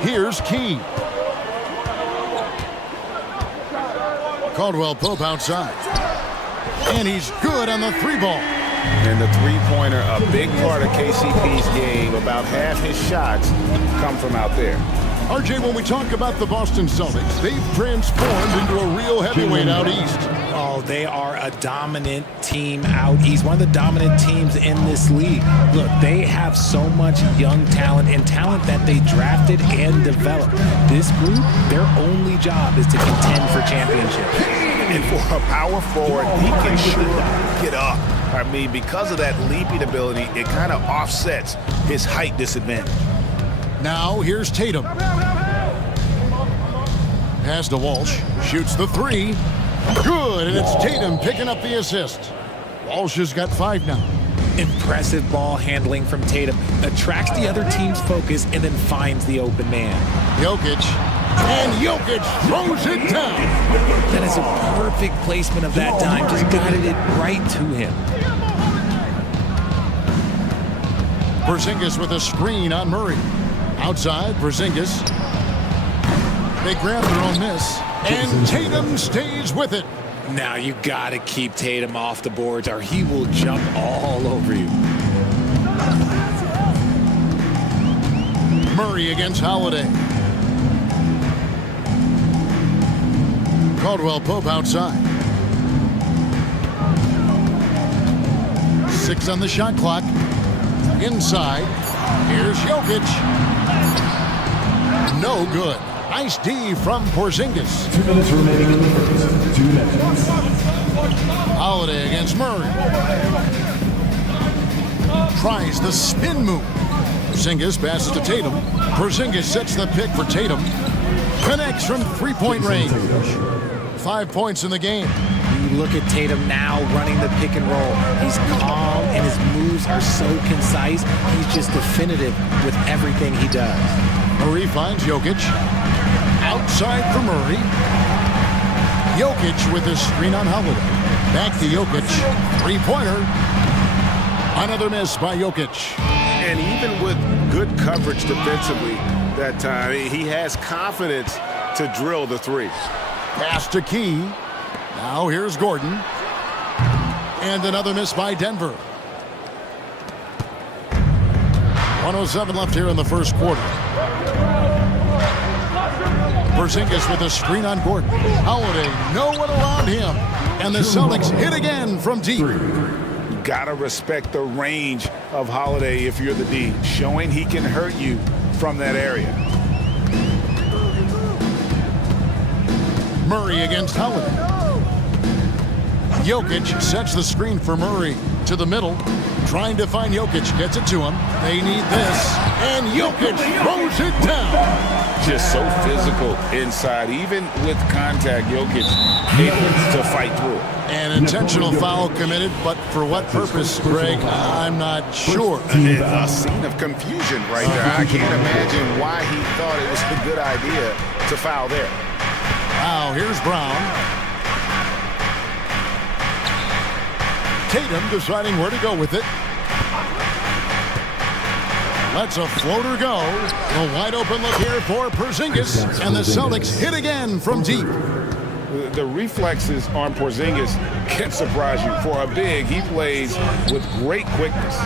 Here's Key. Caldwell Pope outside. And he's good on the 3 ball. And the three-pointer, a big part of KCP's game. About half his shots come from out there. RJ, when we talk about the Boston Celtics, they've transformed into a real heavyweight out east. Oh, they are a dominant team out east, one of the dominant teams in this league. Look, they have so much young talent and talent that they drafted and developed. This group, their only job is to contend for championships. And for a power forward, he can sure get up. I mean, because of that leaping ability, it kind of offsets his height disadvantage. Now here's Tatum. Pass to Walsh. Shoots the 3. Good, and it's Tatum picking up the assist. Walsh has got 5 now. Impressive ball handling from Tatum. Attracts the other team's focus and then finds the open man. Jokic. And Jokic throws it down. That is a perfect placement of that dime. Just guided it right to him. Porzingis with a screen on Murray. Outside, Porzingis. They grab their own miss. And Tatum stays with it. Now you gotta keep Tatum off the boards or he will jump all over you. Murray against Holiday. Caldwell Pope outside. 6 on the shot clock. Inside. Here's Jokic. No good. Nice D from Porzingis. 2 minutes remaining in the first. 2 minutes. Holiday against Murray. Tries the spin move. Porzingis passes to Tatum. Porzingis sets the pick for Tatum. Connects from 3-point range. 5 points in the game. You look at Tatum now running the pick and roll. He's calm and his moves are so concise. He's just definitive with everything he does. Murray finds Jokic. Outside for Murray. Jokic with a screen on Holiday. Back to Jokic. 3-pointer. Another miss by Jokic. And even with good coverage defensively that time, he has confidence to drill the 3. Pass to Key. Now here's Gordon. And another miss by Denver. 1:07 left here in the first quarter. Porzingis with a screen on Gordon. Holiday, no one around him. And the Celtics hit again from deep. You gotta respect the range of Holiday if you're the D, showing he can hurt you from that area. Murray against Holiday. Jokic sets the screen for Murray to the middle. Trying to find Jokic, gets it to him. They need this. And Jokic throws it down. Just so physical inside. Even with contact, Jokic able to fight through it. An intentional foul committed, but for what purpose, Greg? I'm not sure. A scene of confusion right there. I can't imagine why he thought it was a good idea to foul there. Wow, here's Brown. Tatum deciding where to go with it. Lets a floater go. A wide open look here for Porzingis. And the Celtics hit again from deep. The reflexes on Porzingis can surprise you. For a big, he plays with great quickness.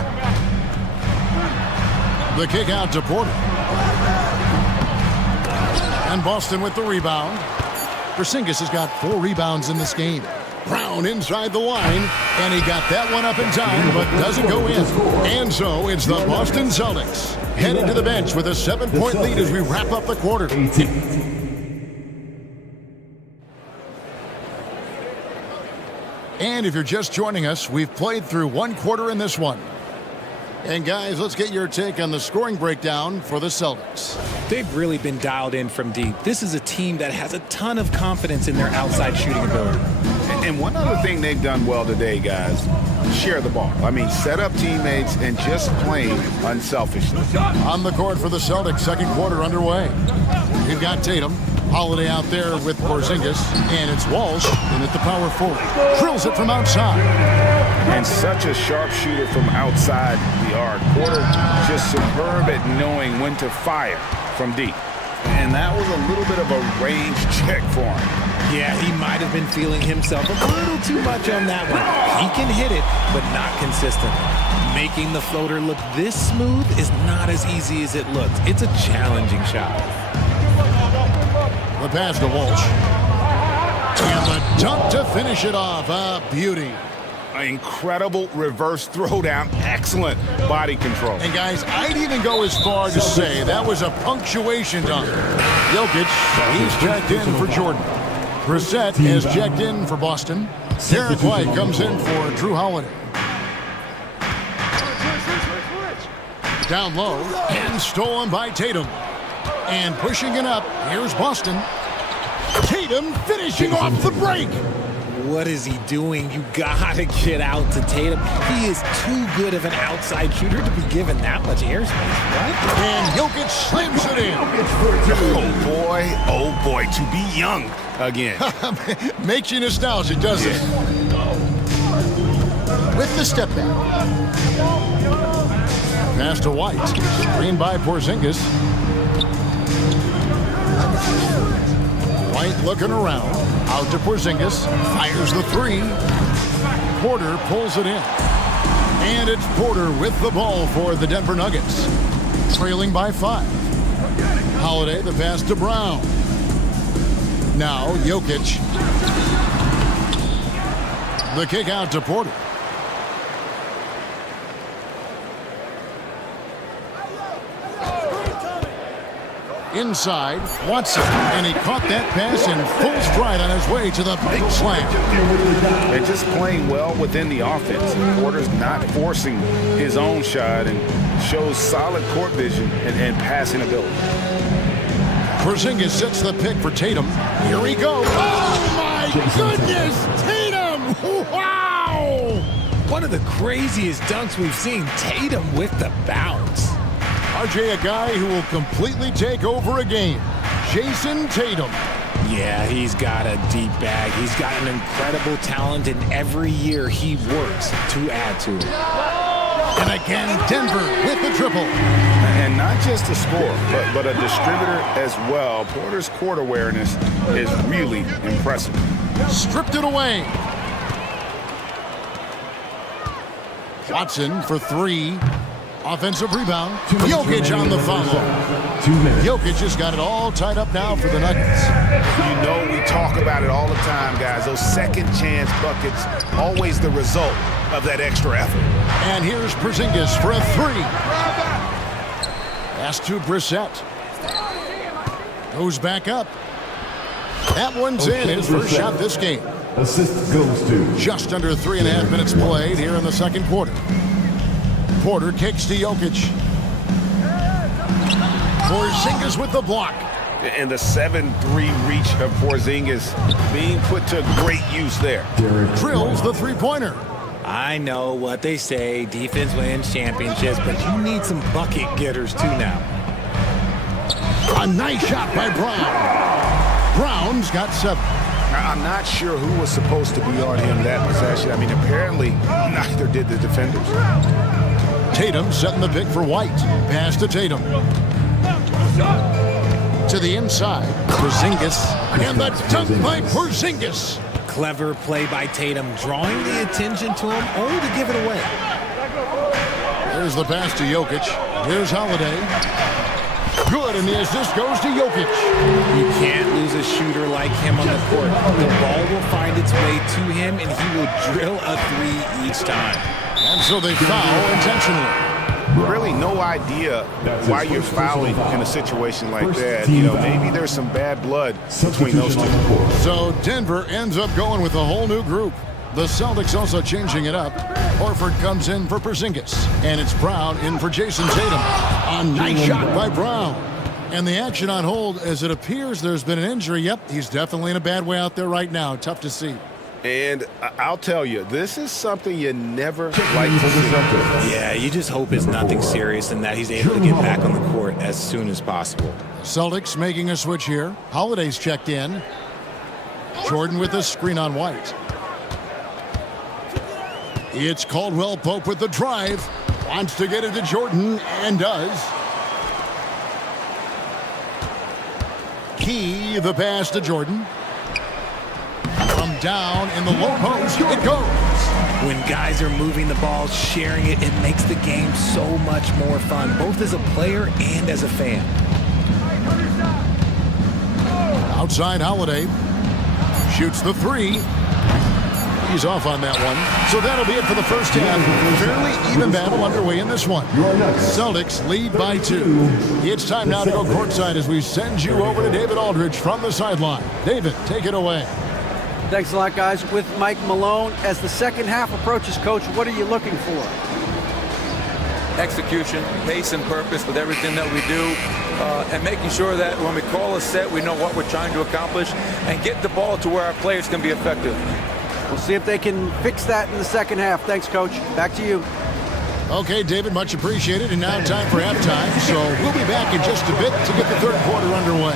The kick out to Porter. And Boston with the rebound. Porzingis has got 4 rebounds in this game. Brown inside the line, and he got that one up in time, but doesn't go in. And so it's the Boston Celtics headed to the bench with a 7-point lead as we wrap up the quarter. And if you're just joining us, we've played through 1 quarter in this one. And guys, let's get your take on the scoring breakdown for the Celtics. They've really been dialed in from deep. This is a team that has a ton of confidence in their outside shooting ability. And one other thing they've done well today, guys, share the ball. I mean, set up teammates and just playing unselfishly. On the court for the Celtics, second quarter underway. You've got Tatum, Holiday out there with Porzingis, and it's Walsh in at the power forward. Drills it from outside. And such a sharp shooter from outside the arc. Porter just superb at knowing when to fire from deep. And that was a little bit of a range check for him. Yeah, he might have been feeling himself a little too much on that one. He can hit it, but not consistently. Making the floater look this smooth is not as easy as it looks. It's a challenging shot. The pass to Walsh. And the dunk to finish it off. A beauty. Incredible reverse throwdown. Excellent body control. And guys, I'd even go as far to say that was a punctuation dunk. Jokic, he's checked in for Jordan. Brissett has checked in for Boston. Derek White comes in for Drew Holiday. Down low and stolen by Tatum. And pushing it up, here's Boston. Tatum finishing off the break. What is he doing? You gotta get out to Tatum. He is too good of an outside shooter to be given that much airspace, right? And Jokic slams it in. Oh boy, to be young again. Makes you nostalgic, doesn't it? With the step back. Pass to White. Screened by Porzingis. White looking around. Out to Porzingis. Fires the 3. Porter pulls it in. And it's Porter with the ball for the Denver Nuggets. Trailing by 5. Holiday, the pass to Brown. Now Jokic. The kick out to Porter. Inside, Watson, and he caught that pass in full stride on his way to the big slam. And just playing well within the offense. Porter's not forcing his own shot and shows solid court vision and passing ability. Porzingis sets the pick for Tatum. Here he goes. Oh, my goodness! Tatum! Wow! One of the craziest dunks we've seen. Tatum with the bounce. RJ, a guy who will completely take over a game. Jason Tatum. Yeah, he's got a deep bag. He's got an incredible talent, and every year he works to add to it. And again, Denver with the triple. And not just a scorer, but a distributor as well. Porter's court awareness is really impressive. Stripped it away. Watson for 3. Offensive rebound. Jokic on the follow. Jokic has got it all tied up now for the Nuggets. You know we talk about it all the time, guys. Those second chance buckets, always the result of that extra effort. And here's Porzingis for a 3. Pass to Brissett. Goes back up. That one's in. His first shot this game. Assist goes to just under 3.5 minutes played here in the second quarter. Porter kicks to Jokic. Porzingis with the block. And the 7-3 reach of Porzingis being put to great use there. Drills the 3-pointer. I know what they say, defense wins championships, but you need some bucket getters too now. A nice shot by Brown. Brown's got 7. I'm not sure who was supposed to be on him that possession. I mean, apparently neither did the defenders. Tatum setting the pick for White. Pass to Tatum. To the inside, Porzingis. And the dunk by Porzingis. Clever play by Tatum, drawing the attention to him, only to give it away. There's the pass to Jokic. Here's Holiday. Good, and the assist goes to Jokic. You can't lose a shooter like him on the court. The ball will find its way to him, and he will drill a three each time. And so they foul intentionally. Really no idea why you're fouling in a situation like that. You know, maybe there's some bad blood between those two. So Denver ends up going with a whole new group. The Celtics also changing it up. Horford comes in for Porzingis. And it's Brown in for Jason Tatum. A nice shot by Brown. And the action on hold as it appears there's been an injury. Yep, he's definitely in a bad way out there right now. Tough to see. And I'll tell you, this is something you never like to see. Yeah, you just hope it's nothing serious and that he's able to get back on the court as soon as possible. Celtics making a switch here. Holiday's checked in. Jordan with a screen on White. It's Caldwell Pope with the drive. Wants to get it to Jordan and does. Key the pass to Jordan. From down in the low post, it goes. When guys are moving the ball, sharing it, it makes the game so much more fun, both as a player and as a fan. Outside Holiday. Shoots the three. He's off on that one. So that'll be it for the first half. Fairly even battle underway in this one. Celtics lead by 2. It's time now to go courtside as we send you over to David Aldridge from the sideline. David, take it away. Thanks a lot, guys. With Mike Malone, as the second half approaches, Coach, what are you looking for? Execution, pace and purpose with everything that we do, and making sure that when we call a set, we know what we're trying to accomplish and get the ball to where our players can be effective. We'll see if they can fix that in the second half. Thanks, Coach. Back to you. Okay, David, much appreciated. And now time for halftime. So we'll be back in just a bit to get the third quarter underway.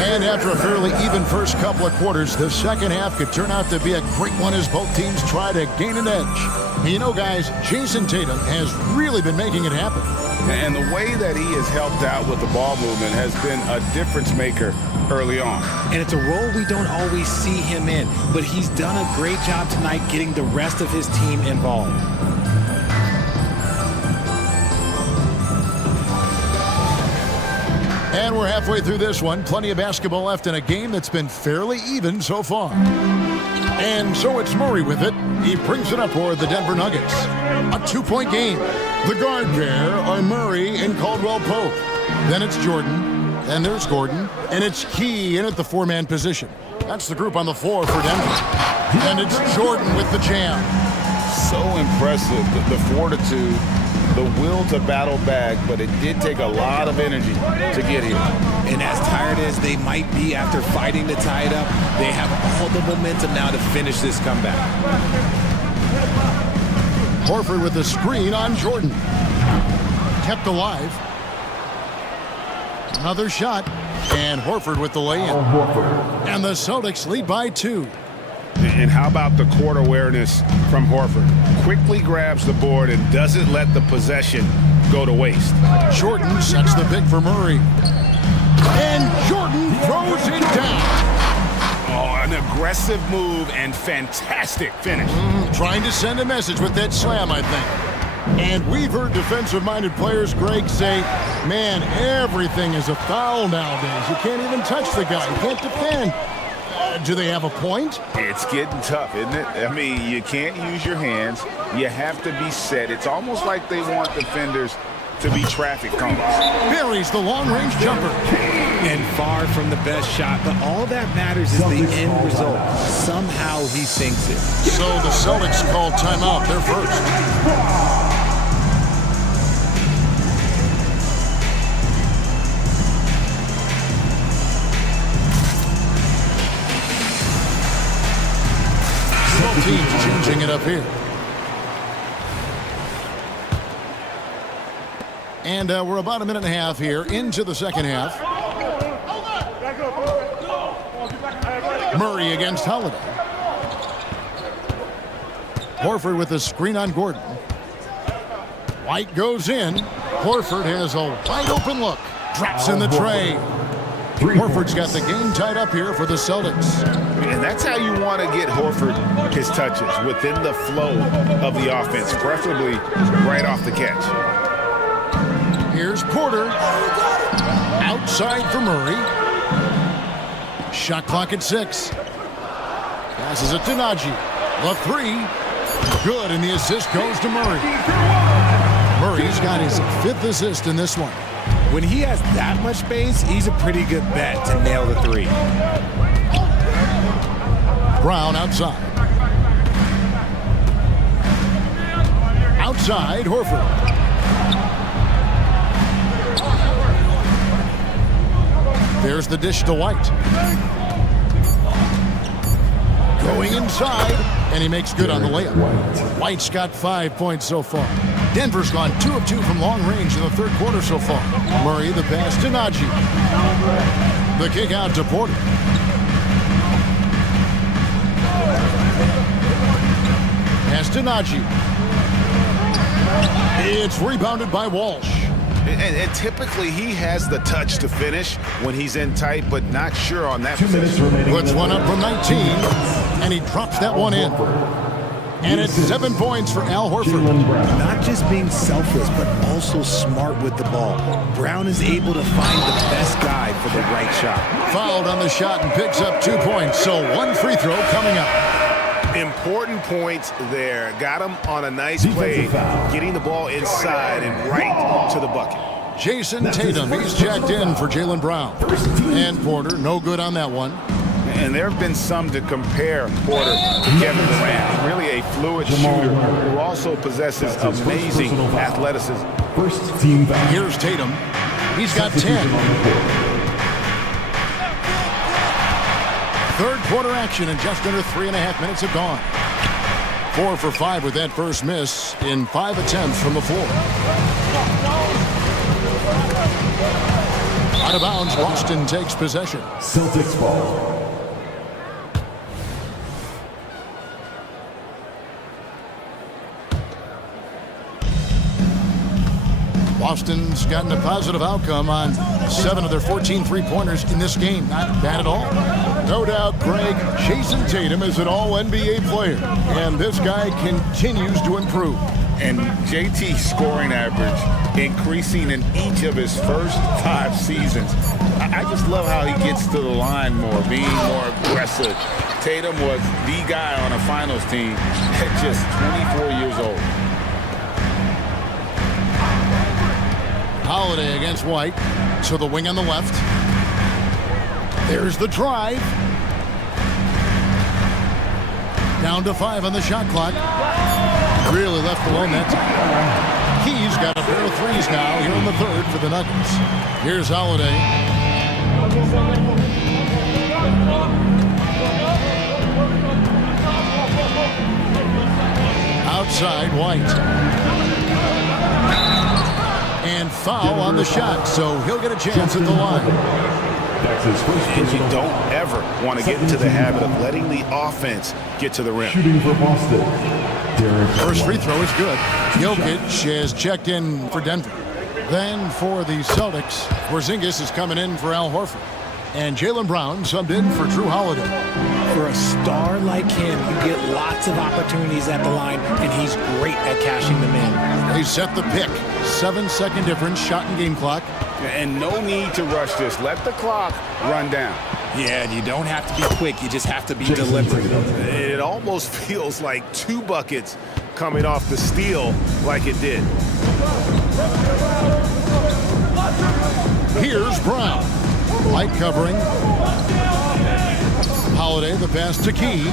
And after a fairly even first couple of quarters, the second half could turn out to be a great one as both teams try to gain an edge. You know, guys, Jason Tatum has really been making it happen. And the way that he has helped out with the ball movement has been a difference maker early on. And it's a role we don't always see him in, but he's done a great job tonight getting the rest of his team involved. And we're halfway through this one. Plenty of basketball left in a game that's been fairly even so far. And so it's Murray with it. He brings it up for the Denver Nuggets. A 2-point game. The guard pair are Murray and Caldwell Pope. Then it's Jordan. Then there's Gordon. And it's Key in at the 4-man position. That's the group on the floor for Denver. And it's Jordan with the jam. So impressive, the fortitude, the will to battle back, but it did take a lot of energy to get here. And as tired as they might be after fighting to tie it up, they have all the momentum now to finish this comeback. Horford with the screen on Jordan. Kept alive. Another shot. And Horford with the lay-in. And the Celtics lead by 2. And how about the court awareness from Horford? Quickly grabs the board and doesn't let the possession go to waste. Jordan sets the pick for Murray. And Jordan throws it down. Oh, an aggressive move and fantastic finish. Trying to send a message with that slam, I think. And we've heard defensive-minded players, Greg, say, man, everything is a foul nowadays. You can't even touch the guy. You can't defend. Do they have a point? It's getting tough, isn't it? I mean, you can't use your hands. You have to be set. It's almost like they want defenders to be traffic cones. Buries the long-range jumper. And far from the best shot, but all that matters is the end result. Somehow he sinks it. So the Celtics call timeout. They're first. Both teams changing it up here. And we're about a minute and a half here into the second half. Murray against Holiday. Horford with a screen on Gordon. White goes in. Horford has a wide open look. Drops in the tray. Horford's got the game tied up here for the Celtics. And that's how you want to get Horford his touches, within the flow of the offense, preferably right off the catch. Here's Porter. Outside for Murray. Shot clock at 6. Passes it to Najee. The 3. Good, and the assist goes to Murray. Murray's got his 5th assist in this one. When he has that much space, he's a pretty good bet to nail the 3. Brown outside. Outside, Horford. There's the dish to White. Going inside, and he makes good on the layup. White's got 5 points so far. Denver's gone 2 of 2 from long range in the third quarter so far. Murray the pass to Najee. The kick out to Porter. Pass to Najee. It's rebounded by Walsh. And typically he has the touch to finish when he's in tight, but not sure on that possession. Puts one up from 19, and he drops that one in. And it's 7 points for Al Horford. Not just being selfless, but also smart with the ball. Brown is able to find the best guy for the right shot. Fouled on the shot and picks up 2 points, so 1 free throw coming up. Important points there. Got him on a nice play, getting the ball inside and right to the bucket. Jason Tatum, he's checked in for Jaylen Brown. And Porter, no good on that one. And there have been some to compare Porter to Kevin Durant. Really a fluid shooter who also possesses amazing athleticism. Here's Tatum. He's got 10. Third quarter action, and just under 3.5 minutes have gone. 4 for 5 with that first miss in 5 attempts from the floor. Out of bounds, Boston takes possession. Celtics ball. Boston's gotten a positive outcome on 7 of their 14 three-pointers in this game. Not bad at all. No doubt, Greg, Jason Tatum is an all-NBA player, and this guy continues to improve. And JT's scoring average increasing in each of his first 5 seasons. I just love how he gets to the line more, being more aggressive. Tatum was the guy on a finals team at just 24 years old. Holiday against White. To the wing on the left. There's the drive. Down to 5 on the shot clock. Really left alone that time. He's got a pair of threes now here in the third for the Nuggets. Here's Holiday. Outside, White. And foul on the shot, so he'll get a chance at the line. And you don't ever want to get into the habit of letting the offense get to the rim. Shooting for Boston. First free throw is good. Jokic has checked in for Denver. Then for the Celtics, Porzingis is coming in for Al Horford. And Jaylen Brown subbed in for Drew Holiday. For a star like him, you get lots of opportunities at the line, and he's great at cashing them in. They set the pick. 7-second difference, shot and game clock. And no need to rush this. Let the clock run down. Yeah, you don't have to be quick. You just have to be deliberate. It almost feels like 2 buckets coming off the steal like it did. Here's Brown. Light covering. Holiday, the pass to Key.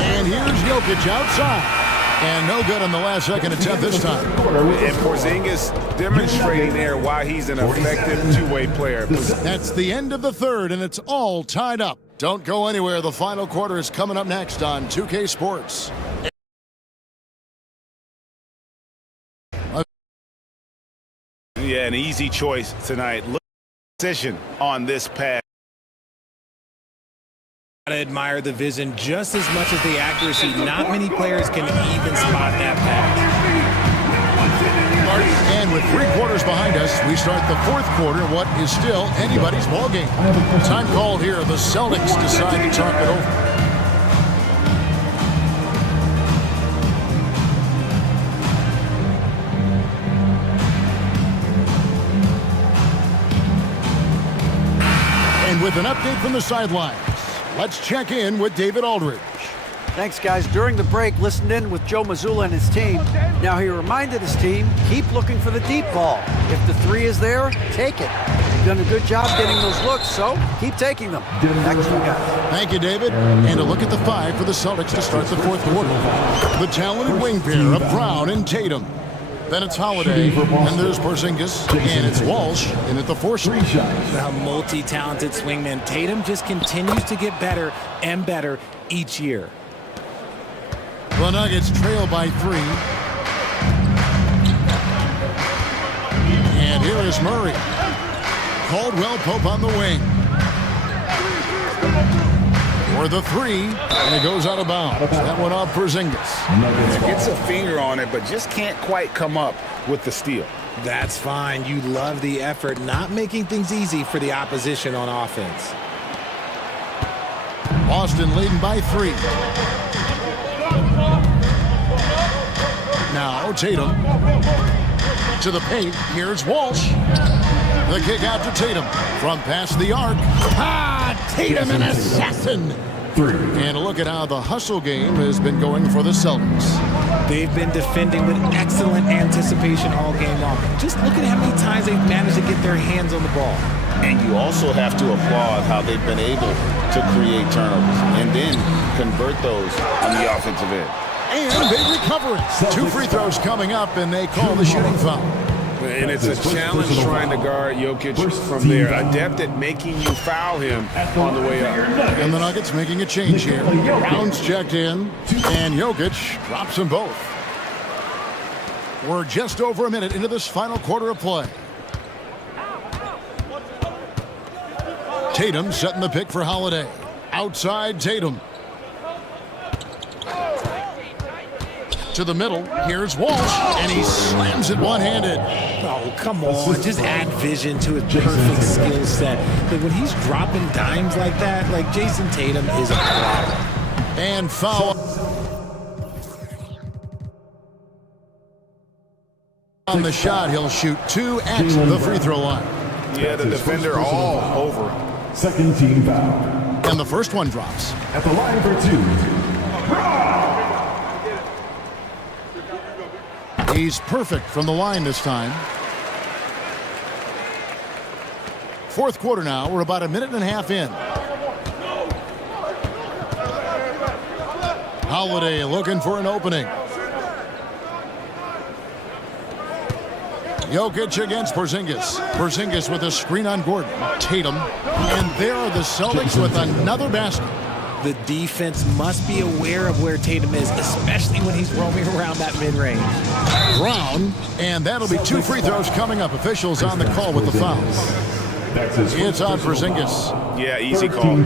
And here's Jokic outside. And no good on the last second attempt this time. And Porzingis demonstrating there why he's an effective two-way player. That's the end of the third, and it's all tied up. Don't go anywhere. The final quarter is coming up next on 2K Sports. Yeah, an easy choice tonight. Look at the position on this pass. I admire the vision just as much as the accuracy. Not many players can even spot that pass. And with 3 quarters behind us, we start the fourth quarter, what is still anybody's ballgame. Time called here. The Celtics decide to talk it over. And with an update from the sidelines, let's check in with David Aldridge. Thanks, guys. During the break, listened in with Joe Mazzulla and his team. Now he reminded his team, keep looking for the deep ball. If the 3 is there, take it. You've done a good job getting those looks, so keep taking them. Back to you guys. Thank you, David. And a look at the 5 for the Celtics to start the fourth quarter. The talented wing pair of Brown and Tatum. Then it's Holiday, and there's Porzingis, and it's Walsh in at the 4 slot. The multi-talented swingman Tatum just continues to get better and better each year. The Nuggets trail by 3. And here is Murray. Caldwell Pope on the wing. For the 3, and it goes out of bounds. That one off Porzingis. Gets a finger on it, but just can't quite come up with the steal. That's fine. You love the effort, not making things easy for the opposition on offense. Boston leading by 3. Now Tatum to the paint. Here's Walsh. The kick out to Tatum from past the arc. Tatum, an assassin. 3. And a look at how the hustle game has been going for the Celtics. They've been defending with excellent anticipation all game long. Just look at how many times they've managed to get their hands on the ball. And you also have to applaud how they've been able to create turnovers and then convert those on the offensive end. And they recover it. 2 free throws coming up, and they call the shooting foul. And it's a challenge trying to guard Jokic from there. Adept at making you foul him on the way up. And the Nuggets making a change here. Brown's checked in, and Jokic drops them both. We're just over a minute into this final quarter of play. Tatum setting the pick for Holiday. Outside Tatum. To the middle, here's Walsh, and he slams it one-handed. Oh, come on. Just add vision to his perfect skill set. But when he's dropping dimes like that, like Jason Tatum is a problem. And foul. On the shot, he'll shoot 2 at the free throw line. Yeah, the defender all over. Second team foul. And the first one drops. At the line for 2. He's perfect from the line this time. Fourth quarter now. We're about a minute and a half in. Holiday looking for an opening. Jokic against Porzingis. Porzingis with a screen on Gordon. Tatum. And there are the Celtics with another basket. The defense must be aware of where Tatum is, especially when he's roaming around that mid-range. Brown, and that'll be 2 free throws coming up. Officials on the call with the foul. It's on Porzingis. Yeah, easy call.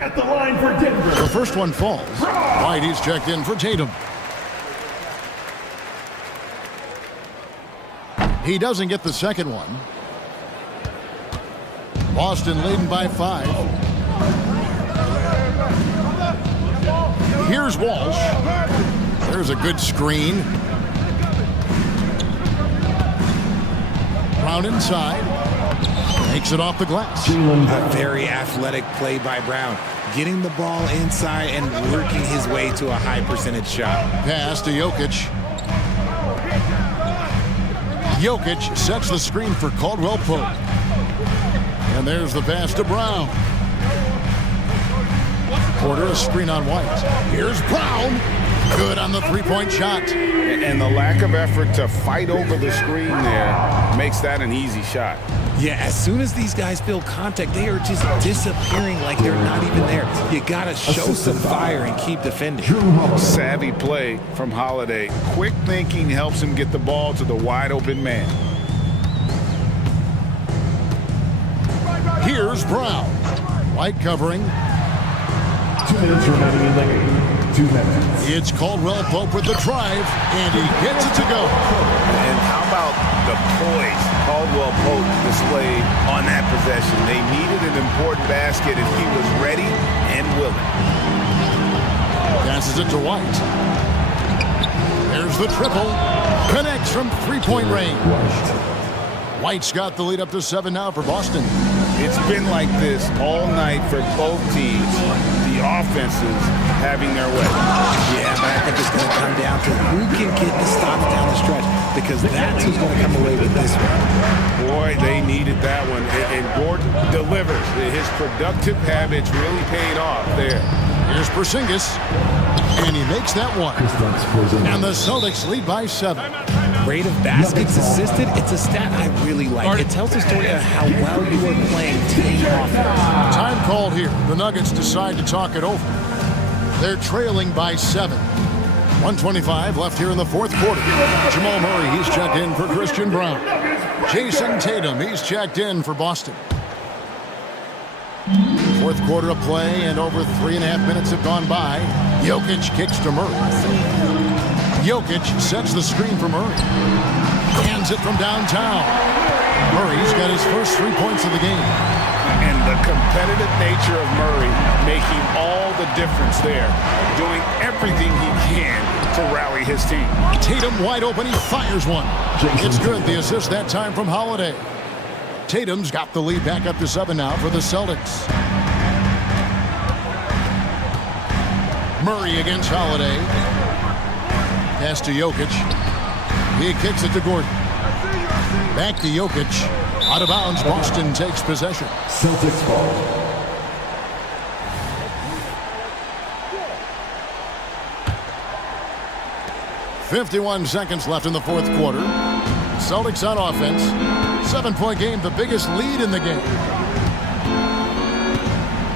At the line for Denver. The first one falls. Whitey's checked in for Tatum. He doesn't get the second one. Boston leading by 5. Here's Walsh. There's a good screen. Brown inside. Takes it off the glass. A very athletic play by Brown. Getting the ball inside and working his way to a high percentage shot. Pass to Jokic. Jokic sets the screen for Caldwell Pope. And there's the pass to Brown. Porter, a screen on White. Here's Brown. Good on the three-point shot. And the lack of effort to fight over the screen there makes that an easy shot. Yeah, as soon as these guys feel contact, they are just disappearing like they're not even there. You gotta show some fire and keep defending. Savvy play from Holiday. Quick thinking helps him get the ball to the wide open man. Here's Brown. White covering. 2 minutes remaining in the game. 2 minutes. It's Caldwell Pope with the drive, and he gets it to go. And how about the poise Caldwell Pope displayed on that possession? They needed an important basket, and he was ready and willing. Passes it to White. There's the triple. Connects from three-point range. White's got the lead up to 7 now for Boston. It's been like this all night for both teams. The offenses having their way. Yeah, but I think it's going to come down to who can get the stops down the stretch, because that's who's going to come away with this one. Boy, they needed that one. And Gordon delivers. His productive habits really paid off there. Here's Porzingis, and he makes that one. And the Celtics lead by 7. Rate of baskets assisted, it's a stat I really like. It tells the story of how well you are playing team offense. Time called here. The Nuggets decide to talk it over. They're trailing by 7. 1:25 left here in the fourth quarter. Jamal Murray, he's checked in for Christian Brown. Jason Tatum, he's checked in for Boston. Fourth quarter of play, and over 3.5 minutes have gone by. Jokic kicks to Murray. Jokic sets the screen for Murray. Hands it from downtown. Murray's got his first 3 points of the game. And the competitive nature of Murray making all the difference there. Doing everything he can to rally his team. Tatum wide open, he fires one. It's good, the assist that time from Holiday. Tatum's got the lead back up to 7 now for the Celtics. Murray against Holiday. Pass to Jokic. He kicks it to Gordon. Back to Jokic. Out of bounds, Boston takes possession. Celtics ball. .51 seconds left in the fourth quarter. Celtics on offense. 7-point game, the biggest lead in the game.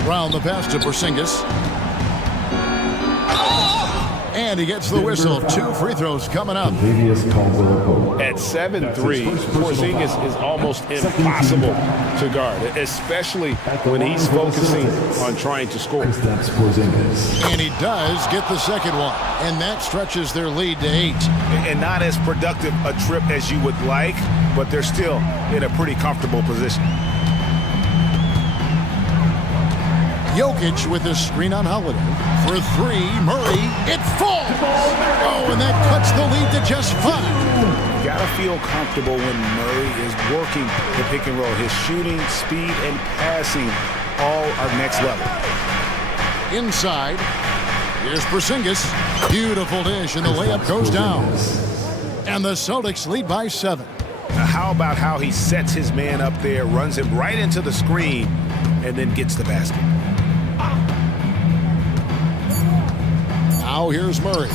Brown the pass to Porzingis. And he gets the whistle. 2 free throws coming up. At 7'3", Porzingis is almost impossible to guard, especially when he's focusing on trying to score. And he does get the second one. And that stretches their lead to 8. And not as productive a trip as you would like, but they're still in a pretty comfortable position. Jokic with his screen on Holiday. For 3, Murray, it falls! Oh, and that cuts the lead to just 5. You gotta feel comfortable when Murray is working the pick and roll. His shooting, speed, and passing all are next level. Inside, here's Porzingis. Beautiful dish, and the layup goes down. And the Celtics lead by 7. Now how about how he sets his man up there, runs him right into the screen, and then gets the basket. Now here's Murray.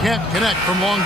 Can't connect from long.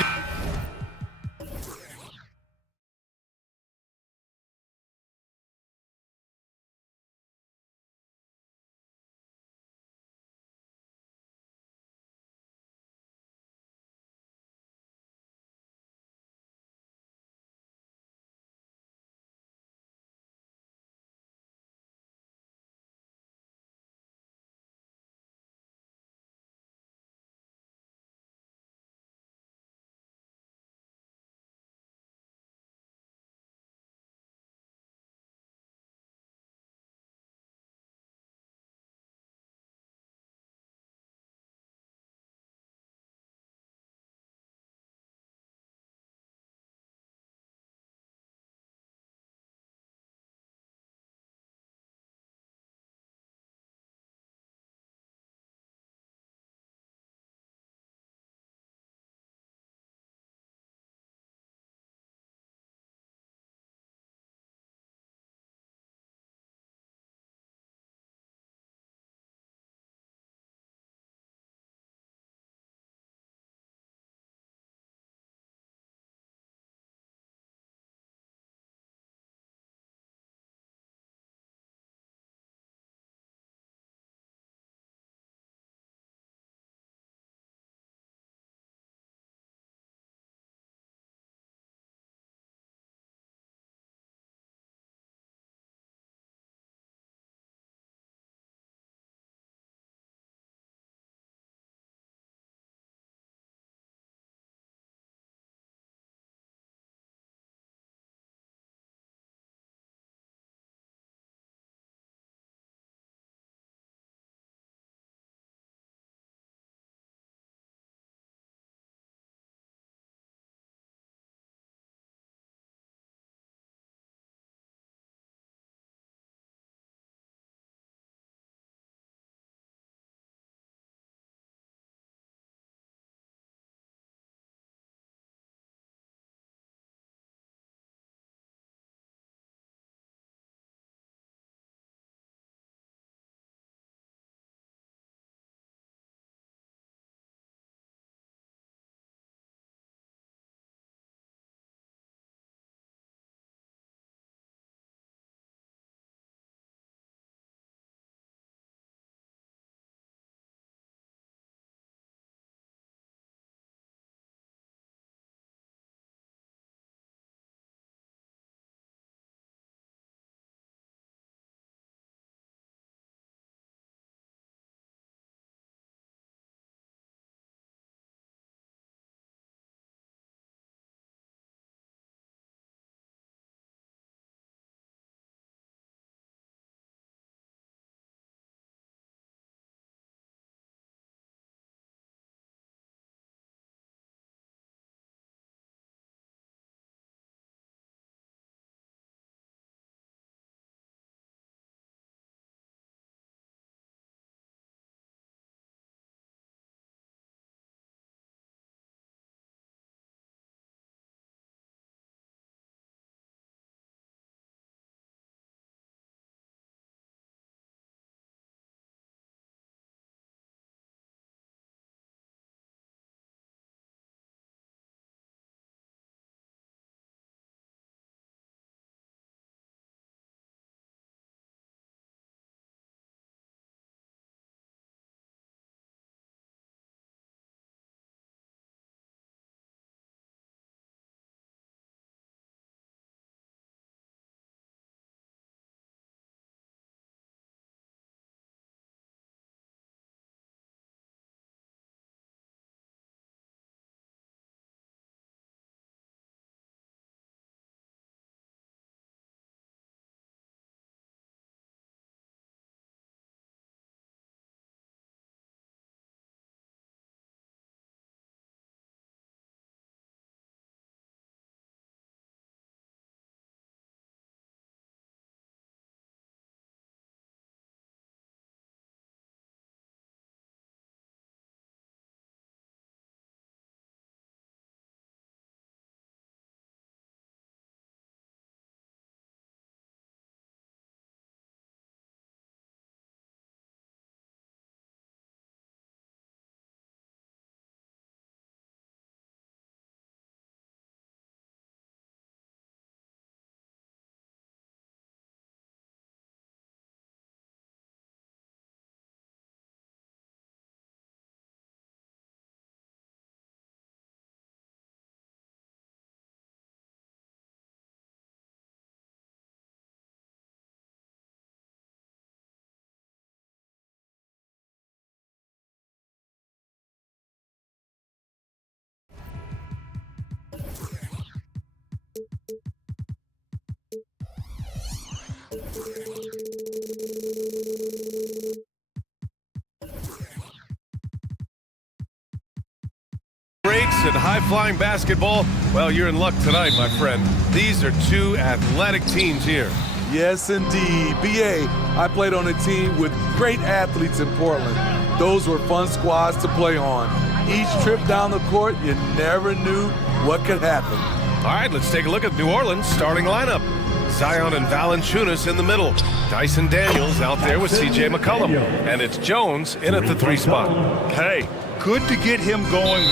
and high-flying basketball, well, you're in luck tonight, my friend. These are two athletic teams here. Yes, indeed. BA, I played on a team with great athletes in Portland. Those were fun squads to play on. Each trip down the court, you never knew what could happen. All right, let's take a look at New Orleans' starting lineup. Zion and Valanciunas in the middle. Dyson Daniels out there with C.J. McCollum. And it's Jones in at the 3 spot. Hey, good to get him going.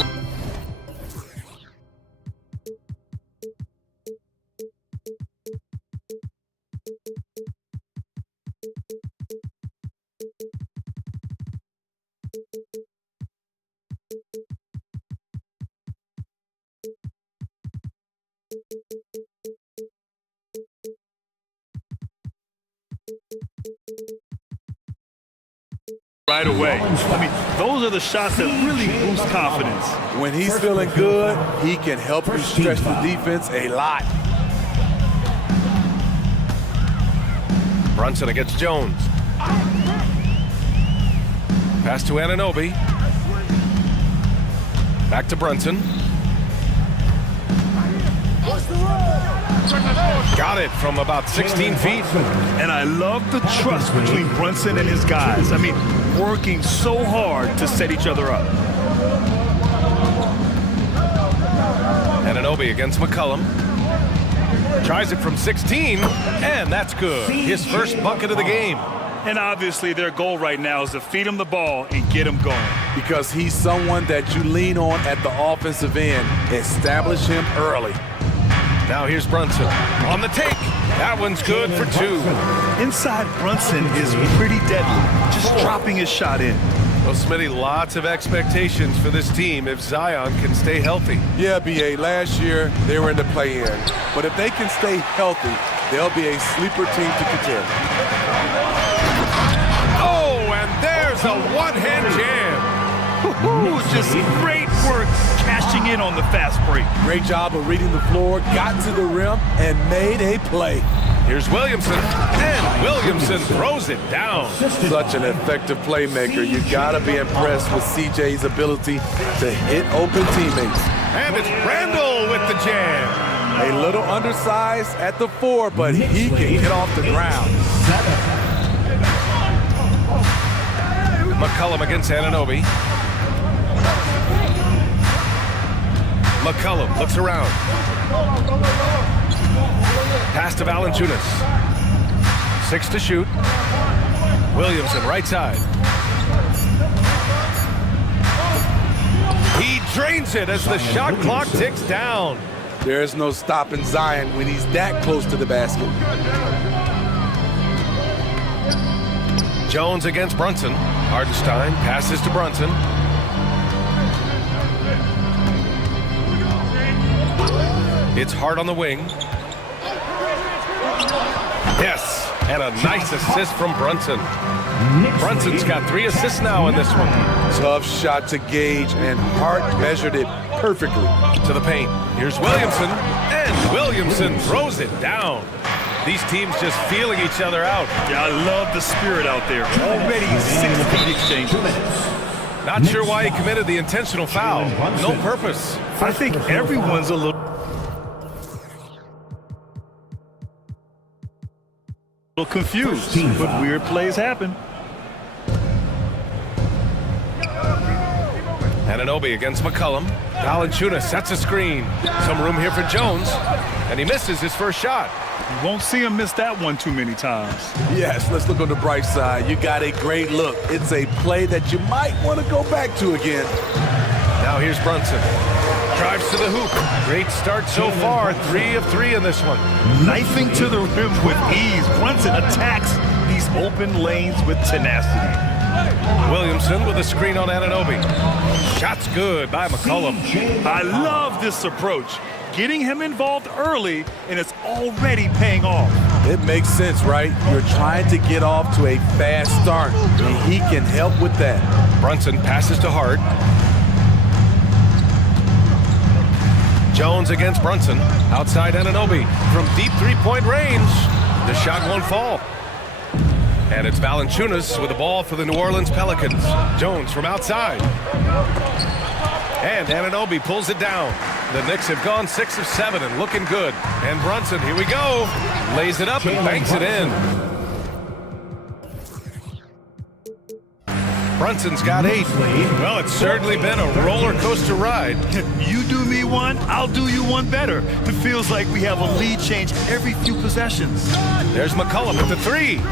Right away. I mean, those are the shots that really boost confidence. When he's feeling good, he can help you stretch the defense a lot. Brunson against Jones. Pass to Anunoby. Back to Brunson. Got it from about 16 feet. And I love the trust between Brunson and his guys. I mean, working so hard to set each other up. Anunoby against McCollum. Tries it from 16, and that's good. His first bucket of the game. And obviously their goal right now is to feed him the ball and get him going. Because he's someone that you lean on at the offensive end. Establish him early. Now here's Brunson on the take. That one's good for 2. Inside Brunson is pretty deadly, just dropping his shot in. Well, Smitty, lots of expectations for this team if Zion can stay healthy. Yeah, BA, last year they were in the play-in. But if they can stay healthy, they'll be a sleeper team to contend. Oh, and there's a one-hand jam. Just great work cashing in on the fast break. Great job of reading the floor, got to the rim, and made a play. Here's Williamson, and Williamson throws it down. Such an effective playmaker. You gotta be impressed with CJ's ability to hit open teammates. And it's Randall with the jam. A little undersized at the 4, but he can get off the ground. McCollum against Anunoby. McCollum looks around. Pass to Valanciunas. 6 to shoot. Williamson right side. He drains it as the shot clock ticks down. There's no stopping Zion when he's that close to the basket. Jones against Brunson. Hardenstein passes to Brunson. It's Hart on the wing. Yes, and a nice assist from Brunson. Brunson's got 3 assists now in this one. Tough shot to gauge, and Hart measured it perfectly. To the paint. Here's Williamson, and Williamson throws it down. These teams just feeling each other out. Yeah, I love the spirit out there. Already 6 feet exchanges. Not sure why he committed the intentional foul. No purpose. I think everyone's a little confused, but weird plays happen. Anunoby against McCollum. Valanciunas sets a screen. Some room here for Jones, and he misses his first shot. You won't see him miss that one too many times. Yes, let's look on the bright side. You got a great look. It's a play that you might want to go back to again. Now here's Brunson. Drives to the hoop. Great start so far. 3 of 3 in this one. Knifing to the rim with ease. Brunson attacks these open lanes with tenacity. Williamson with a screen on Anunoby. Shot's good by McCollum. I love this approach. Getting him involved early, and it's already paying off. It makes sense, right? You're trying to get off to a fast start, and he can help with that. Brunson passes to Hart. Jones against Brunson. Outside Anunoby. From deep 3-point range. The shot won't fall. And it's Valanciunas with the ball for the New Orleans Pelicans. Jones from outside. And Anunoby pulls it down. The Knicks have gone 6 of 7 and looking good. And Brunson, here we go. Lays it up and banks it in. Brunson's got 8. Well, it's certainly been a roller coaster ride. You do me one, I'll do you one better. It feels like we have a lead change every few possessions. There's McCollum at the 3.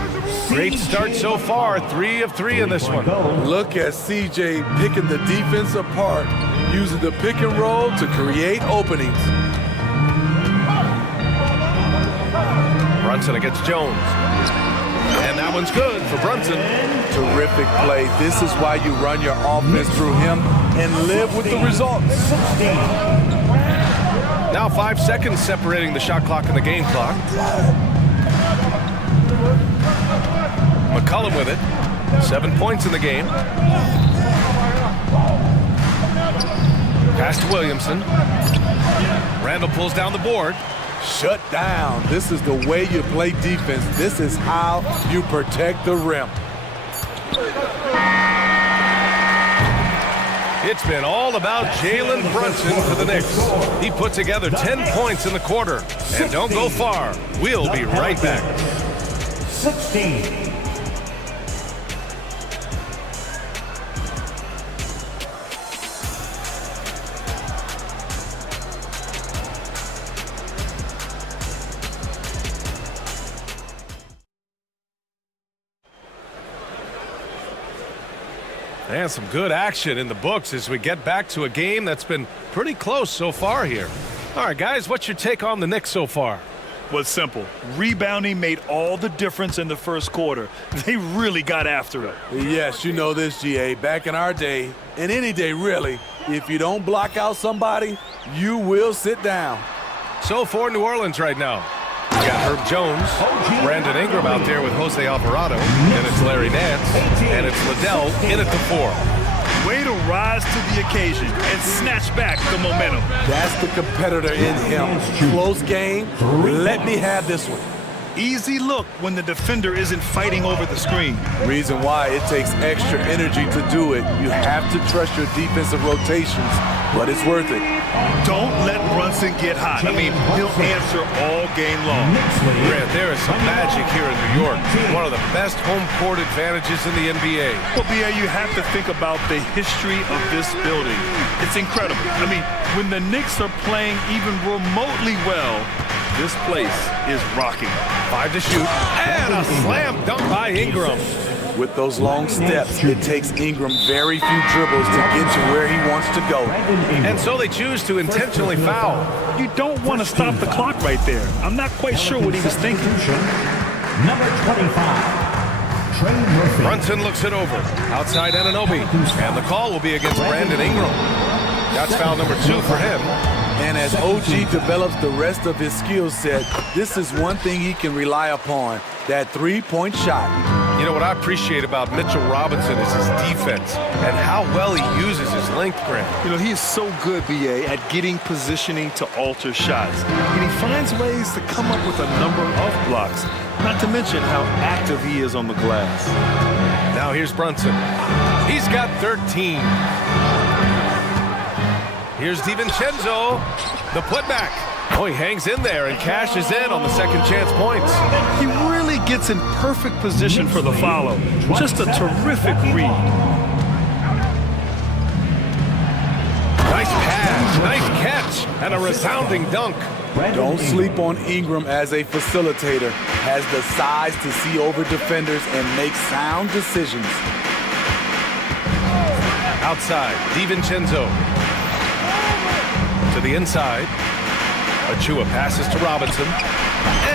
Great start so far, 3 of 3 in this one. Look at CJ picking the defense apart, using the pick and roll to create openings. Brunson against Jones. And that one's good for Brunson. Terrific play. This is why you run your offense through him and live with the results. Now 5 seconds separating the shot clock and the game clock. McCollum with it. 7 points in the game. Pass to Williamson. Randall pulls down the board. Shut down. This is the way you play defense. This is how you protect the rim. It's been all about Jalen Brunson for the Knicks. He put together 10 points in the quarter. And don't go far. We'll be right back. 16. And some good action in the books as we get back to a game that's been pretty close so far here. All right, guys, what's your take on the Knicks so far? Well, it's simple. Rebounding made all the difference in the first quarter. They really got after it. Yes, you know this, GA. Back in our day, and any day really, if you don't block out somebody, you will sit down. So for New Orleans right now, we got Herb Jones, Brandon Ingram out there with Jose Alvarado, and it's Larry Nance, and it's Liddell in at the 4. Way to rise to the occasion and snatch back the momentum. That's the competitor in him. Close game. Let me have this one. Easy look when the defender isn't fighting over the screen. Reason why it takes extra energy to do it. You have to trust your defensive rotations, but it's worth it. Don't let Brunson get hot. I mean, he'll answer all game long. Grant, there is some magic here in New York. One of the best home court advantages in the NBA. Well, BA, you have to think about the history of this building. It's incredible. I mean, when the Knicks are playing even remotely well, this place is rocking. 5 to shoot, and a slam dunk by Ingram. With those long steps, it takes Ingram very few dribbles to get to where he wants to go. And so they choose to intentionally foul. You don't want to stop the clock right there. I'm not quite sure what he was thinking. Number 25. Brunson looks it over. Outside Anunoby. And the call will be against Brandon Ingram. That's foul number 2 for him. And as OG develops the rest of his skill set, this is one thing he can rely upon, that three-point shot. You know, what I appreciate about Mitchell Robinson is his defense and how well he uses his length, Grant. You know, he is so good, BA, at getting positioning to alter shots. And he finds ways to come up with a number of blocks, not to mention how active he is on the glass. Now here's Brunson. He's got 13. Here's DiVincenzo, the putback. Oh, he hangs in there and cashes in on the second chance points. He really gets in perfect position for the follow. Just a terrific read. Nice pass, nice catch, and a resounding dunk. Don't sleep on Ingram as a facilitator. Has the size to see over defenders and make sound decisions. Outside, DiVincenzo. To the inside. Achua passes to Robinson.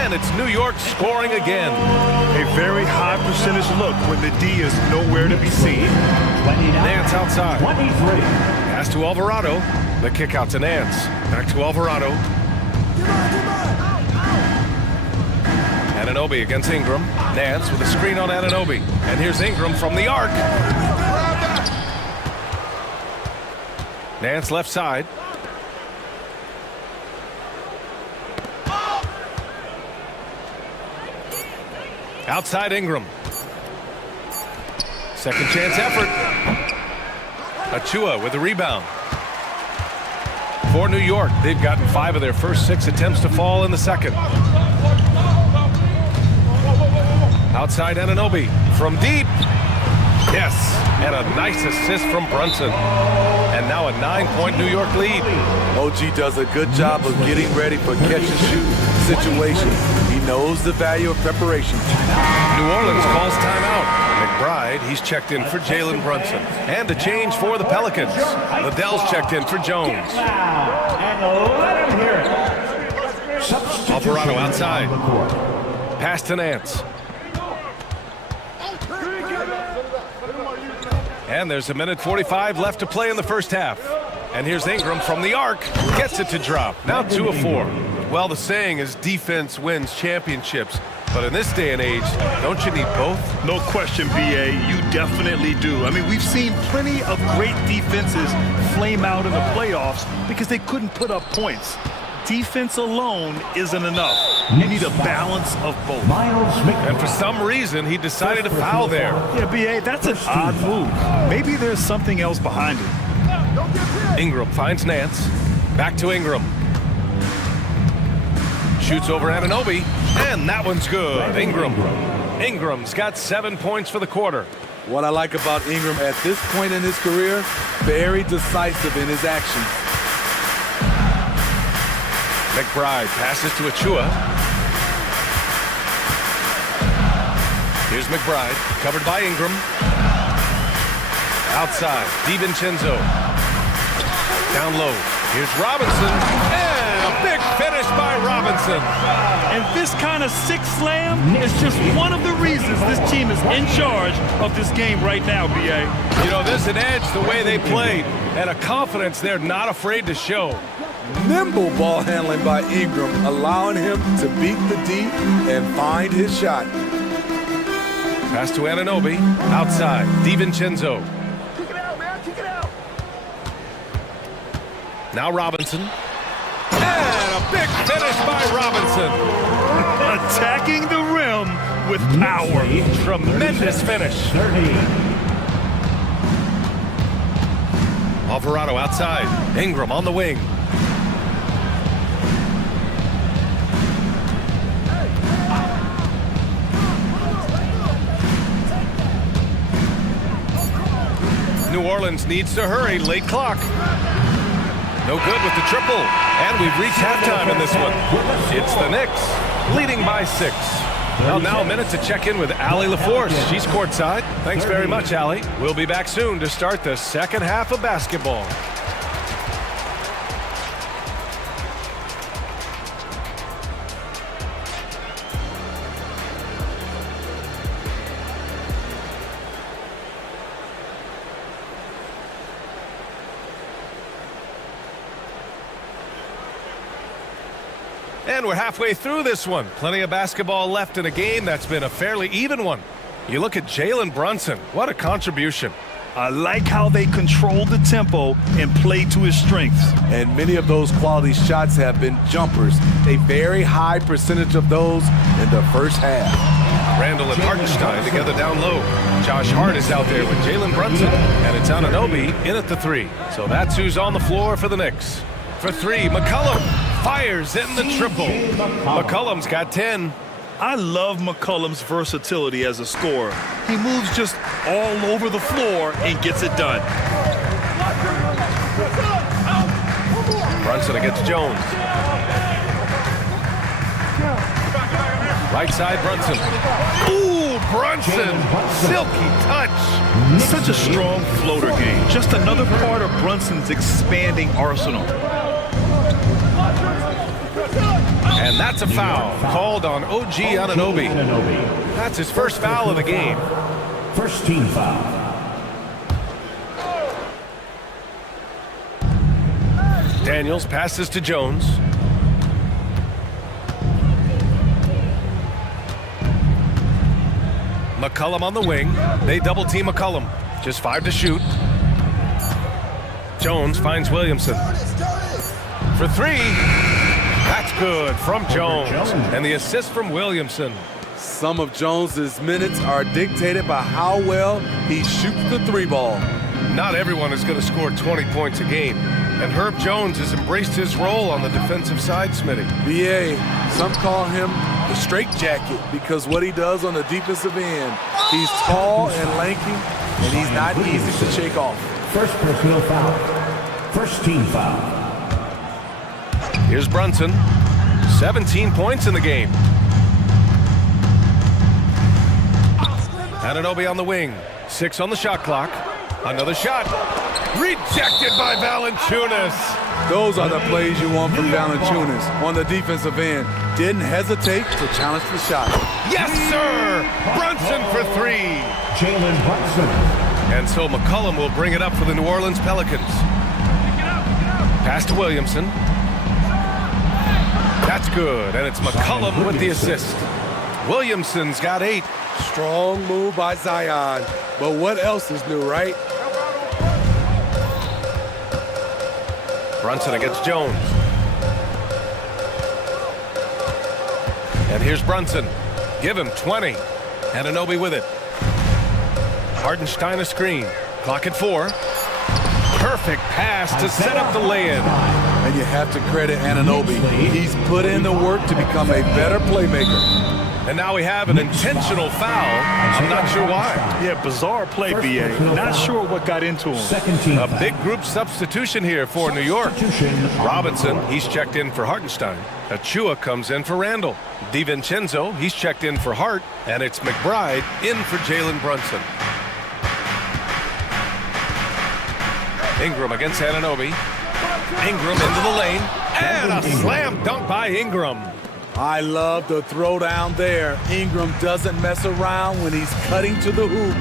And it's New York scoring again. A very high percentage look when the D is nowhere to be seen. Nance outside. 23. Pass to Alvarado. The kick out to Nance. Back to Alvarado. Anunoby against Ingram. Nance with a screen on Anunoby. And here's Ingram from the arc. Nance left side. Outside Ingram. Second chance effort. Achua with the rebound. For New York, they've gotten 5 of their first 6 attempts to fall in the second. Outside Anunoby from deep. Yes, and a nice assist from Brunson. And now a 9-point New York lead. OG does a good job of getting ready for catch-and-shoot situations. He knows the value of preparation. New Orleans calls timeout. McBride, he's checked in for Jalen Brunson. And a change for the Pelicans. Liddell's checked in for Jones. Alvarado outside. Pass to Nance. And there's a minute 45 left to play in the first half. And here's Ingram from the arc. Gets it to drop. Now 2 of 4. Well, the saying is defense wins championships. But in this day and age, don't you need both? No question, B.A. You definitely do. I mean, we've seen plenty of great defenses flame out in the playoffs because they couldn't put up points. Defense alone isn't enough. You need a balance of both. And for some reason, he decided to foul there. Yeah, B.A., that's an odd move. Maybe there's something else behind it. Ingram finds Nance. Back to Ingram. Shoots over Anunoby. And that one's good. Ingram's got 7 points for the quarter. What I like about Ingram at this point in his career, very decisive in his actions. McBride passes to Achua. Here's McBride, covered by Ingram. Outside, DiVincenzo. Down low, here's Robinson. And a big finish by Robinson. And this kind of six slam is just one of the reasons this team is in charge of this game right now, B.A. You know, there's an edge the way they played and a confidence they're not afraid to show. Nimble ball handling by Ingram, allowing him to beat the D and find his shot. Pass to Anunoby. Outside, DiVincenzo. Kick it out, man. Kick it out. Now Robinson. And a big finish by Robinson. Attacking the rim with power. Tremendous finish. 30. Alvarado outside. Ingram on the wing. New Orleans needs to hurry. Late clock. No good with the triple. And we've reached halftime in this one. It's the Knicks leading by 6. Well, now a minute to check in with Allie LaForce. She's courtside. Thanks very much, Allie. We'll be back soon to start the second half of basketball. And we're halfway through this one. Plenty of basketball left in a game that's been a fairly even one. You look at Jalen Brunson. What a contribution. I like how they control the tempo and play to his strengths. And many of those quality shots have been jumpers. A very high percentage of those in the first half. Randall and Hartenstein together down low. Josh Hart is out there with Jalen Brunson. And it's Anunoby in at the 3. So that's who's on the floor for the Knicks. For 3, McCollum fires in the triple. McCollum's got 10. I love McCollum's versatility as a scorer. He moves just all over the floor and gets it done. Brunson against Jones. Right side, Brunson. Ooh, Brunson. Silky touch. Such a strong floater game. Just another part of Brunson's expanding arsenal. And that's a foul called on OG Anunoby. That's his first foul of the game. First team foul. Daniels passes to Jones. McCollum on the wing. They double team McCollum. Just 5 to shoot. Jones finds Williamson. For 3. That's good from Jones. And the assist from Williamson. Some of Jones's minutes are dictated by how well he shoots the three ball. Not everyone is going to score 20 points a game, and Herb Jones has embraced his role on the defensive side, Smitty. BA, some call him the straitjacket because what he does on the defensive end. He's tall and lanky, and he's not easy to shake off. First personal foul. First team foul. Here's Brunson. 17 points in the game. Anunoby on the wing. 6 on the shot clock. Another shot. Rejected by Valanciunas. Those are the plays you want from Valanciunas on the defensive end. Didn't hesitate to challenge the shot. Yes, sir! Brunson for 3. Jalen Brunson. And so McCollum will bring it up for the New Orleans Pelicans. Pass to Williamson. That's good, and it's McCollum with the assist. Williamson's got 8. Strong move by Zion. But what else is new, right? Brunson against Jones. And here's Brunson. Give him 20. Anunoby with it. Hartenstein a screen. Clock at 4. Perfect pass to set up the lay-in. And you have to credit Anunoby. He's put in the work to become a better playmaker. And now we have an intentional foul. I'm not sure why. Yeah, bizarre play, BA. Not sure what got into him. A big group substitution here for New York. Robinson, he's checked in for Hartenstein. Achua comes in for Randall. DiVincenzo, he's checked in for Hart. And it's McBride in for Jalen Brunson. Ingram against Anunoby. Ingram into the lane. And a slam dunk by Ingram. I love the throwdown there. Ingram doesn't mess around when he's cutting to the hoop.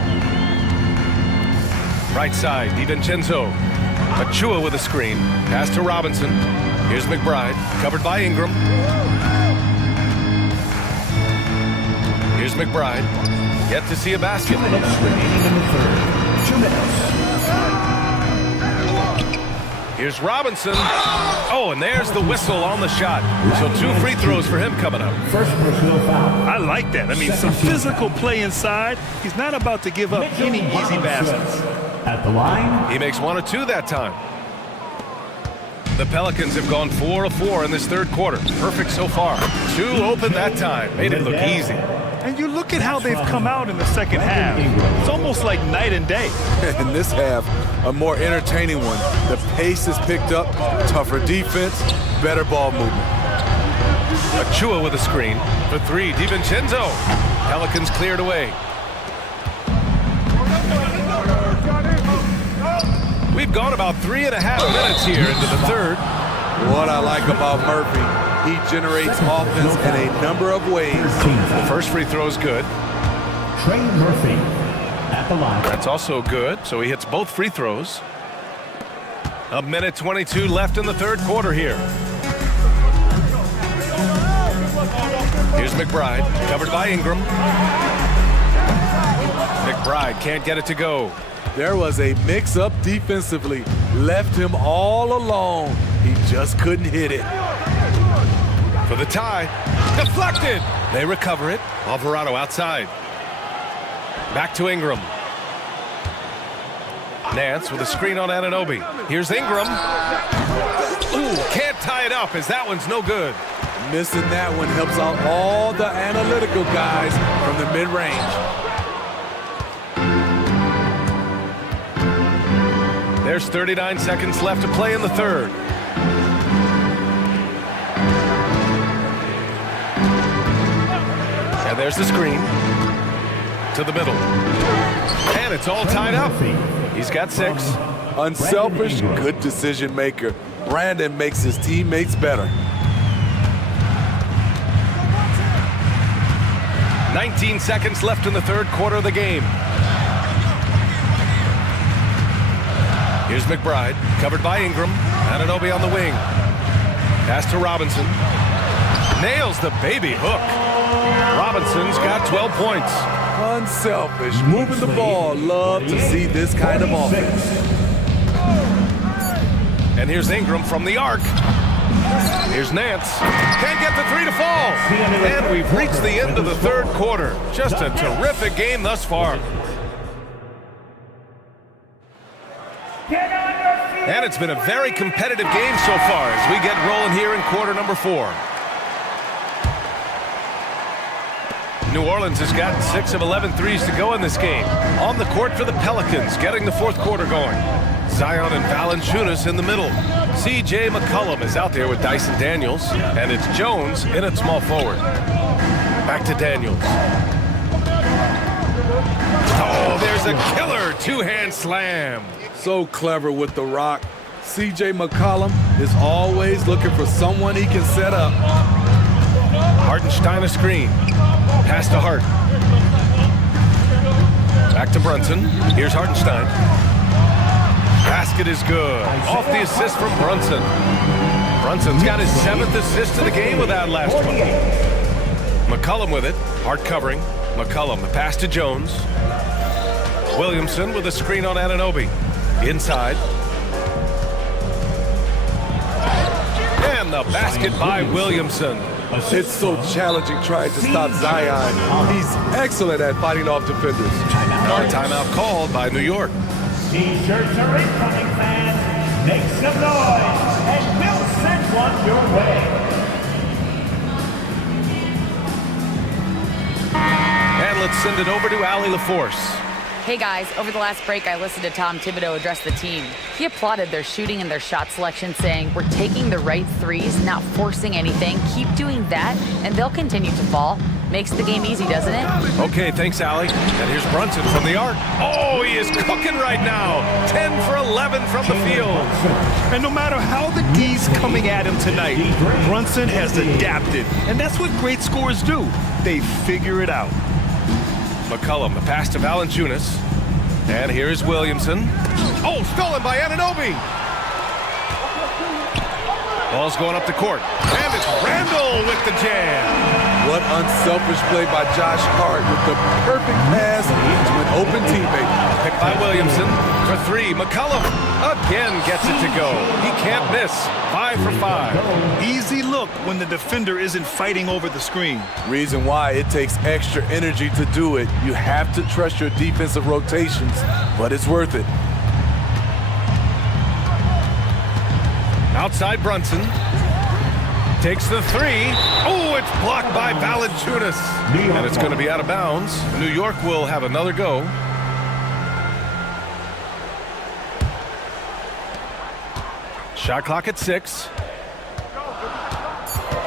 Right side, DiVincenzo. Achua with a screen. Pass to Robinson. Here's McBride, covered by Ingram. Here's McBride. Yet to see a basket. 2 minutes remaining in the third. 2 minutes. Here's Robinson. Oh, and there's the whistle on the shot. So 2 free throws for him coming up. First personal foul. I like that. I mean, some physical play inside. He's not about to give up any easy baskets. At the line. He makes 1 or 2 that time. The Pelicans have gone 4 of 4 in this third quarter. Perfect so far. 2 open that time. Made it look easy. And you look at how they've come out in the second half. It's almost like night and day. In this half, a more entertaining one. The pace is picked up, tougher defense, better ball movement. Achua with a screen. For 3, DiVincenzo. Pelicans cleared away. We've gone about 3.5 minutes here into the third. What I like about Murphy, he generates offense in a number of ways. The first free throw is good. Trey Murphy at the line. That's also good, so he hits both free throws. 1:22 left in the third quarter here. Here's McBride, covered by Ingram. McBride can't get it to go. There was a mix-up defensively. Left him all alone. He just couldn't hit it. For the tie. Deflected. They recover it. Alvarado outside. Back to Ingram. Nance with a screen on Anunoby. Here's Ingram. Ooh, can't tie it up as that one's no good. Missing that one helps out all the analytical guys from the mid-range. There's 39 seconds left to play in the third. And there's the screen. To the middle. And it's all tied up. He's got 6. Unselfish, good decision maker. Brandon makes his teammates better. 19 seconds left in the third quarter of the game. Here's McBride, covered by Ingram. Anunoby on the wing. Pass to Robinson. Nails the baby hook. Robinson's got 12 points. Unselfish, moving the ball. Love to see this kind of offense. And here's Ingram from the arc. Here's Nance. Can't get the three to fall. And we've reached the end of the third quarter. Just a terrific game thus far. And it's been a very competitive game so far as we get rolling here in quarter number 4. New Orleans has got 6 of 11 threes to go in this game. On the court for the Pelicans, getting the fourth quarter going. Zion and Valanciunas in the middle. C.J. McCollum is out there with Dyson Daniels, and it's Jones in at small forward. Back to Daniels. Oh, there's a killer two-hand slam. So clever with the rock. C.J. McCollum is always looking for someone he can set up. Hartenstein a screen. Pass to Hart. Back to Brunson. Here's Hartenstein. Basket is good. Off the assist from Brunson. Brunson's got his 7th assist of the game with that last one. McCollum with it. Hart covering. McCollum, the pass to Jones. Williamson with a screen on Anunoby. Inside. And the basket by Williamson. It's so challenging trying to stop Zion. He's excellent at fighting off defenders. Another timeout called by New York. T-shirts are incoming, fans. Make some noise, and we'll send one your way. And let's send it over to Allie LaForce. Hey guys, over the last break I listened to Tom Thibodeau address the team. He applauded their shooting and their shot selection, saying, "We're taking the right threes, not forcing anything. Keep doing that, and they'll continue to fall." Makes the game easy, doesn't it? Okay, thanks, Allie. And here's Brunson from the arc. Oh, he is cooking right now. 10 for 11 from the field. And no matter how the D's coming at him tonight, Brunson has adapted. And that's what great scorers do. They figure it out. McCollum, the pass to Valanciunas. And here's Williamson. Oh, stolen by Anunoby. Ball's going up the court. And it's Randall with the jam. What unselfish play by Josh Hart with the perfect pass to an open teammate. Picked by Williamson for 3. McCollum again gets it to go. He can't miss. 5 for 5. Easy look when the defender isn't fighting over the screen. Reason why it takes extra energy to do it. You have to trust your defensive rotations, but it's worth it. Outside Brunson. Takes the 3. Oh, it's blocked by Valanciunas. And it's going to be out of bounds. New York will have another go. Shot clock at 6.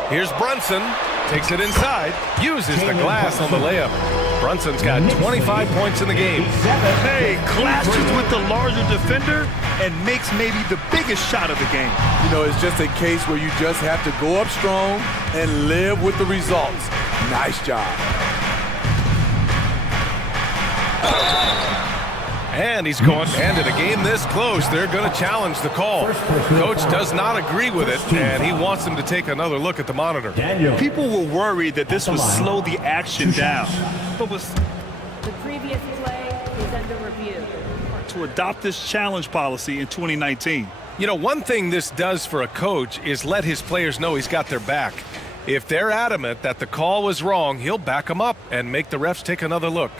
Here's Brunson. Takes it inside. Uses the glass on the layup. Brunson's got 25 points in the game. Hey, clashes with the larger defender and makes maybe the biggest shot of the game. You know, it's just a case where you just have to go up strong and live with the results. Nice job. And he's going, and in a game this close, they're going to challenge the call. Coach does not agree with it, and he wants him to take another look at the monitor. People were worried that this would slow the action down. But was the previous play is under review. To adopt this challenge policy in 2019. You know, one thing this does for a coach is let his players know he's got their back. If they're adamant that the call was wrong, he'll back them up and make the refs take another look.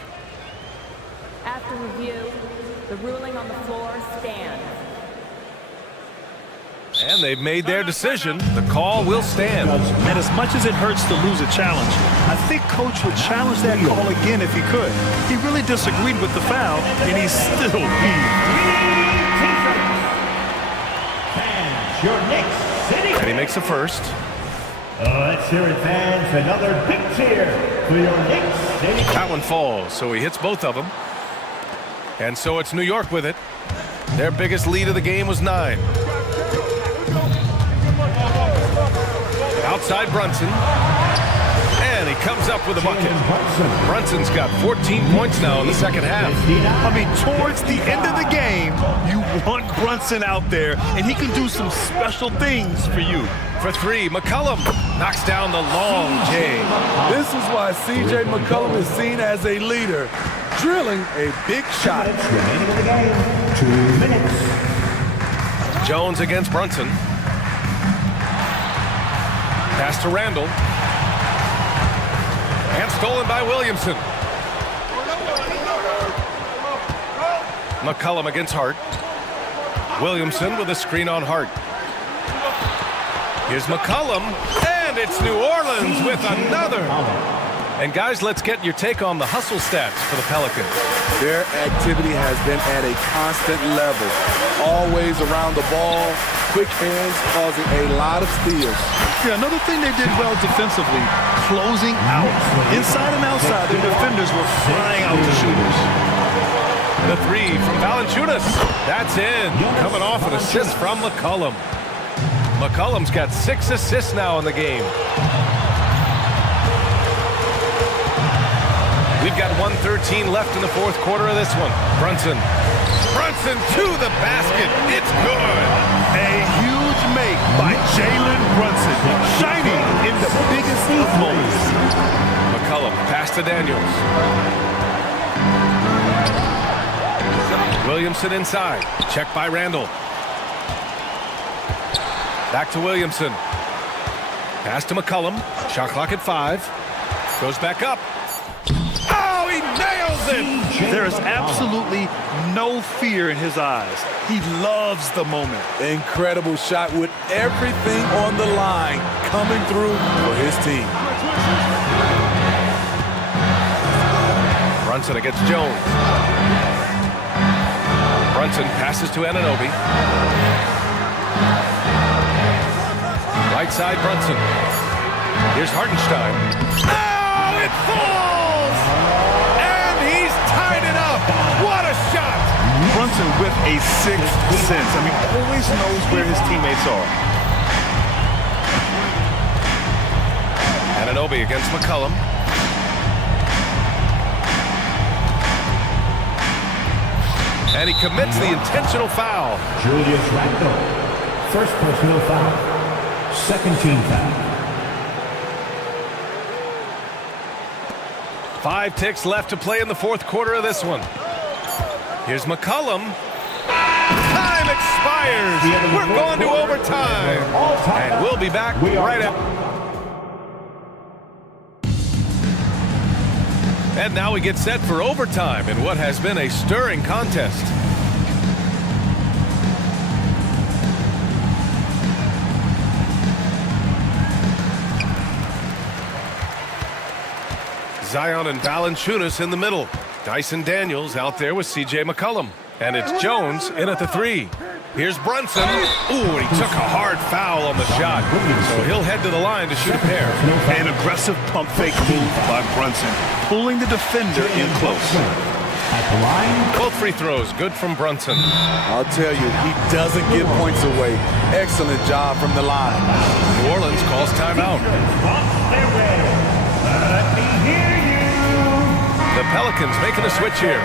After review, the ruling on the floor stands. And they've made their decision. The call will stand. And as much as it hurts to lose a challenge, I think Coach would challenge that call again if he could. He really disagreed with the foul, and he's still And he makes a first. Let's hear it, fans. Another big cheer for your Knicks City. That one falls, so he hits both of them. And so it's New York with it. Their biggest lead of the game was 9. Outside Brunson. And he comes up with a bucket. Brunson's got 14 points now in the second half. I mean, towards the end of the game, you want Brunson out there, and he can do some special things for you. For 3, McCollum knocks down the long J. This is why C.J. McCollum is seen as a leader, drilling a big shot. Remaining in the game, 2 minutes. Jones against Brunson. Pass to Randall. And stolen by Williamson. McCollum against Hart. Williamson with a screen on Hart. Here's McCollum, and it's New Orleans with another. And guys, let's get your take on the hustle stats for the Pelicans. Their activity has been at a constant level. Always around the ball, quick hands causing a lot of steals. Yeah, another thing they did well defensively, closing out. Inside and outside, their defenders were flying out to shooters. The three from Valanciunas. That's in. Coming off an assist from McCollum. McCollum's got 6 assists now in the game. We've got 1:13 left in the fourth quarter of this one. Brunson to the basket. It's good. A huge make by Jalen Brunson, shining in the biggest of moments. McCollum, pass to Daniels. Williamson inside. Check by Randall. Back to Williamson. Pass to McCollum. Shot clock at 5. Goes back up. Oh, he nails it! There is absolutely no fear in his eyes. He loves the moment. Incredible shot with everything on the line coming through for his team. Brunson against Jones. Brunson passes to Anunoby. Right side, Brunson. Here's Hartenstein. Oh, it falls! And he's tied it up. What a shot! Brunson with a sixth sense. I mean, always knows where his teammates are. Anunoby against McCollum. And he commits the intentional foul. Julius Randle. First personal foul. Second team foul. 5 ticks left to play in the fourth quarter of this one. Here's McCollum. Time expires. We're going to overtime. And we'll be back right after. And now we get set for overtime in what has been a stirring contest. Zion and Valanciunas in the middle. Dyson Daniels out there with C.J. McCollum. And it's Jones in at the 3. Here's Brunson. Ooh, and he took a hard foul on the shot. So he'll head to the line to shoot a pair. An aggressive pump fake move by Brunson, pulling the defender in close. Both free throws good from Brunson. I'll tell you, he doesn't give points away. Excellent job from the line. New Orleans calls timeout. Let me hear you. The Pelicans making a switch here.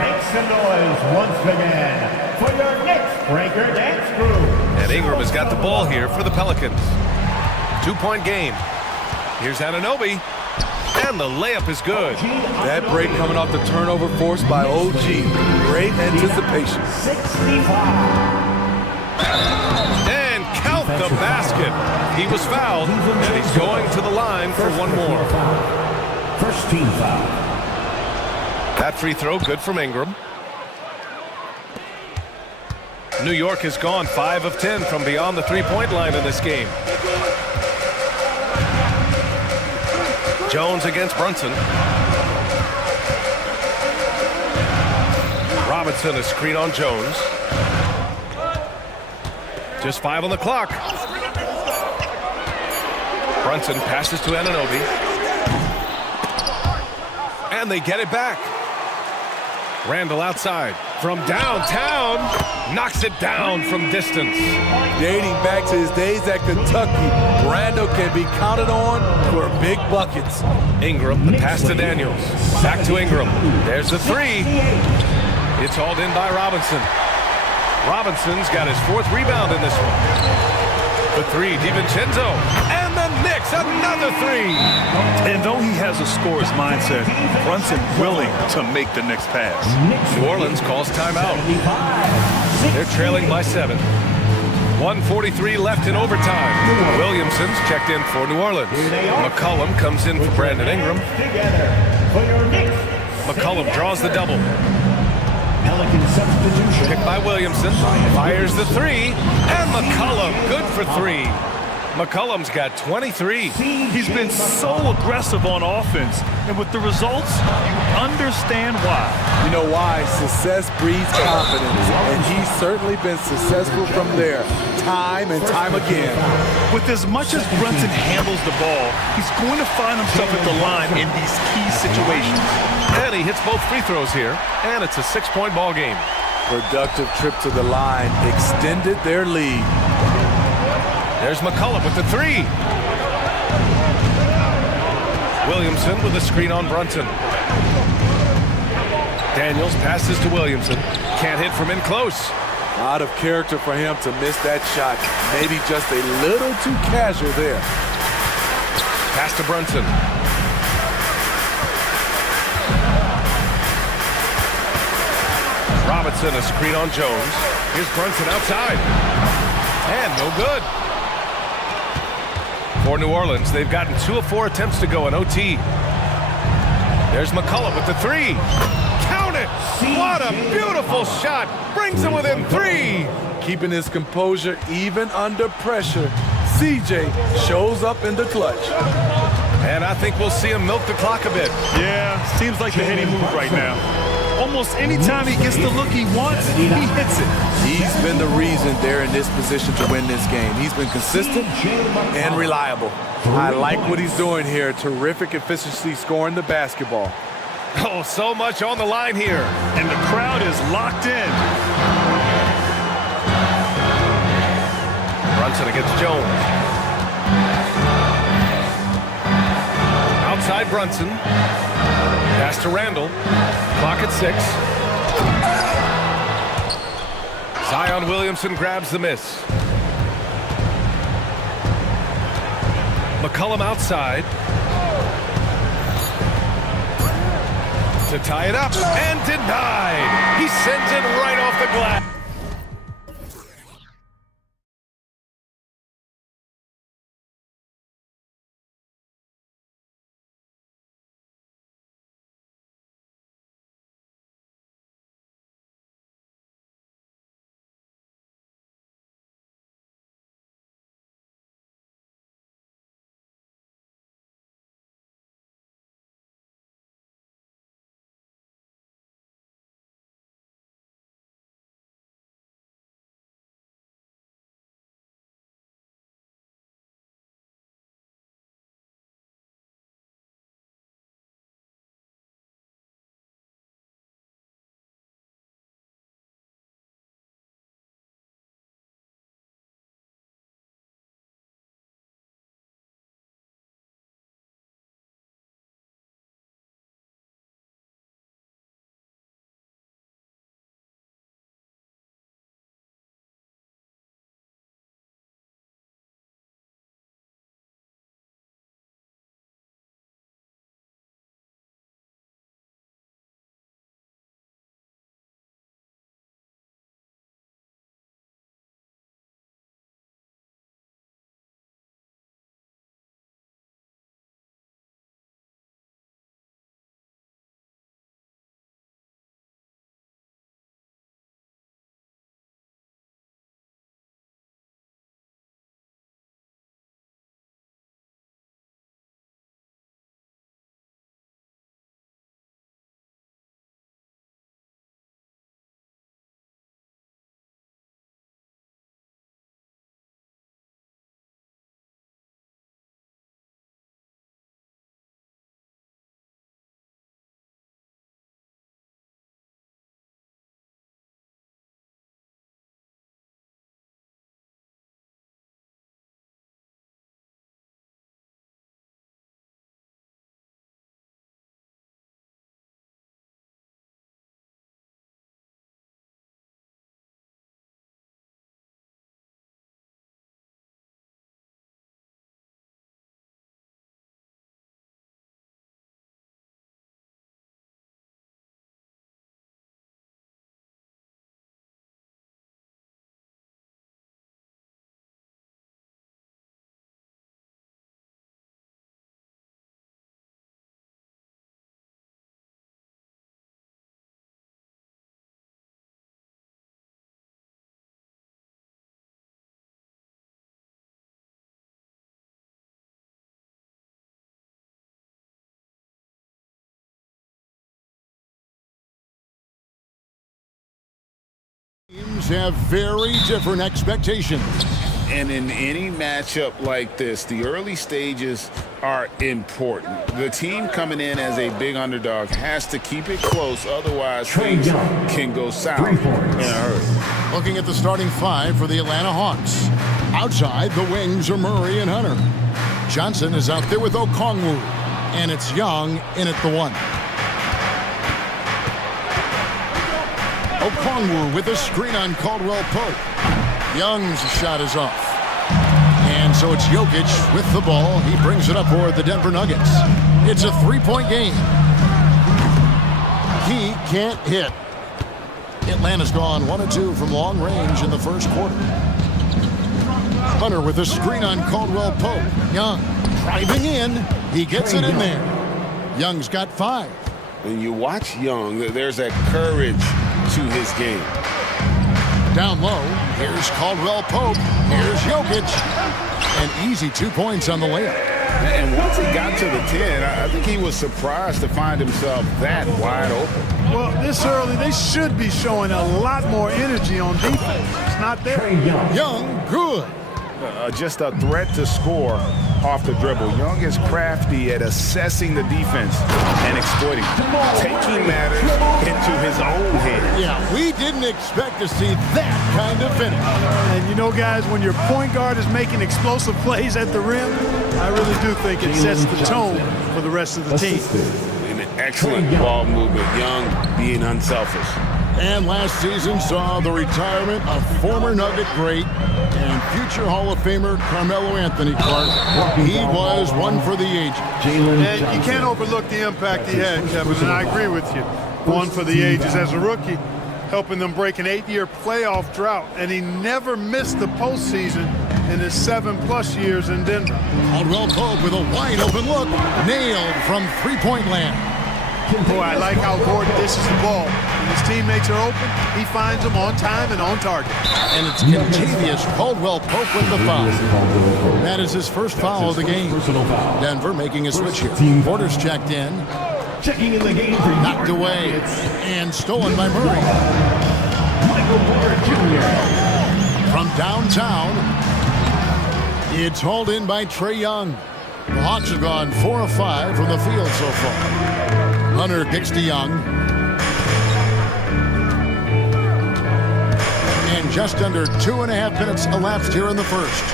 Make some noise once again for your next breaker dance crew. And Ingram has got the ball here for the Pelicans. 2-point game. Here's Anunoby. And the layup is good. That break coming off the turnover forced by OG. Great anticipation. 65. And count the basket. He was fouled, and he's going to the line for one more. First team foul. That free throw good from Ingram. New York has gone 5 of 10 from beyond the three-point line in this game. Jones against Brunson. Robinson a screen on Jones. Just 5 on the clock. Brunson passes to Anunoby. And they get it back. Randall outside. From downtown, knocks it down from distance. Dating back to his days at Kentucky, Randall can be counted on for big buckets. Ingram, the pass to Daniels. Back to Ingram. There's the 3. It's hauled in by Robinson. Robinson's got his 4th rebound in this one. The 3, DiVincenzo. And the Knicks, another 3. And though he has a scorer's mindset, Brunson willing to make the next pass. New Orleans calls timeout. They're trailing by 7. 1:43 left in overtime. Williamson's checked in for New Orleans. McCollum comes in for Brandon Ingram. McCollum draws the double. Pelican substitution. Picked by Williamson. Fires the three. And McCollum, good for three. McCollum's got 23. He's been so aggressive on offense, and with the results, you understand why. You know why? Success breeds confidence, and he's certainly been successful from there, time and time again. With as much as Brunson handles the ball, he's going to find himself at the line in these key situations. And he hits both free throws here, and it's a 6-point ball game. Productive trip to the line extended their lead. There's McCollum with the three. Williamson with a screen on Brunson. Daniels passes to Williamson. Can't hit from in close. Out of character for him to miss that shot. Maybe just a little too casual there. Pass to Brunson. Robinson, a screen on Jones. Here's Brunson outside. And no good. For New Orleans, they've gotten 2 of 4 attempts to go in OT. There's McCollum with the three. Count it! What a beautiful shot! Brings him within 3. Keeping his composure even under pressure, CJ shows up in the clutch. And I think we'll see him milk the clock a bit. Yeah, seems like the heady move right now. Almost any time he gets the look he wants, he hits it. He's been the reason they're in this position to win this game. He's been consistent and reliable. I like what he's doing here. Terrific efficiency scoring the basketball. Oh, so much on the line here. And the crowd is locked in. Brunson against Jones. Outside Brunson. Pass to Randall. Clock at 6. Zion Williamson grabs the miss. McCollum outside. To tie it up and denied. He sends it right off the glass. teams have very different expectations. And in any matchup like this, the early stages are important. The team coming in as a big underdog has to keep it close, otherwise things can go south in a hurry. Looking at the starting five for the Atlanta Hawks. Outside, the wings are Murray and Hunter. Johnson is out there with Okongwu, and it's Young in at the one. Okongwu with a screen on Caldwell Pope. Young's shot is off. And so it's Jokic with the ball. He brings it up for the Denver Nuggets. It's a three-point game. He can't hit. Atlanta's gone 1 of 2 from long range in the first quarter. Hunter with a screen on Caldwell Pope. Young driving in. He gets it in there. Young's got 5. When you watch Young, there's that courage to his game. Down low, here's Caldwell Pope. Here's Jokic. An easy 2 points on the layup. And once he got to the 10, I think he was surprised to find himself that wide open. Well, this early, they should be showing a lot more energy on defense. It's not there. Young, good. Just a threat to score off the dribble. Young is crafty at assessing the defense and exploiting, taking matters into his own hands. Yeah, we didn't expect to see that kind of finish. And you know, guys, when your point guard is making explosive plays at the rim, I really do think it sets the tone for the rest of the team. An excellent ball movement. Young being unselfish. And last season saw the retirement of former Nugget great and future Hall of Famer Carmelo Anthony Clark. He was one for the ages. And you can't overlook the impact he had, Kevin, and I agree with you. One for the ages as a rookie, helping them break an 8-year playoff drought, and he never missed the postseason in his 7+ years in Denver. Caldwell Pope with a wide open look, nailed from three-point land. Boy, I like how Gordon dishes the ball. When his teammates are open, he finds them on time and on target. And it's contagious. Caldwell Pope with the foul. That is his first foul of the game. Denver making a switch here. Porter's checked in. Checking in the game for knocked away and stolen by Murray. Michael Porter Jr. From downtown, it's hauled in by Trae Young. The Hawks have gone 4 of 5 from the field so far. Hunter kicks to Young. And just under 2.5 minutes elapsed here in the first.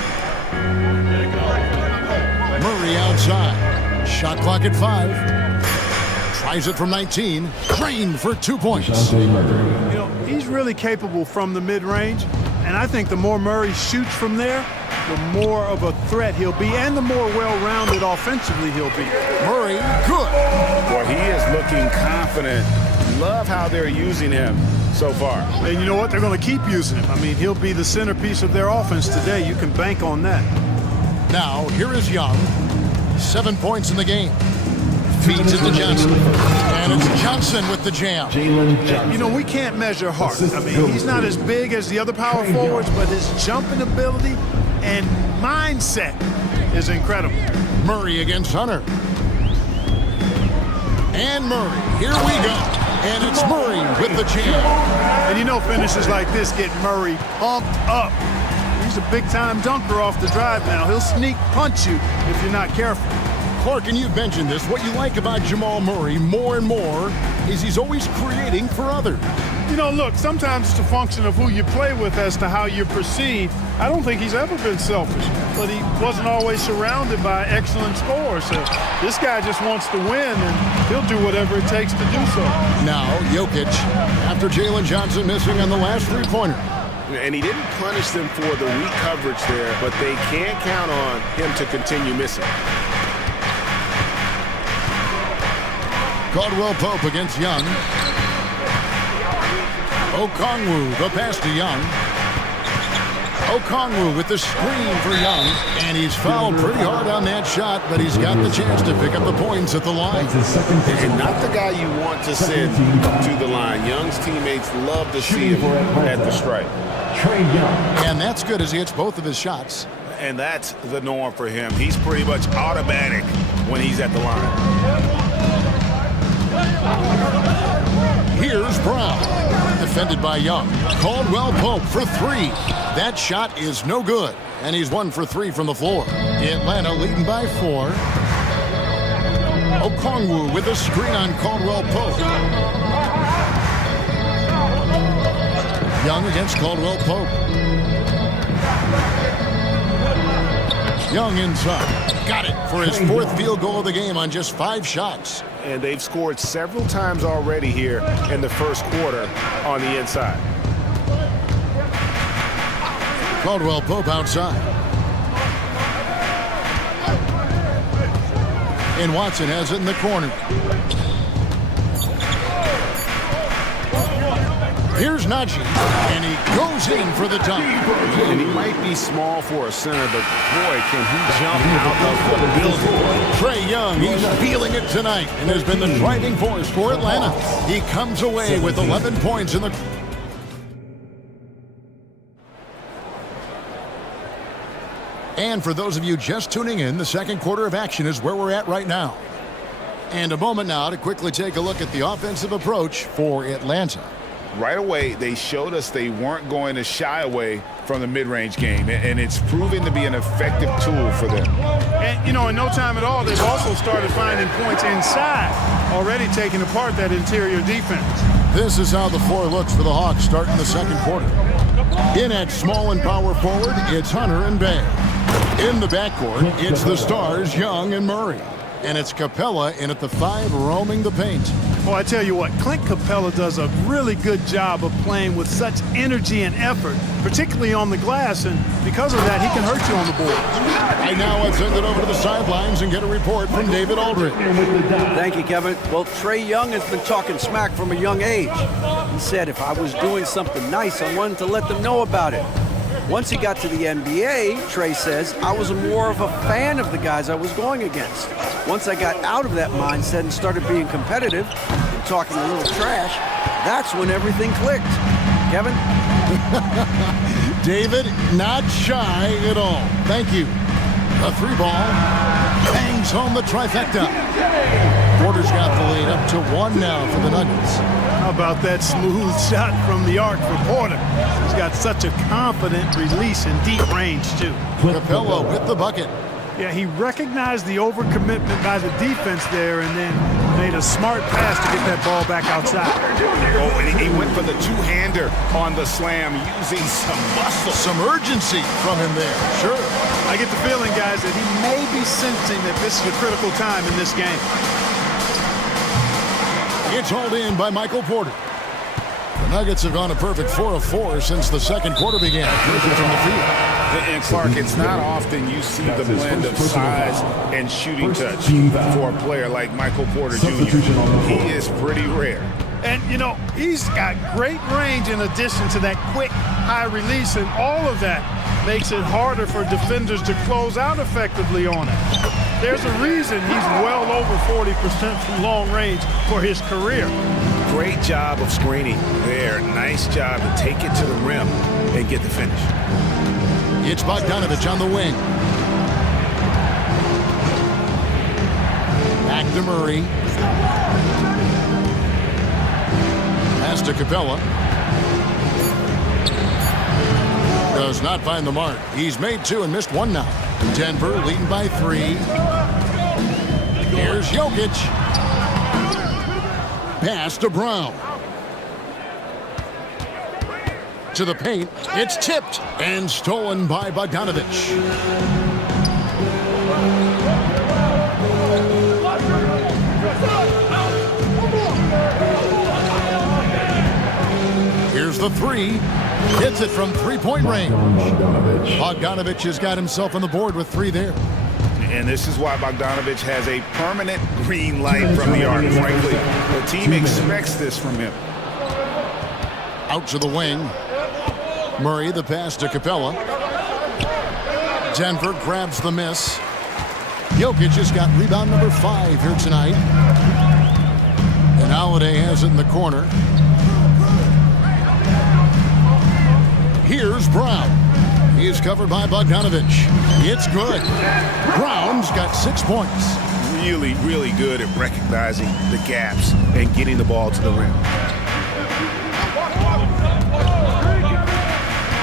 Murray outside. Shot clock at 5. Tries it from 19. Drained for 2 points. You know, he's really capable from the mid-range. And I think the more Murray shoots from there, the more of a threat he'll be and the more well-rounded offensively he'll be. Murray, good. Boy, he is looking confident. Love how they're using him so far. And you know what? They're going to keep using him. I mean, he'll be the centerpiece of their offense today. You can bank on that. Now, here is Young. 7 points in the game. Feeds it to Johnson. And it's Johnson with the jam. You know, we can't measure heart. I mean, he's not as big as the other power forwards, but his jumping ability and mindset is incredible. Murray against Hunter. And Murray, here we go. And it's Murray with the jam. And you know finishes like this get Murray pumped up. He's a big-time dunker off the drive now. He'll sneak punch you if you're not careful. Clark, and you've mentioned this, what you like about Jamal Murray more and more is he's always creating for others. You know, look, sometimes it's a function of who you play with as to how you're perceived. I don't think he's ever been selfish, but he wasn't always surrounded by excellent scorers. So this guy just wants to win, and he'll do whatever it takes to do so. Now, Jokic, after Jalen Johnson missing on the last three-pointer. And he didn't punish them for the weak coverage there, but they can't count on him to continue missing. Caldwell Pope against Young. Okongwu, the pass to Young. Okongwu with the screen for Young. And he's fouled pretty hard on that shot, but he's got the chance to pick up the points at the line. And not the guy you want to send to the line. Young's teammates love to see him at the stripe. And that's good as he hits both of his shots. And that's the norm for him. He's pretty much automatic when he's at the line. Here's Brown. Defended by Young. Caldwell Pope for three. That shot is no good. And he's 1 for 3 from the floor. Atlanta leading by 4. Okongwu with a screen on Caldwell Pope. Young against Caldwell Pope. Young inside. Got it for his 4th field goal of the game on just 5 shots. And they've scored several times already here in the first quarter on the inside. Caldwell Pope outside. And Watson has it in the corner. Here's Najee, and he goes in for the dunk. And he might be small for a center, but boy, can he jump out of the building. Trae Young, he's feeling it tonight and has been the driving force for Atlanta. He comes away with 11 points in the... And for those of you just tuning in, the second quarter of action is where we're at right now. And a moment now to quickly take a look at the offensive approach for Atlanta. Right away, they showed us they weren't going to shy away from the mid-range game, and it's proven to be an effective tool for them. And, you know, in no time at all, they've also started finding points inside, already taking apart that interior defense. This is how the floor looks for the Hawks starting the second quarter. In at small and power forward, it's Hunter and Bay. In the backcourt, it's the stars, Young and Murray. And it's Capella in at the 5 roaming the paint. Well, I tell you what, Clint Capella does a really good job of playing with such energy and effort, particularly on the glass, and because of that, he can hurt you on the board. Right now, let's send it over to the sidelines and get a report from David Aldridge. Thank you, Kevin. Well, Trae Young has been talking smack from a young age. He said if I was doing something nice, I wanted to let them know about it. Once he got to the NBA, Trae says, I was more of a fan of the guys I was going against. Once I got out of that mindset and started being competitive and talking a little trash, that's when everything clicked. Kevin? David, not shy at all. Thank you. A 3-ball bangs home the trifecta. Porter's got the lead up to 1 now for the Nuggets. How about that smooth shot from the arc for Porter? He's got such a confident release in deep range, too. Capella with the bucket. Yeah, he recognized the overcommitment by the defense there and then made a smart pass to get that ball back outside. Oh, and he went for the two-hander on the slam, using some muscle. Some urgency from him there, sure. I get the feeling, guys, that he may be sensing that this is a critical time in this game. It's hauled in by Michael Porter. The Nuggets have gone a perfect 4 of 4 since the second quarter began. From the field. And Clark, it's not often you see the blend of size and shooting touch for a player like Michael Porter Jr. He is pretty rare. And, you know, he's got great range in addition to that quick, high release, and all of that makes it harder for defenders to close out effectively on it. There's a reason he's well over 40% from long range for his career. Great job of screening there. Nice job to take it to the rim and get the finish. It's Bogdanovich on the wing. Back to Murray. Pass to Capella. Does not find the mark. He's made 2 and missed 1 now. Denver leading by 3. Here's Jokic. Pass to Brown. To the paint. It's tipped and stolen by Bogdanovich. Here's the 3. Hits it from 3-point range. Bogdanovich has got himself on the board with 3 there. And this is why Bogdanovich has a permanent green light from the arc. Frankly, the team expects this from him. Out to the wing. Murray, the pass to Capella. Denver grabs the miss. Jokic has got rebound number 5 here tonight. And Holiday has it in the corner. Here's Brown. He is covered by Bogdanovich. It's good. Brown's got 6 points. really, really good at recognizing the gaps and getting the ball to the rim.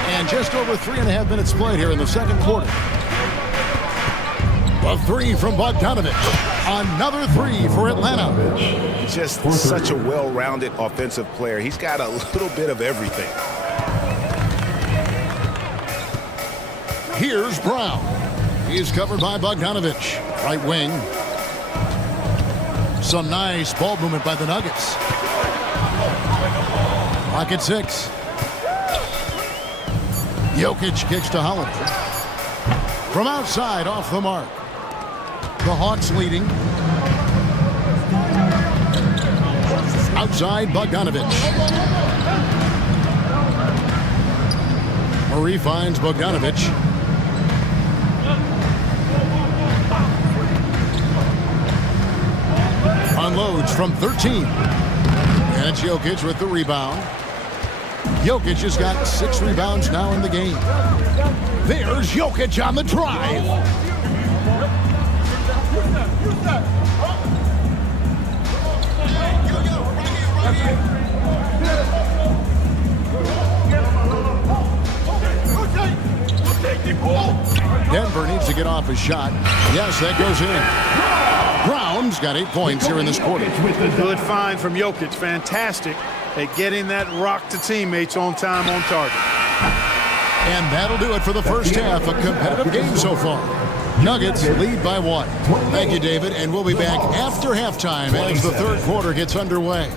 And just over 3.5 minutes played here in the second quarter. A three from Bogdanovich. Another three for Atlanta. Just such a well-rounded offensive player. He's got a little bit of everything. Here's Brown. He's covered by Bogdanovich. Right wing. Some nice ball movement by the Nuggets. Pocket 6. Jokic kicks to Holiday. From outside, off the mark. The Hawks leading. Outside, Bogdanovich. Murray finds Bogdanovich. Unloads from 13. And it's Jokic with the rebound. Jokic has got 6 rebounds now in the game. There's Jokic on the drive. Denver needs to get off his shot. Yes, that goes in. Brown's got 8 points here in this quarter. Good find from Jokic. Fantastic at getting that rock to teammates on time, on target. And that'll do it for the first half. A competitive game so far. Nuggets lead by 1. Thank you, David, and we'll be back after halftime as the third quarter gets underway.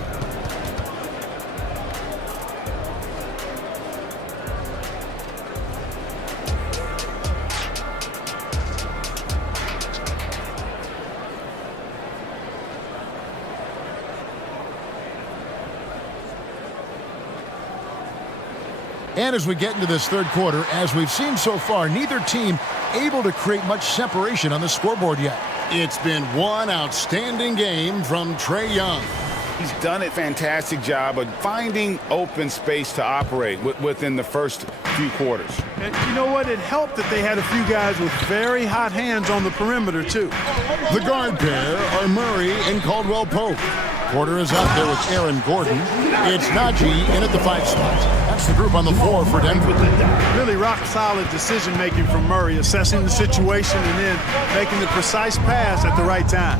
And as we get into this third quarter, as we've seen so far, neither team able to create much separation on the scoreboard yet. It's been one outstanding game from Trae Young. He's done a fantastic job of finding open space to operate within the first few quarters. And you know what? It helped that they had a few guys with very hot hands on the perimeter, too. The guard pair are Murray and Caldwell Pope. Porter is out there with Aaron Gordon. It's Najee in at the 5 spot. That's the group on the floor for Denver. Really rock-solid decision-making from Murray, assessing the situation and then making the precise pass at the right time.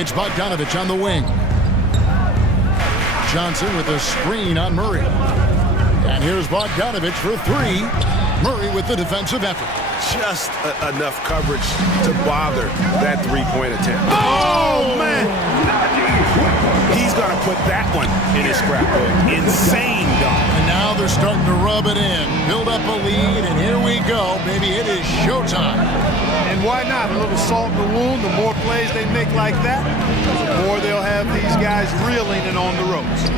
It's Bogdanovich on the wing. Johnson with a screen on Murray. And here's Bogdanovich for 3. Murray with the defensive effort. Just enough coverage to bother that 3-point attempt. Oh, man! He's going to put that one in his scrapbook. Insane dunk. And now they're starting to rub it in. Build up a lead, and here we go. Maybe it is showtime. And why not? A little salt in the wound. The more plays they make like that, the more they'll have these guys reeling and on the ropes.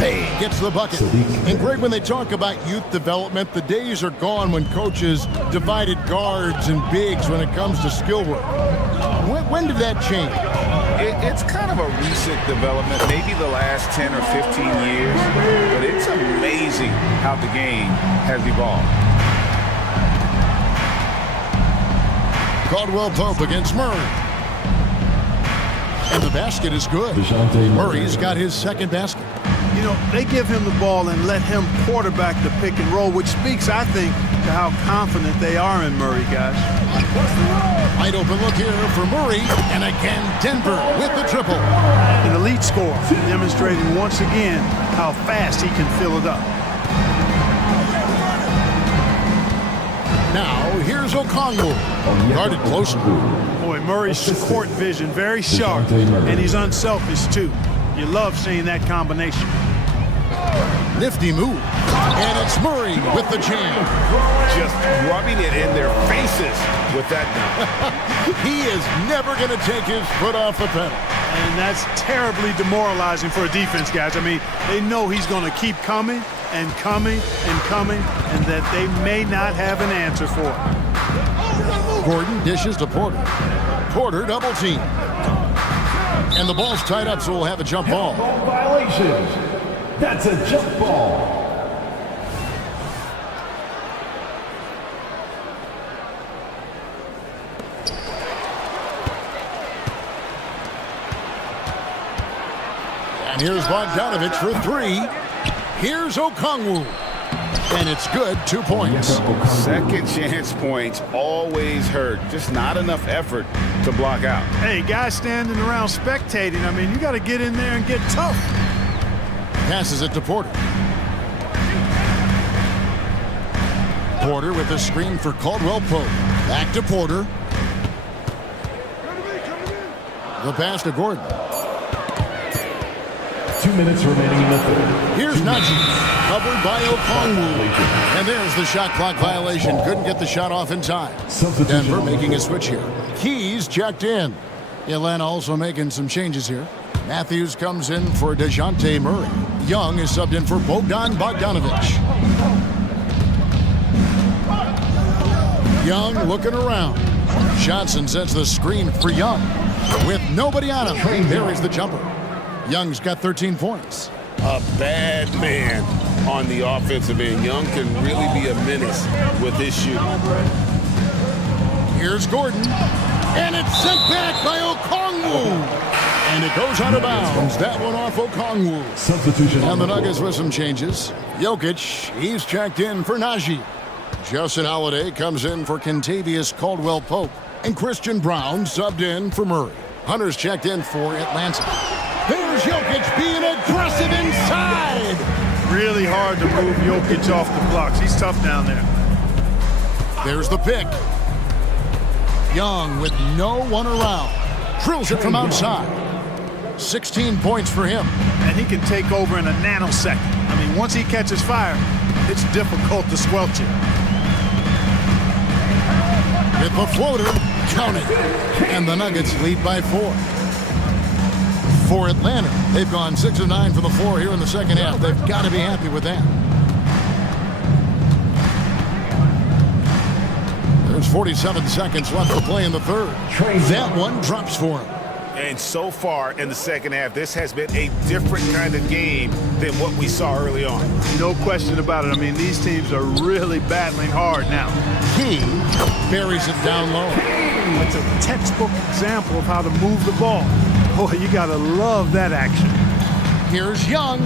Hey, gets the bucket. And Greg, when they talk about youth development, the days are gone when coaches divided guards and bigs when it comes to skill work. When did that change? It's kind of a recent development, maybe the last 10 or 15 years, but it's amazing how the game has evolved. Caldwell Pope against Murray. And the basket is good. Murray's got his second basket. You know, they give him the ball and let him quarterback the pick and roll, which speaks, I think, to how confident they are in Murray, guys. Wide open look here for Murray, and again Denver with the triple. An elite score, demonstrating once again how fast he can fill it up. Now here's Okongwu, guarded closely. Boy, Murray's court vision very sharp, and he's unselfish too. You love seeing that combination. Nifty move, and it's Murray with the jam. Just rubbing it in their faces with that dunk. He is never going to take his foot off the pedal. And that's terribly demoralizing for a defense, guys. I mean, they know he's going to keep coming and coming and coming, and that they may not have an answer for it. Gordon dishes to Porter. Porter double team. And the ball's tied up, so we'll have a jump ball. Violations. That's a jump ball. Here's Bogdanovich for three. Here's Okongwu. And it's good, 2 points. Second chance points always hurt. Just not enough effort to block out. Hey, guys standing around spectating, I mean, you got to get in there and get tough. Passes it to Porter. Porter with the screen for Caldwell Pope. Back to Porter. The pass to Gordon. 2 minutes remaining in the third. Here's Najee. Covered by Okongwu. And there's the shot clock violation. Couldn't get the shot off in time. Denver making a switch here. Keys checked in. Atlanta also making some changes here. Matthews comes in for DeJounte Murray. Young is subbed in for Bogdanovich. Young looking around. Johnson sets the screen for Young. With nobody on him, there is the jumper. Young's got 13 points. A bad man on the offensive end. Young can really be a menace with his shooting. Here's Gordon. And it's sent back by Okongwu. And it goes out of bounds. That one off Okongwu. Substitution. And the Nuggets with some changes. Jokic, he's checked in for Najee. Justin Holiday comes in for Kentavious Caldwell-Pope. And Christian Brown subbed in for Murray. Hunter's checked in for Atlanta. There's Jokic being aggressive inside. Really hard to move Jokic off the blocks. He's tough down there. There's the pick. Young with no one around. Drills it from outside. 16 points for him. And he can take over in a nanosecond. I mean, once he catches fire, it's difficult to squelch it. With the floater, count it. And the Nuggets lead by 4. For Atlanta, they've gone 6 of 9 from the floor here in the second half. They've got to be happy with that. There's 47 seconds left to play in the third. That one drops for him. And so far in the second half, this has been a different kind of game than what we saw early on. No question about it. I mean, these teams are really battling hard now. He buries it down low. It's a textbook example of how to move the ball. Boy, you got to love that action. Here's Young.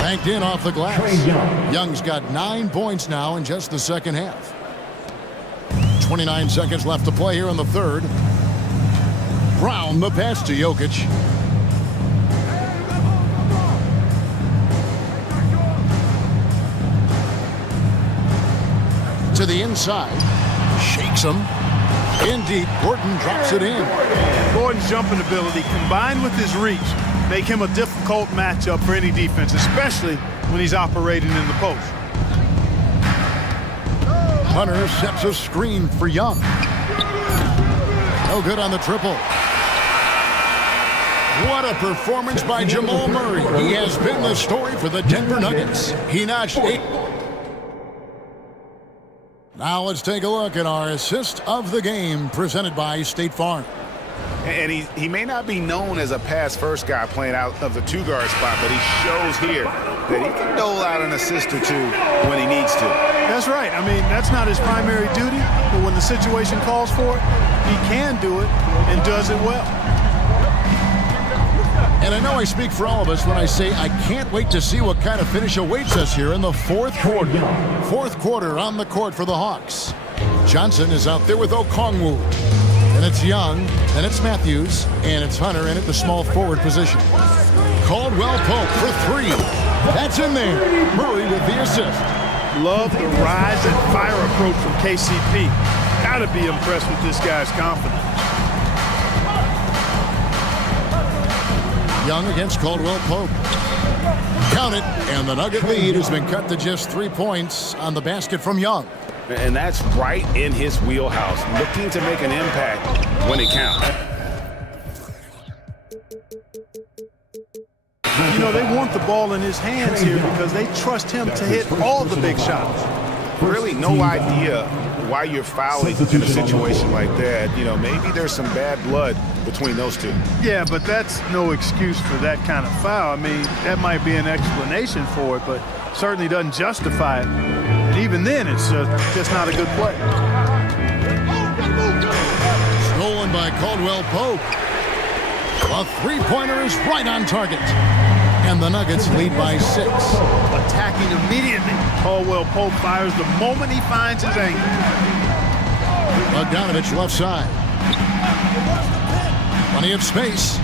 Banked in off the glass. Young's got 9 points now in just the second half. 29 seconds left to play here in the third. Brown the pass to Jokic. To the inside. Shakes him. In deep, Gordon drops it in. Gordon's jumping ability combined with his reach make him a difficult matchup for any defense, especially when he's operating in the post. Hunter sets a screen for Young. No good on the triple. What a performance by Jamal Murray. He has been the story for the Denver Nuggets. He notched 8. Now let's take a look at our assist of the game presented by State Farm. And he may not be known as a pass-first guy playing out of the two-guard spot, but he shows here that he can dole out an assist or two when he needs to. That's right. I mean, that's not his primary duty, but when the situation calls for it, he can do it and does it well. And I know I speak for all of us when I say I can't wait to see what kind of finish awaits us here in the fourth quarter. Fourth quarter on the court for the Hawks. Johnson is out there with Okongwu. And it's Young, and it's Matthews, and it's Hunter in at the small forward position. Caldwell Pope for 3. That's in there. Murray with the assist. Love the rise and fire approach from KCP. Gotta be impressed with this guy's confidence. Young against Caldwell Pope. Count it, and the Nugget lead has been cut to just 3 points on the basket from Young. And that's right in his wheelhouse, looking to make an impact when it counts. You know, they want the ball in his hands here because they trust him to hit all the big shots. Really no idea why you're fouling in a situation like that. You know, maybe there's some bad blood between those two. Yeah, but that's no excuse for that kind of foul. I mean, that might be an explanation for it, but certainly doesn't justify it. And even then, it's just not a good play. Stolen by Caldwell Pope. A three-pointer is right on target. And the Nuggets lead by 6. Attacking immediately. Caldwell Pope fires the moment he finds his angle. Bogdanovich left side. Plenty of space.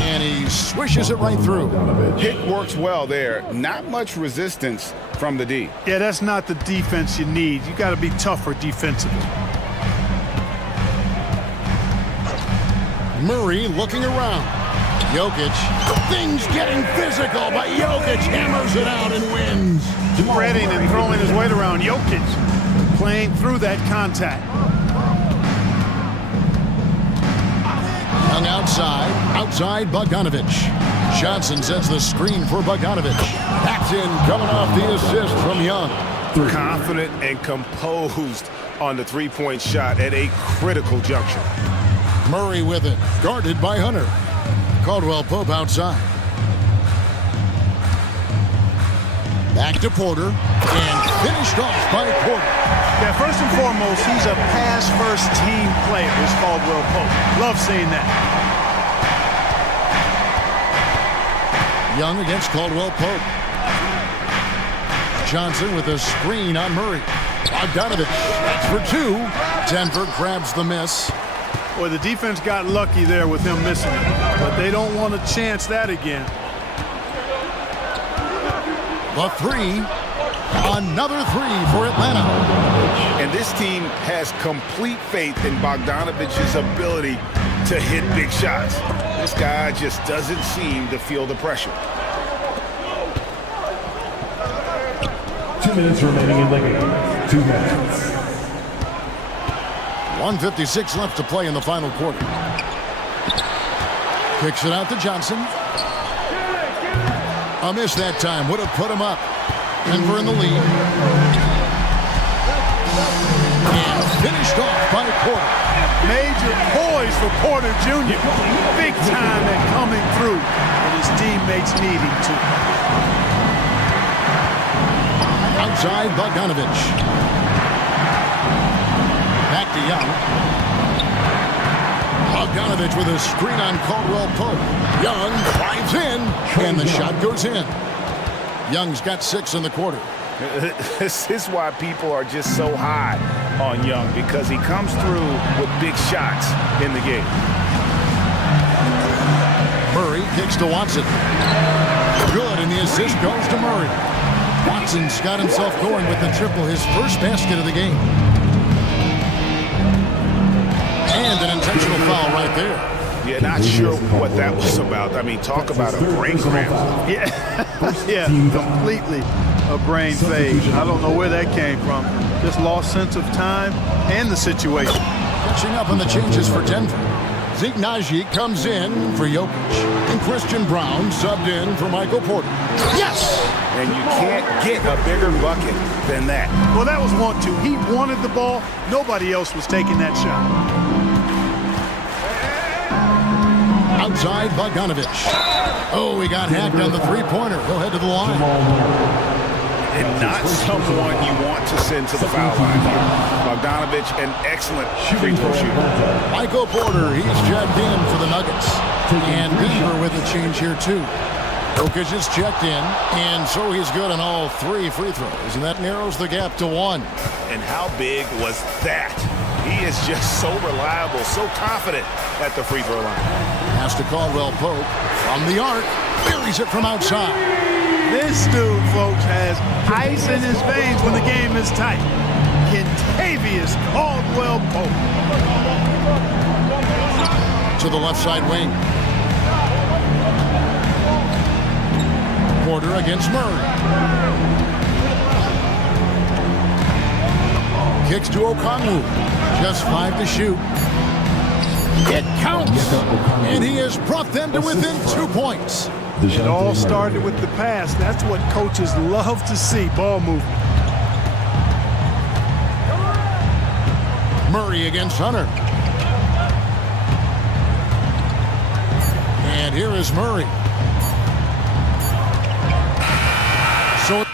And he swishes it right through. Pick works well there. Not much resistance from the D. Yeah, that's not the defense you need. You got to be tougher defensively. Murray looking around. Jokic. Things getting physical, but Jokic hammers it out and wins. Spreading and throwing his weight around. Jokic playing through that contact. Young outside Bogdanovich. Johnson sets the screen for Bogdanovich. That's in, coming off the assist from Young. Confident and composed on the three-point shot at a critical juncture. Murray with it, guarded by Hunter. Caldwell Pope outside. Back to Porter, and finished off by Porter. Yeah, first and foremost, he's a pass-first team player, is Caldwell Pope. Love seeing that. Young against Caldwell Pope. Johnson with a screen on Murray. Bogdanovich, that's for 2. Denver grabs the miss. Boy, the defense got lucky there with him missing it, but they don't want to chance that again. The 3. Another 3 for Atlanta. And this team has complete faith in Bogdanovich's ability to hit big shots. This guy just doesn't seem to feel the pressure. 2 minutes remaining in the game. 2 minutes. 1:56 left to play in the final quarter. Kicks it out to Johnson. A miss that time. Would have put him up. Denver in the lead. And finished off by Porter. Major poise for Porter Jr. Big time at coming through, and his teammates need him to. Outside Bogdanovich. Back to Young. Bogdanovich with a screen on Caldwell Pope. Young drives in, and the shot goes in. Young's got 6 in the quarter. This is why people are just so high on Young, because he comes through with big shots in the game. Murray kicks to Watson. Good, and the assist goes to Murray. Watson's got himself going with the triple, his first basket of the game. And an intentional foul right there. Yeah, not sure what that was about. I mean, talk about a brain cramp. Yeah, yeah, completely a brain phase. I don't know where that came from. Just lost sense of time and the situation. Catching up on the changes for Denver. Zeke Nagy comes in for Jokic. And Christian Brown subbed in for Michael Porter. Yes! And you can't get a bigger bucket than that. Well, that was 1-2. He wanted the ball. Nobody else was taking that shot. Outside Bogdanovich. Oh, he got hacked on the three-pointer. He'll head to the line. And not someone you want to send to the foul line here. Bogdanovich, an excellent free throw shooter. Michael Porter, he's checked in for the Nuggets. And Denver with a change here, too. Jokic is checked in, and so he's good on all 3 free throws, and that narrows the gap to 1. And how big was that? He is just so reliable, so confident at the free throw line. Pass to Caldwell Pope from the arc, buries it from outside. This dude, folks, has ice in his veins when the game is tight. Kentavious Caldwell Pope. To the left side wing. Porter against Murray. Kicks to Okongwu. Just 5 to shoot. It counts. And he has brought them to within 2 points. It all started with the pass. That's what coaches love to see, ball movement. Murray against Hunter. And here is Murray. So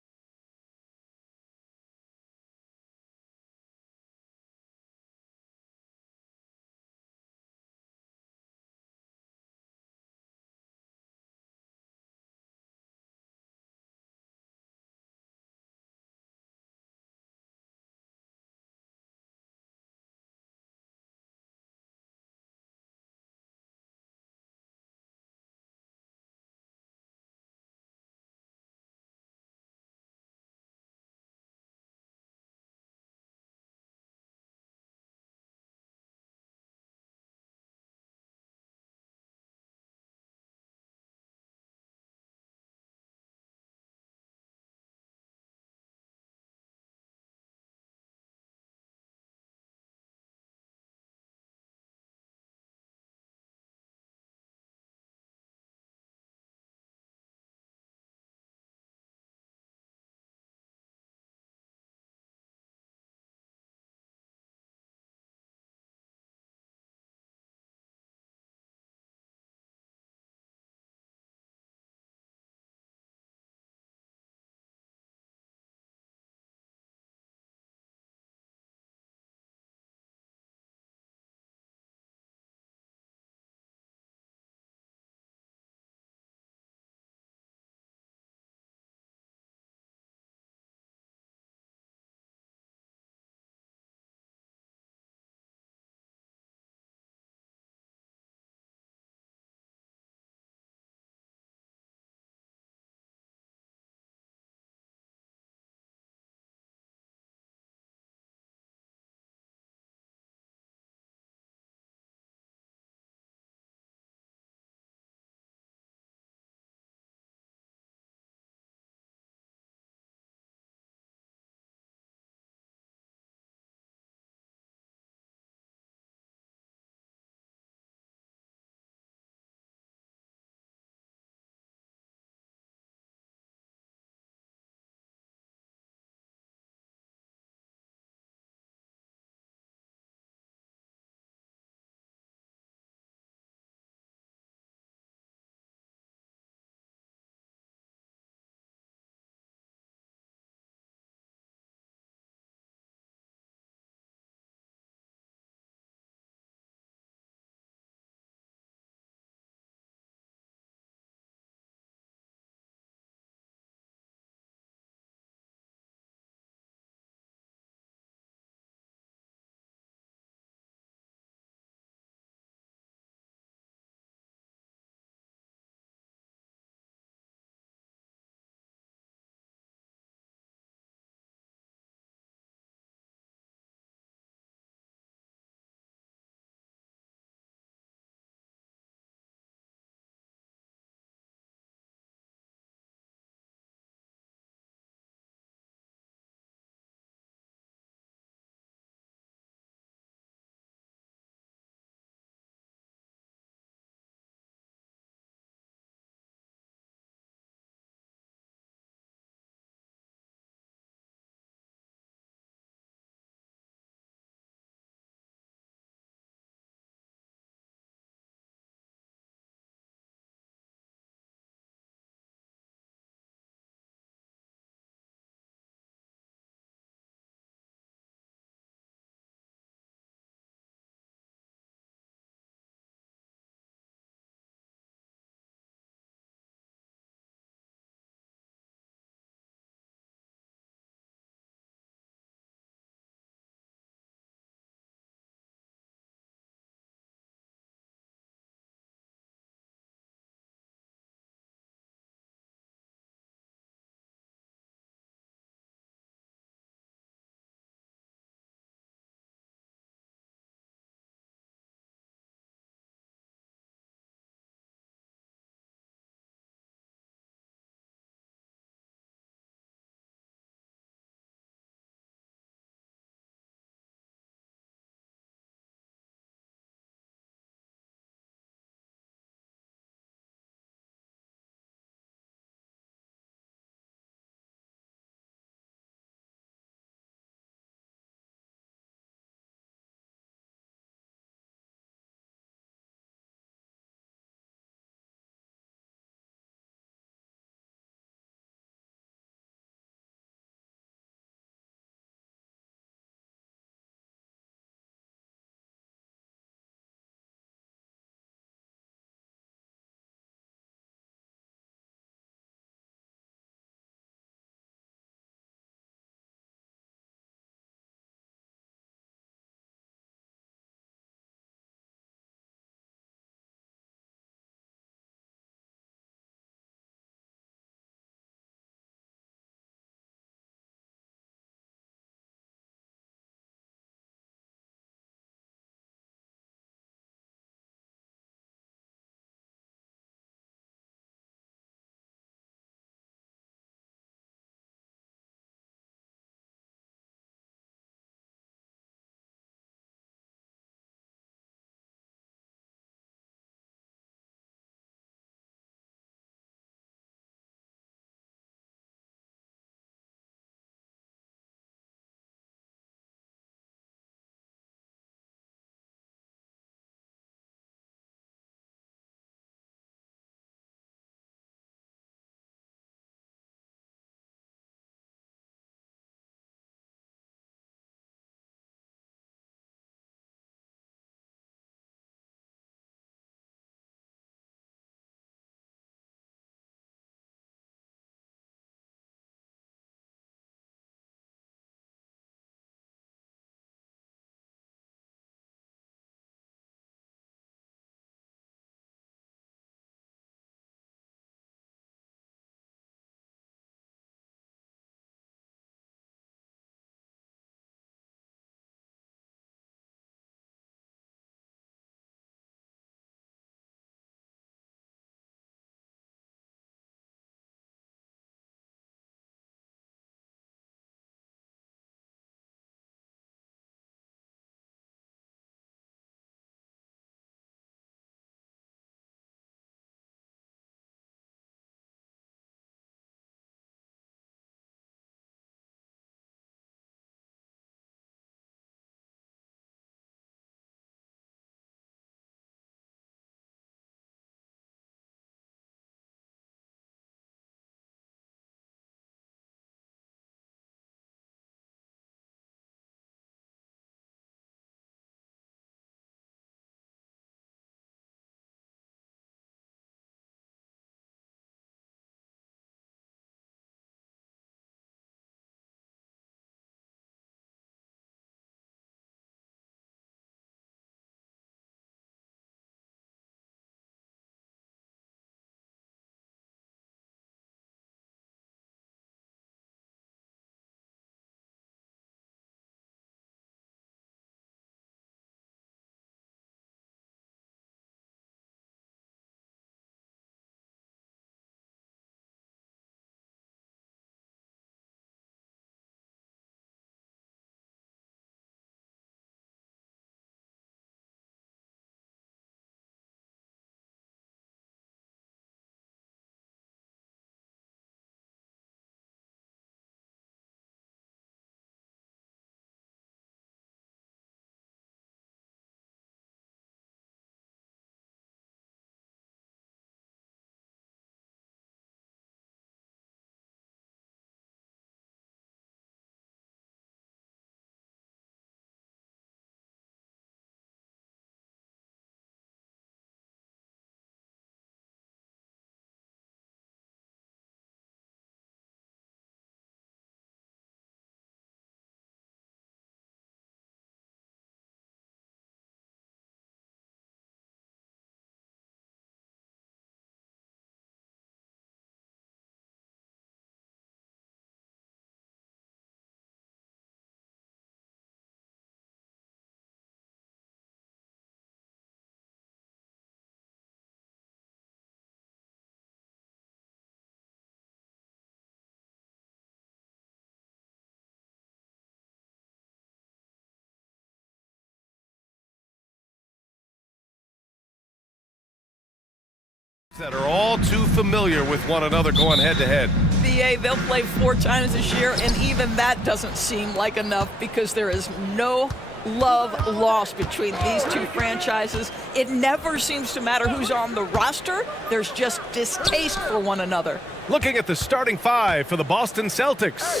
that are all too familiar with one another going head-to-head. BA, they'll play 4 times this year, and even that doesn't seem like enough because there is no love lost between these two franchises. It never seems to matter who's on the roster. There's just distaste for one another. Looking at the starting 5 for the Boston Celtics.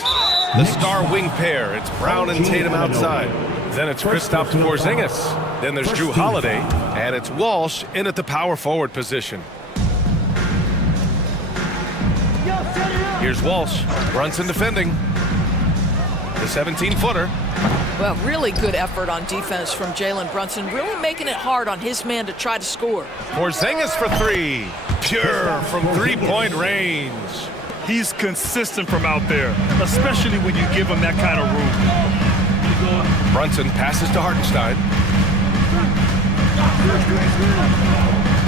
The star wing pair, it's Brown and Tatum outside. Then it's Kristaps Porzingis. Then there's Drew Holiday, and it's Walsh in at the power forward position. Here's Walsh, Brunson defending. The 17-footer. Well, really good effort on defense from Jalen Brunson, really making it hard on his man to try to score. Porzingis for 3. Pure from three-point range. He's consistent from out there, especially when you give him that kind of room. Brunson passes to Hartenstein.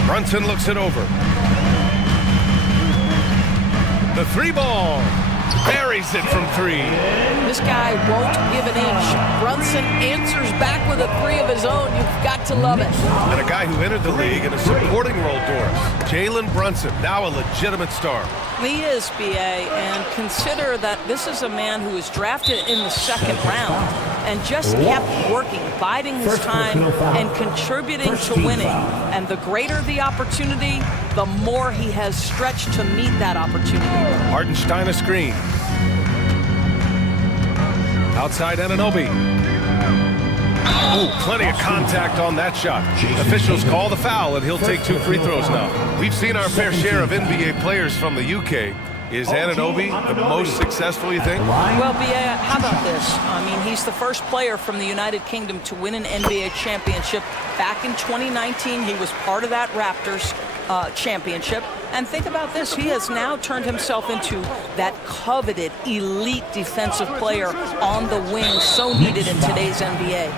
Brunson looks it over. The 3-ball. Buries it from 3. This guy won't give an inch. Brunson answers back with a 3 of his own. You've got to love it. And a guy who entered the league in a supporting role, Doris. Jalen Brunson, now a legitimate star. He is, BA, and consider that this is a man who was drafted in the 2nd round and just kept working, biding his time, and contributing to winning. And the greater the opportunity, the more he has stretched to meet that opportunity. Hartenstein a screen. Outside Anunoby. Oh, plenty of contact on that shot. Officials call the foul, and he'll take 2 free throws now. We've seen our fair share of NBA players from the UK. Is Anunoby the most successful, you think? Well, BA, how about this? I mean, he's the first player from the United Kingdom to win an NBA championship. Back in 2019, he was part of that Raptors championship. And think about this, he has now turned himself into that coveted elite defensive player on the wing, so needed in today's NBA.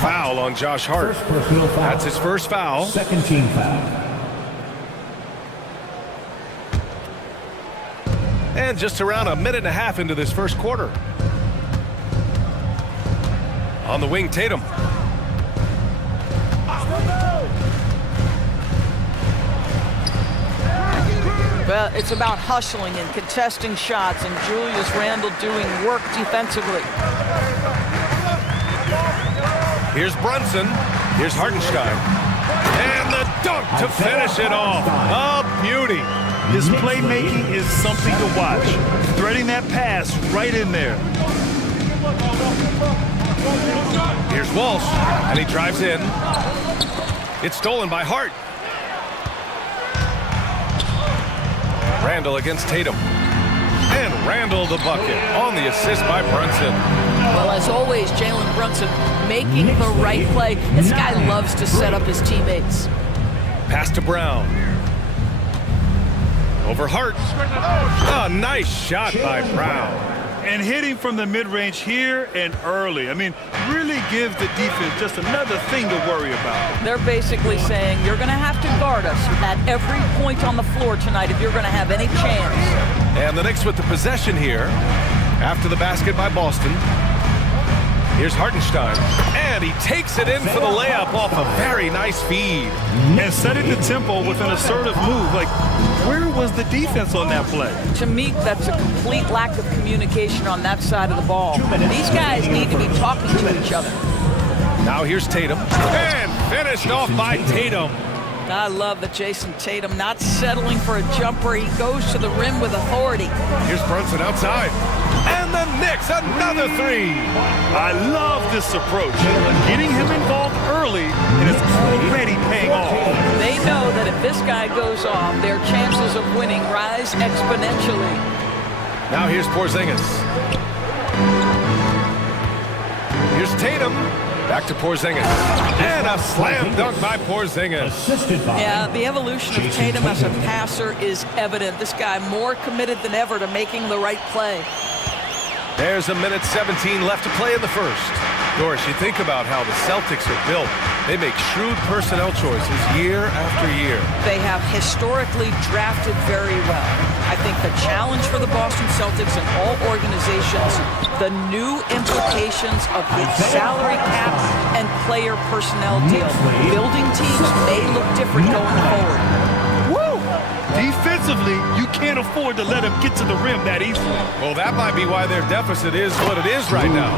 Foul on Josh Hart. That's his first foul. Second team foul. And just around a minute and a half into this first quarter. On the wing, Tatum. Well, it's about hustling and contesting shots, and Julius Randle doing work defensively. Here's Brunson. Here's Hartenstein. And the dunk to finish it off. A beauty. His playmaking is something to watch. Threading that pass right in there. Here's Walsh, and he drives in. It's stolen by Hart. Randle against Tatum. And Randle the bucket on the assist by Brunson. Well, as always, Jalen Brunson making the right play. This guy loves to set up his teammates. Pass to Brown. Over Hart. A nice shot by Brown. And hitting from the mid-range here and early. I mean, really gives the defense just another thing to worry about. They're basically saying, you're going to have to guard us at every point on the floor tonight if you're going to have any chance. And the Knicks with the possession here after the basket by Boston. Here's Hartenstein, and he takes it in for the layup off a very nice feed. And setting the tempo with an assertive move. Like, where was the defense on that play? To me, that's a complete lack of communication on that side of the ball. These guys need to be talking to each other. Now here's Tatum, and finished off by Tatum. I love that Jason Tatum not settling for a jumper. He goes to the rim with authority. Here's Brunson outside. And the Knicks, another 3. I love this approach. Getting him involved early, and it's already paying off. They know that if this guy goes off, their chances of winning rise exponentially. Now here's Porzingis. Here's Tatum. Back to Porzingis. And a slam dunk by Porzingis. Yeah, the evolution of Tatum as a passer is evident. This guy more committed than ever to making the right play. There's a minute 17 left to play in the first. Doris, you think about how the Celtics are built. They make shrewd personnel choices year after year. They have historically drafted very well. I think the challenge for the Boston Celtics and all organizations, the new implications of the salary cap and player personnel deal. Building teams may look different going forward. Woo! Defensively, you can't afford to let him get to the rim that easily. Well, that might be why their deficit is what it is right now.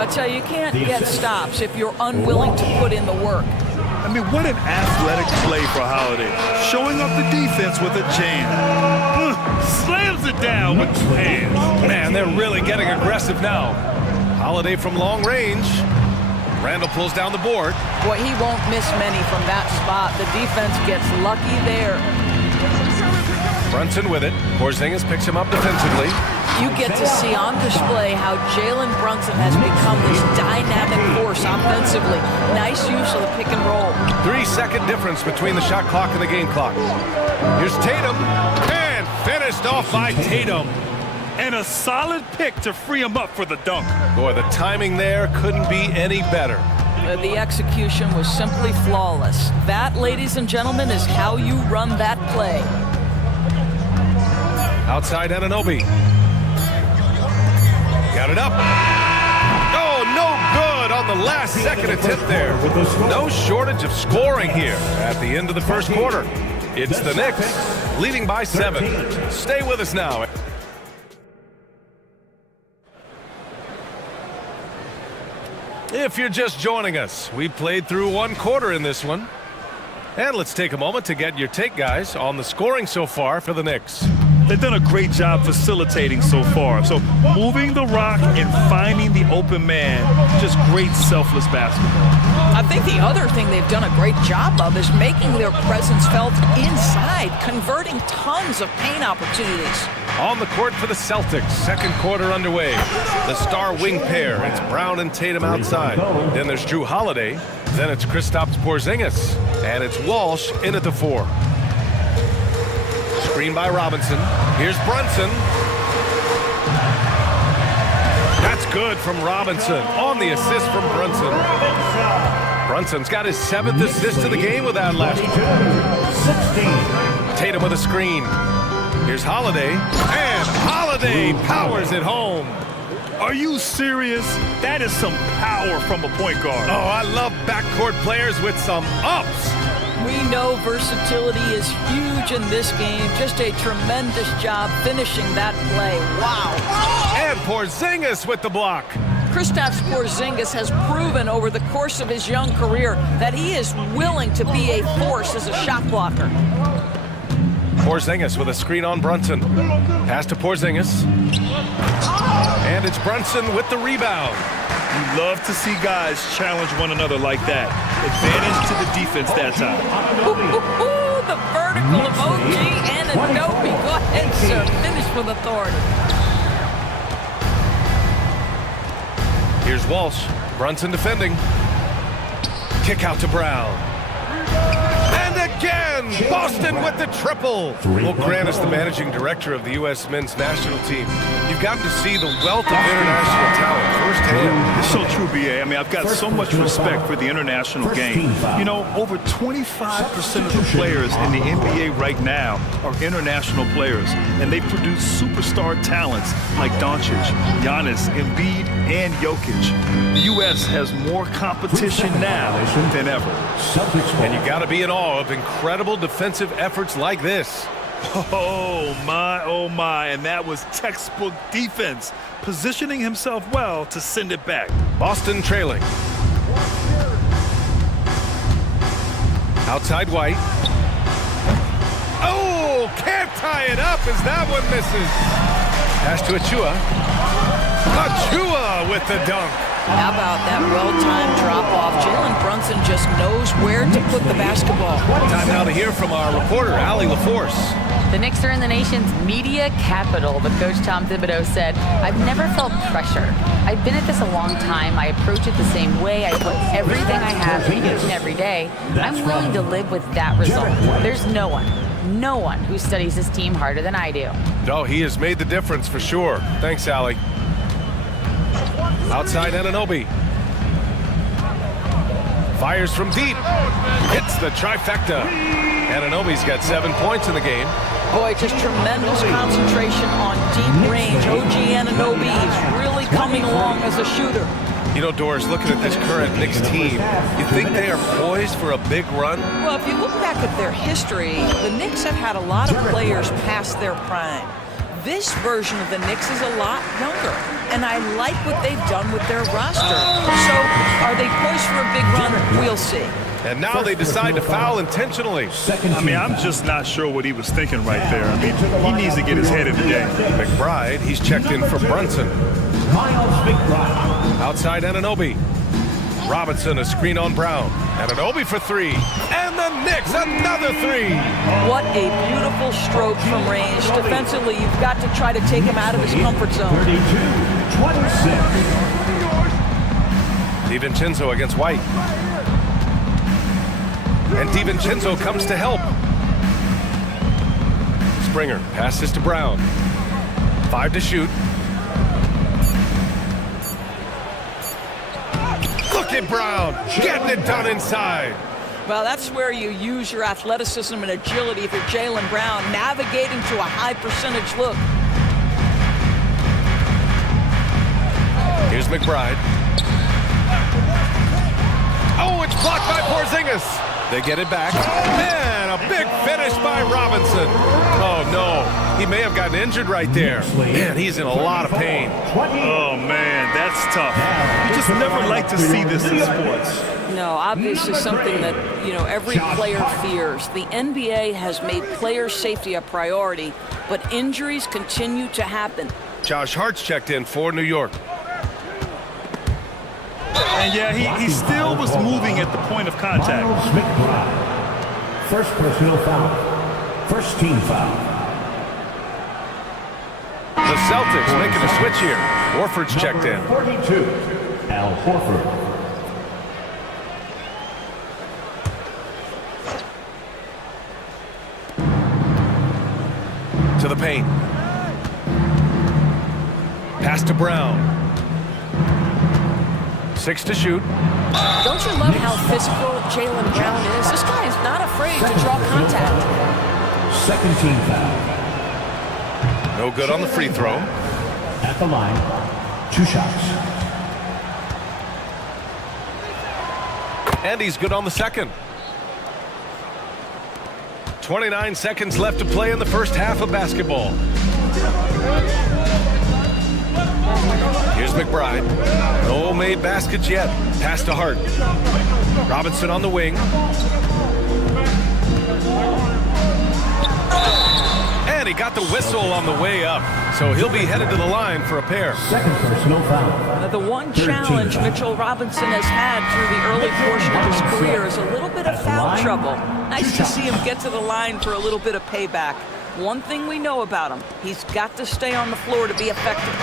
I tell you, you can't get stops if you're unwilling to put in the work. I mean, what an athletic play for Holiday. Showing up the defense with a jam. Slams it down with two hands. Man, they're really getting aggressive now. Holiday from long range. Randall pulls down the board. Boy, he won't miss many from that spot. The defense gets lucky there. Brunson with it. Porzingis picks him up defensively. You get to see on display how Jalen Brunson has become this dynamic force offensively. Nice use of the pick and roll. 3-second difference between the shot clock and the game clock. Here's Tatum, and finished off by Tatum. And a solid pick to free him up for the dunk. Boy, the timing there couldn't be any better. The execution was simply flawless. That, ladies and gentlemen, is how you run that play. Outside Anunoby. Got it up. Oh, no good on the last second attempt there. No shortage of scoring here at the end of the first quarter. It's the Knicks leading by 7. Stay with us now. If you're just joining us, we played through one quarter in this one. And let's take a moment to get your take, guys, on the scoring so far for the Knicks. They've done a great job facilitating so far. So moving the rock and finding the open man, just great selfless basketball. I think the other thing they've done a great job of is making their presence felt inside, converting tons of paint opportunities. On the court for the Celtics, second quarter underway. The star wing pair, it's Brown and Tatum outside. Then there's Drew Holiday. Then it's Kristaps Porzingis. And it's Walsh in at the 4. Screen by Robinson. Here's Brunson. That's good from Robinson on the assist from Brunson. Brunson's got his 7th assist of the game with that last one. Tatum with a screen. Here's Holiday. And Holiday powers it home. Are you serious? That is some power from a point guard. Oh, I love backcourt players with some ups. We know versatility is huge in this game. Just a tremendous job finishing that play. Wow. And Porzingis with the block. Kristaps Porzingis has proven over the course of his young career that he is willing to be a force as a shot blocker. Porzingis with a screen on Brunson. Pass to Porzingis. And it's Brunson with the rebound. You love to see guys challenge one another like that. Advantage to the defense that time. The vertical of OG and Anunoby. Go ahead, sir. Finish with authority. Here's Walsh. Brunson defending. Kick out to Brown. And again, Boston with the triple. Well, Grant is the managing director of the U.S. men's national team. You've gotten to see the wealth of international talent firsthand. It's so true, B.A. I mean, I've got so much respect for the international game. You know, over 25% of the players in the NBA right now are international players, and they produce superstar talents like Doncic, Giannis, Embiid, and Jokic. The U.S. has more competition now than ever. And you got to be in awe of incredible defensive efforts like this. Oh my, and that was textbook defense, positioning himself well to send it back. Boston trailing. Outside White. Oh, can't tie it up as that one misses. Pass to Achua. Achua with the dunk. How about that well-timed drop-off? Jalen Brunson just knows where to put the basketball. Time now to hear from our reporter, Allie LaForce. The Knicks are in the nation's media capital, but Coach Tom Thibodeau said, "I've never felt pressure. I've been at this a long time. I approach it the same way. I put everything I have each and every day. I'm willing to live with that result. There's no one who studies this team harder than I do." No, he has made the difference for sure. Thanks, Allie. Outside Anunoby. Fires from deep. Hits the trifecta. Anunoby's got 7 points in the game. Boy, just tremendous concentration on deep range. OG Anunoby is really coming along as a shooter. You know, Doris, looking at this current Knicks team, you think they are poised for a big run? Well, if you look back at their history, the Knicks have had a lot of players past their prime. This version of the Knicks is a lot younger, and I like what they've done with their roster. So, are they poised for a big run? We'll see. And now they decide to foul intentionally. I mean, I'm just not sure what he was thinking right there. I mean, he needs to get his head in the game. McBride, he's checked in for Brunson. Outside Anunoby. Robinson, a screen on Brown. Anunoby for three. And the Knicks, another three. What a beautiful stroke from range. Defensively, you've got to try to take him out of his comfort zone. 32-26. DiVincenzo against White. And DiVincenzo comes to help. Springer passes to Brown. 5 to shoot. Look at Brown, getting it done inside. Well, that's where you use your athleticism and agility if you're Jaylen Brown, navigating to a high percentage look. Here's McBride. Oh, it's blocked by Porzingis. They get it back. Man, a big finish by Robinson. Oh, no. He may have gotten injured right there. Man, he's in a lot of pain. Oh, man, that's tough. You just never like to see this in sports. No, obviously something that, you know, every player fears. The NBA has made player safety a priority, but injuries continue to happen. Josh Hart's checked in for New York. And yeah, he still was moving at the point of contact. First personal foul. First team foul. The Celtics making a switch here. Horford's checked in. 42. Al Horford. To the paint. Pass to Brown. 6 to shoot. Don't you love how physical Jaylen Brown is? This guy is not afraid to draw contact. Second team foul. No good on the free throw. At the line, 2 shots. And he's good on the second. 29 seconds left to play in the first half of basketball. Here's McBride. No made baskets yet. Pass to Hart. Robinson on the wing. And he got the whistle on the way up. So he'll be headed to the line for a pair. Second personal foul. Now, the one challenge Mitchell Robinson has had through the early portion of his career is a little bit of foul trouble. Nice to see him get to the line for a little bit of payback. One thing we know about him, he's got to stay on the floor to be effective.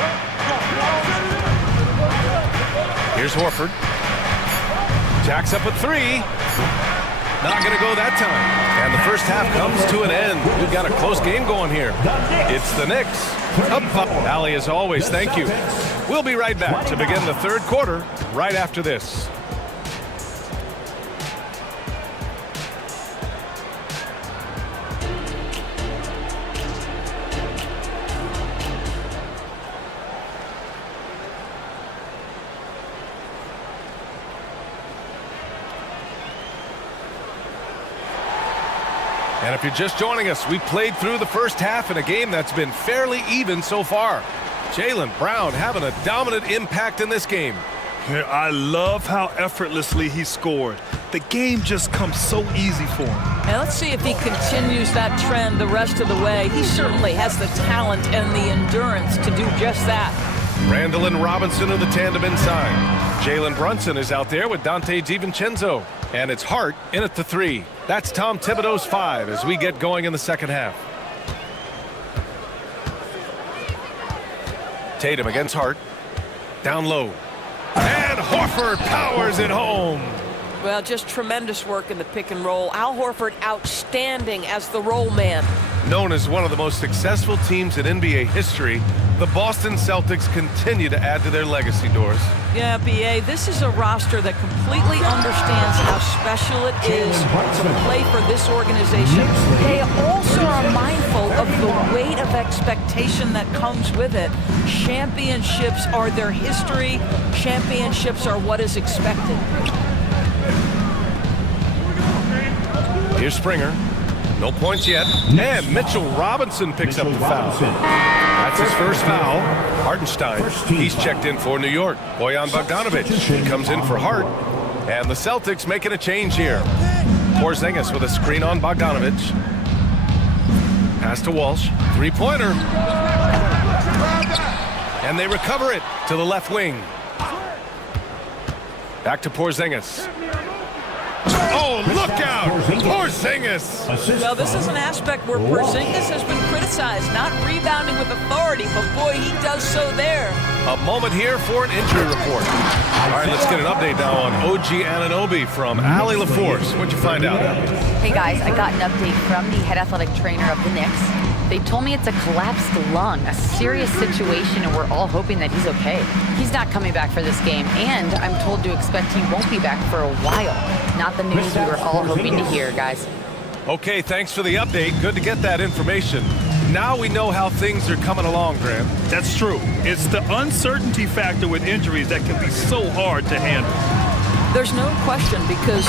Here's Horford. Jacks up a three. Not going to go that time. And the first half comes to an end. We've got a close game going here. It's the Knicks. Up. Allie, as always, thank you. We'll be right back to begin the third quarter right after this. And if you're just joining us, we played through the first half in a game that's been fairly even so far. Jaylen Brown having a dominant impact in this game. I love how effortlessly he scored. The game just comes so easy for him. Now let's see if he continues that trend the rest of the way. He certainly has the talent and the endurance to do just that. Randall and Robinson are the tandem inside. Jalen Brunson is out there with Dante DiVincenzo. And it's Hart in at the 3. That's Tom Thibodeau's 5 as we get going in the second half. Tatum against Hart. Down low. And Horford powers it home. Well, just tremendous work in the pick and roll. Al Horford outstanding as the roll man. Known as one of the most successful teams in NBA history, the Boston Celtics continue to add to their legacy, Doris. Yeah, B.A., this is a roster that completely understands how special it is to play for this organization. They also are mindful of the weight of expectation that comes with it. Championships are their history. Championships are what is expected. Here's Springer. No points yet. And Mitchell Robinson picks up the foul. That's his first foul. Hartenstein, he's checked in for New York. Bojan Bogdanovic, he comes in for Hart. And the Celtics making a change here. Porzingis with a screen on Bogdanovic. Pass to Walsh. Three-pointer. And they recover it to the left wing. Back to Porzingis. Oh, look out! Porzingis! Well, this is an aspect where Porzingis has been criticized, not rebounding with authority, but boy, he does so there. A moment here for an injury report. All right, let's get an update now on OG Anunoby from Allie LaForce. What'd you find out? Hey guys, I got an update from the head athletic trainer of the Knicks. They told me it's a collapsed lung, a serious situation, and we're all hoping that he's okay. He's not coming back for this game, and I'm told to expect he won't be back for a while. Not the news we were all hoping to hear, guys. Okay, thanks for the update. Good to get that information. Now we know how things are coming along, Grant. That's true. It's the uncertainty factor with injuries that can be so hard to handle. There's no question, because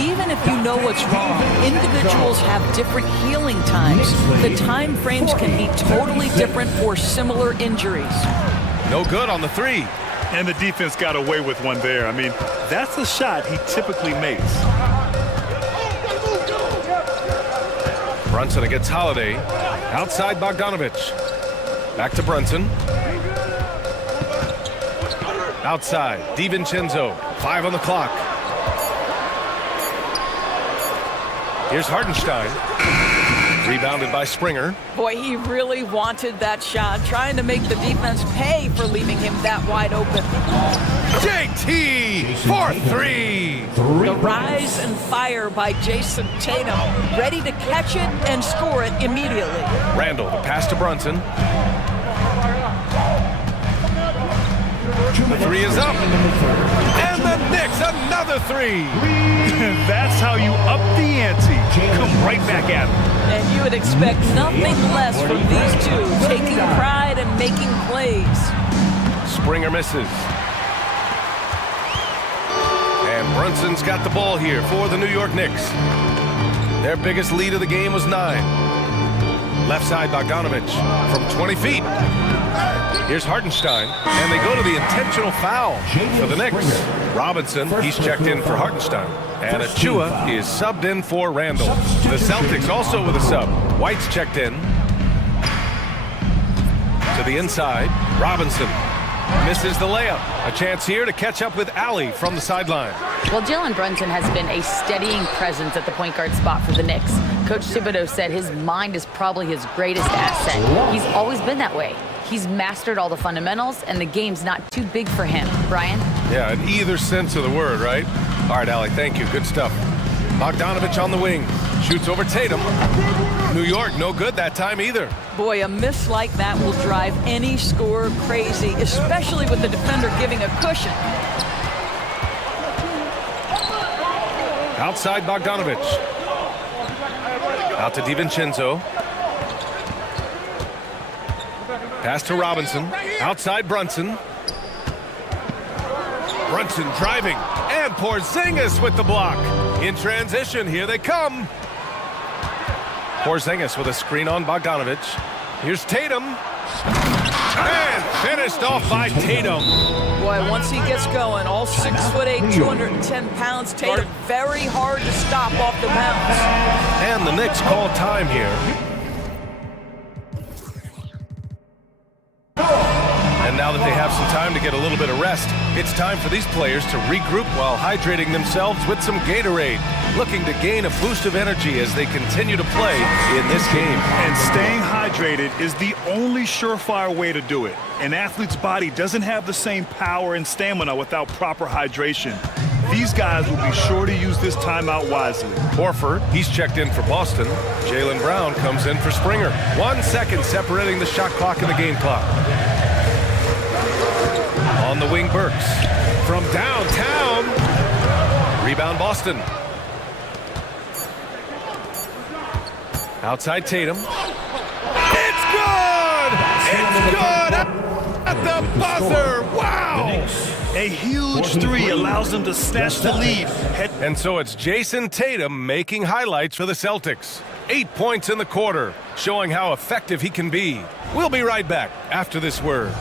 even if you know what's wrong, individuals have different healing times. The time frames can be totally different for similar injuries. No good on the three. And the defense got away with one there. I mean, that's a shot he typically makes. Brunson against Holiday. Outside Bogdanovic. Back to Brunson. Outside, DiVincenzo. 5 on the clock. Here's Hartenstein. Rebounded by Springer. Boy, he really wanted that shot, trying to make the defense pay for leaving him that wide open. JT for three. The rise and fire by Jason Tatum, ready to catch it and score it immediately. Randall, the pass to Brunson. The three is up. And the Knicks, another three. That's how you up the ante. Come right back at him. And you would expect nothing less from these two, taking pride and making plays. Springer misses. And Brunson's got the ball here for the New York Knicks. Their biggest lead of the game was 9. Left side Bogdanovic from 20 feet. Here's Hartenstein, and they go to the intentional foul for the Knicks. Robinson, he's checked in for Hartenstein. And Achua is subbed in for Randall. The Celtics also with a sub. White's checked in. To the inside, Robinson misses the layup. A chance here to catch up with Allie from the sideline. Well, Jalen Brunson has been a steadying presence at the point guard spot for the Knicks. Coach Thibodeau said his mind is probably his greatest asset. He's always been that way. He's mastered all the fundamentals, and the game's not too big for him. Brian? Yeah, in either sense of the word, right? All right, Allie, thank you. Good stuff. Bogdanovic on the wing. Shoots over Tatum. New York, no good that time either. Boy, a miss like that will drive any scorer crazy, especially with the defender giving a cushion. Outside Bogdanovic. Out to DiVincenzo. Pass to Robinson. Outside Brunson. Brunson driving. And Porzingis with the block. In transition, here they come. Porzingis with a screen on Bogdanovic. Here's Tatum. And finished off by Tatum. Boy, once he gets going, all 6'8", 210 pounds, Tatum very hard to stop off the bounce. And the Knicks call time here. And now that they have some time to get a little bit of rest, it's time for these players to regroup while hydrating themselves with some Gatorade, looking to gain a boost of energy as they continue to play in this game. And staying hydrated is the only surefire way to do it. An athlete's body doesn't have the same power and stamina without proper hydration. These guys will be sure to use this timeout wisely. Horford, he's checked in for Boston. Jaylen Brown comes in for Springer. 1 second separating the shot clock and the game clock. On the wing, Burks. From downtown. Rebound, Boston. Outside Tatum. It's good! It's good at the buzzer! Wow! A huge three allows them to snatch the lead. And so it's Jason Tatum making highlights for the Celtics. 8 points in the quarter, showing how effective he can be. We'll be right back after this word.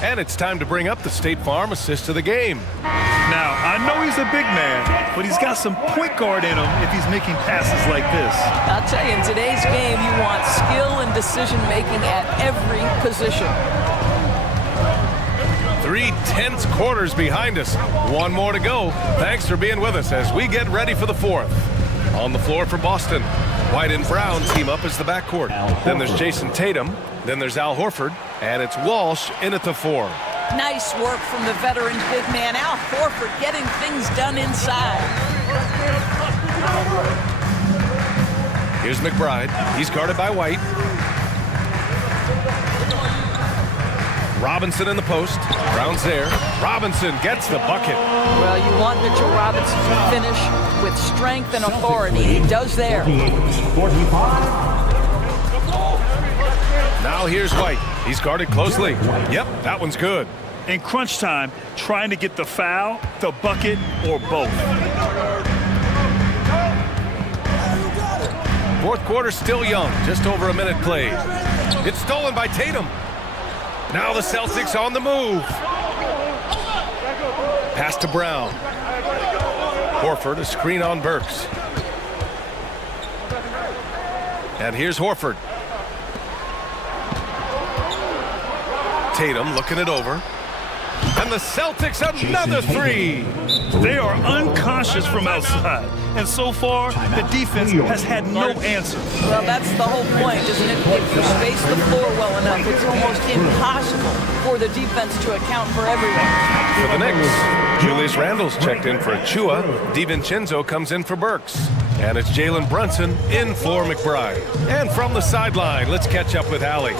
And it's time to bring up the State Farm assist of the game. Now, I know he's a big man, but he's got some point guard in him if he's making passes like this. I'll tell you, in today's game, you want skill and decision-making at every position. 3 tense quarters behind us. One more to go. Thanks for being with us as we get ready for the fourth. On the floor for Boston, White and Brown team up as the backcourt. Then there's Jason Tatum. Then there's Al Horford. And it's Walsh in at the 4. Nice work from the veteran big man, Al Horford, getting things done inside. Here's McBride. He's guarded by White. Robinson in the post. Brown's there. Robinson gets the bucket. Well, you want Mitchell Robinson to finish with strength and authority. He does there. Now here's White. He's guarded closely. Yep, that one's good. In crunch time, trying to get the foul, the bucket, or both. Fourth quarter still young. Just over a minute played. It's stolen by Tatum. Now the Celtics on the move. Pass to Brown. Horford, a screen on Burks. And here's Horford. Tatum looking it over. And the Celtics another 3. They are unconscious from outside. And so far, the defense has had no answer. Well, that's the whole point, isn't it? If you space the floor well enough, it's almost impossible for the defense to account for everyone. For the Knicks, Julius Randle's checked in for Achua. DiVincenzo comes in for Burks. And it's Jalen Brunson in for McBride. And from the sideline, let's catch up with Allie.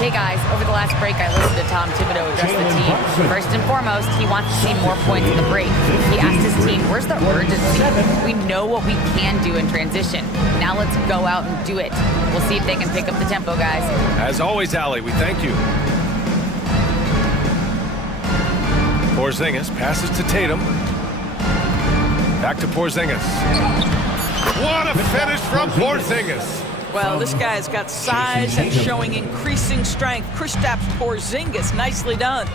Hey guys, over the last break I listened to Tom Thibodeau address the team. First and foremost, he wants to see more points in the break. He asked his team, where's the urgency? We know what we can do in transition. Now let's go out and do it. We'll see if they can pick up the tempo, guys. As always, Allie, we thank you. Porzingis passes to Tatum. Back to Porzingis. What a finish from Porzingis! Well, this guy's got size and showing increasing strength. Kristaps Porzingis, nicely done.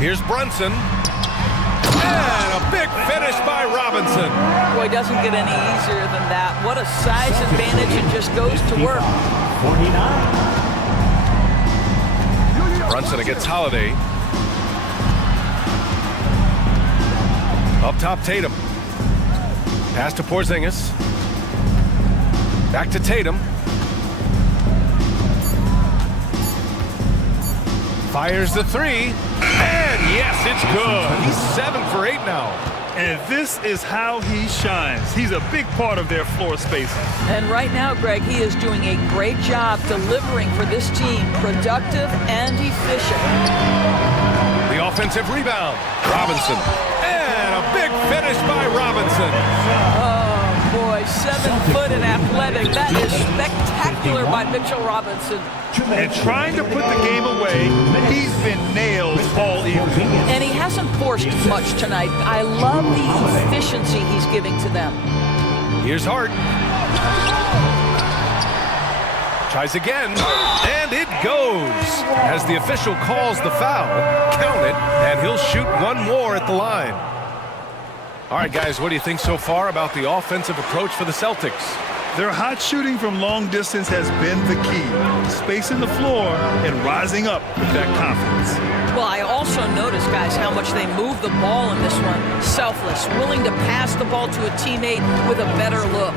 Here's Brunson. And a big finish by Robinson. Boy, doesn't get any easier than that. What a size advantage, and just goes to work. 49. Brunson against Holiday. Up top, Tatum. Pass to Porzingis. Back to Tatum. Fires the 3. And yes, it's good. He's 7 for 8 now. And this is how he shines. He's a big part of their floor spacing. And right now, Greg, he is doing a great job delivering for this team. Productive and efficient. The offensive rebound. Robinson. And a big finish by Robinson. Boy, 7 foot and athletic. That is spectacular by Mitchell Robinson. And trying to put the game away, he's been nailed all evening. And he hasn't forced much tonight. I love the efficiency he's giving to them. Here's Hart. Tries again, and it goes. As the official calls the foul, count it, and he'll shoot one more at the line. All right, guys, what do you think so far about the offensive approach for the Celtics? Their hot shooting from long distance has been the key. Spacing the floor and rising up with that confidence. Well, I also noticed, guys, how much they move the ball in this one. Selfless, willing to pass the ball to a teammate with a better look.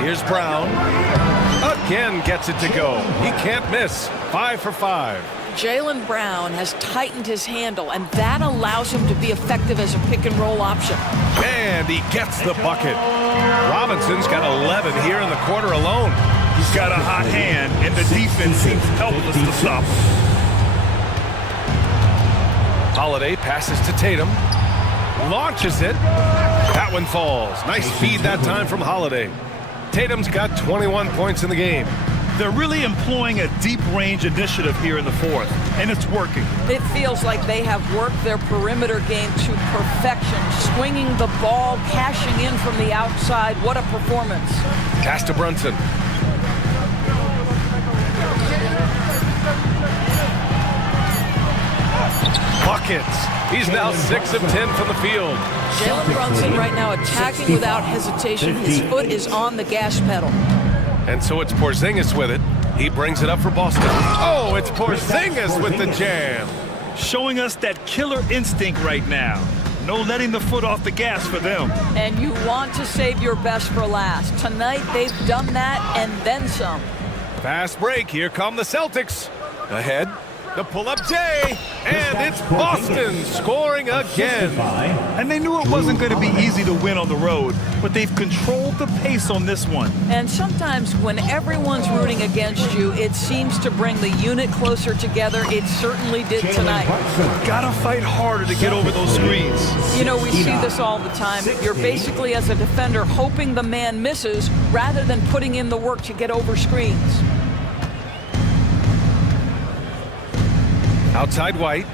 Here's Brown. Again gets it to go. He can't miss. 5 for 5. Jaylen Brown has tightened his handle, and that allows him to be effective as a pick-and-roll option. And he gets the bucket. Robinson's got 11 here in the quarter alone. He's got a hot hand, and the defense seems helpless to stop him. Holiday passes to Tatum. launches it. That one falls. Nice feed that time from Holiday. Tatum's got 21 points in the game. They're really employing a deep range initiative here in the fourth, and it's working. It feels like they have worked their perimeter game to perfection, swinging the ball, cashing in from the outside. What a performance. Pass to Brunson. Buckets. He's now 6 of 10 from the field. Jalen Brunson right now attacking without hesitation. His foot is on the gas pedal. And so it's Porzingis with it. He brings it up for Boston. Oh, it's Porzingis with the jam. Showing us that killer instinct right now. No letting the foot off the gas for them. And you want to save your best for last. Tonight they've done that and then some. Fast break. Here come the Celtics. Ahead. The pull-up J, and it's Boston scoring again. And they knew it wasn't going to be easy to win on the road, but they've controlled the pace on this one. And sometimes when everyone's rooting against you, it seems to bring the unit closer together. It certainly did tonight. Gotta fight harder to get over those screens. You know, we see this all the time. You're basically, as a defender, hoping the man misses rather than putting in the work to get over screens. Outside White.